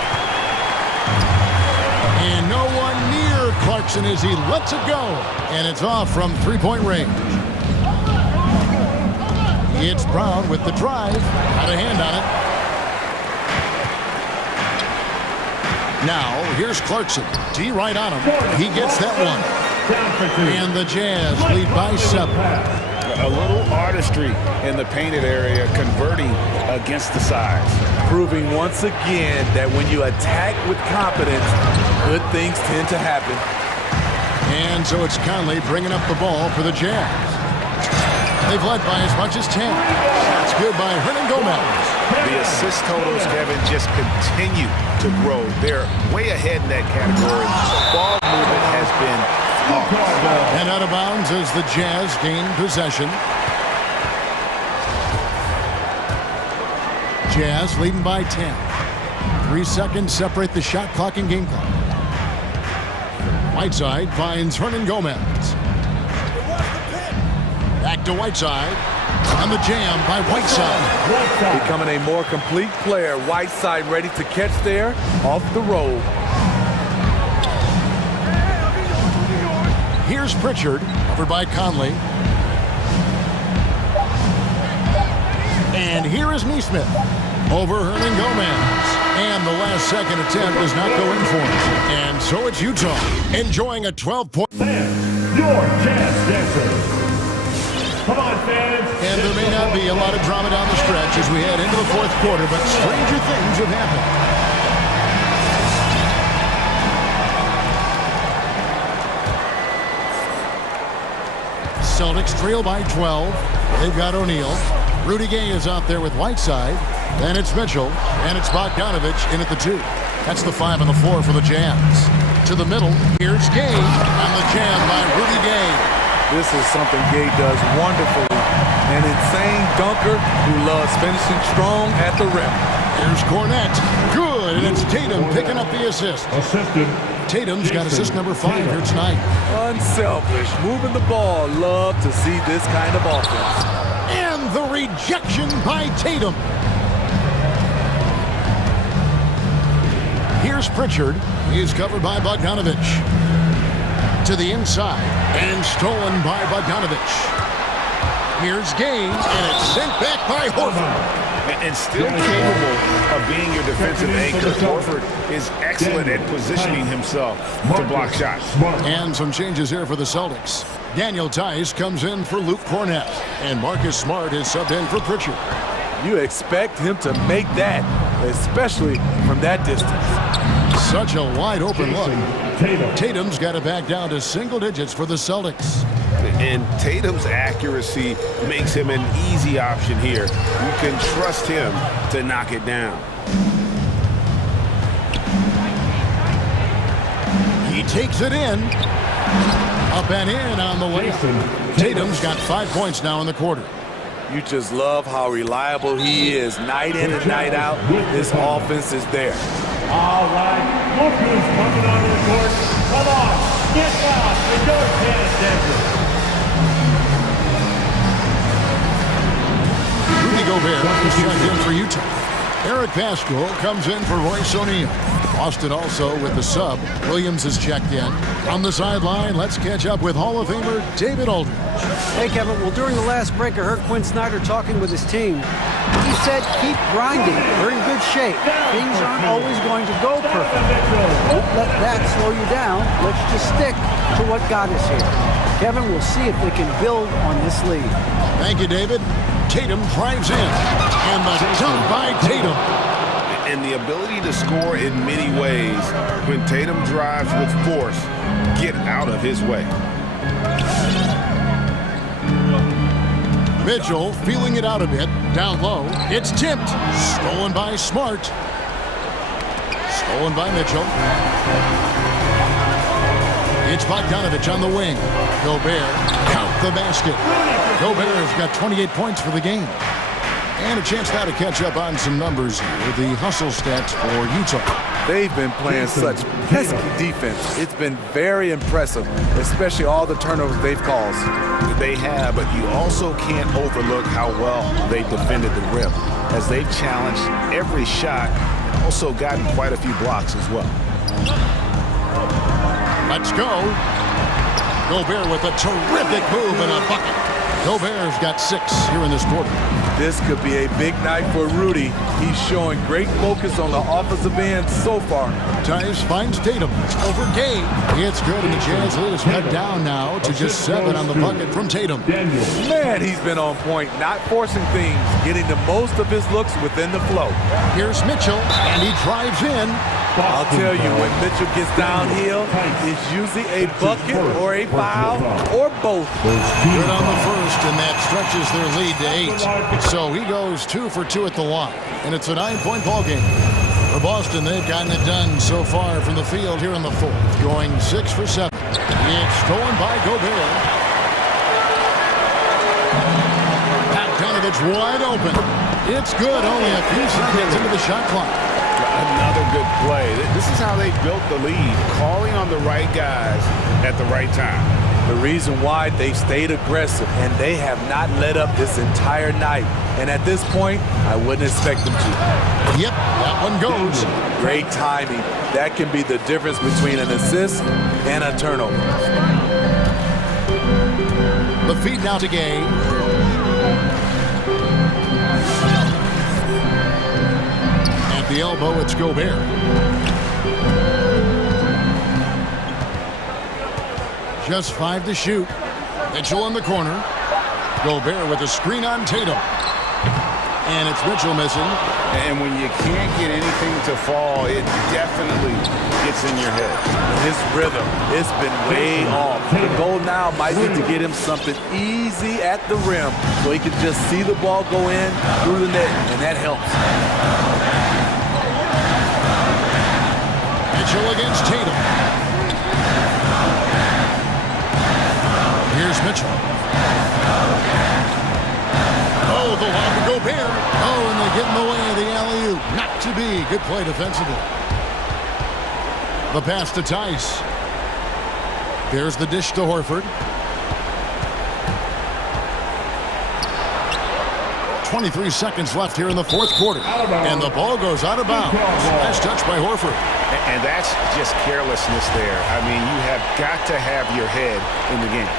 And no one near Clarkson as he lets it go. And it's off from three-point range. It's Brown with the drive. Got a hand on it. Now, here's Clarkson. D right on him. He gets that one. And the Jazz lead by 7. A little artistry in the painted area, converting against the size. Proving once again that when you attack with confidence, good things tend to happen. And so it's Conley bringing up the ball for the Jazz. They've led by as much as 10. That's good by Hernangomez. The assist totals, Kevin, just continue to grow. They're way ahead in that category. Ball movement has been flawless. And out of bounds as the Jazz gain possession. Jazz leading by 10. 3 seconds separate the shot clock and game clock. Whiteside finds Hernan Gomez. Back to Whiteside. On the jam by Whiteside. Becoming a more complete player. Whiteside ready to catch there off the roll. Here's Pritchard, covered by Conley. And here is Neesmith over Hernan Gomez. And the last second attempt does not go in for him. And so it's Utah enjoying a 12-point. Your Jazz Dancers. Come on, fans. And there may not be a lot of drama down the stretch as we head into the fourth quarter, but stranger things have happened. Celtics trail by 12. They've got O'Neal. Rudy Gay is out there with Whiteside. Then it's Mitchell, and it's Bogdanovich in at the 2. That's the 5 on the floor for the Jazz. To the middle, here's Gay on the jam by Rudy Gay. This is something Gay does wonderfully. An insane dunker who loves finishing strong at the rim. Here's Cornette. Good, and it's Tatum picking up the assist. Tatum's got assist number 5 here tonight. Unselfish, moving the ball. Love to see this kind of offense. And the rejection by Tatum. Here's Pritchard. He's covered by Bogdanovich. To the inside, and stolen by Bogdanovich. Here's Gay, and it's sent back by Horford. And still capable of being your defensive anchor. Horford is excellent at positioning himself to block shots. And some changes here for the Celtics. Daniel Tice comes in for Luke Cornette, and Marcus Smart is subbed in for Pritchard. You expect him to make that, especially from that distance. Such a wide open look. Tatum's got it back down to single digits for the Celtics. And Tatum's accuracy makes him an easy option here. You can trust him to knock it down. He takes it in. Up and in on the way. Tatum's got 5 points now in the quarter. You just love how reliable he is night in and night out. This offense is there. All right, look who's coming onto the court. Come on, get out with your Jazz Dancers. Rudy Gobert is checked in for Utah. Eric Pascal comes in for Royce O'Neal. Austin also with the sub. Williams is checked in. On the sideline, let's catch up with Hall of Famer David Aldridge. Hey, Kevin. Well, during the last break, I heard Quinn Snyder talking with his team. He said, keep grinding. We're in good shape. Things aren't always going to go perfect. Don't let that slow you down. Let's just stick to what got us here. Kevin, we'll see if they can build on this lead. Thank you, David. Tatum drives in. And the dunk by Tatum. And the ability to score in many ways. When Tatum drives with force, get out of his way. Mitchell feeling it out a bit. Down low. It's tipped. Stolen by Smart. Stolen by Mitchell. It's Bogdanovich on the wing. Gobert. Count the basket. Gobert's got 28 points for the game. And a chance now to catch up on some numbers here. The hustle stats for Utah. They've been playing such pesky defense. It's been very impressive, especially all the turnovers they've caused. They have, but you also can't overlook how well they defended the rim, as they've challenged every shot and also gotten quite a few blocks as well. Let's go. Gobert with a terrific move and a bucket. Gobert's got 6 here in this quarter. This could be a big night for Rudy. He's showing great focus on the offensive end so far. Tice finds Tatum over Gay. It's good, and the Jazz is cut down now to just 7 on the bucket from Tatum. Man, he's been on point, not forcing things, getting the most of his looks within the flow. Here's Mitchell, and he drives in. I'll tell you, when Mitchell gets downhill, it's usually a bucket or a foul or both. Good on the first, and that stretches their lead to 8. So he goes 2 for 2 at the line, and it's a 9-point ball game. For Boston, they've gotten it done so far from the field here in the fourth, going 6 for 7. It's stolen by Gobert. Bogdanovich wide open. It's good, only a few seconds into the shot clock. Another good play. This is how they built the lead, calling on the right guys at the right time. The reason why they stayed aggressive, and they have not let up this entire night. And at this point, I wouldn't expect them to. Yep, that one goes. Great timing. That can be the difference between an assist and a turnover. The feed now to Gay. At the elbow, it's Gobert. Just 5 to shoot. Mitchell in the corner. Gobert with a screen on Tatum. And it's Mitchell missing. And when you can't get anything to fall, it definitely gets in your head. His rhythm, it's been way off. The goal now might be to get him something easy at the rim so he can just see the ball go in through the net, and that helps. Mitchell against Tatum. Here's Mitchell. Oh, the lob to Gobert. Oh, and they get in the way of the alley-oop. Not to be. Good play defensively. The pass to Tice. There's the dish to Horford. 23 seconds left here in the fourth quarter. And the ball goes out of bounds. Nice touch by Horford. And that's just carelessness there. I mean, you have got to have your head in the game.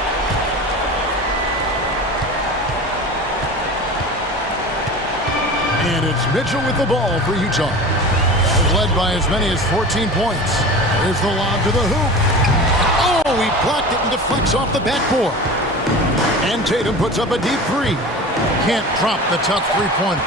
And it's Mitchell with the ball for Utah. They've led by as many as 14 points. Here's the lob to the hoop. Oh, he blocked it and deflects off the backboard. And Tatum puts up a deep 3. Can't drop the tough three-pointer.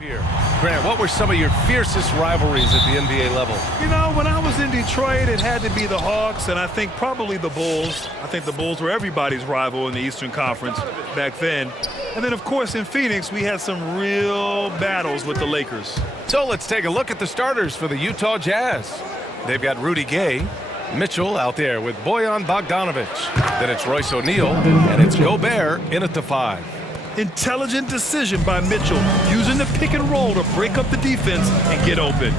Here, Grant, what were some of your fiercest rivalries at the NBA level? You know, when I was in Detroit, it had to be the Hawks, and I think probably the Bulls. I think the Bulls were everybody's rival in the Eastern Conference back then. And then, of course, in Phoenix, we had some real battles with the Lakers. So let's take a look at the starters for the Utah Jazz. They've got Rudy Gay, Mitchell out there with Bojan Bogdanovic. Then it's Royce O'Neal, and it's Gobert in at the 5. Intelligent decision by Mitchell, using the pick and roll to break up the defense and get open.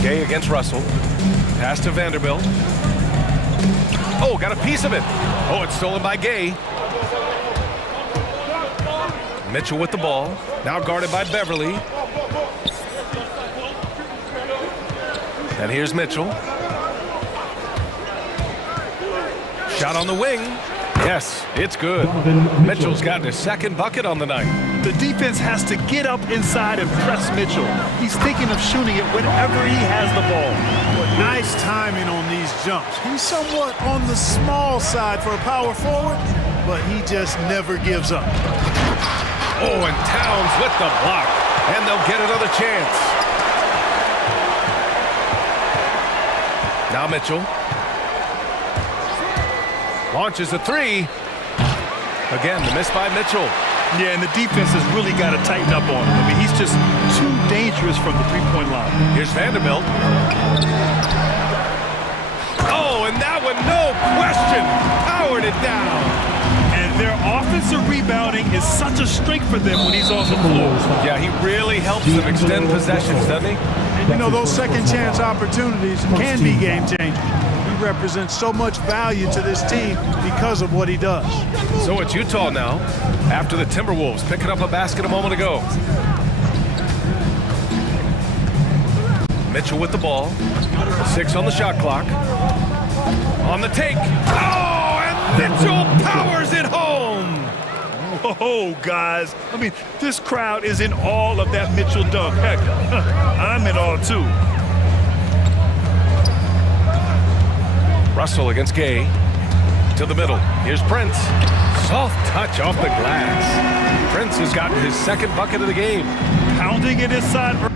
Gay against Russell. Pass to Vanderbilt. Oh, got a piece of it. Oh, it's stolen by Gay. Mitchell with the ball. Now guarded by Beverly. And here's Mitchell. Shot on the wing. Yes, it's good. Mitchell's gotten his second bucket on the night. The defense has to get up inside and press Mitchell. He's thinking of shooting it whenever he has the ball. But nice timing on these jumps. He's somewhat on the small side for a power forward, but he just never gives up. Oh, and Towns with the block. And they'll get another chance. Now Mitchell. Launches a 3. Again, the miss by Mitchell. Yeah, and the defense has really got to tighten up on him. I mean, he's just too dangerous from the three-point line. Here's Vanderbilt. Oh, and that one, no question, powered it down. And their offensive rebounding is such a strength for them when he's on the floor. Yeah, he really helps them extend possessions, doesn't he? You know, those second chance opportunities can be game-changing. He represents so much value to this team because of what he does. So it's Utah now, after the Timberwolves picking up a basket a moment ago. Mitchell with the ball. 6 on the shot clock. On the take. Oh, and Mitchell powers it home. Oh, guys. I mean, this crowd is in awe of that Mitchell dunk. Heck, I'm in awe, too. Russell against Gay. To the middle. Here's Prince. Soft touch off the glass. Prince has gotten his second bucket of the game. Pounding it inside.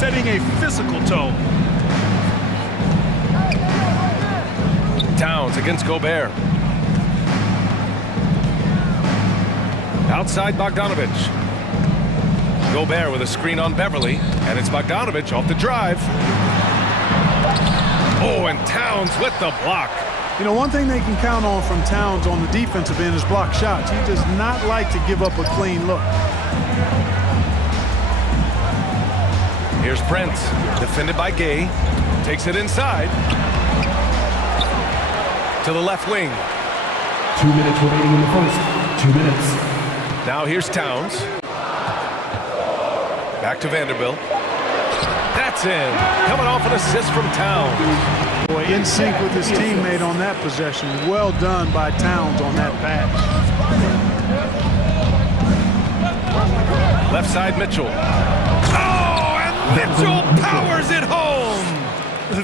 setting a physical tone. Towns against Gobert. Outside Bogdanovic. Gobert with a screen on Beverly, and it's Bogdanovic off the drive. Oh, and Towns with the block. You know, one thing they can count on from Towns on the defensive end is block shots. He does not like to give up a clean look. Here's Prince, defended by Gay. Takes it inside. To the left wing. 2 minutes remaining in the first. 2 minutes. Now here's Towns. Back to Vanderbilt. That's in. Coming off an assist from Towns. Boy, in sync with his teammate on that possession. Well done by Towns on that pass. Left side Mitchell. Oh, and Mitchell powers it home.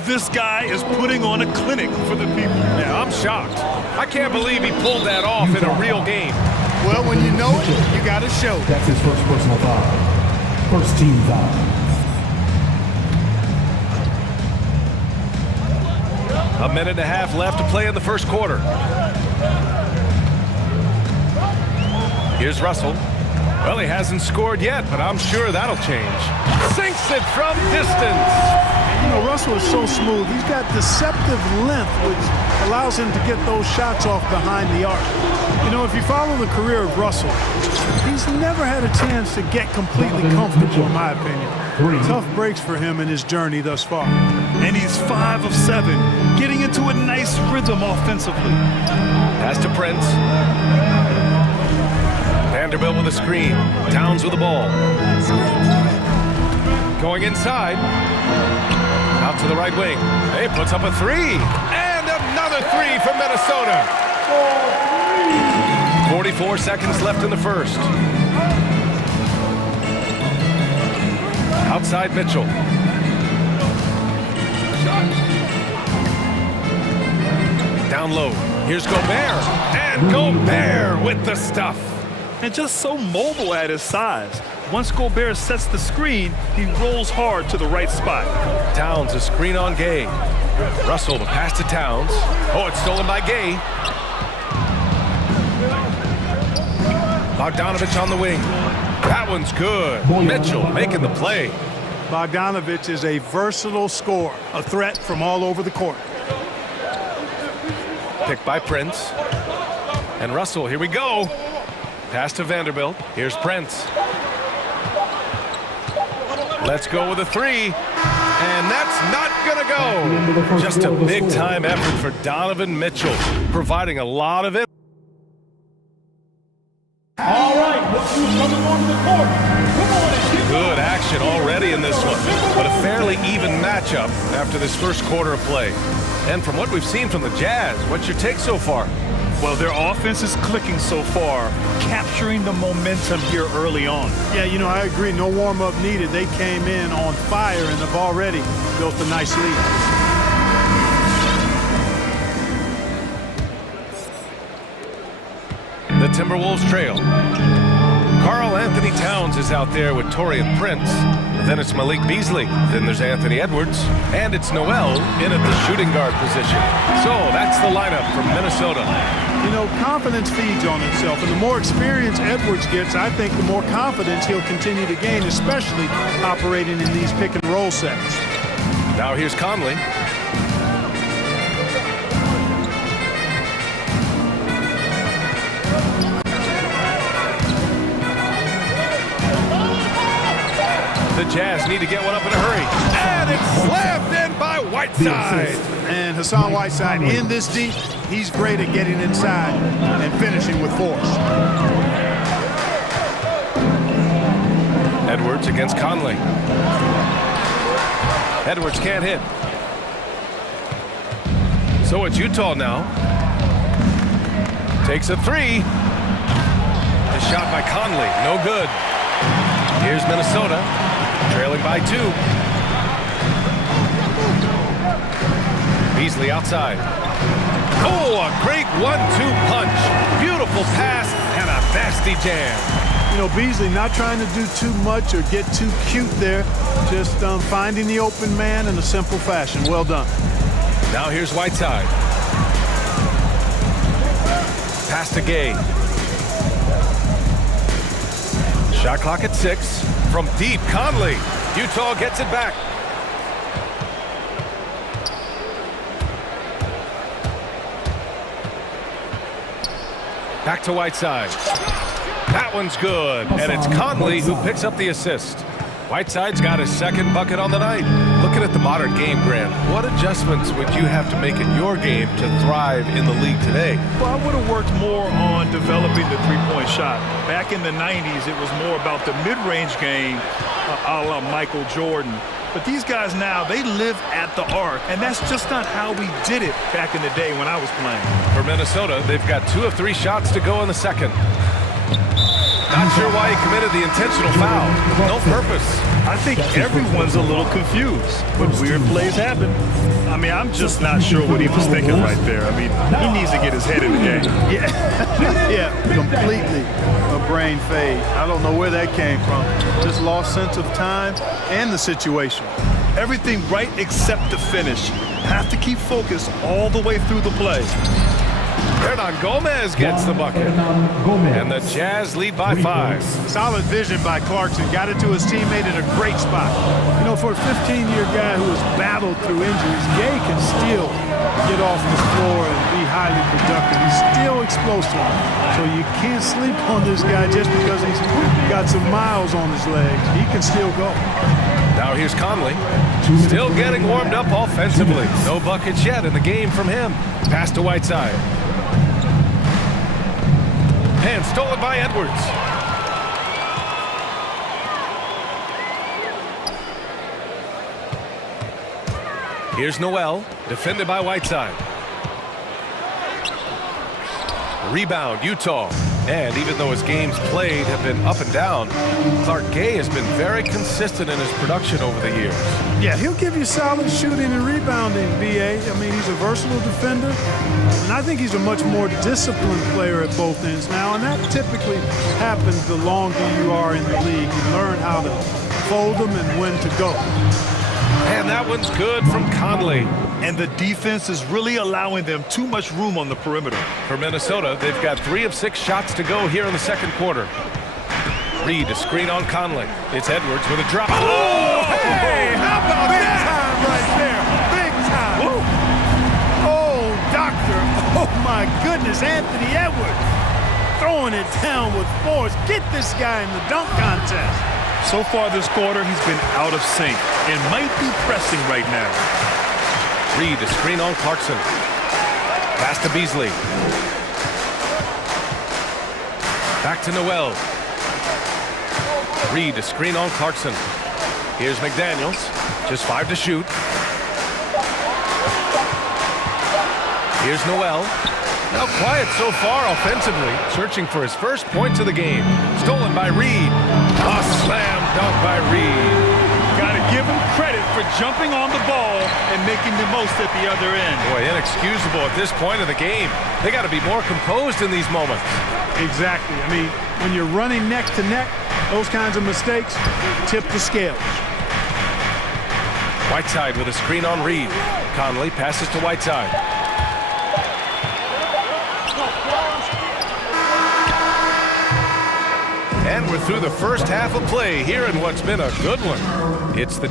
This guy is putting on a clinic for the people. Yeah, I'm shocked. I can't believe he pulled that off in a real game. Well, when you know it, you got to show it. That's his first personal foul. First team foul. A minute and a half left to play in the first quarter. Here's Russell. Well, he hasn't scored yet, but I'm sure that'll change. Sinks it from distance. You know, Russell is so smooth. He's got deceptive length, which allows him to get those shots off behind the arc. You know, if you follow the career of Russell, he's never had a chance to get completely comfortable, in my opinion. Tough breaks for him in his journey thus far. And he's 5 of 7, getting into a nice rhythm offensively. Pass to Prince. Vanderbilt with a screen. Towns with the ball. Going inside. Out to the right wing. He puts up a three. And another three from Minnesota. 44 seconds left in the first. Outside Mitchell. Down low. Here's Gobert. And Gobert with the stuff. And just so mobile at his size. Once Gobert sets the screen, he rolls hard to the right spot. Towns, a screen on Gay. Russell, the pass to Towns. Oh, it's stolen by Gay. Bogdanovic on the wing. That one's good. Mitchell making the play. Bogdanovic is a versatile scorer, a threat from all over the court. Picked by Prince. And Russell, here we go. Pass to Vanderbilt. Here's Prince. Let's go with a three. And that's not going to go. Just a big-time effort for Donovan Mitchell, providing a lot of it. All right, look who's coming onto the court. Come on and get Good action already in this one, but a fairly even matchup after this first quarter of play. And from what we've seen from the Jazz, what's your take so far? Well, their offense is clicking so far, capturing the momentum here early on. Yeah, you know, I agree. No warm-up needed. They came in on fire and have already built a nice lead. The Timberwolves trail. Karl Anthony Towns is out there with Taurean Prince. Then it's Malik Beasley. Then there's Anthony Edwards. And it's Noel in at the shooting guard position. So that's the lineup from Minnesota. You know, confidence feeds on itself, and the more experience Edwards gets, I think the more confidence he'll continue to gain, especially operating in these pick-and-roll sets. Now here's Conley. The Jazz need to get one up in a hurry. And it's slammed in by Whiteside. And Hassan Whiteside in this deep, he's great at getting inside and finishing with force. Edwards against Conley. Edwards can't hit. So it's Utah now. Takes a three. The shot by Conley, no good. Here's Minnesota, trailing by 2. Beasley outside. Oh, a great 1-2 punch. Beautiful pass and a nasty jam. You know, Beasley not trying to do too much or get too cute there. Just finding the open man in a simple fashion. Well done. Now here's Whiteside. Pass to Gay. Shot clock at 6. From deep, Conley. Utah gets it back. Back to Whiteside. That one's good, and it's Conley who picks up the assist. Whiteside's got his second bucket on the night. Looking at the modern game, Grant, what adjustments would you have to make in your game to thrive in the league today? Well, I would have worked more on developing the three-point shot. Back in the 90s, it was more about the mid-range game, a la Michael Jordan. But these guys now, they live at the arc, and that's just not how we did it back in the day when I was playing. For Minnesota, they've got 2 of 3 shots to go in the second. Not sure why he committed the intentional foul. No purpose. I think everyone's a little confused, but weird plays happen. I mean, I'm just not sure what he was thinking right there. I mean, he needs to get his head in the game. Yeah, yeah, completely a brain fade. I don't know where that came from. Just lost sense of time and the situation. Everything right except the finish. Have to keep focused all the way through the play. Hernan Gomez gets the bucket. And the Jazz lead by 5. Solid vision by Clarkson. Got it to his teammate in a great spot. You know, for a 15-year guy who has battled through injuries, Gay can still get off the floor and be highly productive. He's still explosive. So you can't sleep on this guy just because he's got some miles on his legs. He can still go. Now here's Conley. Still getting warmed up offensively. No buckets yet in the game from him. Pass to Whiteside. And stolen by Edwards. Here's Noel, defended by Whiteside. Rebound, Utah. And even though his games played have been up and down, Clark Gay has been very consistent in his production over the years. Yeah, he'll give you solid shooting and rebounding, B.A. I mean, he's a versatile defender, and I think he's a much more disciplined player at both ends now, and that typically happens the longer you are in the league. You learn how to fold them and when to go. And that one's good from Conley. And the defense is really allowing them too much room on the perimeter. For Minnesota, they've got 3 of 6 shots to go here in the second quarter. Reed, a screen on Conley. It's Edwards with a drop. Oh, hey, how about big that? Time right there. Big time. Woo. Oh, doctor. Oh, my goodness, Anthony Edwards. Throwing it down with force. Get this guy in the dunk contest. So far this quarter, he's been out of sync and might be pressing right now. Reed, a screen on Clarkson. Pass to Beasley. Back to Noel. Reed, a screen on Clarkson. Here's McDaniels. Just 5 to shoot. Here's Noel. Now quiet so far offensively. Searching for his first points of the game. Stolen by Reed. A slam dunk by Reed. Gotta give him credit for jumping on the ball and making the most at the other end. Boy, inexcusable at this point of the game. They got to be more composed in these moments. Exactly. I mean, when you're running neck to neck, those kinds of mistakes tip the scales. Whiteside with a screen on Reed. Conley passes to Whiteside. And we're through the first half of play here in what's been a good one. It's the...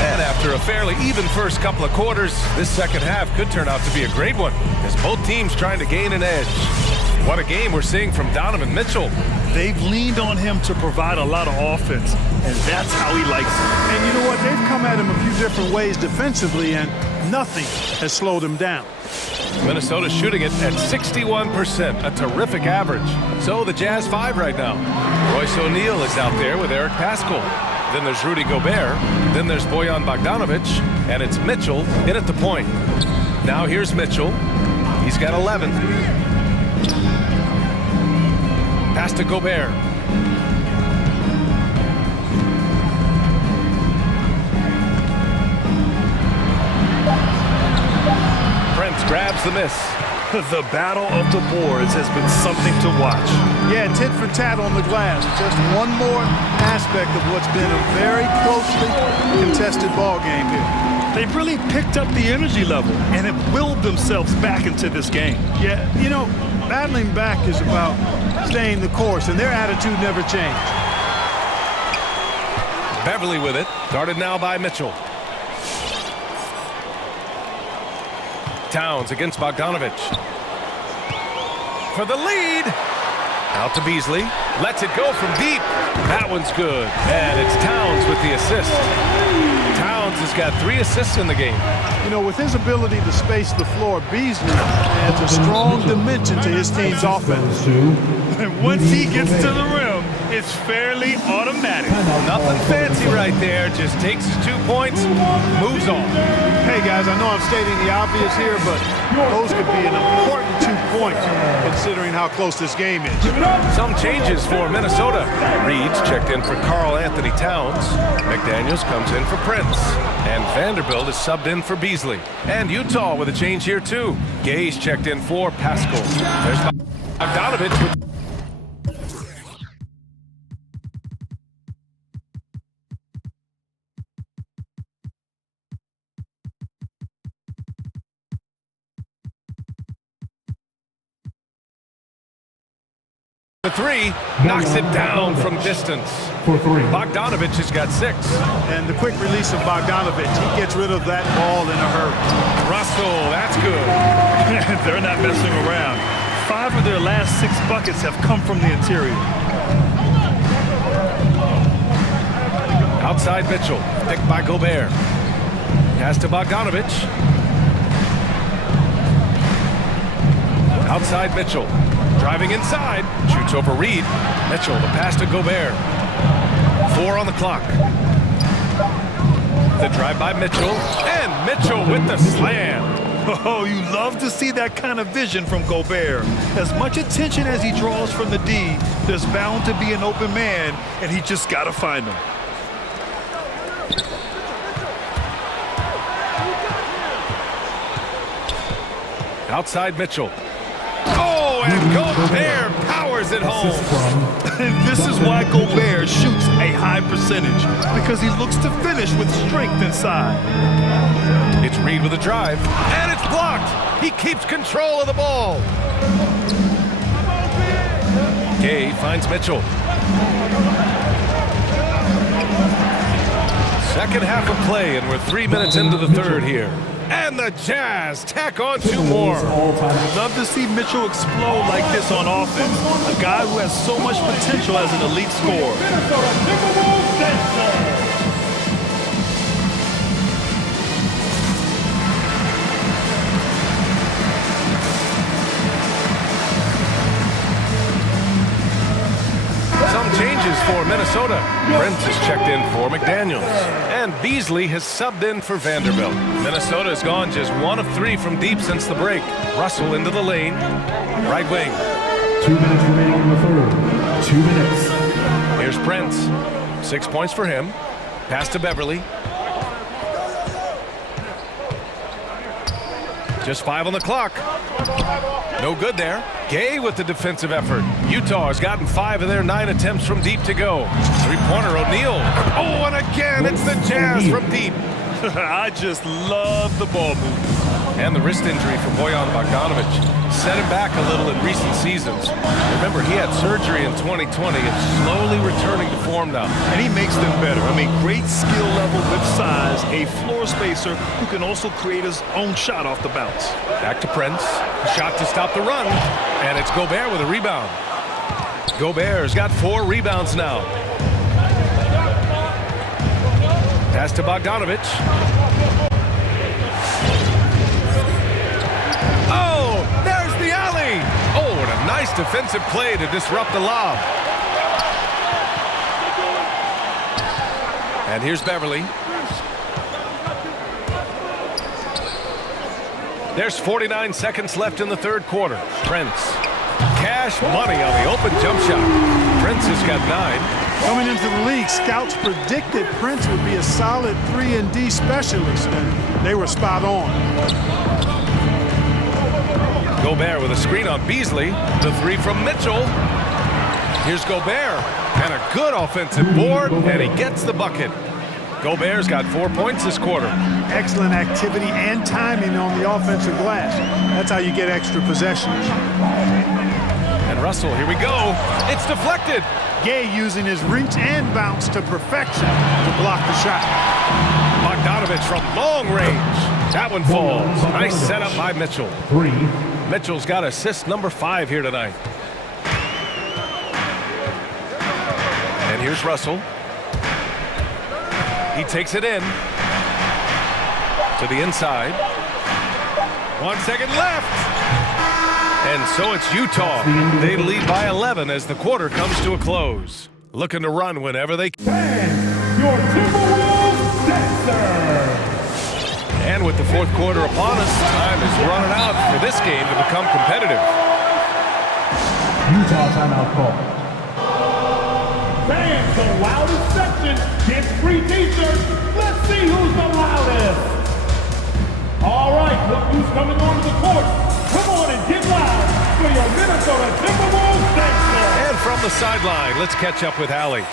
And after a fairly even first couple of quarters, this second half could turn out to be a great one, as both teams trying to gain an edge. What a game we're seeing from Donovan Mitchell. They've leaned on him to provide a lot of offense, and that's how he likes it. And you know what? They've come at him a few different ways defensively, and nothing has slowed him down. Minnesota's shooting it at 61%, a terrific average. So the Jazz 5 right now. Royce O'Neal is out there with Eric Paschall. Then there's Rudy Gobert. Then there's Bojan Bogdanovic, and it's Mitchell in at the point. Now here's Mitchell. He's got 11. Pass to Gobert. grabs the miss. The battle of the boards has been something to watch. Yeah, tit for tat on the glass. Just one more aspect of what's been a very closely contested ball game here. They've really picked up the energy level and have willed themselves back into this game. Yeah, you know, battling back is about staying the course, and their attitude never changed. Beverly with it. Guarded now by Mitchell. Towns against Bogdanovich. For the lead. Out to Beasley. Lets it go from deep. That one's good. And it's Towns with the assist. Towns has got 3 assists in the game. You know, with his ability to space the floor, Beasley adds a strong dimension to his team's offense. And once he gets to the rim, it's fairly automatic. Nothing fancy right there. Just takes his 2 points, moves on. Hey, guys, I know I'm stating the obvious here, but those could be an important 2 points considering how close this game is. Some changes for Minnesota. Reed's checked in for Karl Anthony Towns. McDaniels comes in for Prince. And Vanderbilt is subbed in for Beasley. And Utah with a change here, too. Gay's checked in for Pascal. There's Bogdanovich with... The 3 knocks it down from distance. Bogdanovich has got 6. And the quick release of Bogdanovich, he gets rid of that ball in a hurry. Russell, that's good. They're not messing around. 5 of their last 6 buckets have come from the interior. Outside Mitchell, picked by Gobert. Pass to Bogdanovich. Outside Mitchell. Driving inside, shoots over Reed. Mitchell, the pass to Gobert. 4 on the clock. The drive by Mitchell, and Mitchell with the slam. Oh, you love to see that kind of vision from Gobert. As much attention as he draws from the D, there's bound to be an open man, and he just got to find him. Outside Mitchell. Oh, and Gobert powers it home. And this is why Gobert shoots a high percentage, because he looks to finish with strength inside. It's Reed with a drive, and it's blocked. He keeps control of the ball. Gay finds Mitchell. Second half of play, and we're 3 minutes into the third here. And the Jazz tack on 2 more. Love to see Mitchell explode like this on offense. A guy who has so much potential as an elite scorer. Some changes for Minnesota. Prince is checked in for McDaniels. And Beasley has subbed in for Vanderbilt. Minnesota has gone just 1 of 3 from deep since the break. Russell into the lane. Right wing. 2 minutes remaining in the third. 2 minutes. Here's Prince. 6 points for him. Pass to Beverly. Just 5 on the clock. No good there. Gay with the defensive effort. Utah has gotten 5 of their 9 attempts from deep to go. 3-pointer O'Neal. Oh, and again, it's the Jazz from deep. I just love the ball movement. And the wrist injury for Bojan Bogdanovich set him back a little in recent seasons. Remember, he had surgery in 2020 and slowly returning to form now. And he makes them better. I mean, great skill level with size, a floor spacer who can also create his own shot off the bounce. Back to Prince. Shot to stop the run. And it's Gobert with a rebound. Gobert's got 4 rebounds now. Pass to Bogdanovich. Oh, there's the alley. Oh, and a nice defensive play to disrupt the lob. And here's Beverly. There's 49 seconds left in the third quarter. Prince. Cash money on the open jump shot. Prince has got 9. Coming into the league, scouts predicted Prince would be a solid 3-and-D specialist, and they were spot on. Gobert with a screen on Beasley. The three from Mitchell. Here's Gobert, and a good offensive board, and he gets the bucket. Gobert's got 4 points this quarter. Excellent activity and timing on the offensive glass. That's how you get extra possessions. And Russell, here we go. It's deflected. Gay using his reach and bounce to perfection to block the shot. Bogdanovich from long range. That one falls. Nice setup by Mitchell. Mitchell's got assist number 5 here tonight. And here's Russell. He takes it in to the inside. 1 second left. And so it's Utah. They lead by 11 as the quarter comes to a close. Looking to run whenever they can. Your Timberwolves dancer. And with the fourth quarter upon us, time is running out for this game to become competitive. Utah timeout call. Fans, the loudest section gets free t-shirts. Let's see who's the loudest. All right, look who's coming onto the court. Come on and get loud for your Minnesota Timberwolves dancer. And from the sideline, let's catch up with Allie.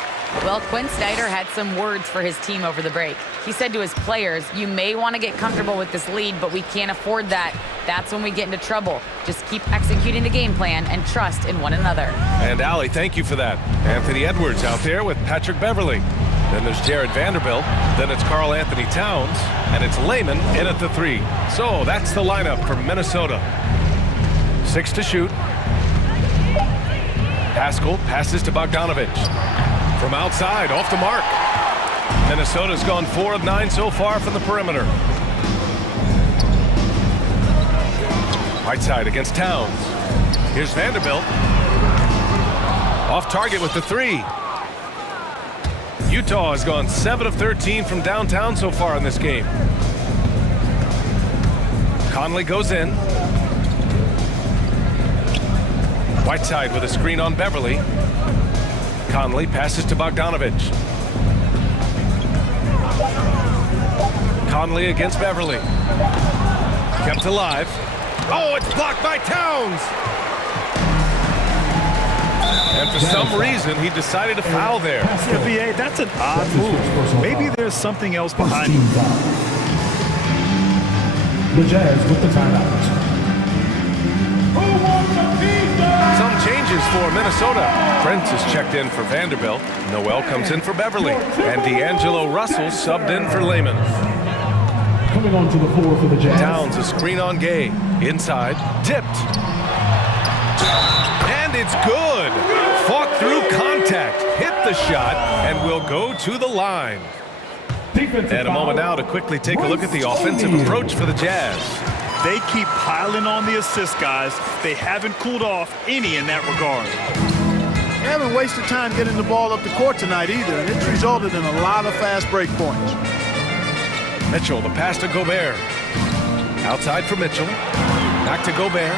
Well, Quinn Snyder had some words for his team over the break. He said to his players, you may want to get comfortable with this lead, but we can't afford that. That's when we get into trouble. Just keep executing the game plan and trust in one another. And Allie, thank you for that. Anthony Edwards out there with Patrick Beverly. Then there's Jared Vanderbilt. Then it's Karl Anthony Towns. And it's Layman in at the 3. So that's the lineup for Minnesota. 6 to shoot. Pascal passes to Bogdanovich. From outside, off the mark. Minnesota's gone 4 of 9 so far from the perimeter. Right side against Towns. Here's Vanderbilt. Off target with the 3. Utah has gone 7 of 13 from downtown so far in this game. Conley goes in. Whiteside with a screen on Beverly. Conley passes to Bogdanovich. Conley against Beverly. Kept alive. Oh, it's blocked by Towns! And for some reason, he decided to foul there. Yeah, B.A., that's an odd move. Maybe there's something else behind it. The Jazz with the timeout. Some changes for Minnesota. Prince is checked in for Vanderbilt. Noel comes in for Beverly. And D'Angelo Russell subbed in for Layman. Coming onto the floor for the Jazz. Towns a screen on Gay. Inside. Tipped. And it's good. Fought through contact. Hit the shot and will go to the line. And a moment now to quickly take a look at the offensive approach for the Jazz. They keep piling on the assist, guys. They haven't cooled off any in that regard. They haven't wasted time getting the ball up the court tonight either, and it's resulted in a lot of fast break points. Mitchell, the pass to Gobert. Outside for Mitchell. Back to Gobert.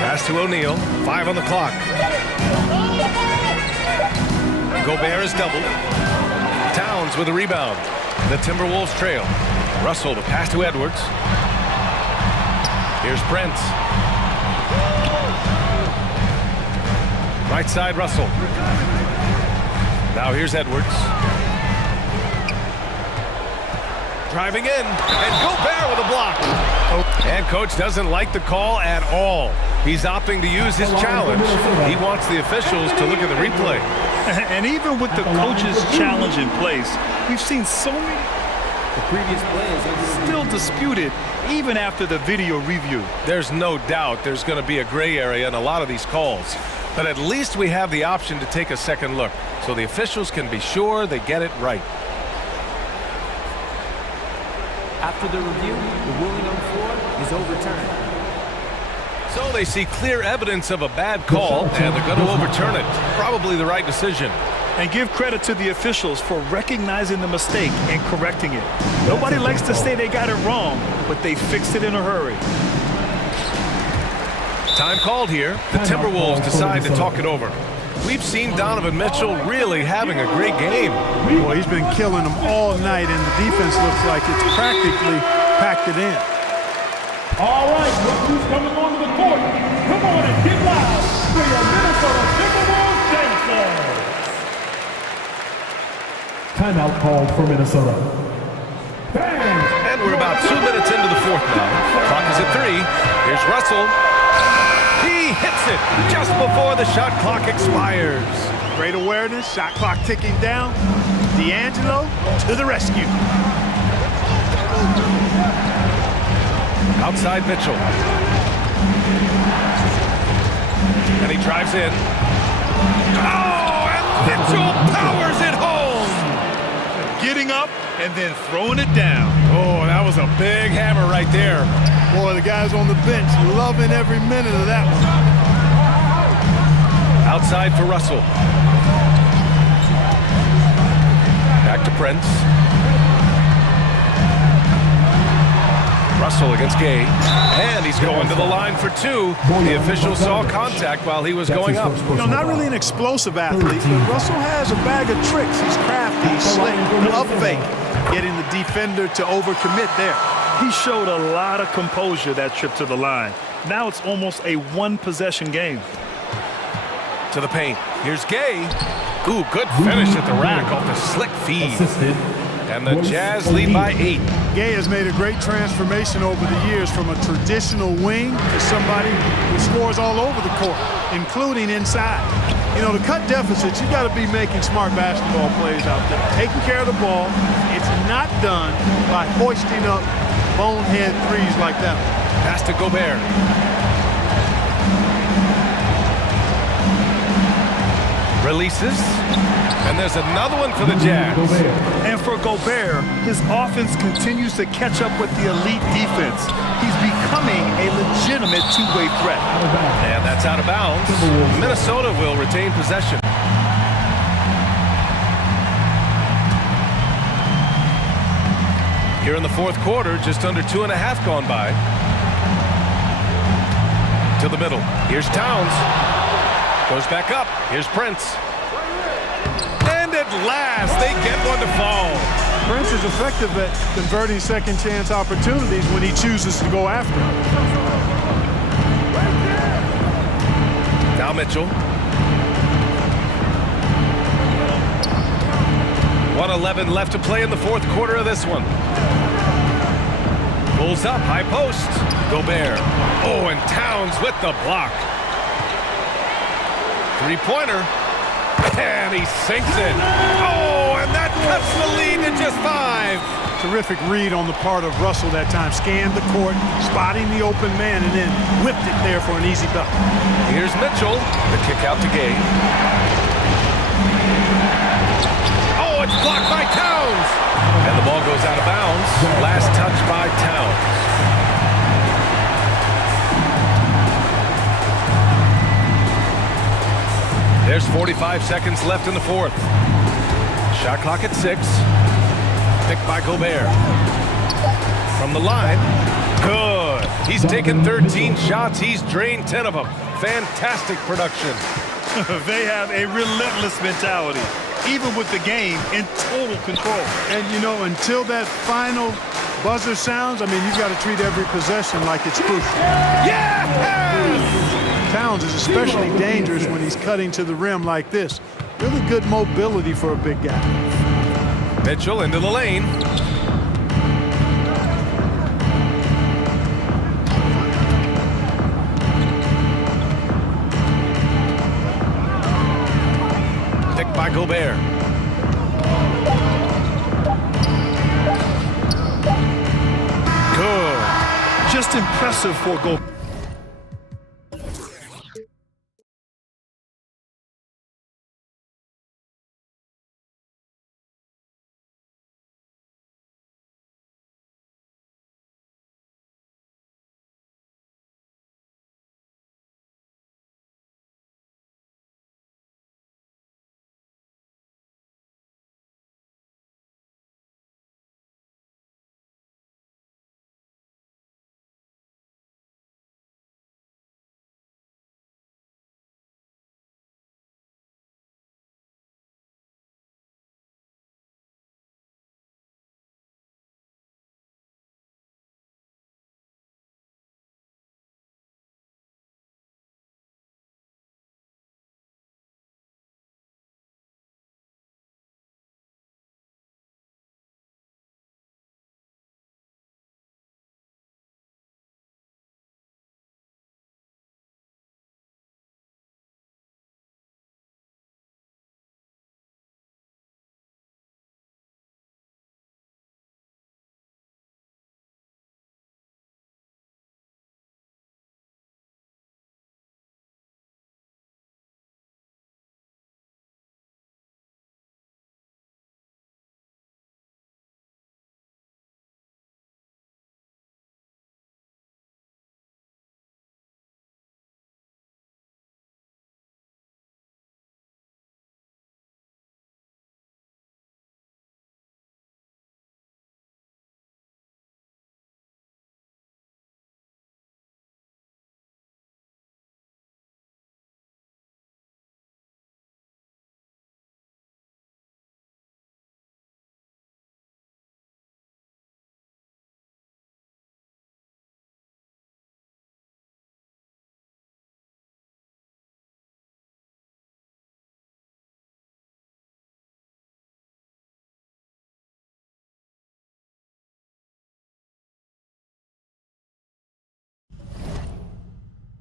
Pass to O'Neal. 5 on the clock. Gobert is doubled. Towns with a rebound. The Timberwolves trail. Russell, the pass to Edwards. Here's Prince. Right side, Russell. Now here's Edwards. Driving in, and Gobert with a block. And coach doesn't like the call at all. He's opting to use his challenge. He wants the officials to look at the replay. And even with the coach's challenge in place, we've seen so many. The previous plays are still disputed even after the video review. There's no doubt there's going to be a gray area in a lot of these calls. But at least we have the option to take a second look, so the officials can be sure they get it right. After the review, the ruling on the floor is overturned. So they see clear evidence of a bad call, and they're going to overturn it. Probably the right decision. And give credit to the officials for recognizing the mistake and correcting it. Nobody likes to say they got it wrong, but they fixed it in a hurry. Time called here. The Timberwolves decide to talk it over. We've seen Donovan Mitchell really having a great game. Well, he's been killing them all night, and the defense looks like it's practically packed it in. All right, look who's coming onto the court. Come on and get loud for your Minnesota Timberwolves dancers. Timeout called for Minnesota. Fans. And we're about 2 minutes into the fourth now. Clock is at 3. Here's Russell. He hits it just before the shot clock expires. Great awareness, shot clock ticking down. D'Angelo to the rescue. Outside Mitchell. And he drives in. Oh, and Mitchell powers it home. Getting up and then throwing it down. Oh, that was a big hammer right there. Boy, the guys on the bench loving every minute of that one. Outside for Russell. Back to Prince. Russell against Gay. And he's going to the line for 2. The official saw contact while he was going up. You know, not really an explosive athlete, but Russell has a bag of tricks. He's crafty, he's slick, up fake, getting the defender to overcommit there. He showed a lot of composure that trip to the line. Now it's almost a one-possession game. To the paint. Here's Gay. Ooh, good finish at the rack off the slick feed. And the Jazz lead by 8. Gay has made a great transformation over the years from a traditional wing to somebody who scores all over the court, including inside. You know, to cut deficits, you got to be making smart basketball plays out there. Taking care of the ball. It's not done by hoisting up bonehead threes like that. Pass to Gobert. Releases. And there's another one for the Jazz. And for Gobert, his offense continues to catch up with the elite defense. He's becoming a legitimate two-way threat. And that's out of bounds. Minnesota will retain possession. Here in the fourth quarter, just under 2.5 gone by. To the middle. Here's Towns. Goes back up. Here's Prince. And at last, they get one to fall. Prince is effective at converting second chance opportunities when he chooses to go after them. Now Mitchell. 1:11 left to play in the fourth quarter of this one. Pulls up, high post. Gobert. Oh, and Towns with the block. Three-pointer. And he sinks it. Oh, and that cuts the lead to just 5. Terrific read on the part of Russell that time. Scanned the court, spotting the open man, and then whipped it there for an easy bucket. Here's Mitchell. The kick out to Gay. Oh, it's blocked by Towns. And the ball goes out of bounds. Last touch by Towns. There's 45 seconds left in the fourth. Shot clock at 6. Picked by Gobert. From the line. Good. He's taken 13 shots. He's drained 10 of them. Fantastic production. They have a relentless mentality, even with the game in total control. And, you know, until that final buzzer sounds, I mean, you've got to treat every possession like it's crucial. Yes! Towns is especially dangerous when he's cutting to the rim like this. Really good mobility for a big guy. Mitchell into the lane. Picked by Gobert. Good. Just impressive for Gobert.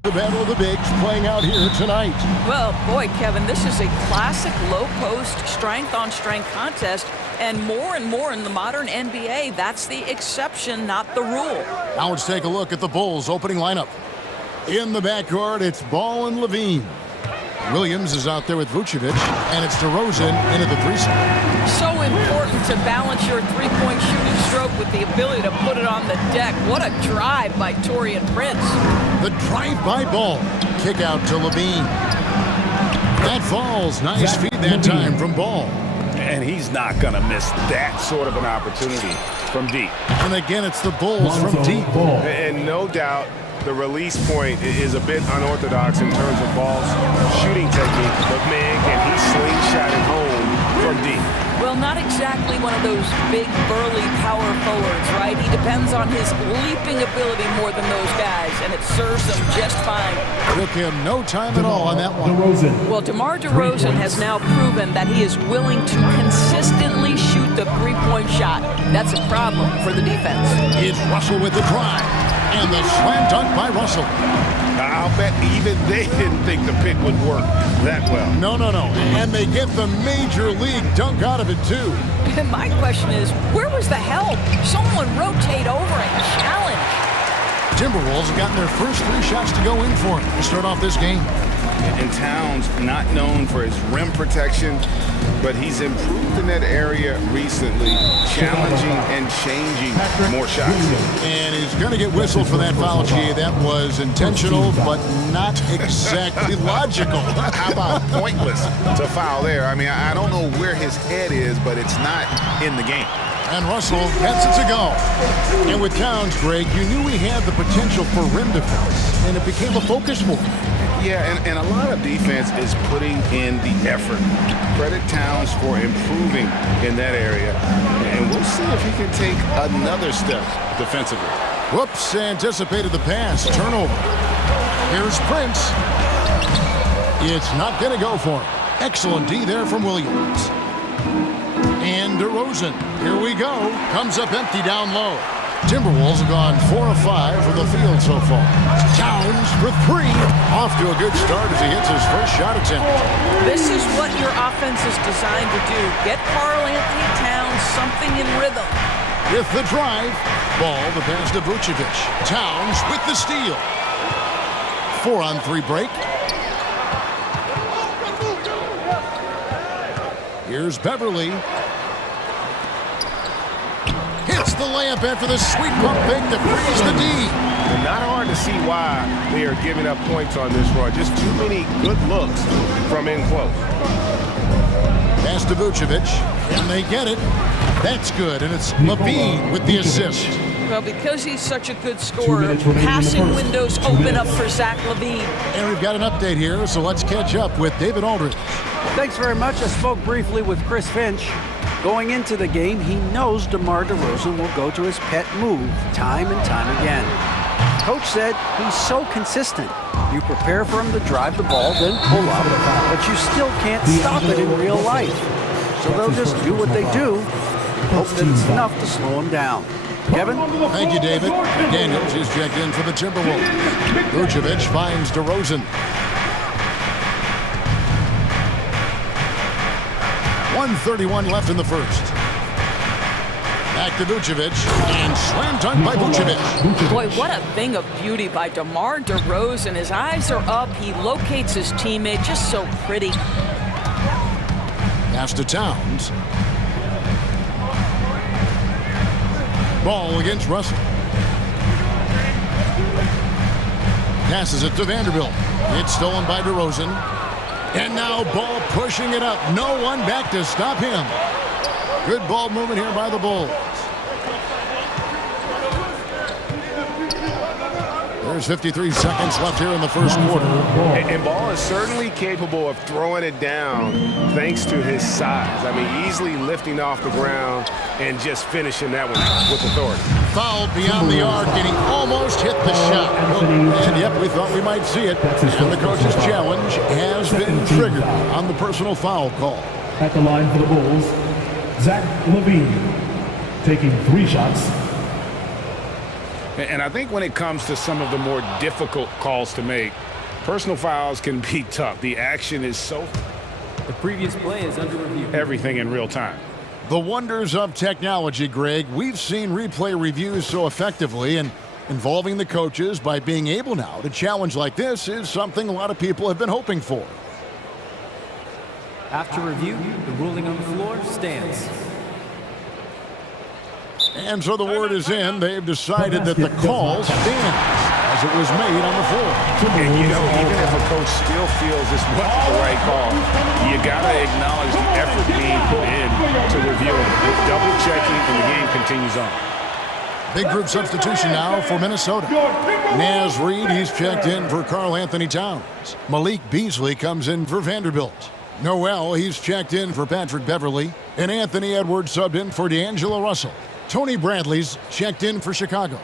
The battle of the bigs playing out here tonight. Well, boy, Kevin, this is a classic low-post, strength-on-strength contest, and more in the modern NBA, that's the exception, not the rule. Now let's take a look at the Bulls' opening lineup. In the backcourt, it's Ball and Levine. Williams is out there with Vucevic, and it's DeRozan into the threesome. So important to balance your three-point shooting stroke with the ability to put it on the deck. What a drive by Taurean Prince. The drive by Ball. Kick out to Levine. That falls. Nice feed that time from Ball. And he's not going to miss that sort of an opportunity from deep. And again, it's the Bulls from deep. And no doubt, the release point is a bit unorthodox in terms of Ball's shooting technique, but man, can he slingshot it home from deep. Well, not exactly one of those big, burly power forwards, right? He depends on his leaping ability more than those guys, and it serves him just fine. Took him no time at all on that one. Well, DeMar DeRozan has now proven that he is willing to consistently shoot the three-point shot. That's a problem for the defense. It's Russell with the drive. And the slam dunk by Russell. I'll bet even they didn't think the pick would work that well. No. And they get the major league dunk out of it, too. My question is, where was the help? Someone rotate over and challenge. Timberwolves have gotten their first 3 shots to go in for him to start off this game. And Towns, not known for his rim protection, but he's improved in that area recently, challenging and changing more shots. And he's going to get whistled for that foul, G. That was intentional, but not exactly logical. How about pointless to foul there? I mean, I don't know where his head is, but it's not in the game. And Russell gets it to go. And with Towns, Greg, you knew he had the potential for rim defense, and it became a focus for him. Yeah, and a lot of defense is putting in the effort. Credit Towns for improving in that area, and we'll see if he can take another step defensively. Whoops, anticipated the pass. Turnover. Here's Prince. It's not going to go for him. Excellent D there from Williams. And DeRozan, here we go. Comes up empty down low. Timberwolves have gone 4 of 5 from the field so far. Towns for 3. Off to a good start as he hits his first shot attempt. This is what your offense is designed to do. Get Karl-Anthony Towns something in rhythm. With the drive. Ball, the pass to Vucevic. Towns with the steal. 4-on-3 break. Here's Beverly. Hits the layup after the sweet pump fake to freeze the D. Not hard to see why they are giving up points on this run. Just too many good looks from in close. Pass to Vucevic, and they get it. That's good, and it's Levine with the assist. Well, because he's such a good scorer, passing windows open up for Zach LaVine. And we've got an update here, so let's catch up with David Aldridge. Thanks very much. I spoke briefly with Chris Finch. Going into the game, he knows DeMar DeRozan will go to his pet move time and time again. Coach said he's so consistent. You prepare for him to drive the ball, then pull up, but you still can't stop it in real life. So they'll just do what they do and hope that it's enough to slow him down. Kevin? Thank you, David. Daniels is checked in for the Timberwolves. Vucevic finds DeRozan. 1:31 left in the first. Back to Vucevic, and slam dunk by Vucevic. Boy, what a thing of beauty by DeMar DeRozan. His eyes are up. He locates his teammate. Just so pretty. Pass to Towns. Ball against Russell. Passes it to Vanderbilt. It's stolen by DeRozan. And now Ball pushing it up. No one back to stop him. Good ball movement here by the Bulls. There's 53 seconds left here in the first quarter. And Ball is certainly capable of throwing it down thanks to his size. I mean, easily lifting off the ground and just finishing that one with authority. Fouled beyond the arc, and he almost hit the shot. And yep, we thought we might see it. And the coach's challenge has been triggered on the personal foul call. At the line for the Bulls, Zach LaVine taking 3 shots. And I think when it comes to some of the more difficult calls to make, personal fouls can be tough. The action is so... The previous play is under review. Everything in real time. The wonders of technology, Greg. We've seen replay reviews so effectively, and involving the coaches by being able now to challenge like this is something a lot of people have been hoping for. After review, the ruling on the floor stands. And so the word is in. They've decided that the call stands as it was made on the floor. And you know, even if a coach still feels this wasn't the right call, you gotta acknowledge the effort being put in to review it. Double checking, and the game continues on. Big group substitution now for Minnesota. Naz Reid, he's checked in for Karl Anthony Towns. Malik Beasley comes in for Vanderbilt. Noel, he's checked in for Patrick Beverly. And Anthony Edwards subbed in for D'Angelo Russell. Tony Bradley's checked in for Chicago.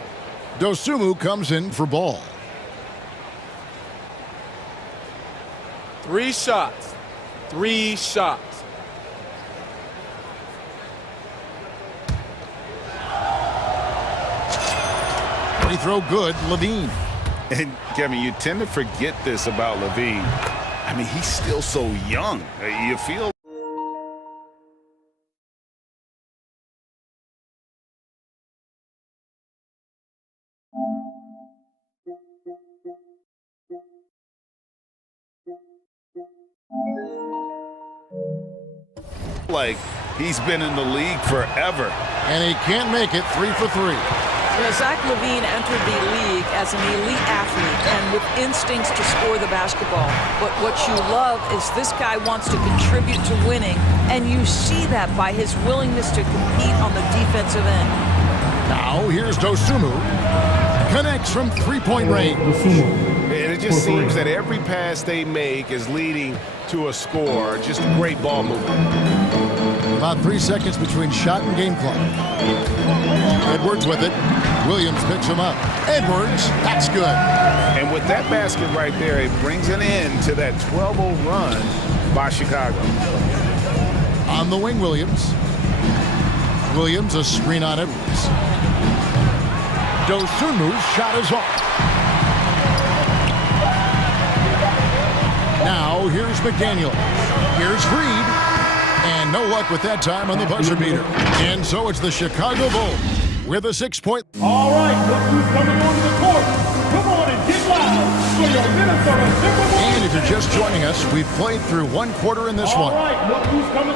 Dosumu comes in for Ball. 3 shots. 3 shots. Free throw good, Levine. And Kevin, you tend to forget this about Levine. I mean, he's still so young. You feel like he's been in the league forever. And he can't make it 3 for 3. You know, Zach LaVine entered the league as an elite athlete and with instincts to score the basketball. But what you love is this guy wants to contribute to winning, and you see that by his willingness to compete on the defensive end. Now here's Dosumu. Connects from three-point range. And it just seems that every pass they make is leading to a score. Just great ball movement. About 3 seconds between shot and game clock. Edwards with it. Williams picks him up. Edwards, that's good. And with that basket right there, it brings an end to that 12-0 run by Chicago. On the wing, Williams. Williams, a screen on Edwards. Dosumu's shot is off. Now, here's McDaniel. Here's Reed. And no luck with that time on the buzzer beater. And so it's the Chicago Bulls with a 6-point. All right, look who's coming onto the court. Come on and get loud for your Minnesota Timberwolves. And if you're just joining us, we've played through 1 quarter in this one.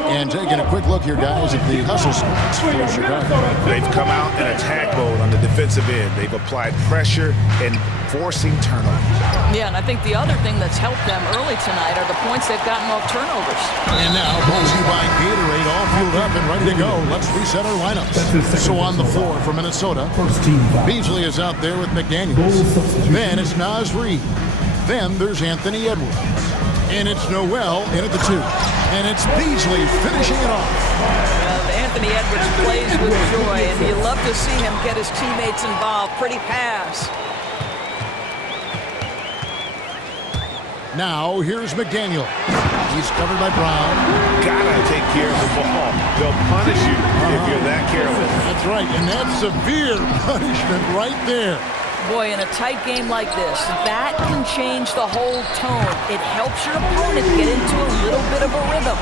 And taking a quick look here, guys, at the hustle stats for Chicago. They've come out in attack mode on the defensive end. They've applied pressure and forcing turnovers. Yeah, and I think the other thing that's helped them early tonight are the points they've gotten off turnovers. And now, brought to you by Gatorade, all fueled up and ready to go. Let's reset our lineups. So on the floor for Minnesota, Beasley is out there with McDaniels. Then it's Naz Reid. Then there's Anthony Edwards. And it's Noel in at the 2. And it's Beasley finishing it off. Anthony Edwards plays with joy, and you love to see him get his teammates involved. Pretty pass. Now, here's McDaniel. He's covered by Brown. Gotta take care of the ball. They'll punish you if you're that careless. That's right, and that's severe punishment right there. Boy, in a tight game like this, that can change the whole tone. It helps your opponent get into a little bit of a rhythm.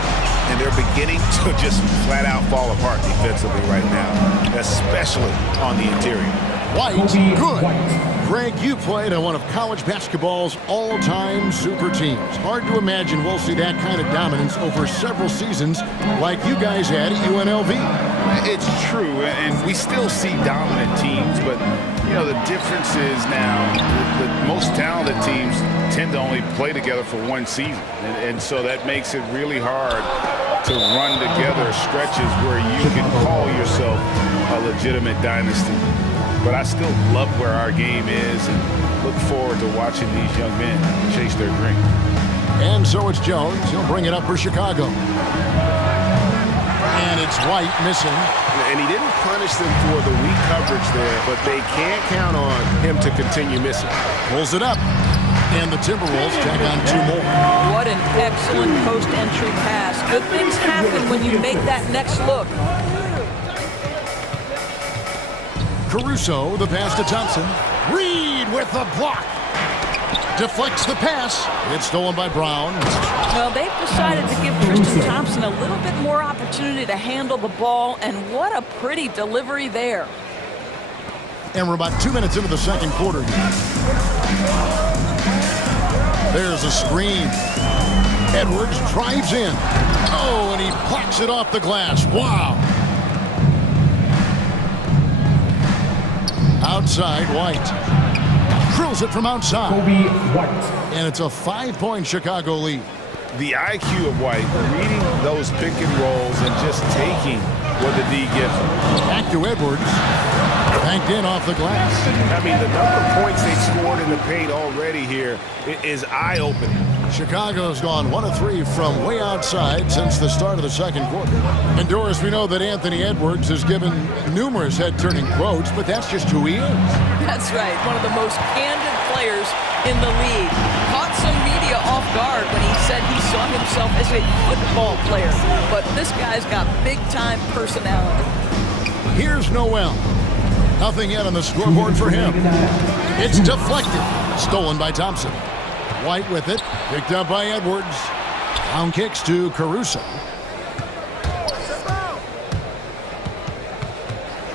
And they're beginning to just flat out fall apart defensively right now, especially on the interior. White, good. Greg, you played on one of college basketball's all-time super teams. Hard to imagine we'll see that kind of dominance over several seasons like you guys had at UNLV. It's true, and we still see dominant teams, but, you know, the difference is now the most talented teams tend to only play together for 1 season, and so that makes it really hard to run together stretches where you can call yourself a legitimate dynasty. But I still love where our game is and look forward to watching these young men chase their dream. And so it's Jones. He'll bring it up for Chicago. And it's White missing. And he didn't punish them for the weak coverage there, but they can't count on him to continue missing. Pulls it up. And the Timberwolves tack on 2 more. What an excellent post-entry pass. Good things happen when you make that next look. Caruso, the pass to Thompson. Reed with the block. Deflects the pass. It's stolen by Brown. Well, they've decided to give Tristan Thompson a little bit more opportunity to handle the ball, and what a pretty delivery there. And we're about 2 minutes into the second quarter. There's a screen. Edwards drives in. Oh, and he blocks it off the glass. Wow. Outside, White. Drills it from outside. And it's a 5-point Chicago lead. The IQ of White, reading those pick and rolls and just taking what the D gives him. Back to Edwards. Banked in off the glass. I mean, the number of points they've scored in the paint already here is eye-opening. Chicago's gone 1 of 3 from way outside since the start of the second quarter. And Doris, we know that Anthony Edwards has given numerous head-turning quotes, but that's just who he is. That's right. One of the most candid players in the league. Caught some media off guard when he said he saw himself as a football player. But this guy's got big-time personality. Here's Noel. Nothing yet on the scoreboard for him. It's deflected. Stolen by Thompson. White with it. Picked up by Edwards. Down kicks to Caruso.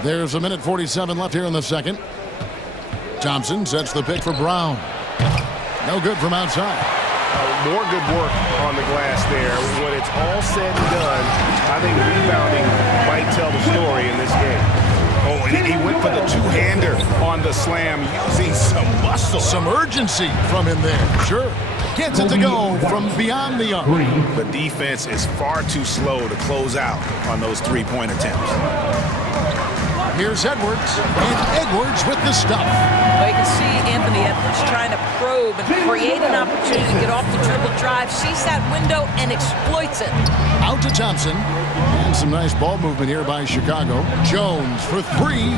There's a minute 47 left here in the second. Thompson sets the pick for Brown. No good from outside. More good work on the glass there. When it's all said and done, I think rebounding might tell the story in this game. Oh, and he went for the two-hander on the slam, using some muscle. Some urgency from him there. Sure. Gets it to go from beyond the arc. The defense is far too slow to close out on those three-point attempts. Here's Edwards, and Edwards with the stuff. Well, you can see Anthony Edwards trying to probe and create an opportunity to get off the dribble drive, sees that window, and exploits it. Out to Thompson. And some nice ball movement here by Chicago. Jones for 3.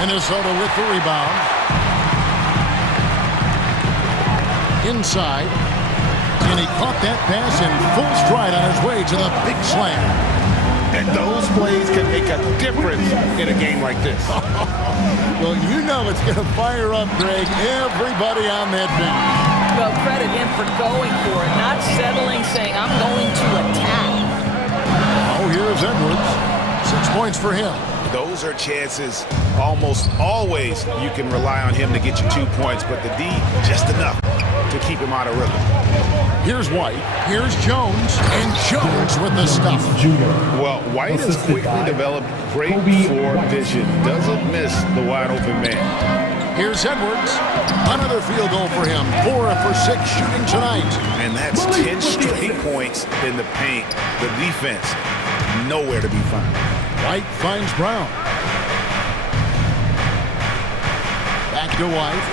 Minnesota with the rebound. Inside. And he caught that pass in full stride on his way to the big slam. And those plays can make a difference in a game like this. Well, you know it's going to fire up, Greg, everybody on that bench. Well, credit him for going for it, not settling, saying, I'm going to attack. Oh, here's Edwards. 6 points for him. Those are chances almost always you can rely on him to get you 2 points, but the D, just enough to keep him out of rhythm. Here's White. Here's Jones. And Jones with the stuff. Well, White has quickly developed great floor vision. Doesn't miss the wide open man. Here's Edwards. Another field goal for him. 4 for 6 shooting tonight. And that's 10 straight points in the paint. The defense, nowhere to be found. White finds Brown. Back to White.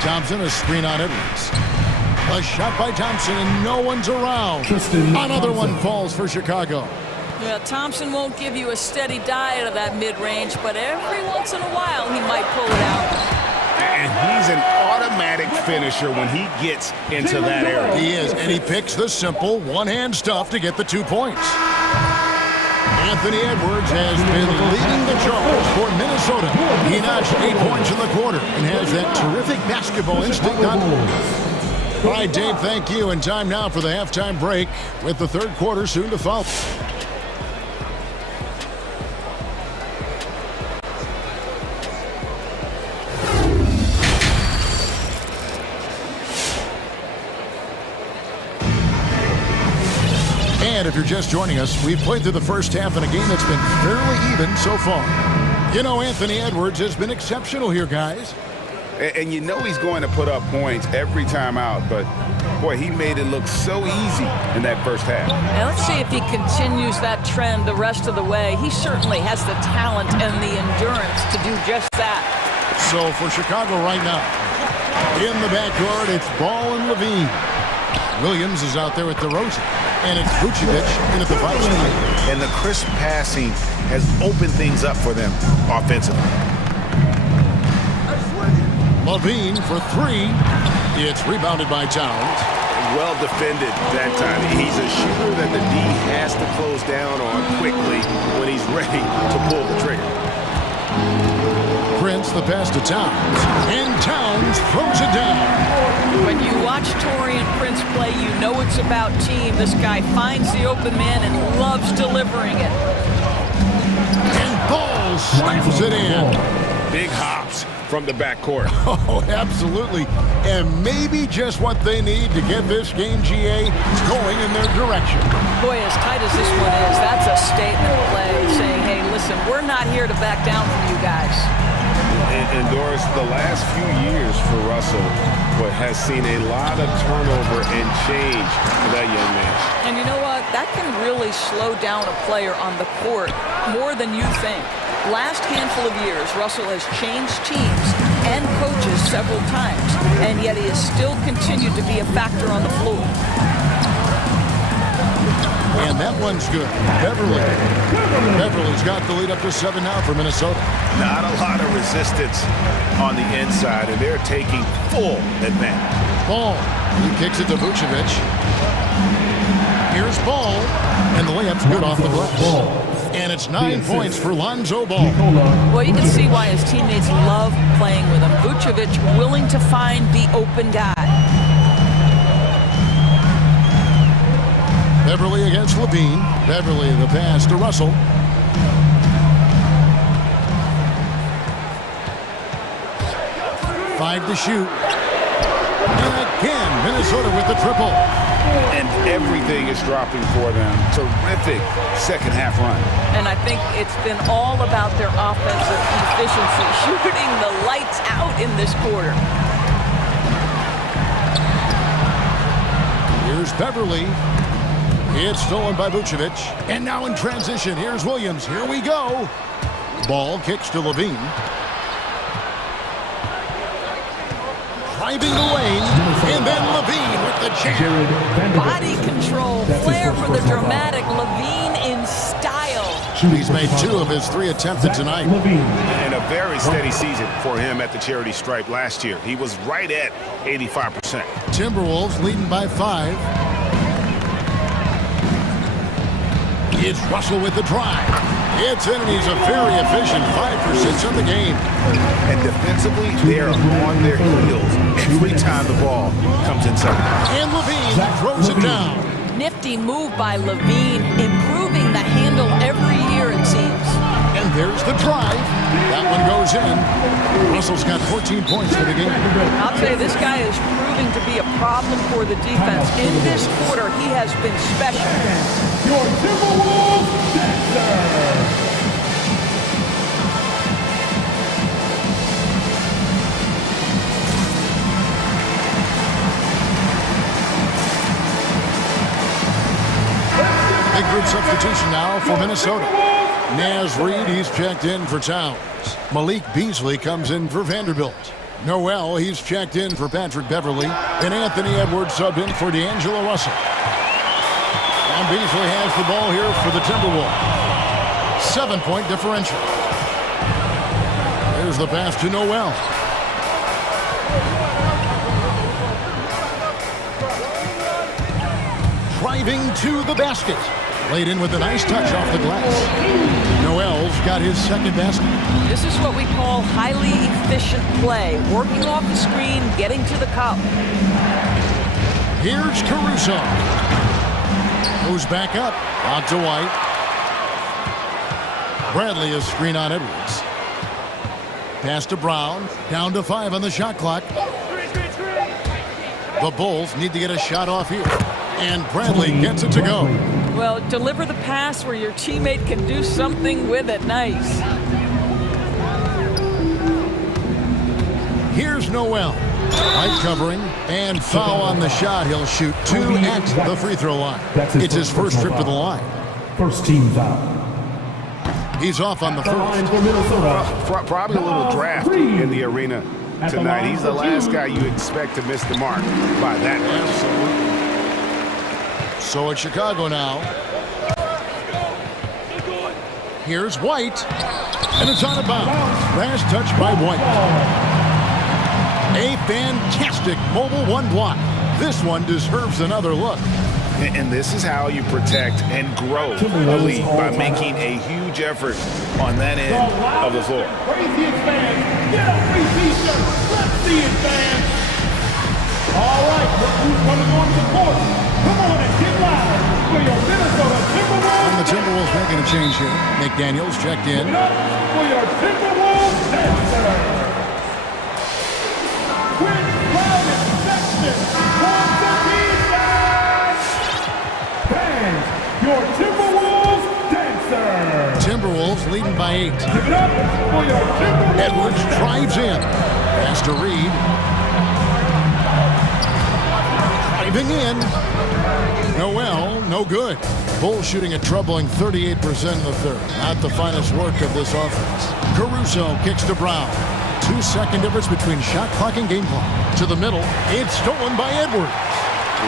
Thompson, a screen on Edwards. A shot by Thompson, and no one's around. Another one falls for Chicago. Yeah, Thompson won't give you a steady diet of that mid-range, but every once in a while he might pull it out. And he's an automatic finisher when he gets into that area. He is, and he picks the simple one-hand stuff to get the 2 points. Anthony Edwards has been leading the charge for Minnesota. He notched 8 points in the quarter and has that terrific basketball instinct on the board. All right, Dave, thank you. And time now for the halftime break with the third quarter soon to follow. And if you're just joining us, we've played through the first half in a game that's been fairly even so far. You know, Anthony Edwards has been exceptional here, guys. And you know he's going to put up points every time out, but boy, he made it look so easy in that first half. Now let's see if he continues that trend the rest of the way. He certainly has the talent and the endurance to do just that. So for Chicago right now, in the backcourt, it's Ball and Levine. Williams is out there with DeRozan. And it's Vucevic in at the 5 spot. And the crisp passing has opened things up for them offensively. Levine for 3. It's rebounded by Towns. Well defended that time. He's a shooter that the D has to close down on quickly when he's ready to pull the trigger. Prince the pass to Towns. And Towns throws it down. When you watch Taurean Prince play, you know it's about team. This guy finds the open man and loves delivering it. And Ball slams it in. Big hops from the backcourt. Oh, absolutely. And maybe just what they need to get this game, GA, going in their direction. Boy, as tight as this one is, that's a statement play saying, hey, listen, we're not here to back down from you guys. And Doris, the last few years for Russell has seen a lot of turnover and change for that young man. And you know what? That can really slow down a player on the court more than you think. Last handful of years, Russell has changed teams and coaches several times, and yet he has still continued to be a factor on the floor. And that one's good. Beverly's got the lead up to 7 now for Minnesota. Not a lot of resistance on the inside, and they're taking full advantage. Ball. He kicks it to Vucevic. Here's Ball. And the layup's good off the glass. And it's 9 points for Lonzo Ball. Well, you can see why his teammates love playing with him. Vucevic willing to find the open guy. Beverly against Levine. Beverly the pass to Russell. Five to shoot. And again, Minnesota with the triple. And everything is dropping for them. Terrific second half run. And I think it's been all about their offensive efficiency, shooting the lights out in this quarter. Here's Beverly. It's stolen by Vucevic. And now in transition, here's Williams. Here we go. Ball kicks to Levine. Driving the lane, and then Levine with the jam. Body control, flair for the dramatic. Levine in style. He's made 2 of his 3 attempted tonight. And a very steady season for him at the charity stripe last year. He was right at 85%. Timberwolves leading by 5. It's Russell with the drive. It's in, and he's a very efficient 5 for 6 on the game. And defensively, they're on their heels every time the ball comes inside. And Levine throws it down. Nifty move by Levine, improving the handle every year, it seems. And there's the drive. That one goes in. Russell's got 14 points for the game. I'll tell you, this guy is proving to be a problem for the defense. In this quarter, he has been special. Your Timberwolves dancer. Big group substitution now for Minnesota. Naz Reid, he's checked in for Towns. Malik Beasley comes in for Vanderbilt. Noel, he's checked in for Patrick Beverly. And Anthony Edwards subbed in for D'Angelo Russell. And Beasley has the ball here for the Timberwolves. 7-point differential. There's the pass to Noel. Driving to the basket. Laid in with a nice touch off the glass. Noel's got his second basket. This is what we call highly efficient play. Working off the screen, getting to the cup. Here's Caruso. Goes back up. Out to White. Bradley is screen on Edwards. Pass to Brown. Down to 5 on the shot clock. The Bulls need to get a shot off here. And Bradley gets it to go. Well, deliver the pass where your teammate can do something with it. Nice. Here's Noel. White covering and foul on the shot. He'll shoot 2 at the free throw line. It's his first trip to the line. First team foul. He's off on the first. Probably a little draft in the arena tonight. He's the last guy you expect to miss the mark by that much. Absolutely. So it's Chicago now. Here's White. And it's out of bounds. Last touch by White. A fantastic mobile 1 block. This one deserves another look. And this is how you protect and grow a lead, by making a huge huge effort on that end of the floor. Craziest fans, get a free t-shirt. Let's see it, fans. All right, look who's coming on the court. Come on and get louder for your Minnesota Timberwolves. And the Timberwolves making a change here. McDaniels checked in. For your Timberwolves dancer. Quick, loud, and Sexton on the defense. Fans, your Timberwolves dancer. Timberwolves leading by 8. Give it up for your Timberwolves. Edwards drives in. Pass to Reed. Driving in. Noel, no good. Bulls shooting a troubling 38% in the third. Not the finest work of this offense. Caruso kicks to Brown. 2-second difference between shot clock and game clock. To the middle. It's stolen by Edwards.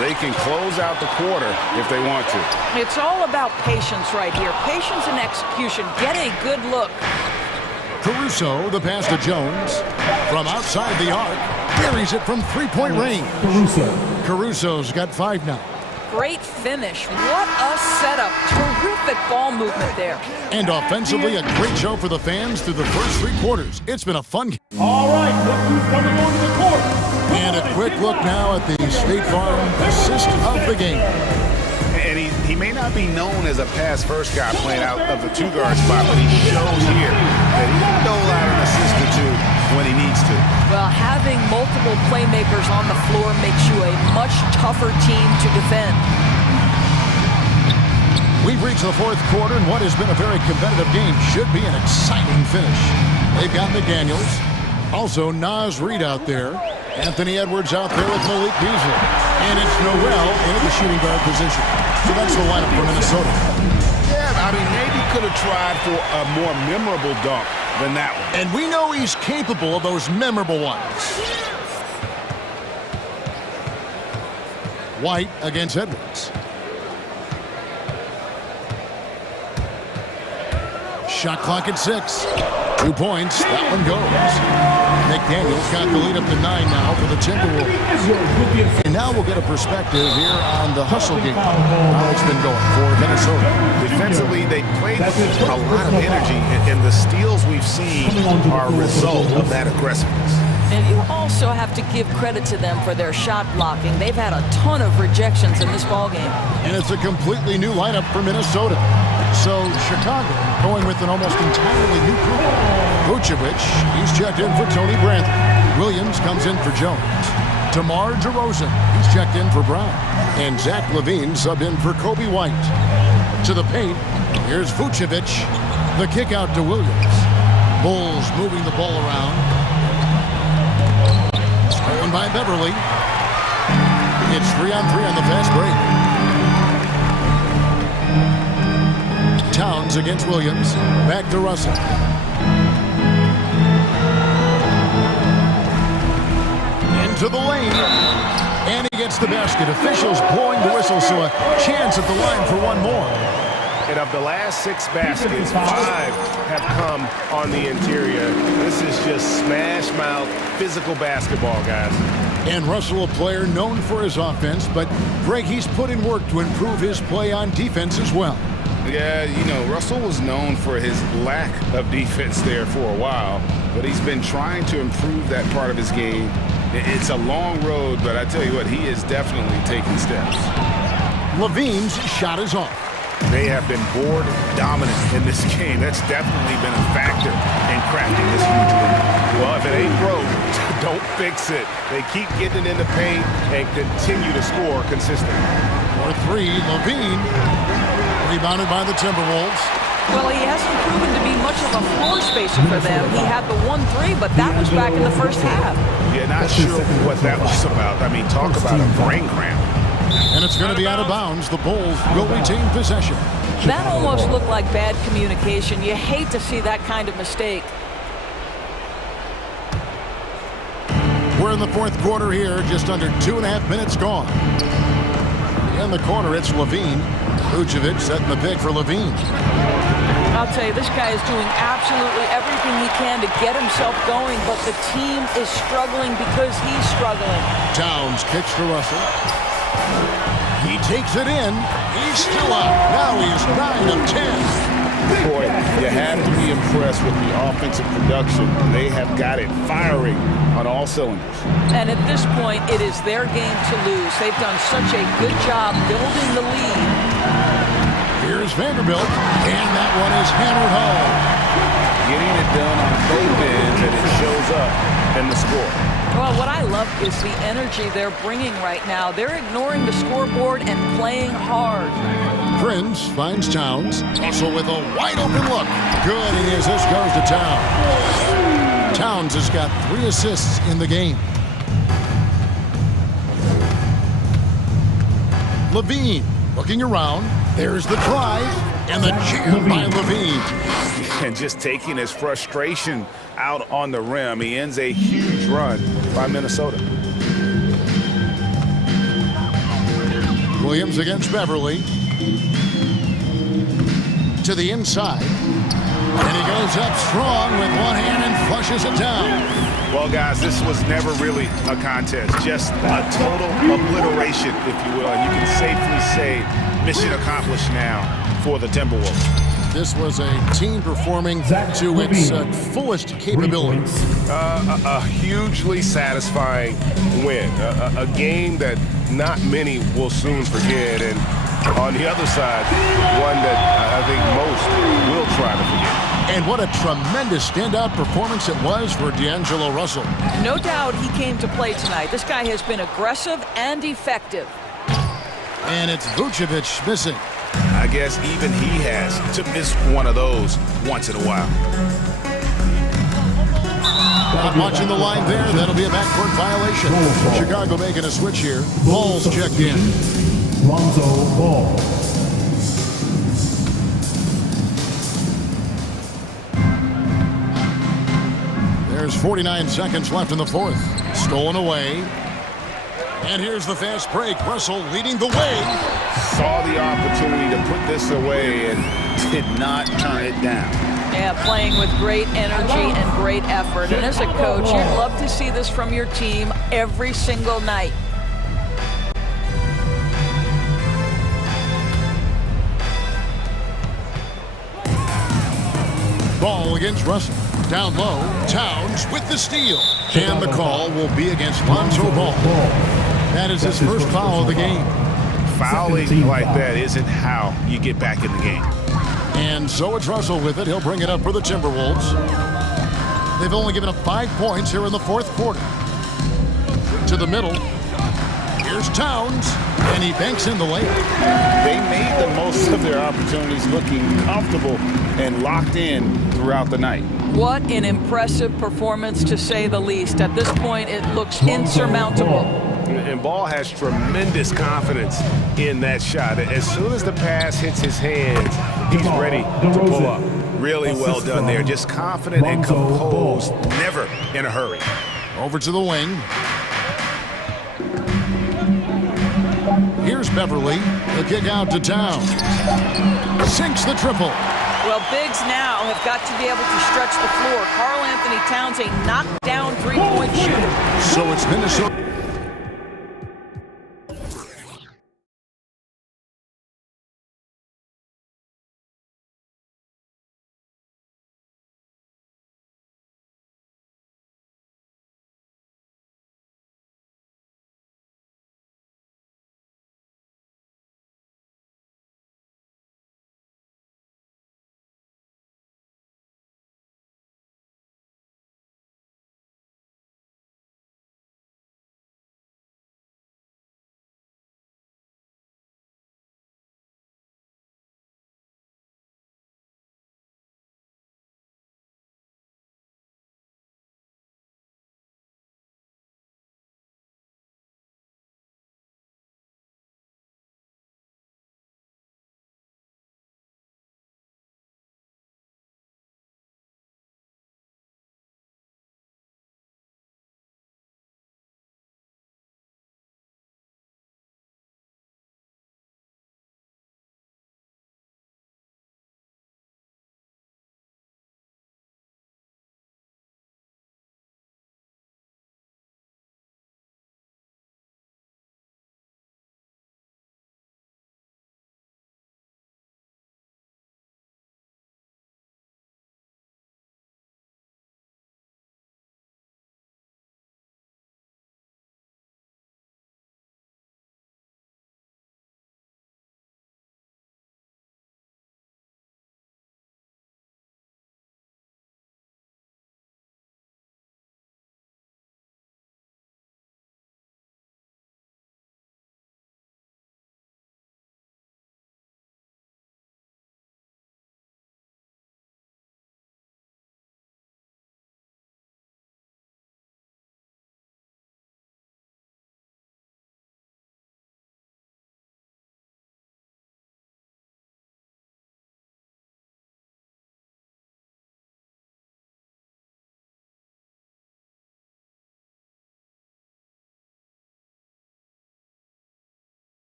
They can close out the quarter if they want to. It's all about patience right here. Patience and execution. Get a good look. Caruso, the pass to Jones. From outside the arc. Buries it from three-point range. Caruso's got 5 now. Great finish. What a setup. Terrific ball movement there. And offensively, a great show for the fans through the first 3 quarters. It's been a fun game. All right, look who's coming onto the court. And a quick look now at the State Farm assist of the game. And he may not be known as a pass-first guy playing out of the 2-guard spot, but he shows here that he can dole out an assist or 2 when he needs to. Well, having multiple playmakers on the floor makes you a much tougher team to defend. We've reached the 4th quarter, and what has been a very competitive game should be an exciting finish. They've got McDaniels. Also, Naz Reid out there. Anthony Edwards out there with Malik Beasley. And it's Noel into the shooting guard position. So that's the lineup for Minnesota. Yeah, I mean, maybe could have tried for a more memorable dunk than that one. And we know he's capable of those memorable ones. White against Edwards. Shot clock at 6. 2 points. That one goes. McDaniels got the lead up to 9 now for the Timberwolves. And now we'll get a perspective here on the hustle game. How it's been going for Minnesota. Defensively, they played with a lot of energy, and the steals we've seen are a result of that aggressiveness. And you also have to give credit to them for their shot blocking. They've had a ton of rejections in this ballgame. And it's a completely new lineup for Minnesota. So Chicago going with an almost entirely new group. Vucevic, he's checked in for Tony Brantley. Williams comes in for Jones. DeMar DeRozan, he's checked in for Brown. And Zach LaVine subbed in for Kobe White. To the paint, here's Vucevic. The kick out to Williams. Bulls moving the ball around. Stolen by Beverly. It's 3-on-3 on the fast break. Towns against Williams. Back to Russell. Into the lane. And he gets the basket. Officials blowing the whistle, so a chance at the line for one more. And of the last 6 baskets, 5 have come on the interior. This is just smash mouth, physical basketball, guys. And Russell, a player known for his offense, but Greg, he's put in work to improve his play on defense as well. Yeah, you know, Russell was known for his lack of defense there for a while, but he's been trying to improve that part of his game. It's a long road, but I tell you what, he is definitely taking steps. LaVine's shot is off. They have been board dominant in this game. That's definitely been a factor in crafting this huge win. Well, if it ain't broke, don't fix it. They keep getting in the paint and continue to score consistently. For 3, LaVine. Rebounded by the Timberwolves. Well, he hasn't proven to be much of a floor spacer for them. He had the 1-3, but that was back in the first half. Yeah, not sure what that was about. I mean, talk about a brain cramp. And it's going to be out of bounds. The Bulls will retain possession. That almost looked like bad communication. You hate to see that kind of mistake. We're in the 4th quarter here, just under 2.5 minutes gone. In the corner, it's LaVine. Vucevic setting the pick for LaVine. I'll tell you, this guy is doing absolutely everything he can to get himself going, but the team is struggling because he's struggling. Towns kicks to Russell. He takes it in. He's still up. Now he is 9 of 10. Boy, you have to be impressed with the offensive production. They have got it firing on all cylinders. And at this point, it is their game to lose. They've done such a good job building the lead. Here's Vanderbilt, and that one is hammered home. Getting it done on both ends, and it shows up in the score. Well, what I love is the energy they're bringing right now. They're ignoring the scoreboard and playing hard. Prince finds Towns, also with a wide open look. Good, and the assist goes to Towns. Towns has got 3 assists in the game. Levine looking around. There's the drive and the jam by Levine. And just taking his frustration out on the rim. He ends a huge run by Minnesota. Williams against Beverly. To the inside. And he goes up strong with one hand and flushes it down. Well, guys, this was never really a contest. Just a total obliteration, if you will. And you can safely say mission accomplished now for the Timberwolves. This was a team performing to its fullest capabilities. A hugely satisfying win. A game that not many will soon forget. And on the other side, one that I think most will try to forget. And what a tremendous standout performance it was for D'Angelo Russell. No doubt he came to play tonight. This guy has been aggressive and effective. And it's Vucevic missing. I guess even he has to miss one of those once in a while. Not watching the line there. That'll be a backcourt violation. Chicago making a switch here. Ball's checked in. Lonzo Ball. There's 49 seconds left in the fourth. Stolen away. And here's the fast break. Russell leading the way. Saw the opportunity to put this away and did not turn it down. Yeah, playing with great energy and great effort. And as a coach, you'd love to see this from your team every single night. Ball against Russell. Down low, Towns with the steal. And the call will be against Lonzo Ball. That is his first foul of the game. Fouling like that isn't how you get back in the game. And so it's Russell with it. He'll bring it up for the Timberwolves. They've only given up 5 points here in the fourth quarter. To the middle. Here's Towns, and he banks in the layup. They made the most of their opportunities, looking comfortable and locked in throughout the night. What an impressive performance, to say the least. At this point, it looks insurmountable. And Ball has tremendous confidence in that shot. As soon as the pass hits his hands, he's ready to pull up. Really well done there. Just confident and composed, never in a hurry. Over to the wing. Here's Beverly. The kick out to Towns. Sinks the triple. Well, bigs now have got to be able to stretch the floor. Karl Anthony Towns, a knockdown three-point shooter. So it's Minnesota.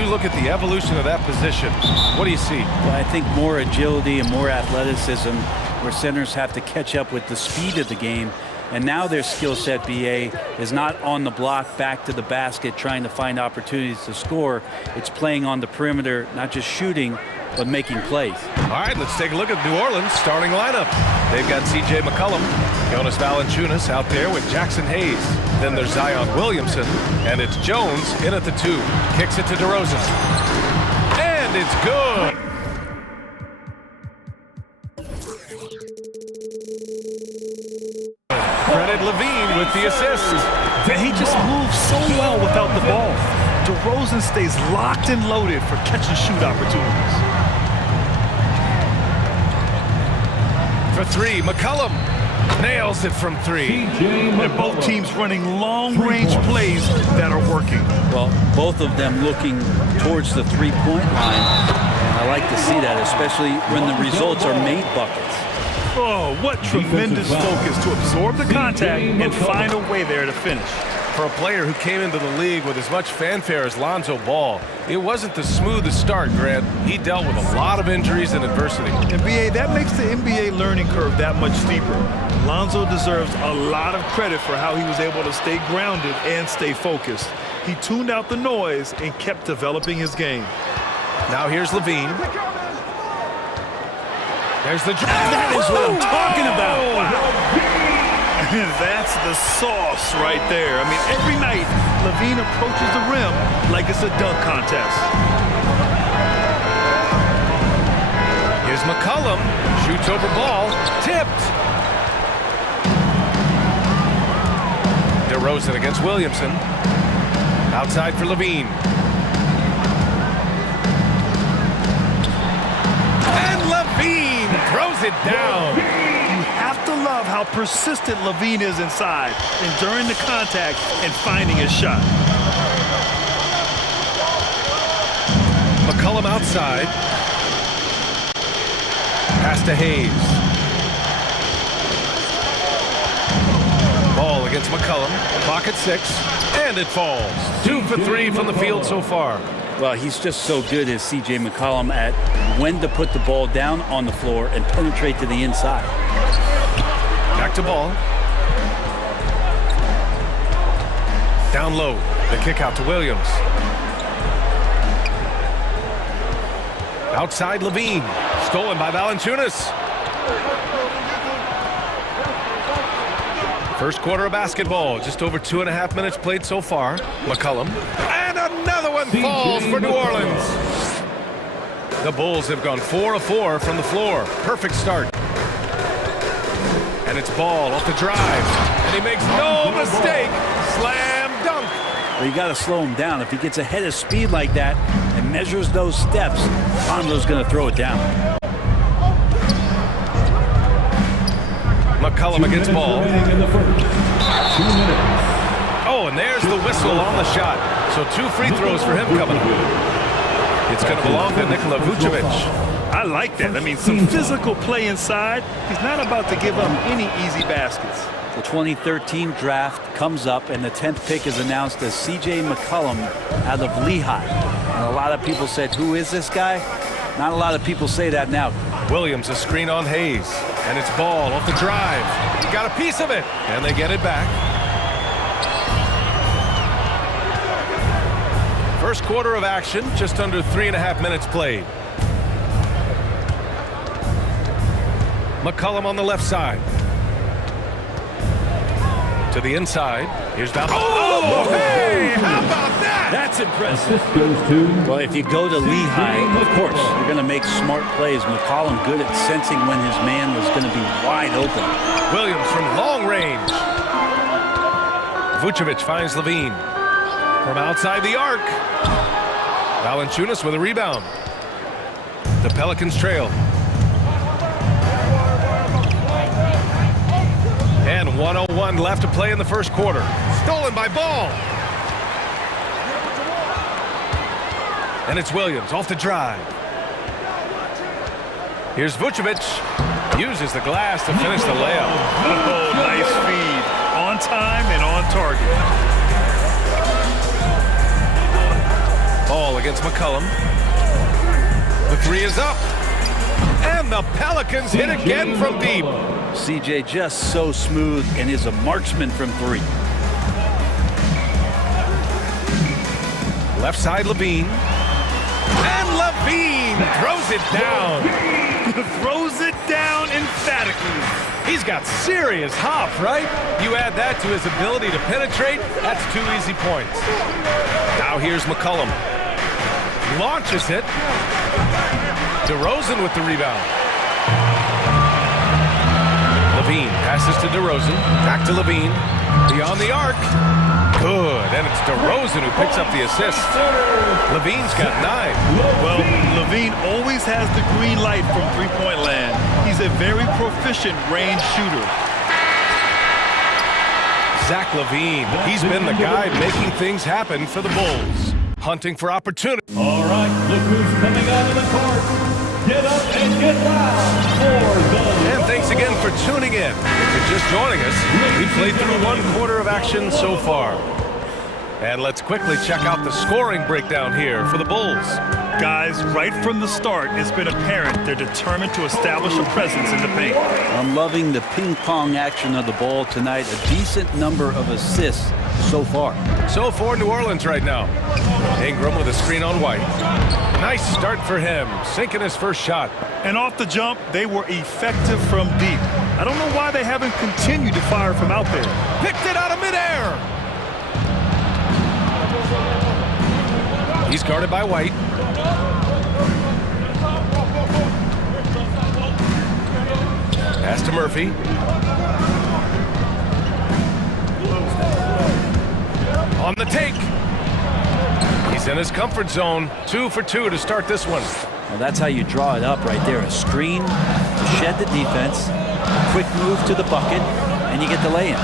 you look at the evolution of that position, what do you see? Well, I think more agility and more athleticism, where centers have to catch up with the speed of the game. And now their skill set, BA, is not on the block back to the basket trying to find opportunities to score. It's playing on the perimeter, not just shooting, but making plays. All right, let's take a look at New Orleans' starting lineup. They've got C.J. McCollum, Jonas Valanciunas out there with Jackson Hayes. Then there's Zion Williamson, and it's Jones in at the 2. Kicks it to DeRozan. And it's good. Credit Levine with the assist. And he just moves so well without the ball. DeRozan stays locked and loaded for catch-and-shoot opportunities. For 3, McCollum nails it from 3. And both teams running long-range plays that are working. Well, both of them looking towards the three-point line. And I like to see that, especially when the results are made buckets. Oh, what tremendous focus to absorb the contact and find a way there to finish. For a player who came into the league with as much fanfare as Lonzo Ball, it wasn't the smoothest start, Grant. He dealt with a lot of injuries and adversity. And BA, that makes the NBA learning curve that much steeper. Lonzo deserves a lot of credit for how he was able to stay grounded and stay focused. He tuned out the noise and kept developing his game. Now here's Levine. There's the that is what I'm talking about. Wow. That's the sauce right there. I mean, every night, Levine approaches the rim like it's a dunk contest. Here's McCollum. Shoots over ball. Tipped. DeRozan against Williamson. Outside for Levine. And Levine throws it down. You have to love how persistent Levine is inside, enduring the contact and finding his shot. McCollum outside. Pass to Hayes. Ball against McCollum. Clock at 6. And it falls. 2 for 3 from the field so far. Well, he's just so good as C.J. McCollum at when to put the ball down on the floor and penetrate to the inside. Back to ball. Down low. The kick out to Williams. Outside Levine. Stolen by Valanciunas. First quarter of basketball. Just over 2.5 minutes played so far. McCollum. And another one falls for New Orleans. The Bulls have gone 4 of 4 from the floor. Perfect start. And it's Ball off the drive. And he makes no mistake. Slam dunk. Well, you got to slow him down. If he gets ahead of speed like that and measures those steps, Lonzo's going to throw it down. McCollum against Ball. Oh, and there's the whistle on the shot. So 2 free throws for him coming up. It's going to belong to Nikola Vucevic. I like that. I mean, some physical play inside. He's not about to give up any easy baskets. The 2013 draft comes up, and the 10th pick is announced as C.J. McCollum out of Lehigh. And a lot of people said, who is this guy? Not a lot of people say that now. Williams, a screen on Hayes. And it's Ball off the drive. He got a piece of it. And they get it back. First quarter of action, just under 3.5 minutes played. McCollum on the left side. To the inside. Here's Val. Oh, hey! How about that? That's impressive. Well, if you go to Lehigh, of course, you're going to make smart plays. McCollum good at sensing when his man was going to be wide open. Williams from long range. Vucevic finds Levine. From outside the arc. Valanciunas with a rebound. The Pelicans trail. And 1:01 left to play in the first quarter. Stolen by Ball. And it's Williams off the drive. Here's Vucevic. Uses the glass to finish the layup. Oh, nice feed. On time and on target. Ball against against McCollum. The three is up. And the Pelicans hit again from deep. CJ just so smooth and is a marksman from three. Left side, Levine. And Levine throws it down. Throws it down emphatically. He's got serious hop, right? You add that to his ability to penetrate, that's 2 easy points. Now here's McCollum. Launches it. DeRozan with the rebound. Levine passes to DeRozan. Back to Levine. Beyond the arc. Good. And it's DeRozan who picks up the assist. Levine's got 9. Well, Levine always has the green light from three-point land. He's a very proficient range shooter. Zach LaVine, he's been the guy making things happen for the Bulls. Hunting for opportunity. All right, look who's coming out of the court. Get up and get loud for the... And thanks again for tuning in. If you're just joining us, we've played through 1 quarter of action so far. And let's quickly check out the scoring breakdown here for the Bulls. Guys, right from the start, it's been apparent they're determined to establish a presence in the paint. I'm loving the ping-pong action of the ball tonight. A decent number of assists so far. So for New Orleans right now. Ingram with a screen on White. Nice start for him, sinking his first shot. And off the jump, they were effective from deep. I don't know why they haven't continued to fire from out there. Picked it out of midair. He's guarded by White. Pass to Murphy. On the take. He's in his comfort zone. 2 for 2 to start this one. Well, that's how you draw it up right there. A screen, shed the defense, quick move to the bucket, and you get the lay-in.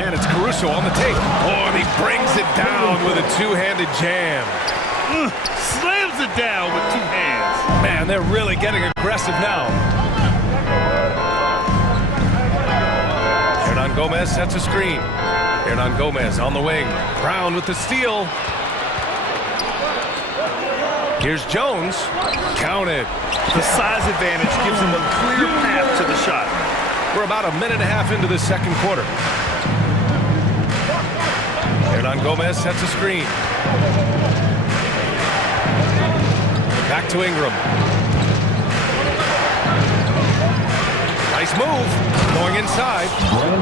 And it's Caruso on the take. Oh, and he brings it down with a 2-handed jam. Slams it down with 2 hands. Man, they're really getting aggressive now. Hernan Gomez sets a screen. Hernan Gomez on the wing. Brown with the steal. Here's Jones. Counted. The size advantage gives him a clear path to the shot. We're about a minute and a half into the second quarter. Hernan Gomez sets a screen. Back to Ingram. Nice move. Going inside.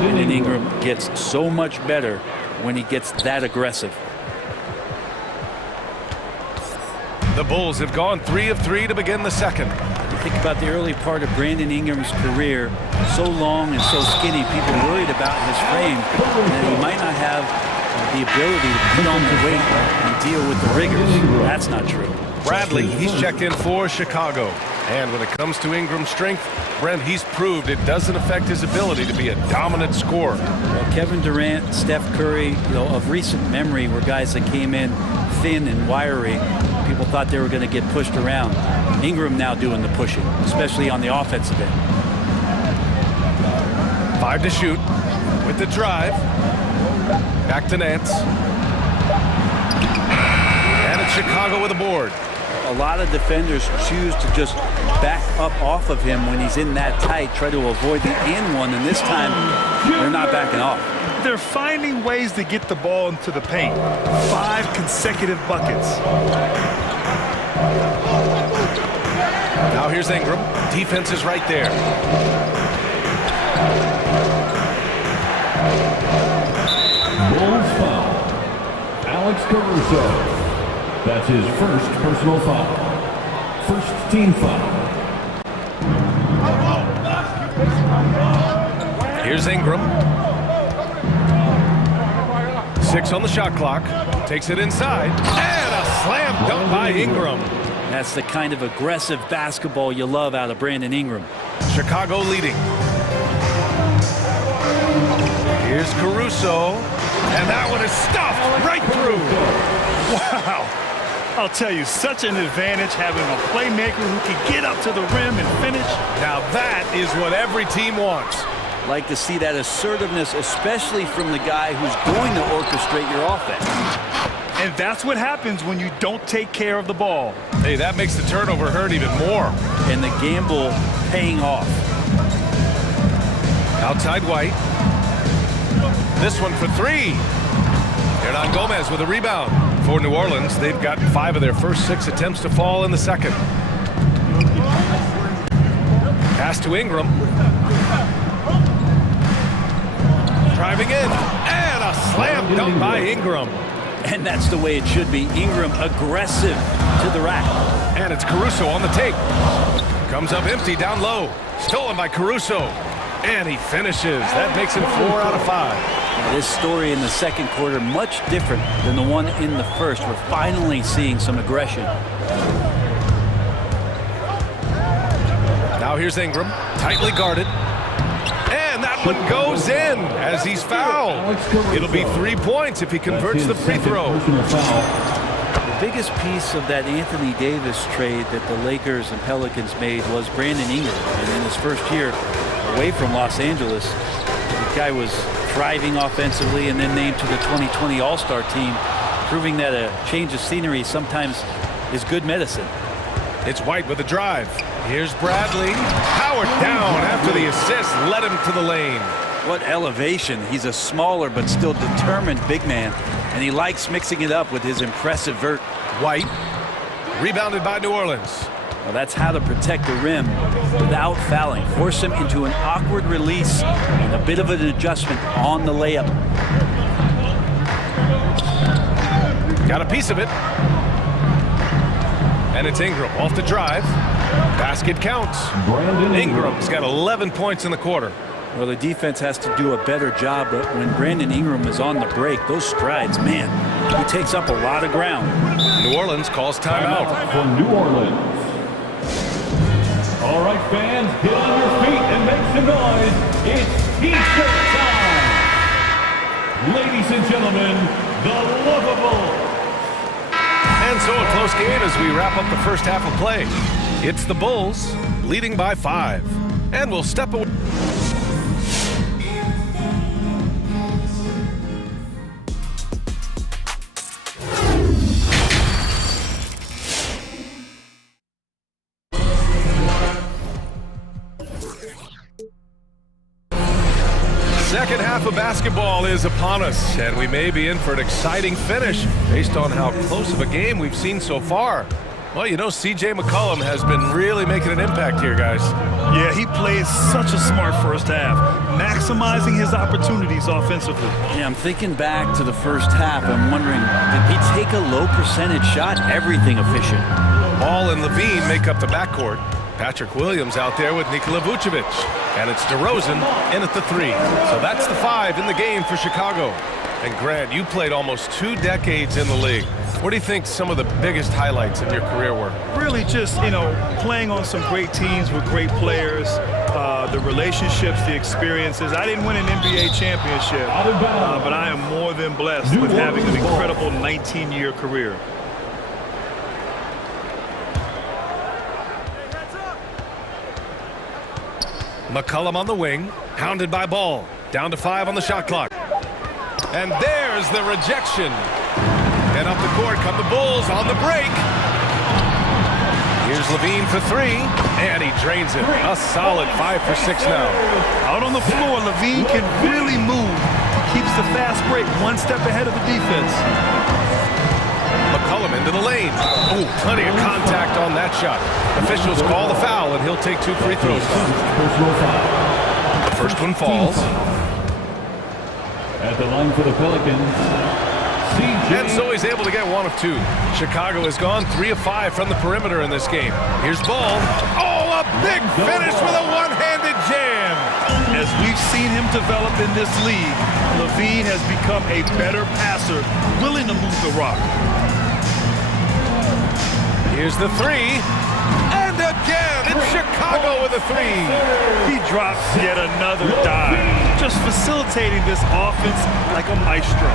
And Ingram gets so much better when he gets that aggressive. The Bulls have gone 3 of 3 to begin the second. You think about the early part of Brandon Ingram's career, so long and so skinny, people worried about his frame, and he might not have the ability to put on the weight and deal with the rigors. That's not true. Bradley, he's checked in for Chicago. And when it comes to Ingram's strength, Brent, he's proved it doesn't affect his ability to be a dominant scorer. Well, Kevin Durant, Steph Curry, of recent memory were guys that came in thin and wiry. People thought they were going to get pushed around. Ingram now doing the pushing, especially on the offensive end. 5 to shoot with the drive. Back to Nance. And it's Chicago with a board. A lot of defenders choose to just back up off of him when he's in that tight, try to avoid the and one, and this time they're not backing off. They're finding ways to get the ball into the paint. 5 consecutive buckets. Now here's Ingram. Defense is right there. Bulls foul. Alex Caruso. That's his first personal foul. First team foul. Here's Ingram. 6 on the shot clock. Takes it inside. And a slam dunk by Ingram. That's the kind of aggressive basketball you love out of Brandon Ingram. Chicago leading. Here's Caruso. And that one is stuffed right through. Wow. I'll tell you, such an advantage having a playmaker who can get up to the rim and finish. Now that is what every team wants. Like to see that assertiveness, especially from the guy who's going to orchestrate your offense. And that's what happens when you don't take care of the ball. Hey, that makes the turnover hurt even more. And the gamble paying off. Outside White. This one for three. Hernan Gomez with a rebound. For New Orleans, they've got 5 of their first 6 attempts to fall in the second. Pass to Ingram. Driving in. And a slam dunk by Ingram. And that's the way it should be. Ingram aggressive to the rack. And it's Caruso on the take. Comes up empty down low. Stolen by Caruso. And he finishes. That makes him 4 out of 5. This story in the second quarter much different than the one in the first. We're finally seeing some aggression. Now here's Ingram, tightly guarded. And that one goes in as he's fouled. It'll be 3 points if he converts the free throw. The biggest piece of that Anthony Davis trade that the Lakers and Pelicans made was Brandon Ingram. And in his first year away from Los Angeles, the guy was thriving offensively and then named to the 2020 All-Star team, proving that a change of scenery sometimes is good medicine. It's White with a drive. Here's Bradley. Howard down after the assist led him to the lane. What elevation. He's a smaller but still determined big man, and he likes mixing it up with his impressive vert. White, rebounded by New Orleans. Well, that's how to protect the rim without fouling. Force him into an awkward release and a bit of an adjustment on the layup. Got a piece of it. And it's Ingram off the drive. Basket counts. Ingram's got 11 points in the quarter. Well, the defense has to do a better job, but when Brandon Ingram is on the break, those strides, man, he takes up a lot of ground. New Orleans calls timeout. For New Orleans. All right, fans, get on your feet and make some noise. It's T-shirt time. Ladies and gentlemen, the lovable. And so a close game as we wrap up the first half of play. It's the Bulls leading by 5. And we'll step away. Second half of basketball is upon us, and we may be in for an exciting finish based on how close of a game we've seen so far. Well, you know, C.J. McCollum has been really making an impact here, guys. Yeah, he played such a smart first half, maximizing his opportunities offensively. Yeah, I'm thinking back to the first half. I'm wondering, did he take a low percentage shot? Everything efficient. Ball and Levine make up the backcourt. Patrick Williams out there with Nikola Vucevic. And it's DeRozan in at the 3. So that's the 5 in the game for Chicago. And Grant, you played almost 2 decades in the league. What do you think some of the biggest highlights in your career were? Really just, you know, playing on some great teams with great players, the relationships, the experiences. I didn't win an NBA championship, but I am more than blessed with having an incredible 19-year career. McCollum on the wing, hounded by Ball. Down to 5 on the shot clock. And there's the rejection. And up the court come the Bulls on the break. Here's Levine for 3, and he drains it. A solid 5 for 6 now. Out on the floor, Levine can really move. He keeps the fast break 1 step ahead of the defense. McCollum into the lane. Oh, plenty of contact on that shot. Officials call the foul, and he'll take 2 free throws. The first one falls. At the line for the Pelicans. And so he's able to get 1 of 2. Chicago has gone 3 of 5 from the perimeter in this game. Here's Ball. Oh, a big finish with a one-handed jam. As we've seen him develop in this league, Levine has become a better passer, willing to move the rock. Here's the 3. And again, it's Chicago with a 3. He drops yet another dive, just facilitating this offense like a maestro.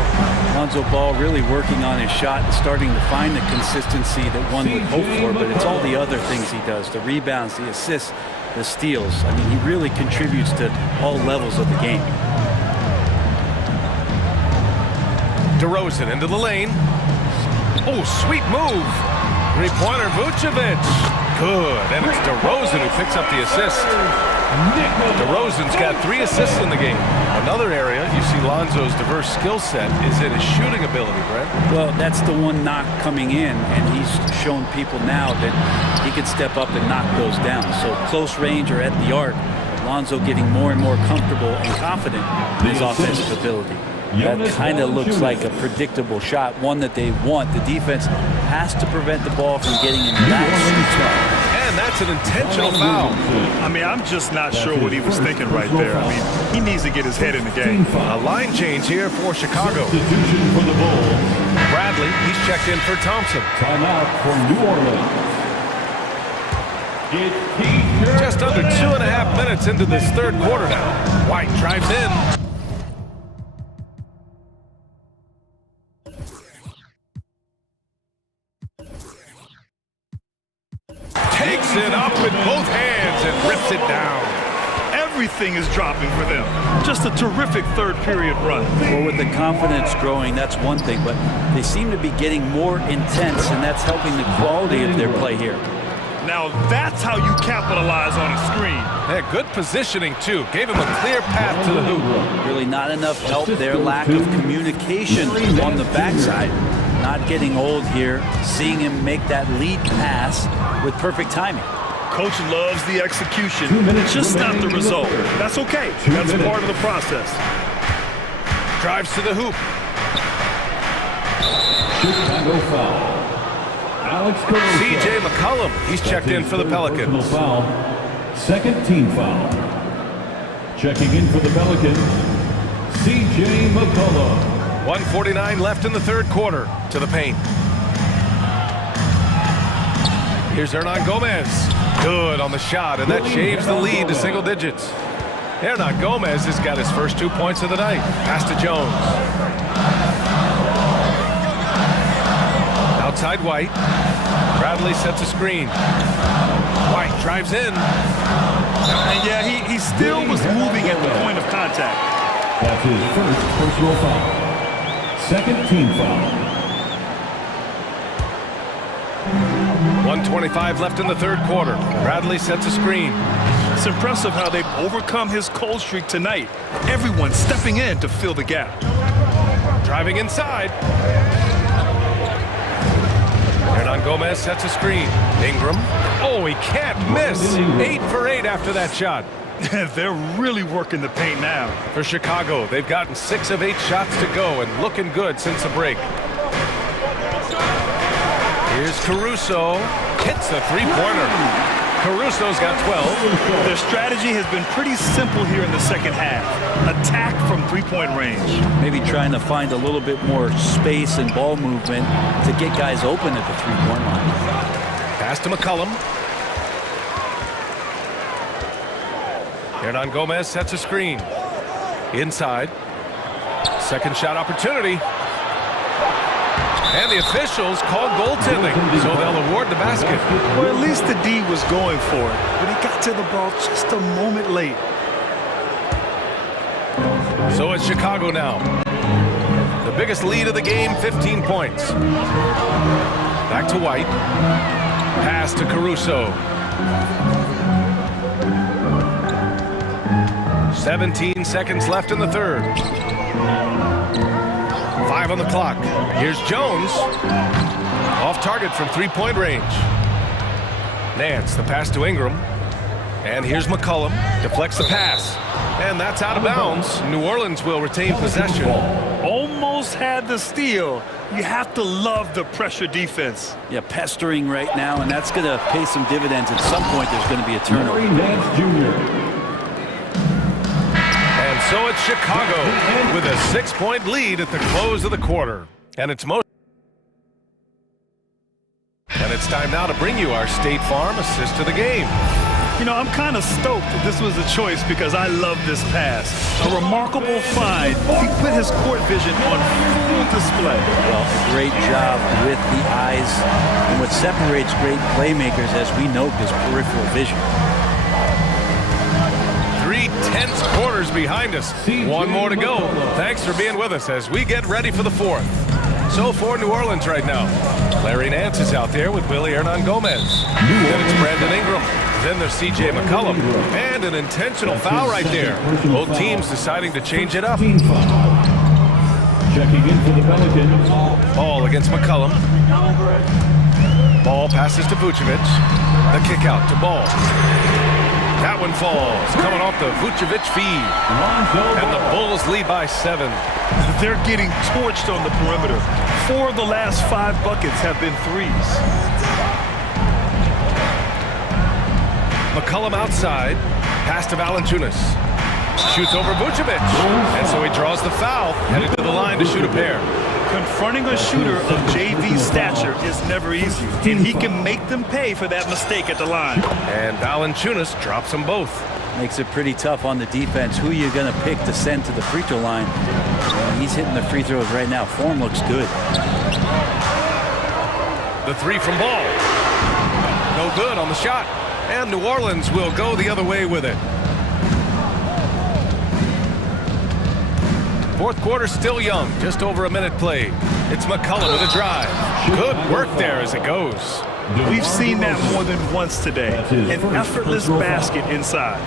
Lonzo Ball really working on his shot and starting to find the consistency that one would hope for, but it's all the other things he does, the rebounds, the assists, the steals. I mean, he really contributes to all levels of the game. DeRozan into the lane. Oh, sweet move. Three-pointer, Vucevic. Good, and it's DeRozan who picks up the assist. DeRozan's got 3 assists in the game. Another area you see Lonzo's diverse skill set is in his shooting ability, Brent. Well, that's the one knock coming in, and he's shown people now that he can step up and knock those down. So close range or at the arc, Lonzo getting more and more comfortable and confident in his offensive ability. That kind of looks like a predictable shot, one that they want. The defense has to prevent the ball from getting in that sweet spot. And that's an intentional foul. I mean, I'm just not sure what he was thinking right there. I mean, he needs to get his head in the game. A line change here for Chicago. Substitution for the Bulls. Bradley, he's checked in for Thompson. Timeout for New Orleans. Just under 2.5 minutes into this third quarter now. White drives in. Takes it up with both hands and rips it down. Everything is dropping for them. Just a terrific third period run. Well, with the confidence growing, that's one thing, but they seem to be getting more intense, and that's helping the quality of their play here. Now that's how you capitalize on a screen. Yeah, good positioning, too. Gave him a clear path to the hoop. Really not enough help there. Lack of communication on the backside. Not getting old here. Seeing him make that lead pass with perfect timing. Coach loves the execution, just not the result. That's okay. That's part of the process. Drives to the hoop. Chicago foul. Alex Caruso. C.J. McCollum, he's checked in for the Pelicans. Foul. Second team foul. Checking in for the Pelicans, C.J. McCollum. 1:49 left in the third quarter. To the paint. Here's Hernan Gomez. Good on the shot, and that shaves the lead to single digits. Hernan Gomez has got his first 2 points of the night. Pass to Jones. Outside White. Bradley sets a screen. White drives in. And yeah, he still was moving at the point of contact. That's his first personal foul. Second team foul. 1:25 left in the third quarter. Bradley sets a screen. It's impressive how they've overcome his cold streak tonight. Everyone stepping in to fill the gap. Driving inside. Hernan Gomez sets a screen. Ingram. Oh, he can't miss. 8 for 8 after that shot. They're really working the paint now. For Chicago, they've gotten 6 of 8 shots to go and looking good since the break. Here's Caruso. Hits the three-pointer. Caruso's got 12. Their strategy has been pretty simple here in the second half. Attack from three-point range. Maybe trying to find a little bit more space and ball movement to get guys open at the three-point line. Pass to McCollum. Hernan Gomez sets a screen. Inside. Second shot opportunity. And the officials called goaltending, so they'll award the basket. Well, at least the D was going for it, but he got to the ball just a moment late. So it's Chicago now. The biggest lead of the game, 15 points. Back to White. Pass to Caruso. 17 seconds left in the third. 5 on the clock. Here's Jones. Off target from three-point range. Nance, the pass to Ingram. And here's McCollum. Deflects the pass. And that's out of bounds. New Orleans will retain possession. Almost had the steal. You have to love the pressure defense. Yeah, pestering right now, and that's going to pay some dividends. At some point, there's going to be a turnover. Nance Jr. So it's Chicago with a 6-point lead at the close of the quarter. And it's time now to bring you our State Farm assist of the game. You know, I'm kind of stoked that this was a choice because I love this pass. A remarkable find. He put his court vision on full display. Well, a great job with the eyes. And what separates great playmakers, as we note, is peripheral vision. 3 tense quarters behind us. One more to go. Thanks for being with us as we get ready for the fourth. So for New Orleans right now, Larry Nance is out there with Willie Hernan Gomez. Then it's Brandon Ingram. Then there's C.J. McCollum. And an intentional foul right there. Both teams deciding to change it up. Checking in for the Pelicans. Ball against McCollum. Ball passes to Vucevic. The kick out to Ball. That one falls, coming off the Vucevic feed. And the Bulls lead by 7. They're getting torched on the perimeter. 4 of the last 5 buckets have been threes. McCollum outside, pass to Valanciunas. Shoots over Vucevic, and so he draws the foul, headed to the line to shoot a pair. Confronting a shooter of JV's stature is never easy, and he can make them pay for that mistake at the line. And Valanciunas drops them both. Makes it pretty tough on the defense. Who you're going to pick to send to the free throw line. He's hitting the free throws right now. Form looks good. The three from Ball. No good on the shot. And New Orleans will go the other way with it. Fourth quarter still young, just over a minute played. It's McCollum with a drive. Good work there as it goes. We've seen that more than once today. An effortless basket inside.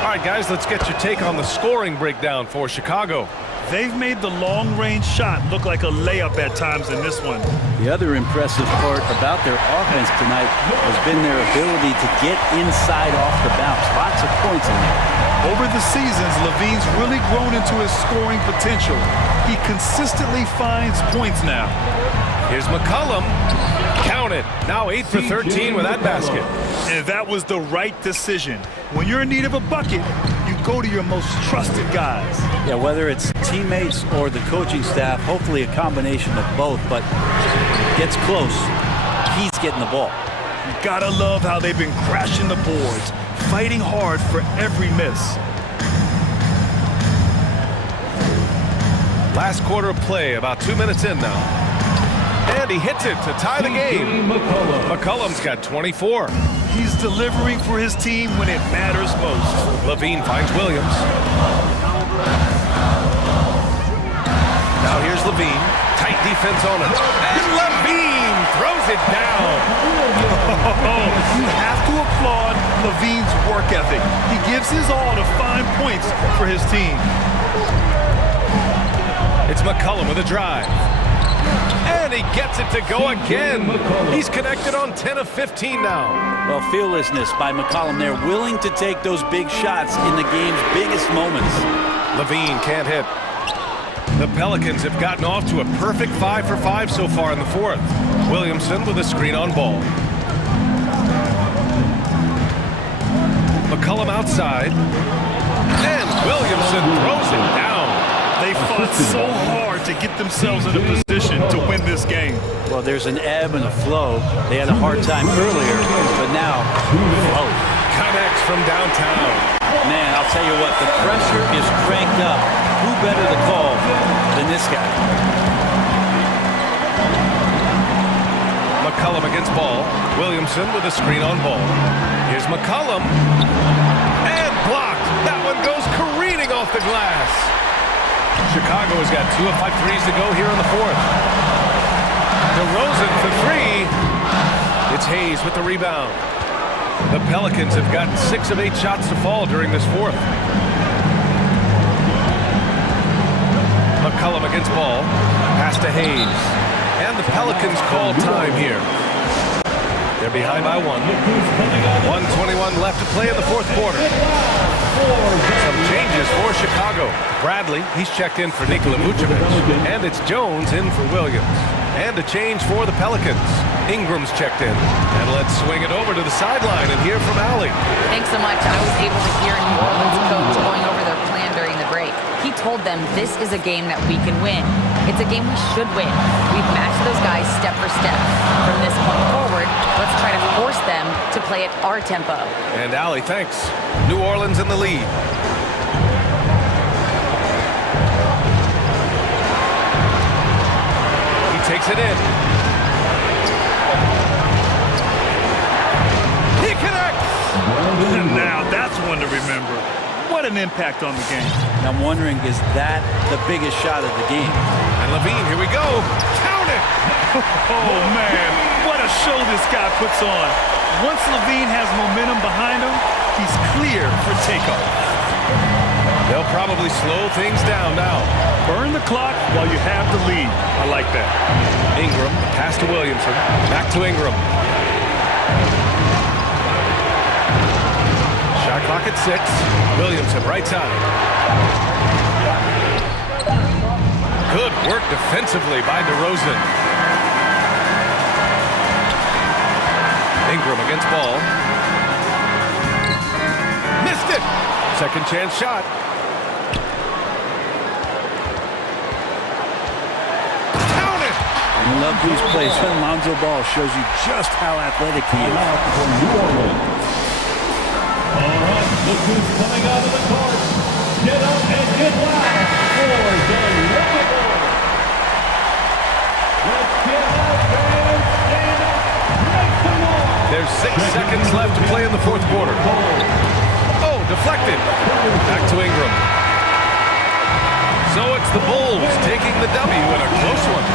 All right, guys, let's get your take on the scoring breakdown for Chicago. They've made the long-range shot look like a layup at times in this one. The other impressive part about their offense tonight has been their ability to get inside off the bounce. Lots of points in there. Over the seasons, Levine's really grown into his scoring potential. He consistently finds points now. Here's McCollum. Count it. Now 8 for 13 with that basket. And that was the right decision. When you're in need of a bucket, you go to your most trusted guys. Yeah, whether it's teammates or the coaching staff, hopefully a combination of both, but gets close, he's getting the ball. You gotta love how they've been crashing the boards, fighting hard for every miss. Last quarter of play, about 2 minutes in now. And he hits it to tie the game. McCollum's got 24. He's delivering for his team when it matters most. Levine finds Williams. Now here's Levine. Tight defense on him. And Levine throws it down. You have to applaud Levine's work ethic. He gives his all to find points for his team. It's McCollum with a drive. And he gets it to go again. He's connected on 10 of 15 now. Well, fearlessness by McCollum there, willing to take those big shots in the game's biggest moments. Levine can't hit. The Pelicans have gotten off to a perfect 5 for 5 so far in the fourth. Williamson with a screen on Ball. McCollum outside. And Williamson throws it down. They fought so hard to get themselves in a position to win this game. Well, there's an ebb and a flow. They had a hard time earlier, but now, connects from downtown. Man, I'll tell you what, the pressure is cranked up. Who better to call than this guy? McCollum against Ball. Williamson with a screen on Ball. Here's McCollum. And blocked. That one goes careening off the glass. Chicago has got 2 of 5 threes to go here in the fourth. DeRozan for 3. It's Hayes with the rebound. The Pelicans have gotten 6 of 8 shots to fall during this fourth. McCollum against Ball. Pass to Hayes. And the Pelicans call time here. They're behind by 1. 1:21 left to play in the fourth quarter. Some changes for Chicago. Bradley, he's checked in for Nikola Vucevic. And it's Jones in for Williams. And a change for the Pelicans. Ingram's checked in. And let's swing it over to the sideline and hear from Allie. Thanks so much. I was able to hear New Orleans coach going over their plan during the break. He told them this is a game that we can win. It's a game we should win. We've matched those guys step for step. From this point forward, let's try to force them to play at our tempo. And Allie, thanks. New Orleans in the lead. He takes it in. Now that's one to remember. What an impact on the game. And I'm wondering, is that the biggest shot of the game? And Levine, here we go. Count it! Oh, man, what a show this guy puts on. Once Levine has momentum behind him, he's clear for takeoff. They'll probably slow things down now. Burn the clock while you have the lead. I like that. Ingram, pass to Williamson. Back to Ingram. Shot clock at 6. Williamson, right side. Good work defensively by DeRozan. Ingram against ball. Missed it! Second chance shot. Count it! I love these plays. Lonzo Ball shows you just how athletic he is. All right, look who's coming out of the court. Get up and get loud for the lovable. Let's get out and stand up. Make some noise. There's 6 seconds left to play in the fourth quarter. Oh, deflected. Back to Ingram. So it's the Bulls taking the W in a close one.